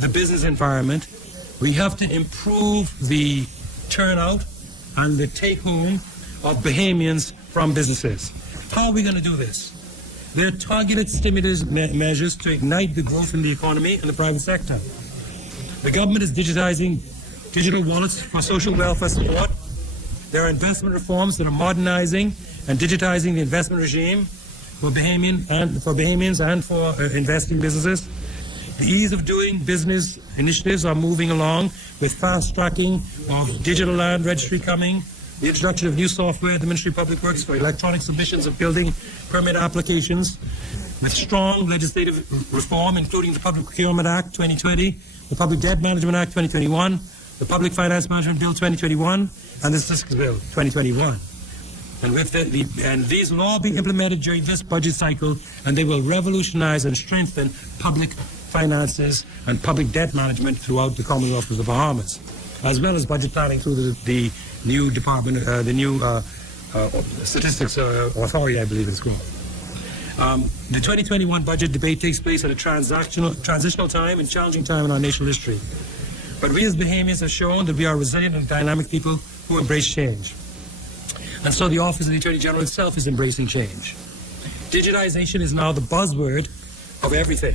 the business environment. We have to improve the turnout and the take-home of Bahamians from businesses. How are we going to do this? There are targeted stimulus measures to ignite the growth in the economy and the private sector. The government is digitizing digital wallets for social welfare support. There are investment reforms that are modernizing and digitizing the investment regime for Bahamians and for investing businesses. The ease of doing business initiatives are moving along with fast tracking of digital land registry coming, the introduction of new software at the Ministry of Public Works for electronic submissions of building permit applications, with strong legislative reform, including the Public Procurement Act 2020, the Public Debt Management Act 2021, the Public Finance Management Bill 2021, and the Fiscal Bill 2021. And these will all be implemented during this budget cycle, and they will revolutionize and strengthen public finances and public debt management throughout the Commonwealth of the Bahamas, as well as budget planning through the new department, the new Statistics Authority, I believe it's called. The 2021 budget debate takes place at a transitional time and challenging time in our national history. But we as Bahamians have shown that we are resilient and dynamic people who embrace change. And so the Office of the Attorney General itself is embracing change. Digitization is now the buzzword of everything.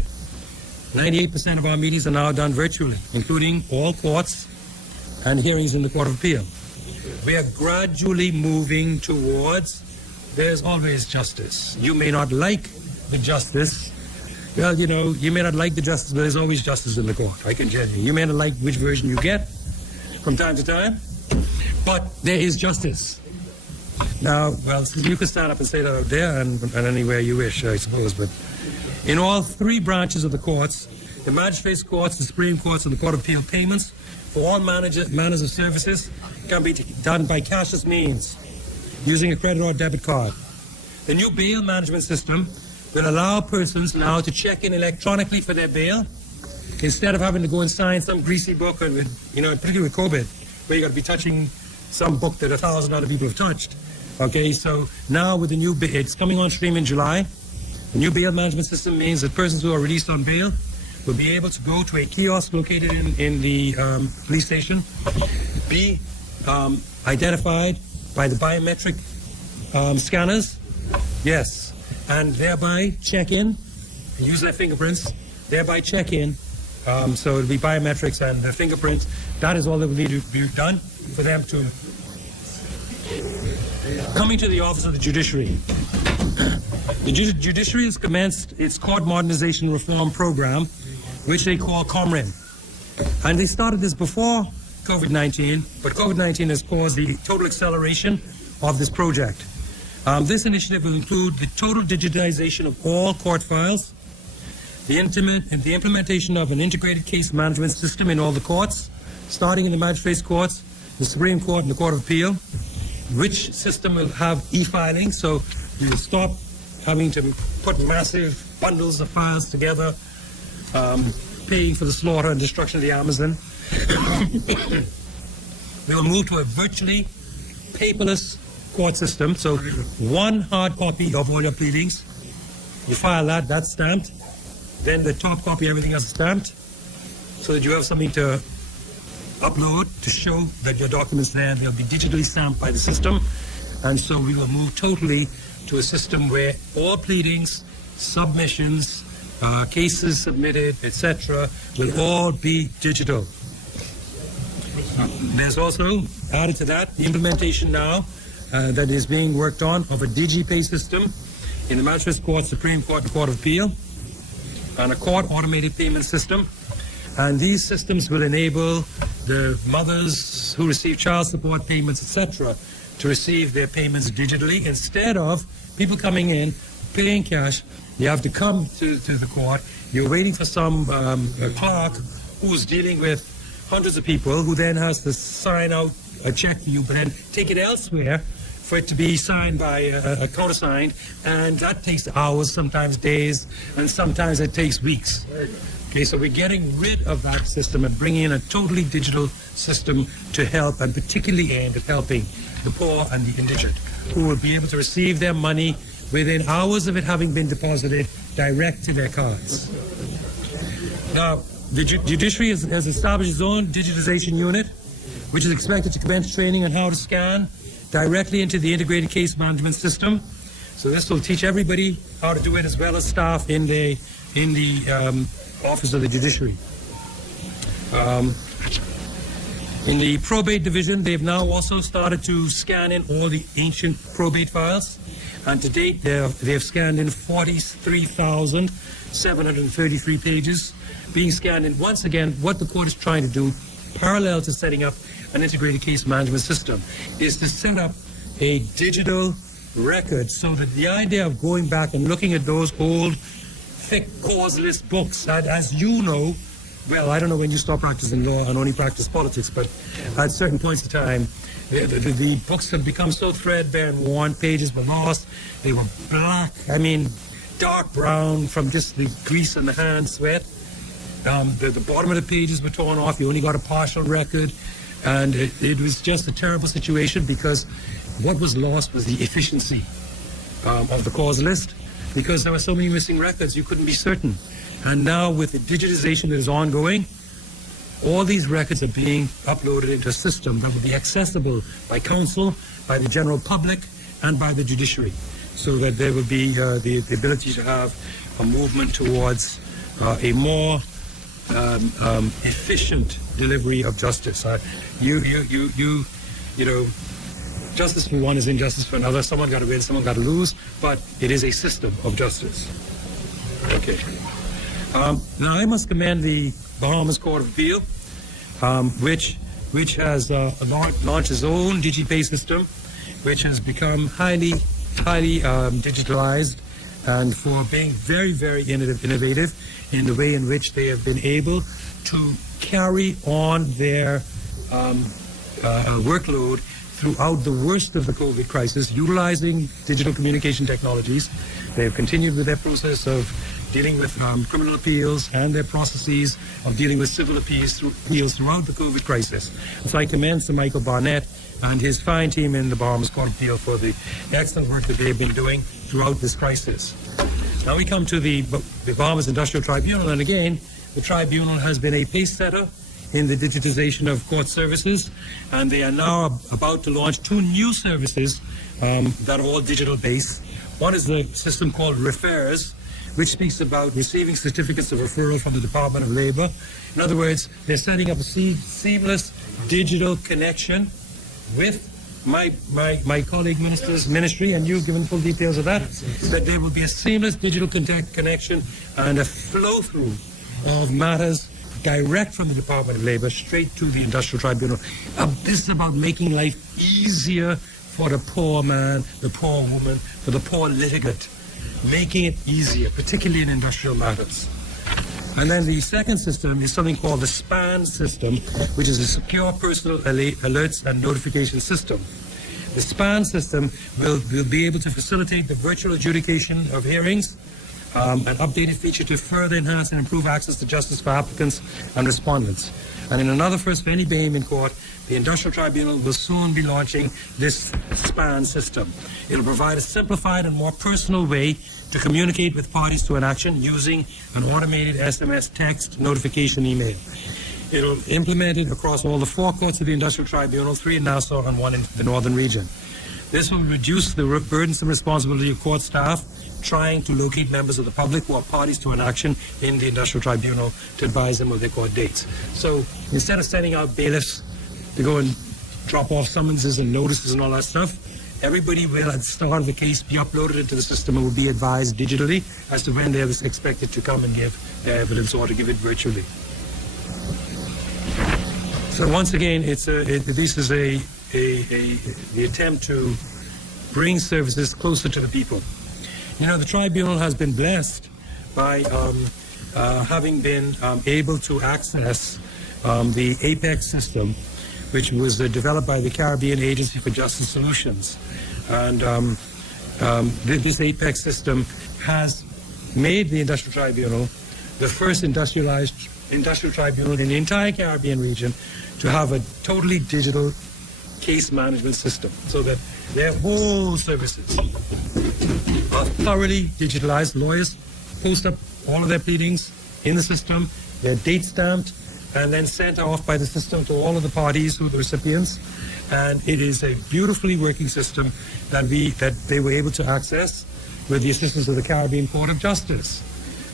98% of our meetings are now done virtually, including all courts and hearings in the Court of Appeal. We are gradually moving towards there's always justice. You may not like the justice. Well, you know, you may not like the justice, but there's always justice in the court. I can tell you. You may not like which version you get from time to time, but there is justice. Now, well, you can stand up and say that out there and anywhere you wish, I suppose, but in all three branches of the courts, the magistrates' courts, the Supreme Courts, and the Court of Appeal, payments for all manners of services can be done by cashless means, using a credit or debit card. The new bail management system will allow persons now to check in electronically for their bail instead of having to go and sign some greasy book, and you know, particularly with COVID, where you got to be touching some book that 1,000 other people have touched. Okay, so now with the new, it's coming on stream in July. The new bail management system means that persons who are released on bail will be able to go to a kiosk located in the police station, be identified by the biometric scanners, yes, and thereby check in, and use their fingerprints, thereby check in. So it'll be biometrics and the fingerprints. That is all that will need to be done for them to. Coming to the Office of the Judiciary. The Judiciary has commenced its court modernization reform program, which they call COMRIN. And they started this before COVID-19, but COVID-19 has caused the total acceleration of this project. This initiative will include the total digitization of all court files, the implementation of an integrated case management system in all the courts, starting in the magistrates' courts, the Supreme Court, and the Court of Appeal, which system will have e-filing, so you will stop having to put massive bundles of files together, paying for the slaughter and destruction of the Amazon. We will move to a virtually paperless court system, so one hard copy of all your pleadings, you file that, that's stamped, then the top copy, everything else is stamped, so that you have something to upload to show that your documents there, they'll be digitally stamped by the system. And so we will move totally to a system where all pleadings, submissions, cases submitted, etc., will all be digital. There's also, added to that, the implementation now that is being worked on of a DigiPay system in the Magistrates Court, Supreme Court, and Court of Appeal, and a court automated payment system. And these systems will enable the mothers who receive child support payments, etc., to receive their payments digitally instead of people coming in, paying cash, you have to come to the court. You're waiting for some clerk who's dealing with hundreds of people, who then has to sign out a check for you, but then take it elsewhere for it to be signed by a countersigned, and that takes hours, sometimes days, and sometimes it takes weeks. Okay, so we're getting rid of that system and bringing in a totally digital system to help, and particularly aimed at helping the poor and the indigent, who will be able to receive their money within hours of it having been deposited direct to their cards. Now, the judiciary has established its own digitization unit, which is expected to commence training on how to scan directly into the integrated case management system. So this will teach everybody how to do it, as well as staff in the Office of the Judiciary. In the probate division, they've now also started to scan in all the ancient probate files, and to date they've scanned in 43,733 pages, being scanned in. Once again, what the court is trying to do, parallel to setting up an integrated case management system, is to set up a digital record, so that the idea of going back and looking at those old thick causeless books that, as you know, well, I don't know when you stop practicing law and only practice politics, but at certain points in time, the books have become so threadbare and worn. Pages were lost. They were black. I mean, dark brown from just the grease in the hand sweat. The bottom of the pages were torn off. You only got a partial record. And it was just a terrible situation, because what was lost was the efficiency of the cause list, because there were so many missing records, you couldn't be certain. And now, with the digitization that is ongoing, all these records are being uploaded into a system that will be accessible by counsel, by the general public, and by the judiciary, so that there will be the ability to have a movement towards a more efficient delivery of justice. You know, justice for one is injustice for another. Someone got to win, someone got to lose, but it is a system of justice. Okay. Now, I must commend the Bahamas Court of Appeal, which has launched its own DigiPay system, which has become highly digitalized, and for being very, very innovative in the way in which they have been able to carry on their workload throughout the worst of the COVID crisis, utilizing digital communication technologies. They have continued with their process of dealing with criminal appeals and their processes of dealing with civil appeals throughout the COVID crisis. And so I commend Sir Michael Barnett and his fine team in the Bahamas Court of Appeal for the excellent work that they've been doing throughout this crisis. Now we come to the Bahamas Industrial Tribunal, and again, the tribunal has been a pace setter in the digitization of court services, and they are now about to launch two new services that are all digital based. One is the system called Refers, which speaks about receiving certificates of referral from the Department of Labor. In other words, they're setting up a seamless digital connection with my colleague minister's ministry, and you've given full details of that there will be a seamless digital connection and a flow-through of matters direct from the Department of Labor straight to the Industrial Tribunal. This is about making life easier for the poor man, the poor woman, for the poor litigant, making it easier, particularly in industrial matters. And then the second system is something called the SPAN system, which is a secure personal alerts and notification system. The SPAN system will be able to facilitate the virtual adjudication of hearings, an updated feature to further enhance and improve access to justice for applicants and respondents. And in another first for any Bahamian court, the Industrial Tribunal will soon be launching this SPAN system. It'll provide a simplified and more personal way to communicate with parties to an action using an automated SMS text notification email. It'll implement it across all the 4 courts of the Industrial Tribunal, 3 in Nassau and 1 in the Northern Region. This will reduce the burdensome responsibility of court staff trying to locate members of the public who are parties to an action in the Industrial Tribunal to advise them of their court dates. So instead of sending out bailiffs to go and drop off summonses and notices and all that stuff, everybody will, at the start of the case, be uploaded into the system and will be advised digitally as to when they are expected to come and give their evidence or to give it virtually. So once again, this is the attempt to bring services closer to the people. You know, the tribunal has been blessed by having been able to access the APEX system, which was developed by the Caribbean Agency for Justice Solutions. And this APEX system has made the Industrial Tribunal the first industrial tribunal in the entire Caribbean region to have a totally digital case management system, so that their whole services are thoroughly digitalized. Lawyers post up all of their pleadings in the system, they're date stamped, and then sent off by the system to all of the parties who are the recipients. And it is a beautifully working system that they were able to access with the assistance of the Caribbean Court of Justice.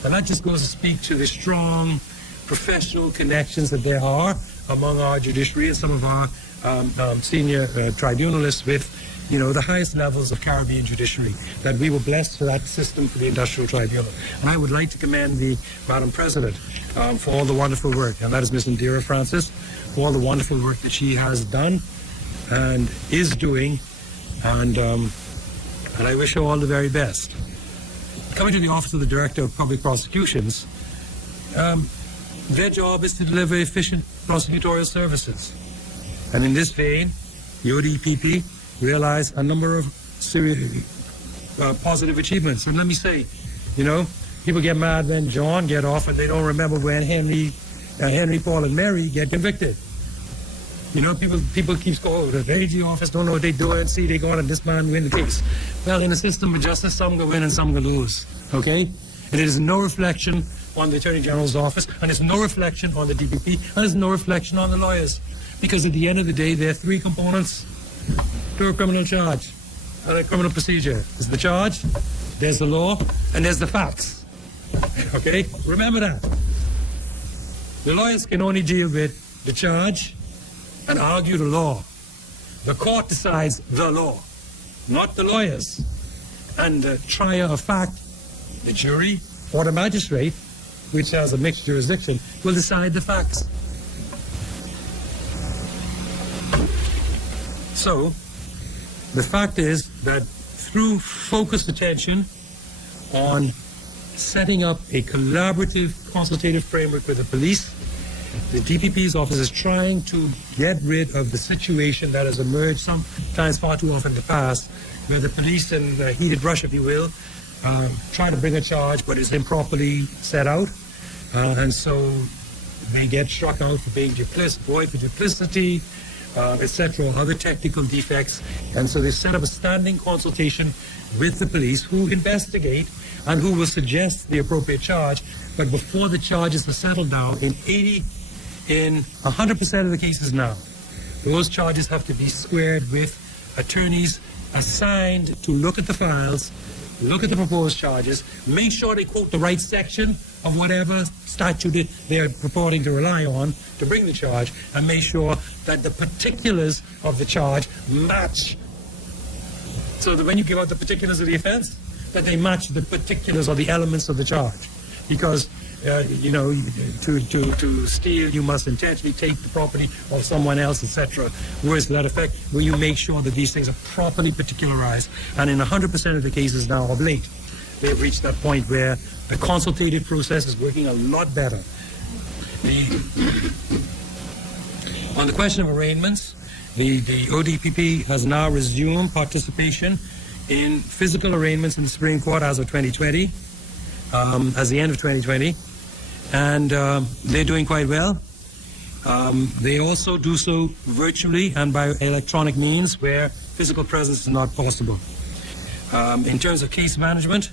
And that just goes to speak to the strong professional connections that there are among our judiciary and some of our senior tribunalists with, you know, the highest levels of Caribbean judiciary, that we were blessed for that system for the Industrial Tribunal. And I would like to commend the Madam President for all the wonderful work, and that is Ms. Indira Francis, for all the wonderful work that she has done and is doing, and I wish her all the very best. Coming to the Office of the Director of Public Prosecutions, their job is to deliver efficient prosecutorial services. And in this vein, the ODPP realized a number of serious positive achievements. And let me say, you know, people get mad when John get off and they don't remember when Henry, Paul, and Mary get convicted. You know, people keep going, oh, the AG office don't know what they're doing, see, they go on and this man win the case. Well, in a system of justice, some go win and some go lose, okay? And it is no reflection on the Attorney General's office, and it's no reflection on the DPP, and it's no reflection on the lawyers. Because at the end of the day, there are three components to a criminal charge and a criminal procedure. There's the charge, there's the law, and there's the facts. Okay? Remember that. The lawyers can only deal with the charge and argue the law. The court decides the law, not the lawyers. And the trier of fact, the jury or the magistrate, which has a mixed jurisdiction, will decide the facts. So, the fact is that through focused attention on setting up a collaborative, consultative framework with the police, the DPP's office is trying to get rid of the situation that has emerged sometimes far too often in the past, where the police, in a heated rush, if you will, try to bring a charge, but it's improperly set out, and so they get struck out for being void for duplicity, etc., other technical defects. And so they set up a standing consultation with the police, who investigate and who will suggest the appropriate charge. But before the charges are settled down, in 100% of the cases now, those charges have to be squared with attorneys assigned to look at the files, look at the proposed charges, make sure they quote the right section of whatever statute they are purporting to rely on to bring the charge, and make sure that the particulars of the charge match. So that when you give out the particulars of the offense, that they match the particulars or the elements of the charge. Because, you know, to steal, you must intentionally take the property of someone else, etc. Words to that effect, where you make sure that these things are properly particularized. And in 100% of the cases now of late, they've reached that point where the consultative process is working a lot better. On the question of arraignments, the ODPP has now resumed participation in physical arraignments in the Supreme Court as of 2020, as the end of 2020, and they're doing quite well. They also do so virtually and by electronic means where physical presence is not possible. In terms of case management,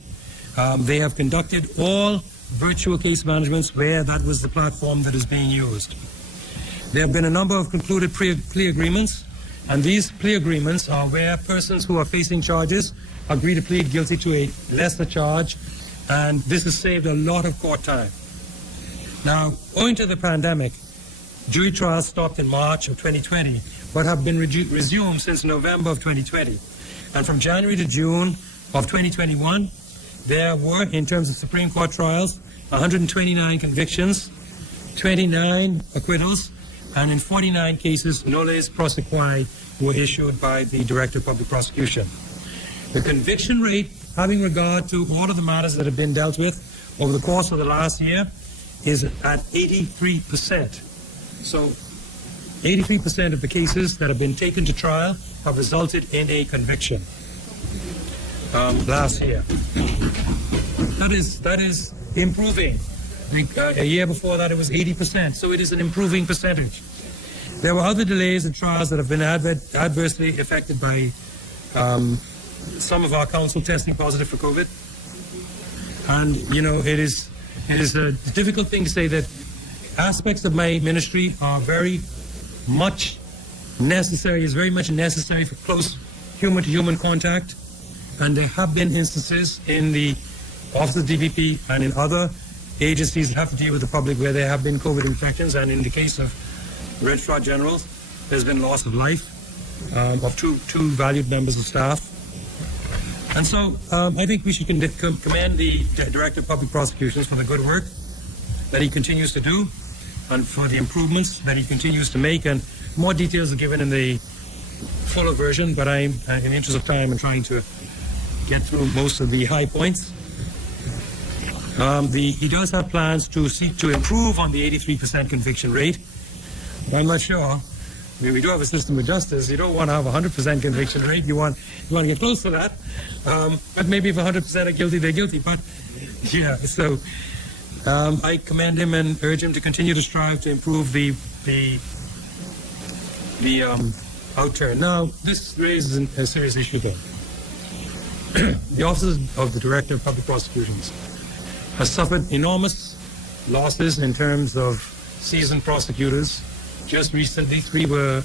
they have conducted all virtual case managements where that was the platform that is being used. There have been a number of concluded plea agreements, and these plea agreements are where persons who are facing charges agree to plead guilty to a lesser charge, and this has saved a lot of court time. Now, owing to the pandemic, jury trials stopped in March of 2020, but have been resumed since November of 2020. And from January to June of 2021, there were, in terms of Supreme Court trials, 129 convictions, 29 acquittals, and in 49 cases, nolles prosequi were issued by the Director of Public Prosecution. The conviction rate having regard to all of the matters that have been dealt with over the course of the last year, is at 83%. So 83% of the cases that have been taken to trial have resulted in a conviction last year. That is improving. A year before that, it was 80%. So it is an improving percentage. There were other delays in trials that have been adversely affected by some of our counsel testing positive for COVID. And, you know, it is a difficult thing to say that aspects of my ministry are very much necessary, is very much necessary for close human-to-human contact. And there have been instances in the Office of DPP and in other agencies that have to deal with the public where there have been COVID infections. And in the case of Registrar General, there's been loss of life of two valued members of staff. And so I think we should commend the Director of Public Prosecutions for the good work that he continues to do and for the improvements that he continues to make. And more details are given in the fuller version, but I'm, in the interest of time, and trying to get through most of the high points. He does have plans to seek to improve on the 83% conviction rate. But I'm not sure. I mean, we do have a system of justice. You don't want to have a 100% conviction rate. You want to get close to that. But maybe if 100% are guilty, they're guilty. But yeah, so I commend him and urge him to continue to strive to improve the outturn. Now, this raises a serious issue, though. The Office of the Director of Public Prosecutions has suffered enormous losses in terms of seasoned prosecutors. Just recently, 3 were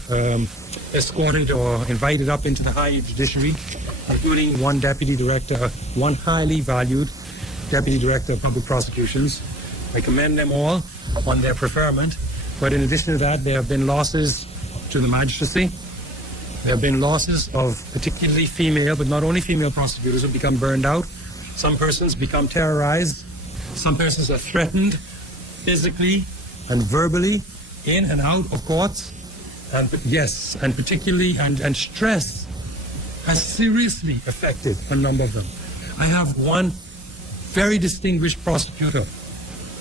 escorted or invited up into the higher judiciary, including one deputy director, one highly valued deputy director of public prosecutions. I commend them all on their preferment. But in addition to that, there have been losses to the magistracy. There have been losses of particularly female, but not only female prosecutors, who become burned out. Some persons become terrorized. Some persons are threatened physically and verbally in and out of courts. And yes, and particularly, and stress has seriously affected a number of them. I have one very distinguished prosecutor,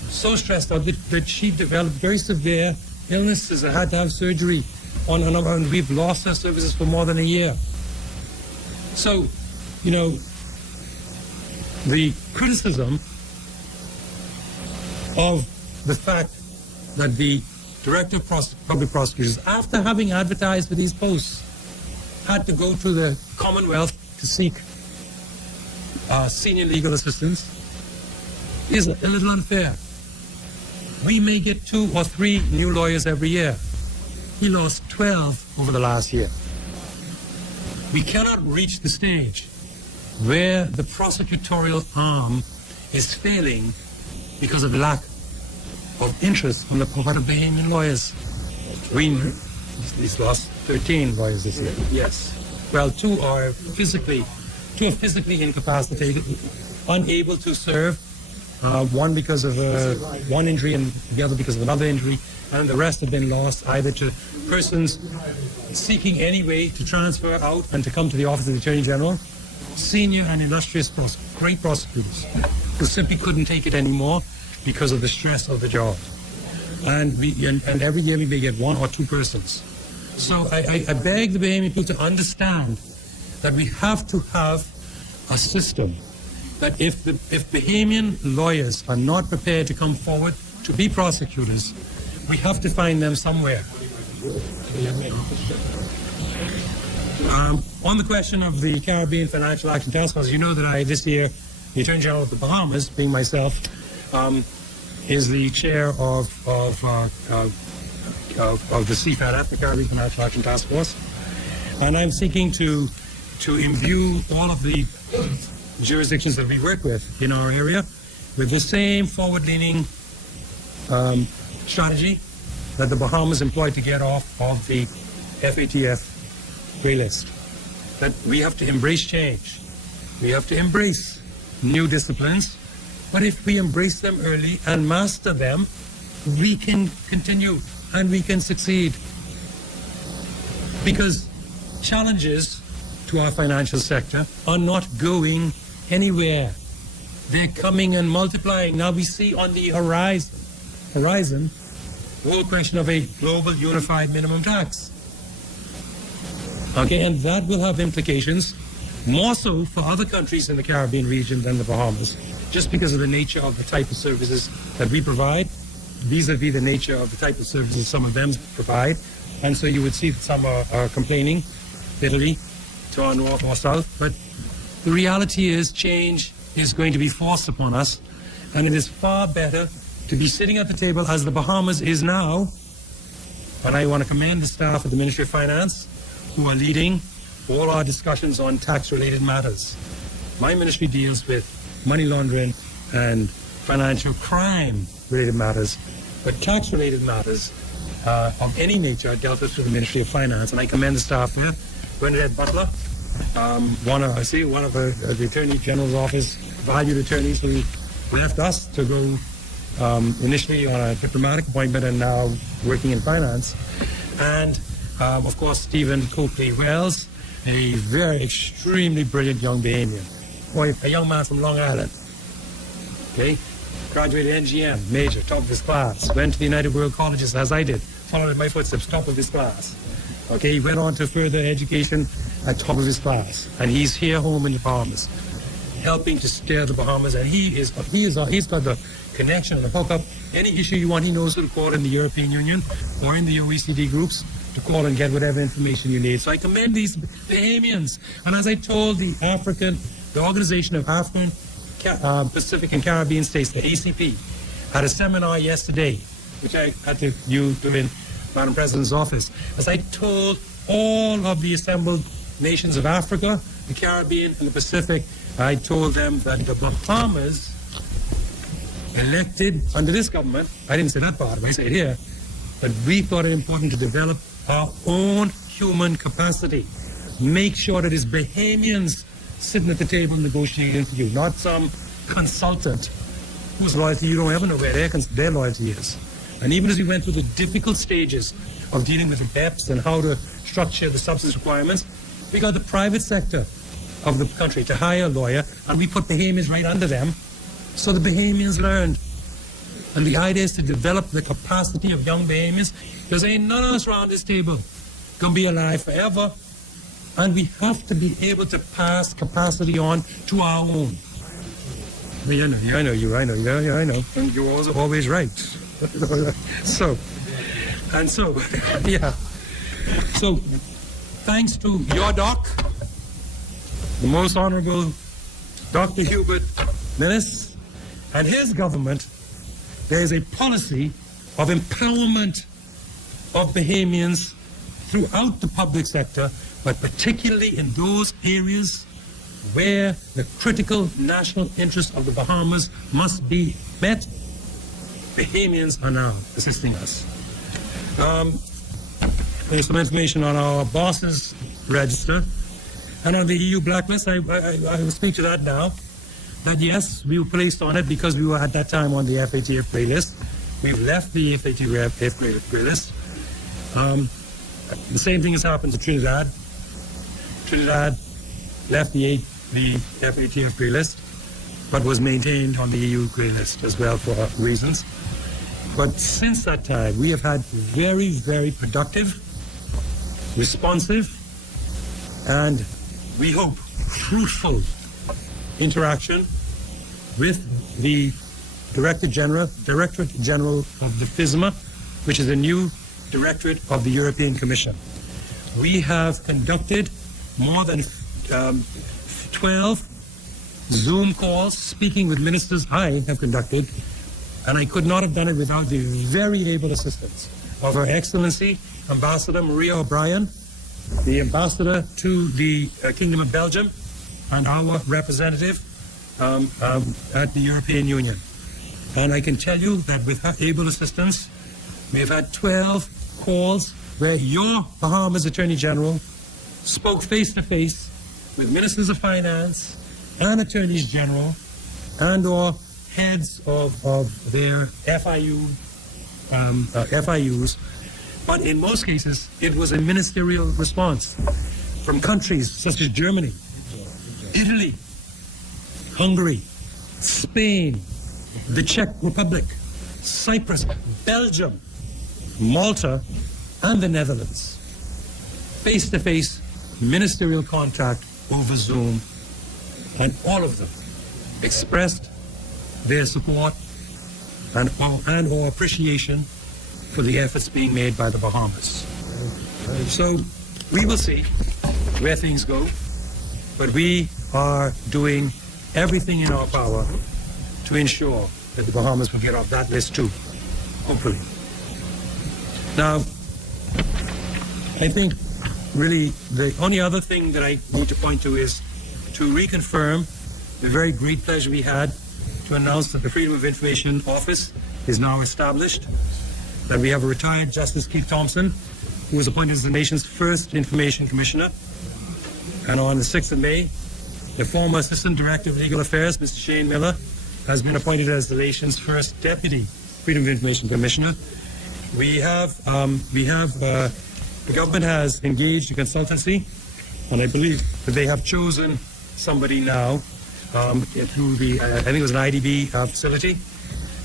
so stressed out that she developed very severe illnesses and had to have surgery on a number, and we've lost our services for more than a year. So, you know, the criticism of the fact that the Director of Public Prosecutions, after having advertised for these posts, had to go to the Commonwealth to seek senior legal assistance is a little unfair. We may get 2 or 3 new lawyers every year. He lost 12 over the last year. We cannot reach the stage where the prosecutorial arm is failing because of lack of interest on the part of Bahamian lawyers. He's lost 13 lawyers this year. Yes. Well, 2 are physically incapacitated, unable to serve. One because of one injury and the other because of another injury, and the rest have been lost either to persons seeking any way to transfer out and to come to the Office of the Attorney General, senior and illustrious great prosecutors who simply couldn't take it anymore because of the stress of the job. And every year we may get 1 or 2 persons. So I beg the Bahamian people to understand that we have to have a system that if Bahamian lawyers are not prepared to come forward to be prosecutors, we have to find them somewhere. On the question of the Caribbean Financial Action Task Force, you know that this year, the Attorney General of the Bahamas, being myself, is the chair of the CFATF, the Caribbean Financial Action Task Force, and I'm seeking to imbue all of the jurisdictions that we work with in our area with the same forward-leaning strategy that the Bahamas employed to get off of the FATF gray list. That we have to embrace change. We have to embrace new disciplines, but if we embrace them early and master them, we can continue and we can succeed. Because challenges to our financial sector are not going anywhere. They're coming and multiplying. Now we see on the horizon, the whole question of a global unified minimum tax. Okay, and that will have implications more so for other countries in the Caribbean region than the Bahamas, just because of the nature of the type of services that we provide, vis-a-vis the nature of the type of services some of them provide. And so you would see that some are complaining bitterly to our north or south, but the reality is change is going to be forced upon us, and it is far better to be sitting at the table as the Bahamas is now. And I want to commend the staff at the Ministry of Finance who are leading all our discussions on tax-related matters. My ministry deals with money laundering and financial crime-related matters, but tax-related matters of any nature are dealt with through the Ministry of Finance, and I commend the staff there. Bernadette Butler, one of the Attorney General's office, valued attorneys who left us to go initially on a diplomatic appointment and now working in finance. And of course, Stephen Coakley Wells, a very extremely brilliant young Bahamian. Boy, a young man from Long Island. Okay? Graduated NGM, major, top of his class. Went to the United World Colleges as I did. Followed in my footsteps, top of his class. Okay, he went on to further education at top of his class. And he's here home in the Bahamas, helping to steer the Bahamas. And he's got the connection and the hookup. Any issue you want, he knows who to call in the European Union or in the OECD groups to call and get whatever information you need. So I commend these Bahamians. And as I told the Organization of African, Pacific and Caribbean States, the ACP, had a seminar yesterday, which I had to do in Madam President's office. As I told all of the assembled nations of Africa, the Caribbean, and the Pacific, I told them that the Bahamas elected under this government, I didn't say that part, I say it here, but we thought it important to develop our own human capacity. Make sure that it's Bahamians sitting at the table negotiating for you, not some consultant whose loyalty you don't ever know where their loyalty is. And even as we went through the difficult stages of dealing with the BEPS and how to structure the substance requirements, we got the private sector of the country to hire a lawyer, and we put Bahamians right under them, so the Bahamians learned. And the idea is to develop the capacity of young Bahamians, because ain't none of us around this table gonna be alive forever, and we have to be able to pass capacity on to our own. I know you. And you're always right. So, yeah. So, thanks to your doc, the Most Honorable Dr. Hubert Minnis, and his government, there is a policy of empowerment of Bahamians throughout the public sector, but particularly in those areas where the critical national interests of the Bahamas must be met. Bahamians are now assisting us. There's some information on our bosses register, and on the EU blacklist. I will speak to that now. That yes, we were placed on it because we were at that time on the FATF gray list. We've left the FATF gray list. The same thing has happened to Trinidad. Trinidad left the FATF gray list, but was maintained on the EU gray list as well for reasons. But since that time, we have had very, very productive, responsive, and we hope fruitful interaction with the Directorate General of the FISMA, which is a new directorate of the European Commission. We have conducted more than 12 Zoom calls speaking with ministers. I have conducted, and I could not have done it without the very able assistance of Her Excellency Ambassador Maria O'Brien, the ambassador to the Kingdom of Belgium, and our representative at the European Union. And I can tell you that with her able assistance, we have had 12 calls where your Bahamas Attorney General spoke face-to-face with ministers of finance and attorneys general and or heads of their FIUs. But in most cases, it was a ministerial response from countries such as Germany, Italy, Hungary, Spain, the Czech Republic, Cyprus, Belgium, Malta, and the Netherlands. Face-to-face ministerial contact over Zoom, and all of them expressed their support and or appreciation for the efforts being made by the Bahamas. So we will see where things go, but we are doing everything in our power to ensure that the Bahamas will get off that list too, hopefully. Now, I think really the only other thing that I need to point to is to reconfirm the very great pleasure we had to announce that the Freedom of Information Office is now established, that we have a retired Justice Keith Thompson, who was appointed as the nation's first Information Commissioner. And on the 6th of May, the former Assistant Director of Legal Affairs, Mr. Shane Miller, has been appointed as the nation's first Deputy Freedom of Information Commissioner. The government has engaged a consultancy, and I believe that they have chosen somebody now through the, I think it was an IDB facility,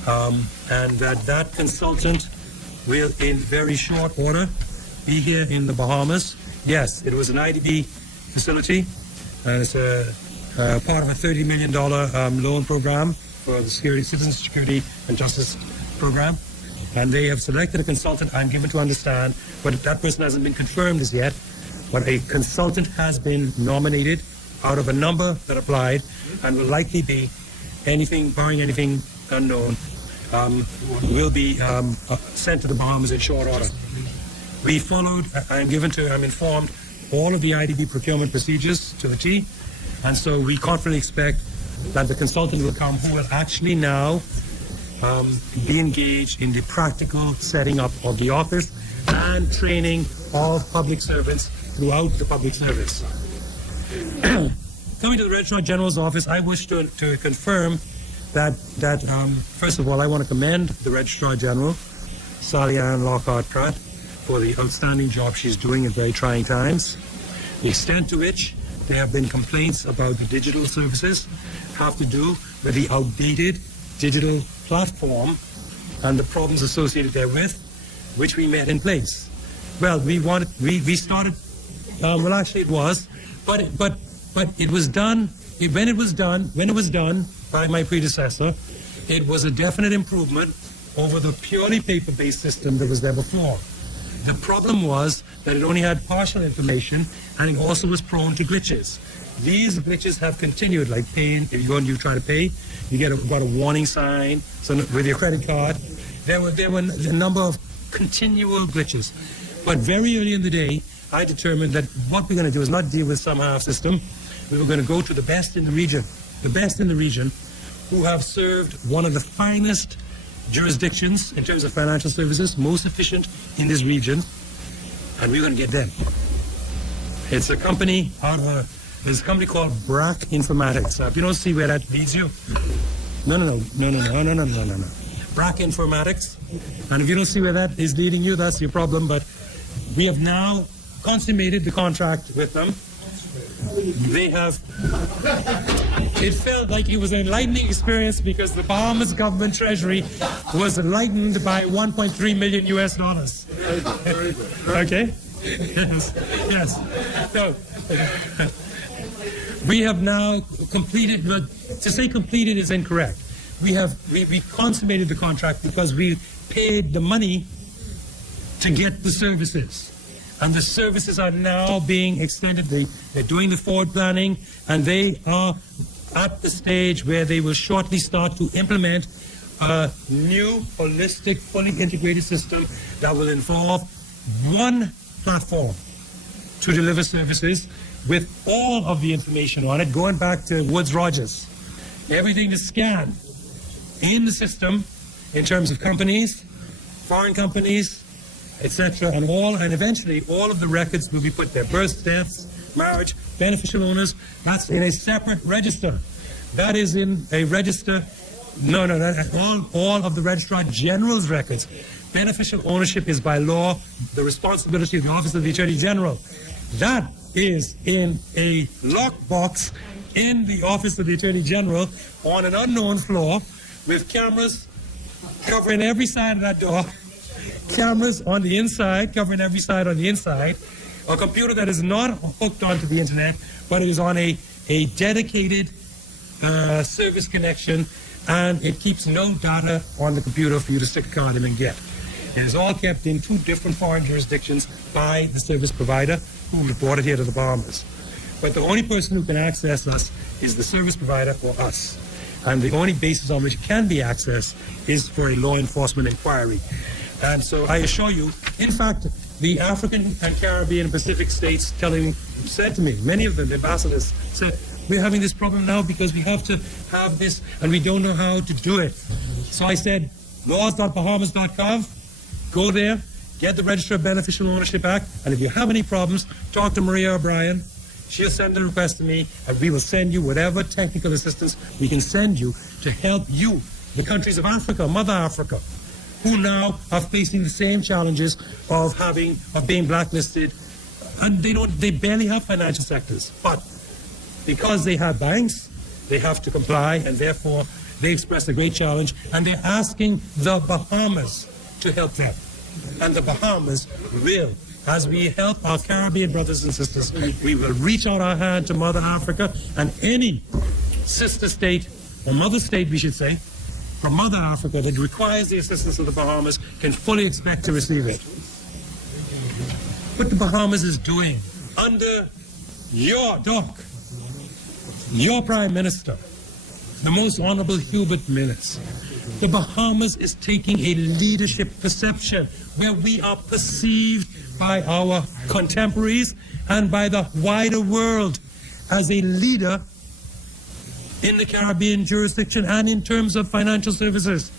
and that consultant will, in very short order, be here in the Bahamas. Yes, it was an IDB facility, and it's a part of a $30 million loan program for the Citizen Security and Justice Program. And they have selected a consultant, I'm given to understand, but that person hasn't been confirmed as yet, but a consultant has been nominated out of a number that applied and will likely be anything, barring anything unknown, will be sent to the Bahamas in short order. We followed, I'm informed, all of the IDB procurement procedures to the T, and so we confidently expect that the consultant will come who will actually now be engaged in the practical setting up of the office and training of public servants throughout the public service. Coming to the Registrar General's office, I wish to confirm that first of all, I want to commend the Registrar General, Sally Ann Lockhart-Pratt, for the outstanding job she's doing in very trying times. The extent to which there have been complaints about the digital services have to do with the outdated digital platform and the problems associated therewith, which we met in place. Well, we started. Well, actually, it was, but it was done. When it was done by my predecessor, it was a definite improvement over the purely paper-based system that was there before. The problem was that it only had partial information, and it also was prone to glitches. These glitches have continued, like paying. If you go and you try to pay, you get a warning sign. So with your credit card, there were a number of continual glitches. But very early in the day, I determined that what we're going to do is not deal with some half system. We were going to go to the best in the region, who have served one of the finest jurisdictions in terms of financial services, most efficient in this region, and we're going to get them. It's a company there's a company called BRAC Informatics. If you don't see where that leads you, no. BRAC Informatics. And if you don't see where that is leading you, that's your problem. But we have now consummated the contract with them. It felt like it was an enlightening experience because the Bahamas government treasury was enlightened by $1.3 million US. Okay? Yes. So, we have now completed, but to say completed is incorrect. We consummated the contract because we paid the money to get the services. And the services are now being extended. They're doing the forward planning, and they are at the stage where they will shortly start to implement a new, holistic, fully integrated system that will involve one platform to deliver services with all of the information on it, going back to Woods Rogers. Everything is scanned in the system in terms of companies, foreign companies, etc., and eventually all of the records will be put there. Births, deaths, marriage, beneficial owners, that's in a separate register. That is in a register, all of the Registrar General's records. Beneficial ownership is by law the responsibility of the Office of the Attorney General. That is in a lockbox in the office of the Attorney General on an unknown floor with cameras covering every side of that door, cameras on the inside covering every side on the inside, a computer that is not hooked onto the internet, but it is on a dedicated service connection, and it keeps no data on the computer for you to stick a card in and get. It is all kept in 2 different foreign jurisdictions by the service provider who reported here to the Bahamas. But the only person who can access us is the service provider or us. And the only basis on which it can be accessed is for a law enforcement inquiry. And so I assure you, in fact, the African and Caribbean and Pacific states said to me, many of them, the ambassadors, said, we're having this problem now because we have to have this and we don't know how to do it. So I said, laws.bahamas.gov, go there, get the Register of Beneficial Ownership Act, and if you have any problems, talk to Maria O'Brien. She'll send a request to me, and we will send you whatever technical assistance we can send you to help you, the countries of Africa, Mother Africa, who now are facing the same challenges of being blacklisted, and they barely have financial sectors. But because they have banks, they have to comply, and therefore they express a great challenge, and they're asking the Bahamas to help them. And the Bahamas will. As we help our Caribbean brothers and sisters, we will reach out our hand to Mother Africa, and any sister state, or mother state we should say, from Mother Africa that requires the assistance of the Bahamas can fully expect to receive it. What the Bahamas is doing under your dock, your Prime Minister, the Most Honorable Hubert Minnis, the Bahamas is taking a leadership perception where we are perceived by our contemporaries and by the wider world as a leader in the Caribbean jurisdiction and in terms of financial services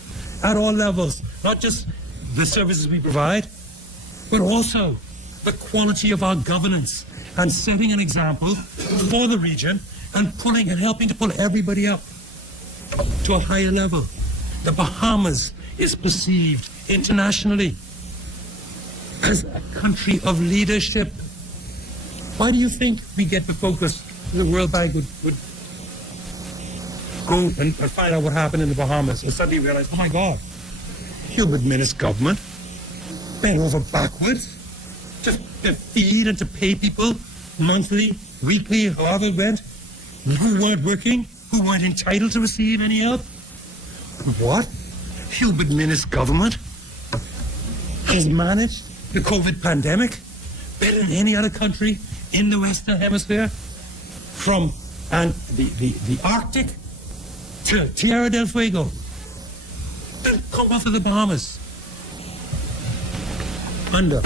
at all levels. Not just the services we provide, but also the quality of our governance and setting an example for the region and helping to pull everybody up to a higher level. The Bahamas is perceived internationally as a country of leadership. Why do you think we get the focus? The World Bank would go and find out what happened in the Bahamas and suddenly realize, oh my God, Hubert Minnis government bent over backwards to feed and to pay people monthly, weekly, however it went, who weren't working, who weren't entitled to receive any help. What? Hubert Minnis government has managed the COVID pandemic better than any other country in the Western Hemisphere, from the Arctic to Tierra del Fuego. Then come off of the Bahamas under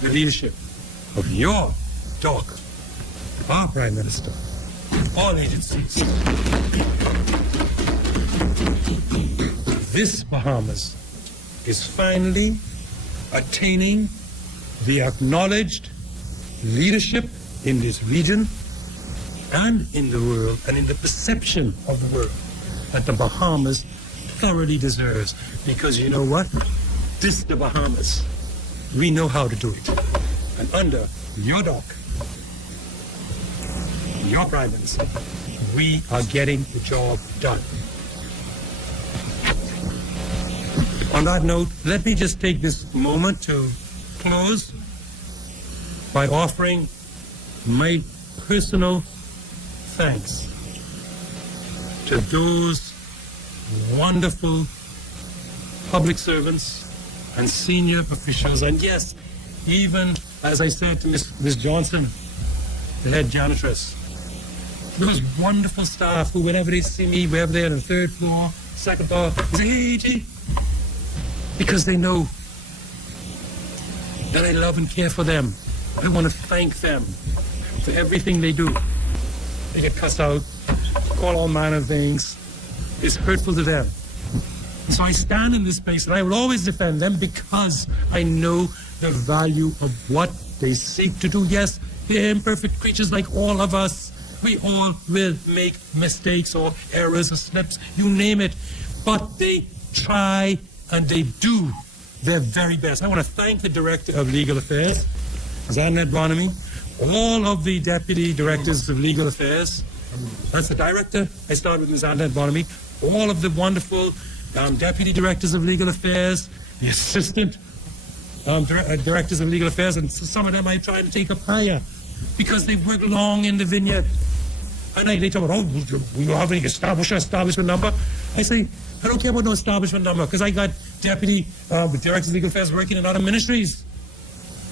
the leadership of your doc, our Prime Minister, all agencies. This Bahamas is finally attaining the acknowledged leadership in this region and in the world and in the perception of the world that the Bahamas thoroughly deserves. Because you know what? This is the Bahamas. We know how to do it. And under your doc, your Prime Minister, we are getting the job done. On that note, let me just take this moment to close by offering my personal thanks to those wonderful public servants and senior officials, and yes, even, as I said to Miss Johnson, the head janitress, those wonderful staff who, whenever they see me, wherever they're on the 3rd floor, 2nd floor, they say, hey, G, because they know that I love and care for them. I want to thank them for everything they do. They get cussed out, call all manner of things. It's hurtful to them. And so I stand in this space and I will always defend them because I know the value of what they seek to do. Yes, they're imperfect creatures like all of us. We all will make mistakes or errors or slips, you name it. But they try and they do their very best. I want to thank the Director of Legal Affairs, Zanet Bonamy, all of the Deputy Directors of Legal Affairs, That's the director. I started with Ms. Antoinette Bonamy. All of the wonderful deputy directors of legal affairs, the assistant directors of legal affairs, and some of them I tried to take up higher because they've worked long in the vineyard. And they talk about, we have any establishment number. I say, I don't care about no establishment number because I got deputy directors of legal affairs working in other ministries.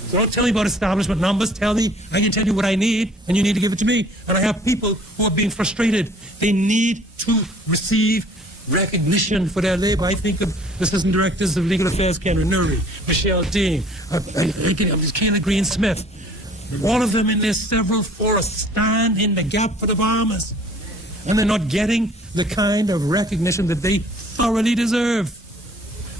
So don't tell me about establishment numbers. Tell me, I can tell you what I need, and you need to give it to me. And I have people who are being frustrated. They need to receive recognition for their labor. I think of assistant directors of legal affairs, Ken Renuri, Michelle Dean, Kayla Green Smith. All of them in their several forests stand in the gap for the Bahamas. And they're not getting the kind of recognition that they thoroughly deserve.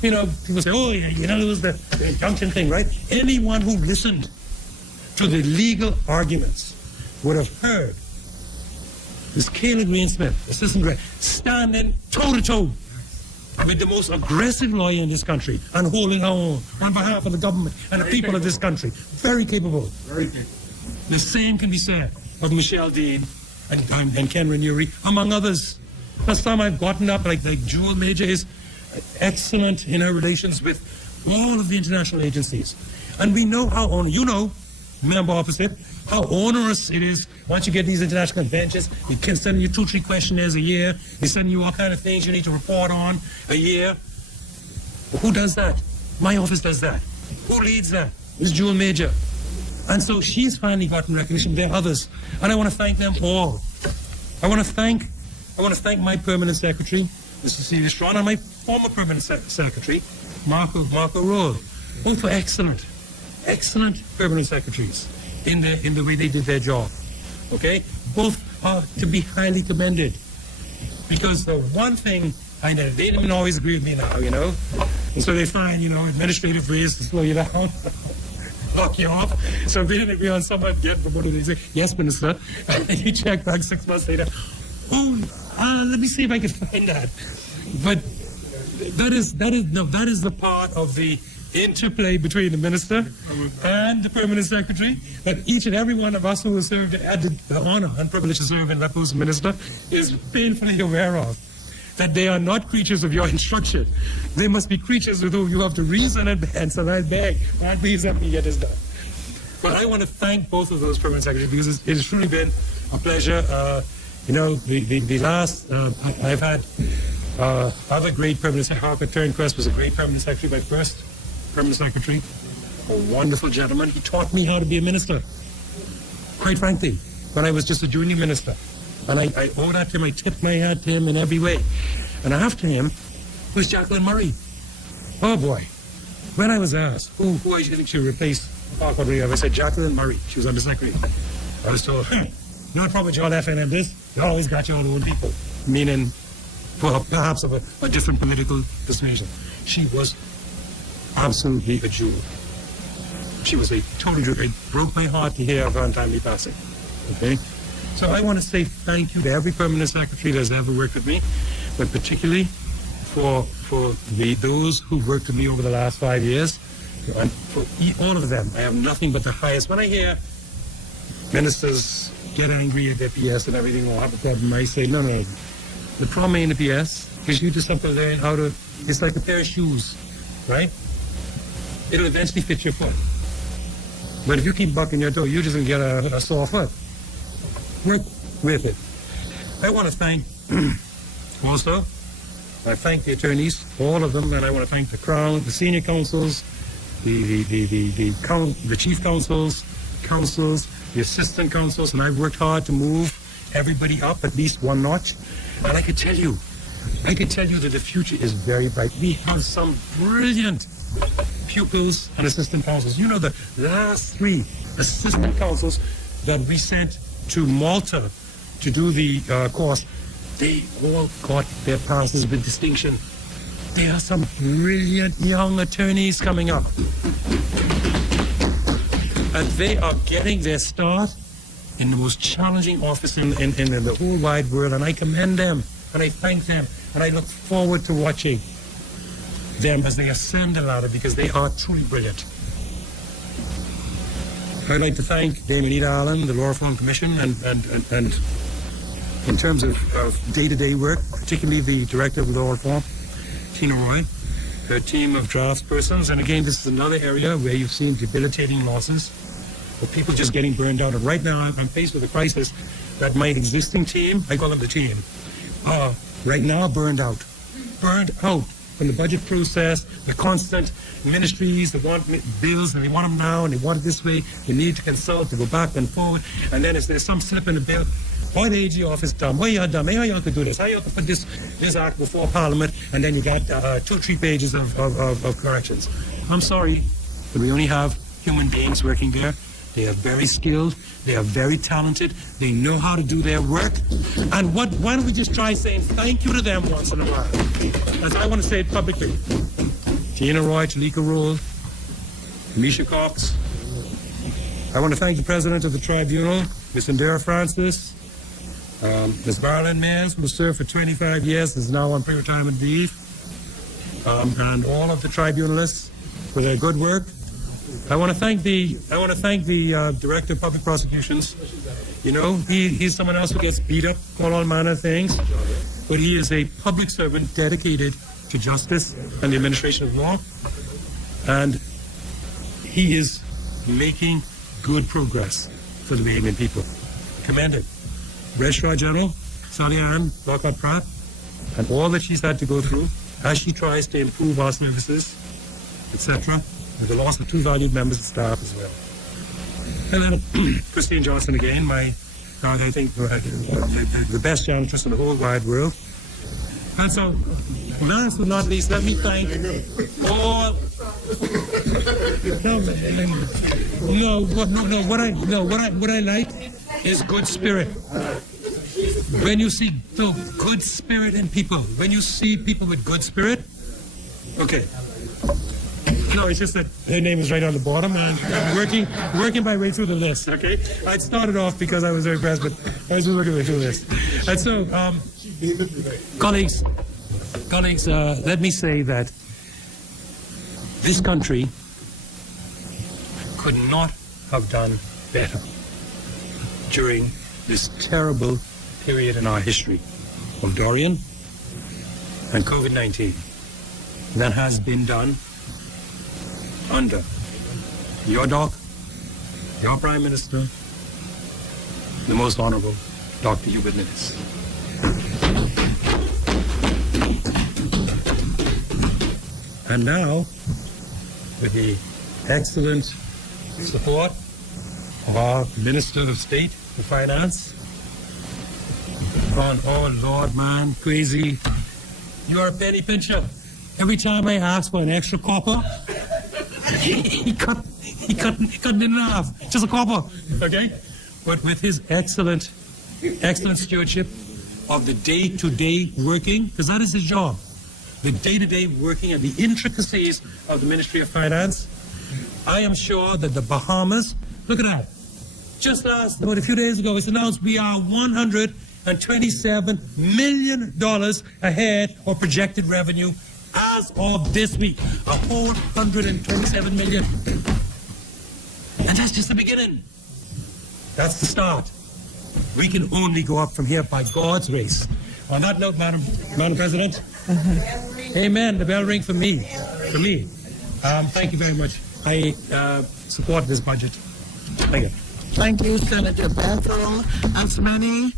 You know, people say, oh, yeah, you know, it was the injunction thing, right? Anyone who listened to the legal arguments would have heard this Kayla Green Smith, assistant director, standing toe-to-toe with the most aggressive lawyer in this country and holding her own on behalf of the government and the people of this country. Very capable. Very capable. The same can be said of Michelle Dean and Ken Renuri, among others. Last time I've gotten up, like Jewel Major is excellent in her relations with all of the international agencies. And we know how, you know, member opposite, how onerous it is once you get these international conventions. They can send you 2-3 questionnaires a year. They send you all kind of things you need to report on a year. But who does that? My office does that. Who leads that? It's Jewel Major. And so she's finally gotten recognition. There are others. And I want to thank them all. I want to thank my permanent secretary, Mr. Celia Strawn, and my former permanent secretary, Marco Roll. Both were excellent permanent secretaries in the way they did their job. Okay? Both are to be highly commended. Because the one thing I know, they didn't always agree with me now, you know. And so they find, you know, administrative ways to slow you down, lock you off. So if they didn't agree on someone, get promoted, they say, yes, Minister. And you check back 6 months later, let me see if I can find that. But that is the part of the interplay between the minister and the permanent secretary that each and every one of us who has served had the honor and privilege to serve in Repos Minister is painfully aware of. That they are not creatures of your instruction. They must be creatures with whom you have to reason and I beg, please let me get this done. But I want to thank both of those permanent secretaries because it has truly been a pleasure. You know, the last, I've had other great permanent secretary. Harper Turnquest was a great permanent secretary, my first permanent secretary. A wonderful gentleman. He taught me how to be a minister. Quite frankly, when I was just a junior minister. And I owe that to him. I tip my hat to him in every way. And after him was Jacqueline Murray. Oh boy. When I was asked who I think should replace Parker Rio, I said Jacqueline Murray. She was under secretary. I was told, no problem with your FNM this. You always got your own people. Meaning, well, perhaps of a different political persuasion. She was absolutely a jewel. She was a total jewel. It broke my heart to hear of her untimely passing. Okay? So I want to say thank you to every permanent secretary that has ever worked with me, but particularly for those who worked with me over the last 5 years. And for all of them, I have nothing but the highest. When I hear ministers get angry at their PS and everything will have a problem, I say, no. The problem ain't the PS, because you just have to learn how to, it's like a pair of shoes, right? It'll eventually fit your foot. But if you keep bucking your toe, you're just going to get a sore foot. Work with it. I want to thank also, I thank the attorneys, all of them, and I want to thank the Crown, the senior counsels, the chief counsels, the assistant counsels, and I've worked hard to move everybody up at least one notch. And I can tell you that the future is very bright. We have some brilliant pupils and assistant counsels. You know, the last 3 assistant counsels that we sent to Malta to do the course, they all got their passes with distinction. There are some brilliant young attorneys coming up. And they are getting their start in the most challenging office in the whole wide world. And I commend them, and I thank them, and I look forward to watching them as they ascend the ladder because they are truly brilliant. I'd like to thank Dame Anita Allen, the Law Reform Commission, and in terms of day-to-day work, particularly the Director of Law Reform, Tina Roy, her team of draftspersons. And again, this is another area where you've seen debilitating losses, of people just getting burned out. And right now, I'm faced with a crisis that my existing team, I call them the team, are right now burned out from the budget process, the constant ministries that want bills and they want them now and they want it this way. They need to consult to go back and forward. And then if there's some slip in the bill, why the AG office dumb? Why y'all dumb? How y'all could do this? How y'all could put this act before Parliament and then you got 2-3 pages of corrections? I'm sorry, but we only have human beings working there. They are very skilled. They are very talented. They know how to do their work. And why don't we just try saying thank you to them once in a while? As I want to say it publicly. Gina Roy, Talika Rule, Misha Cox. I want to thank the President of the Tribunal, Ms. Indira Francis, Ms. Marilyn Mans, who served for 25 years, is now on pre-retirement leave, and all of the tribunalists for their good work. I want to thank the Director of Public Prosecutions. You know, he's someone else who gets beat up, called all manner of things, but he is a public servant dedicated to justice and the administration of law, and he is making good progress for the Bahamian people. Commend him. Registrar General Sally Ann Lockhart Pratt, and all that she's had to go through as she tries to improve our services, etc., and the loss of 2 valued members of staff as well. And then Christine Johnson again, I think the best janitress in the whole wide world. And so, last but not least, let me thank all. What I like is good spirit. When you see the good spirit in people, when you see people with good spirit, okay. No, it's just that her name is right on the bottom, and I'm working my way through the list, okay? I started off because I was very impressed, but I was just working my way through the list. And so, colleagues, let me say that this country could not have done better during this terrible period in our history of Dorian and COVID-19 than has been done under your doc, your Prime Minister, the Most Honorable Dr. Hubert Minnis. And now, with the excellent support of our Minister of State for Finance, oh Lord, man, crazy. You're a penny pincher. Every time I ask for an extra copper, he cut it in half. Just a copper, okay? But with his excellent stewardship of the day-to-day working, because that is his job, the day-to-day working and the intricacies of the Ministry of Finance, I am sure that the Bahamas, look at that, just about a few days ago, it's announced we are $127 million ahead of projected revenue as of this week. A whole 127 million. And that's just the beginning. That's the start. We can only go up from here by God's grace. On that note, Madam President, amen. The bell ring for me. Thank you very much. I support this budget. Thank you. Thank you, Senator Bethel. As many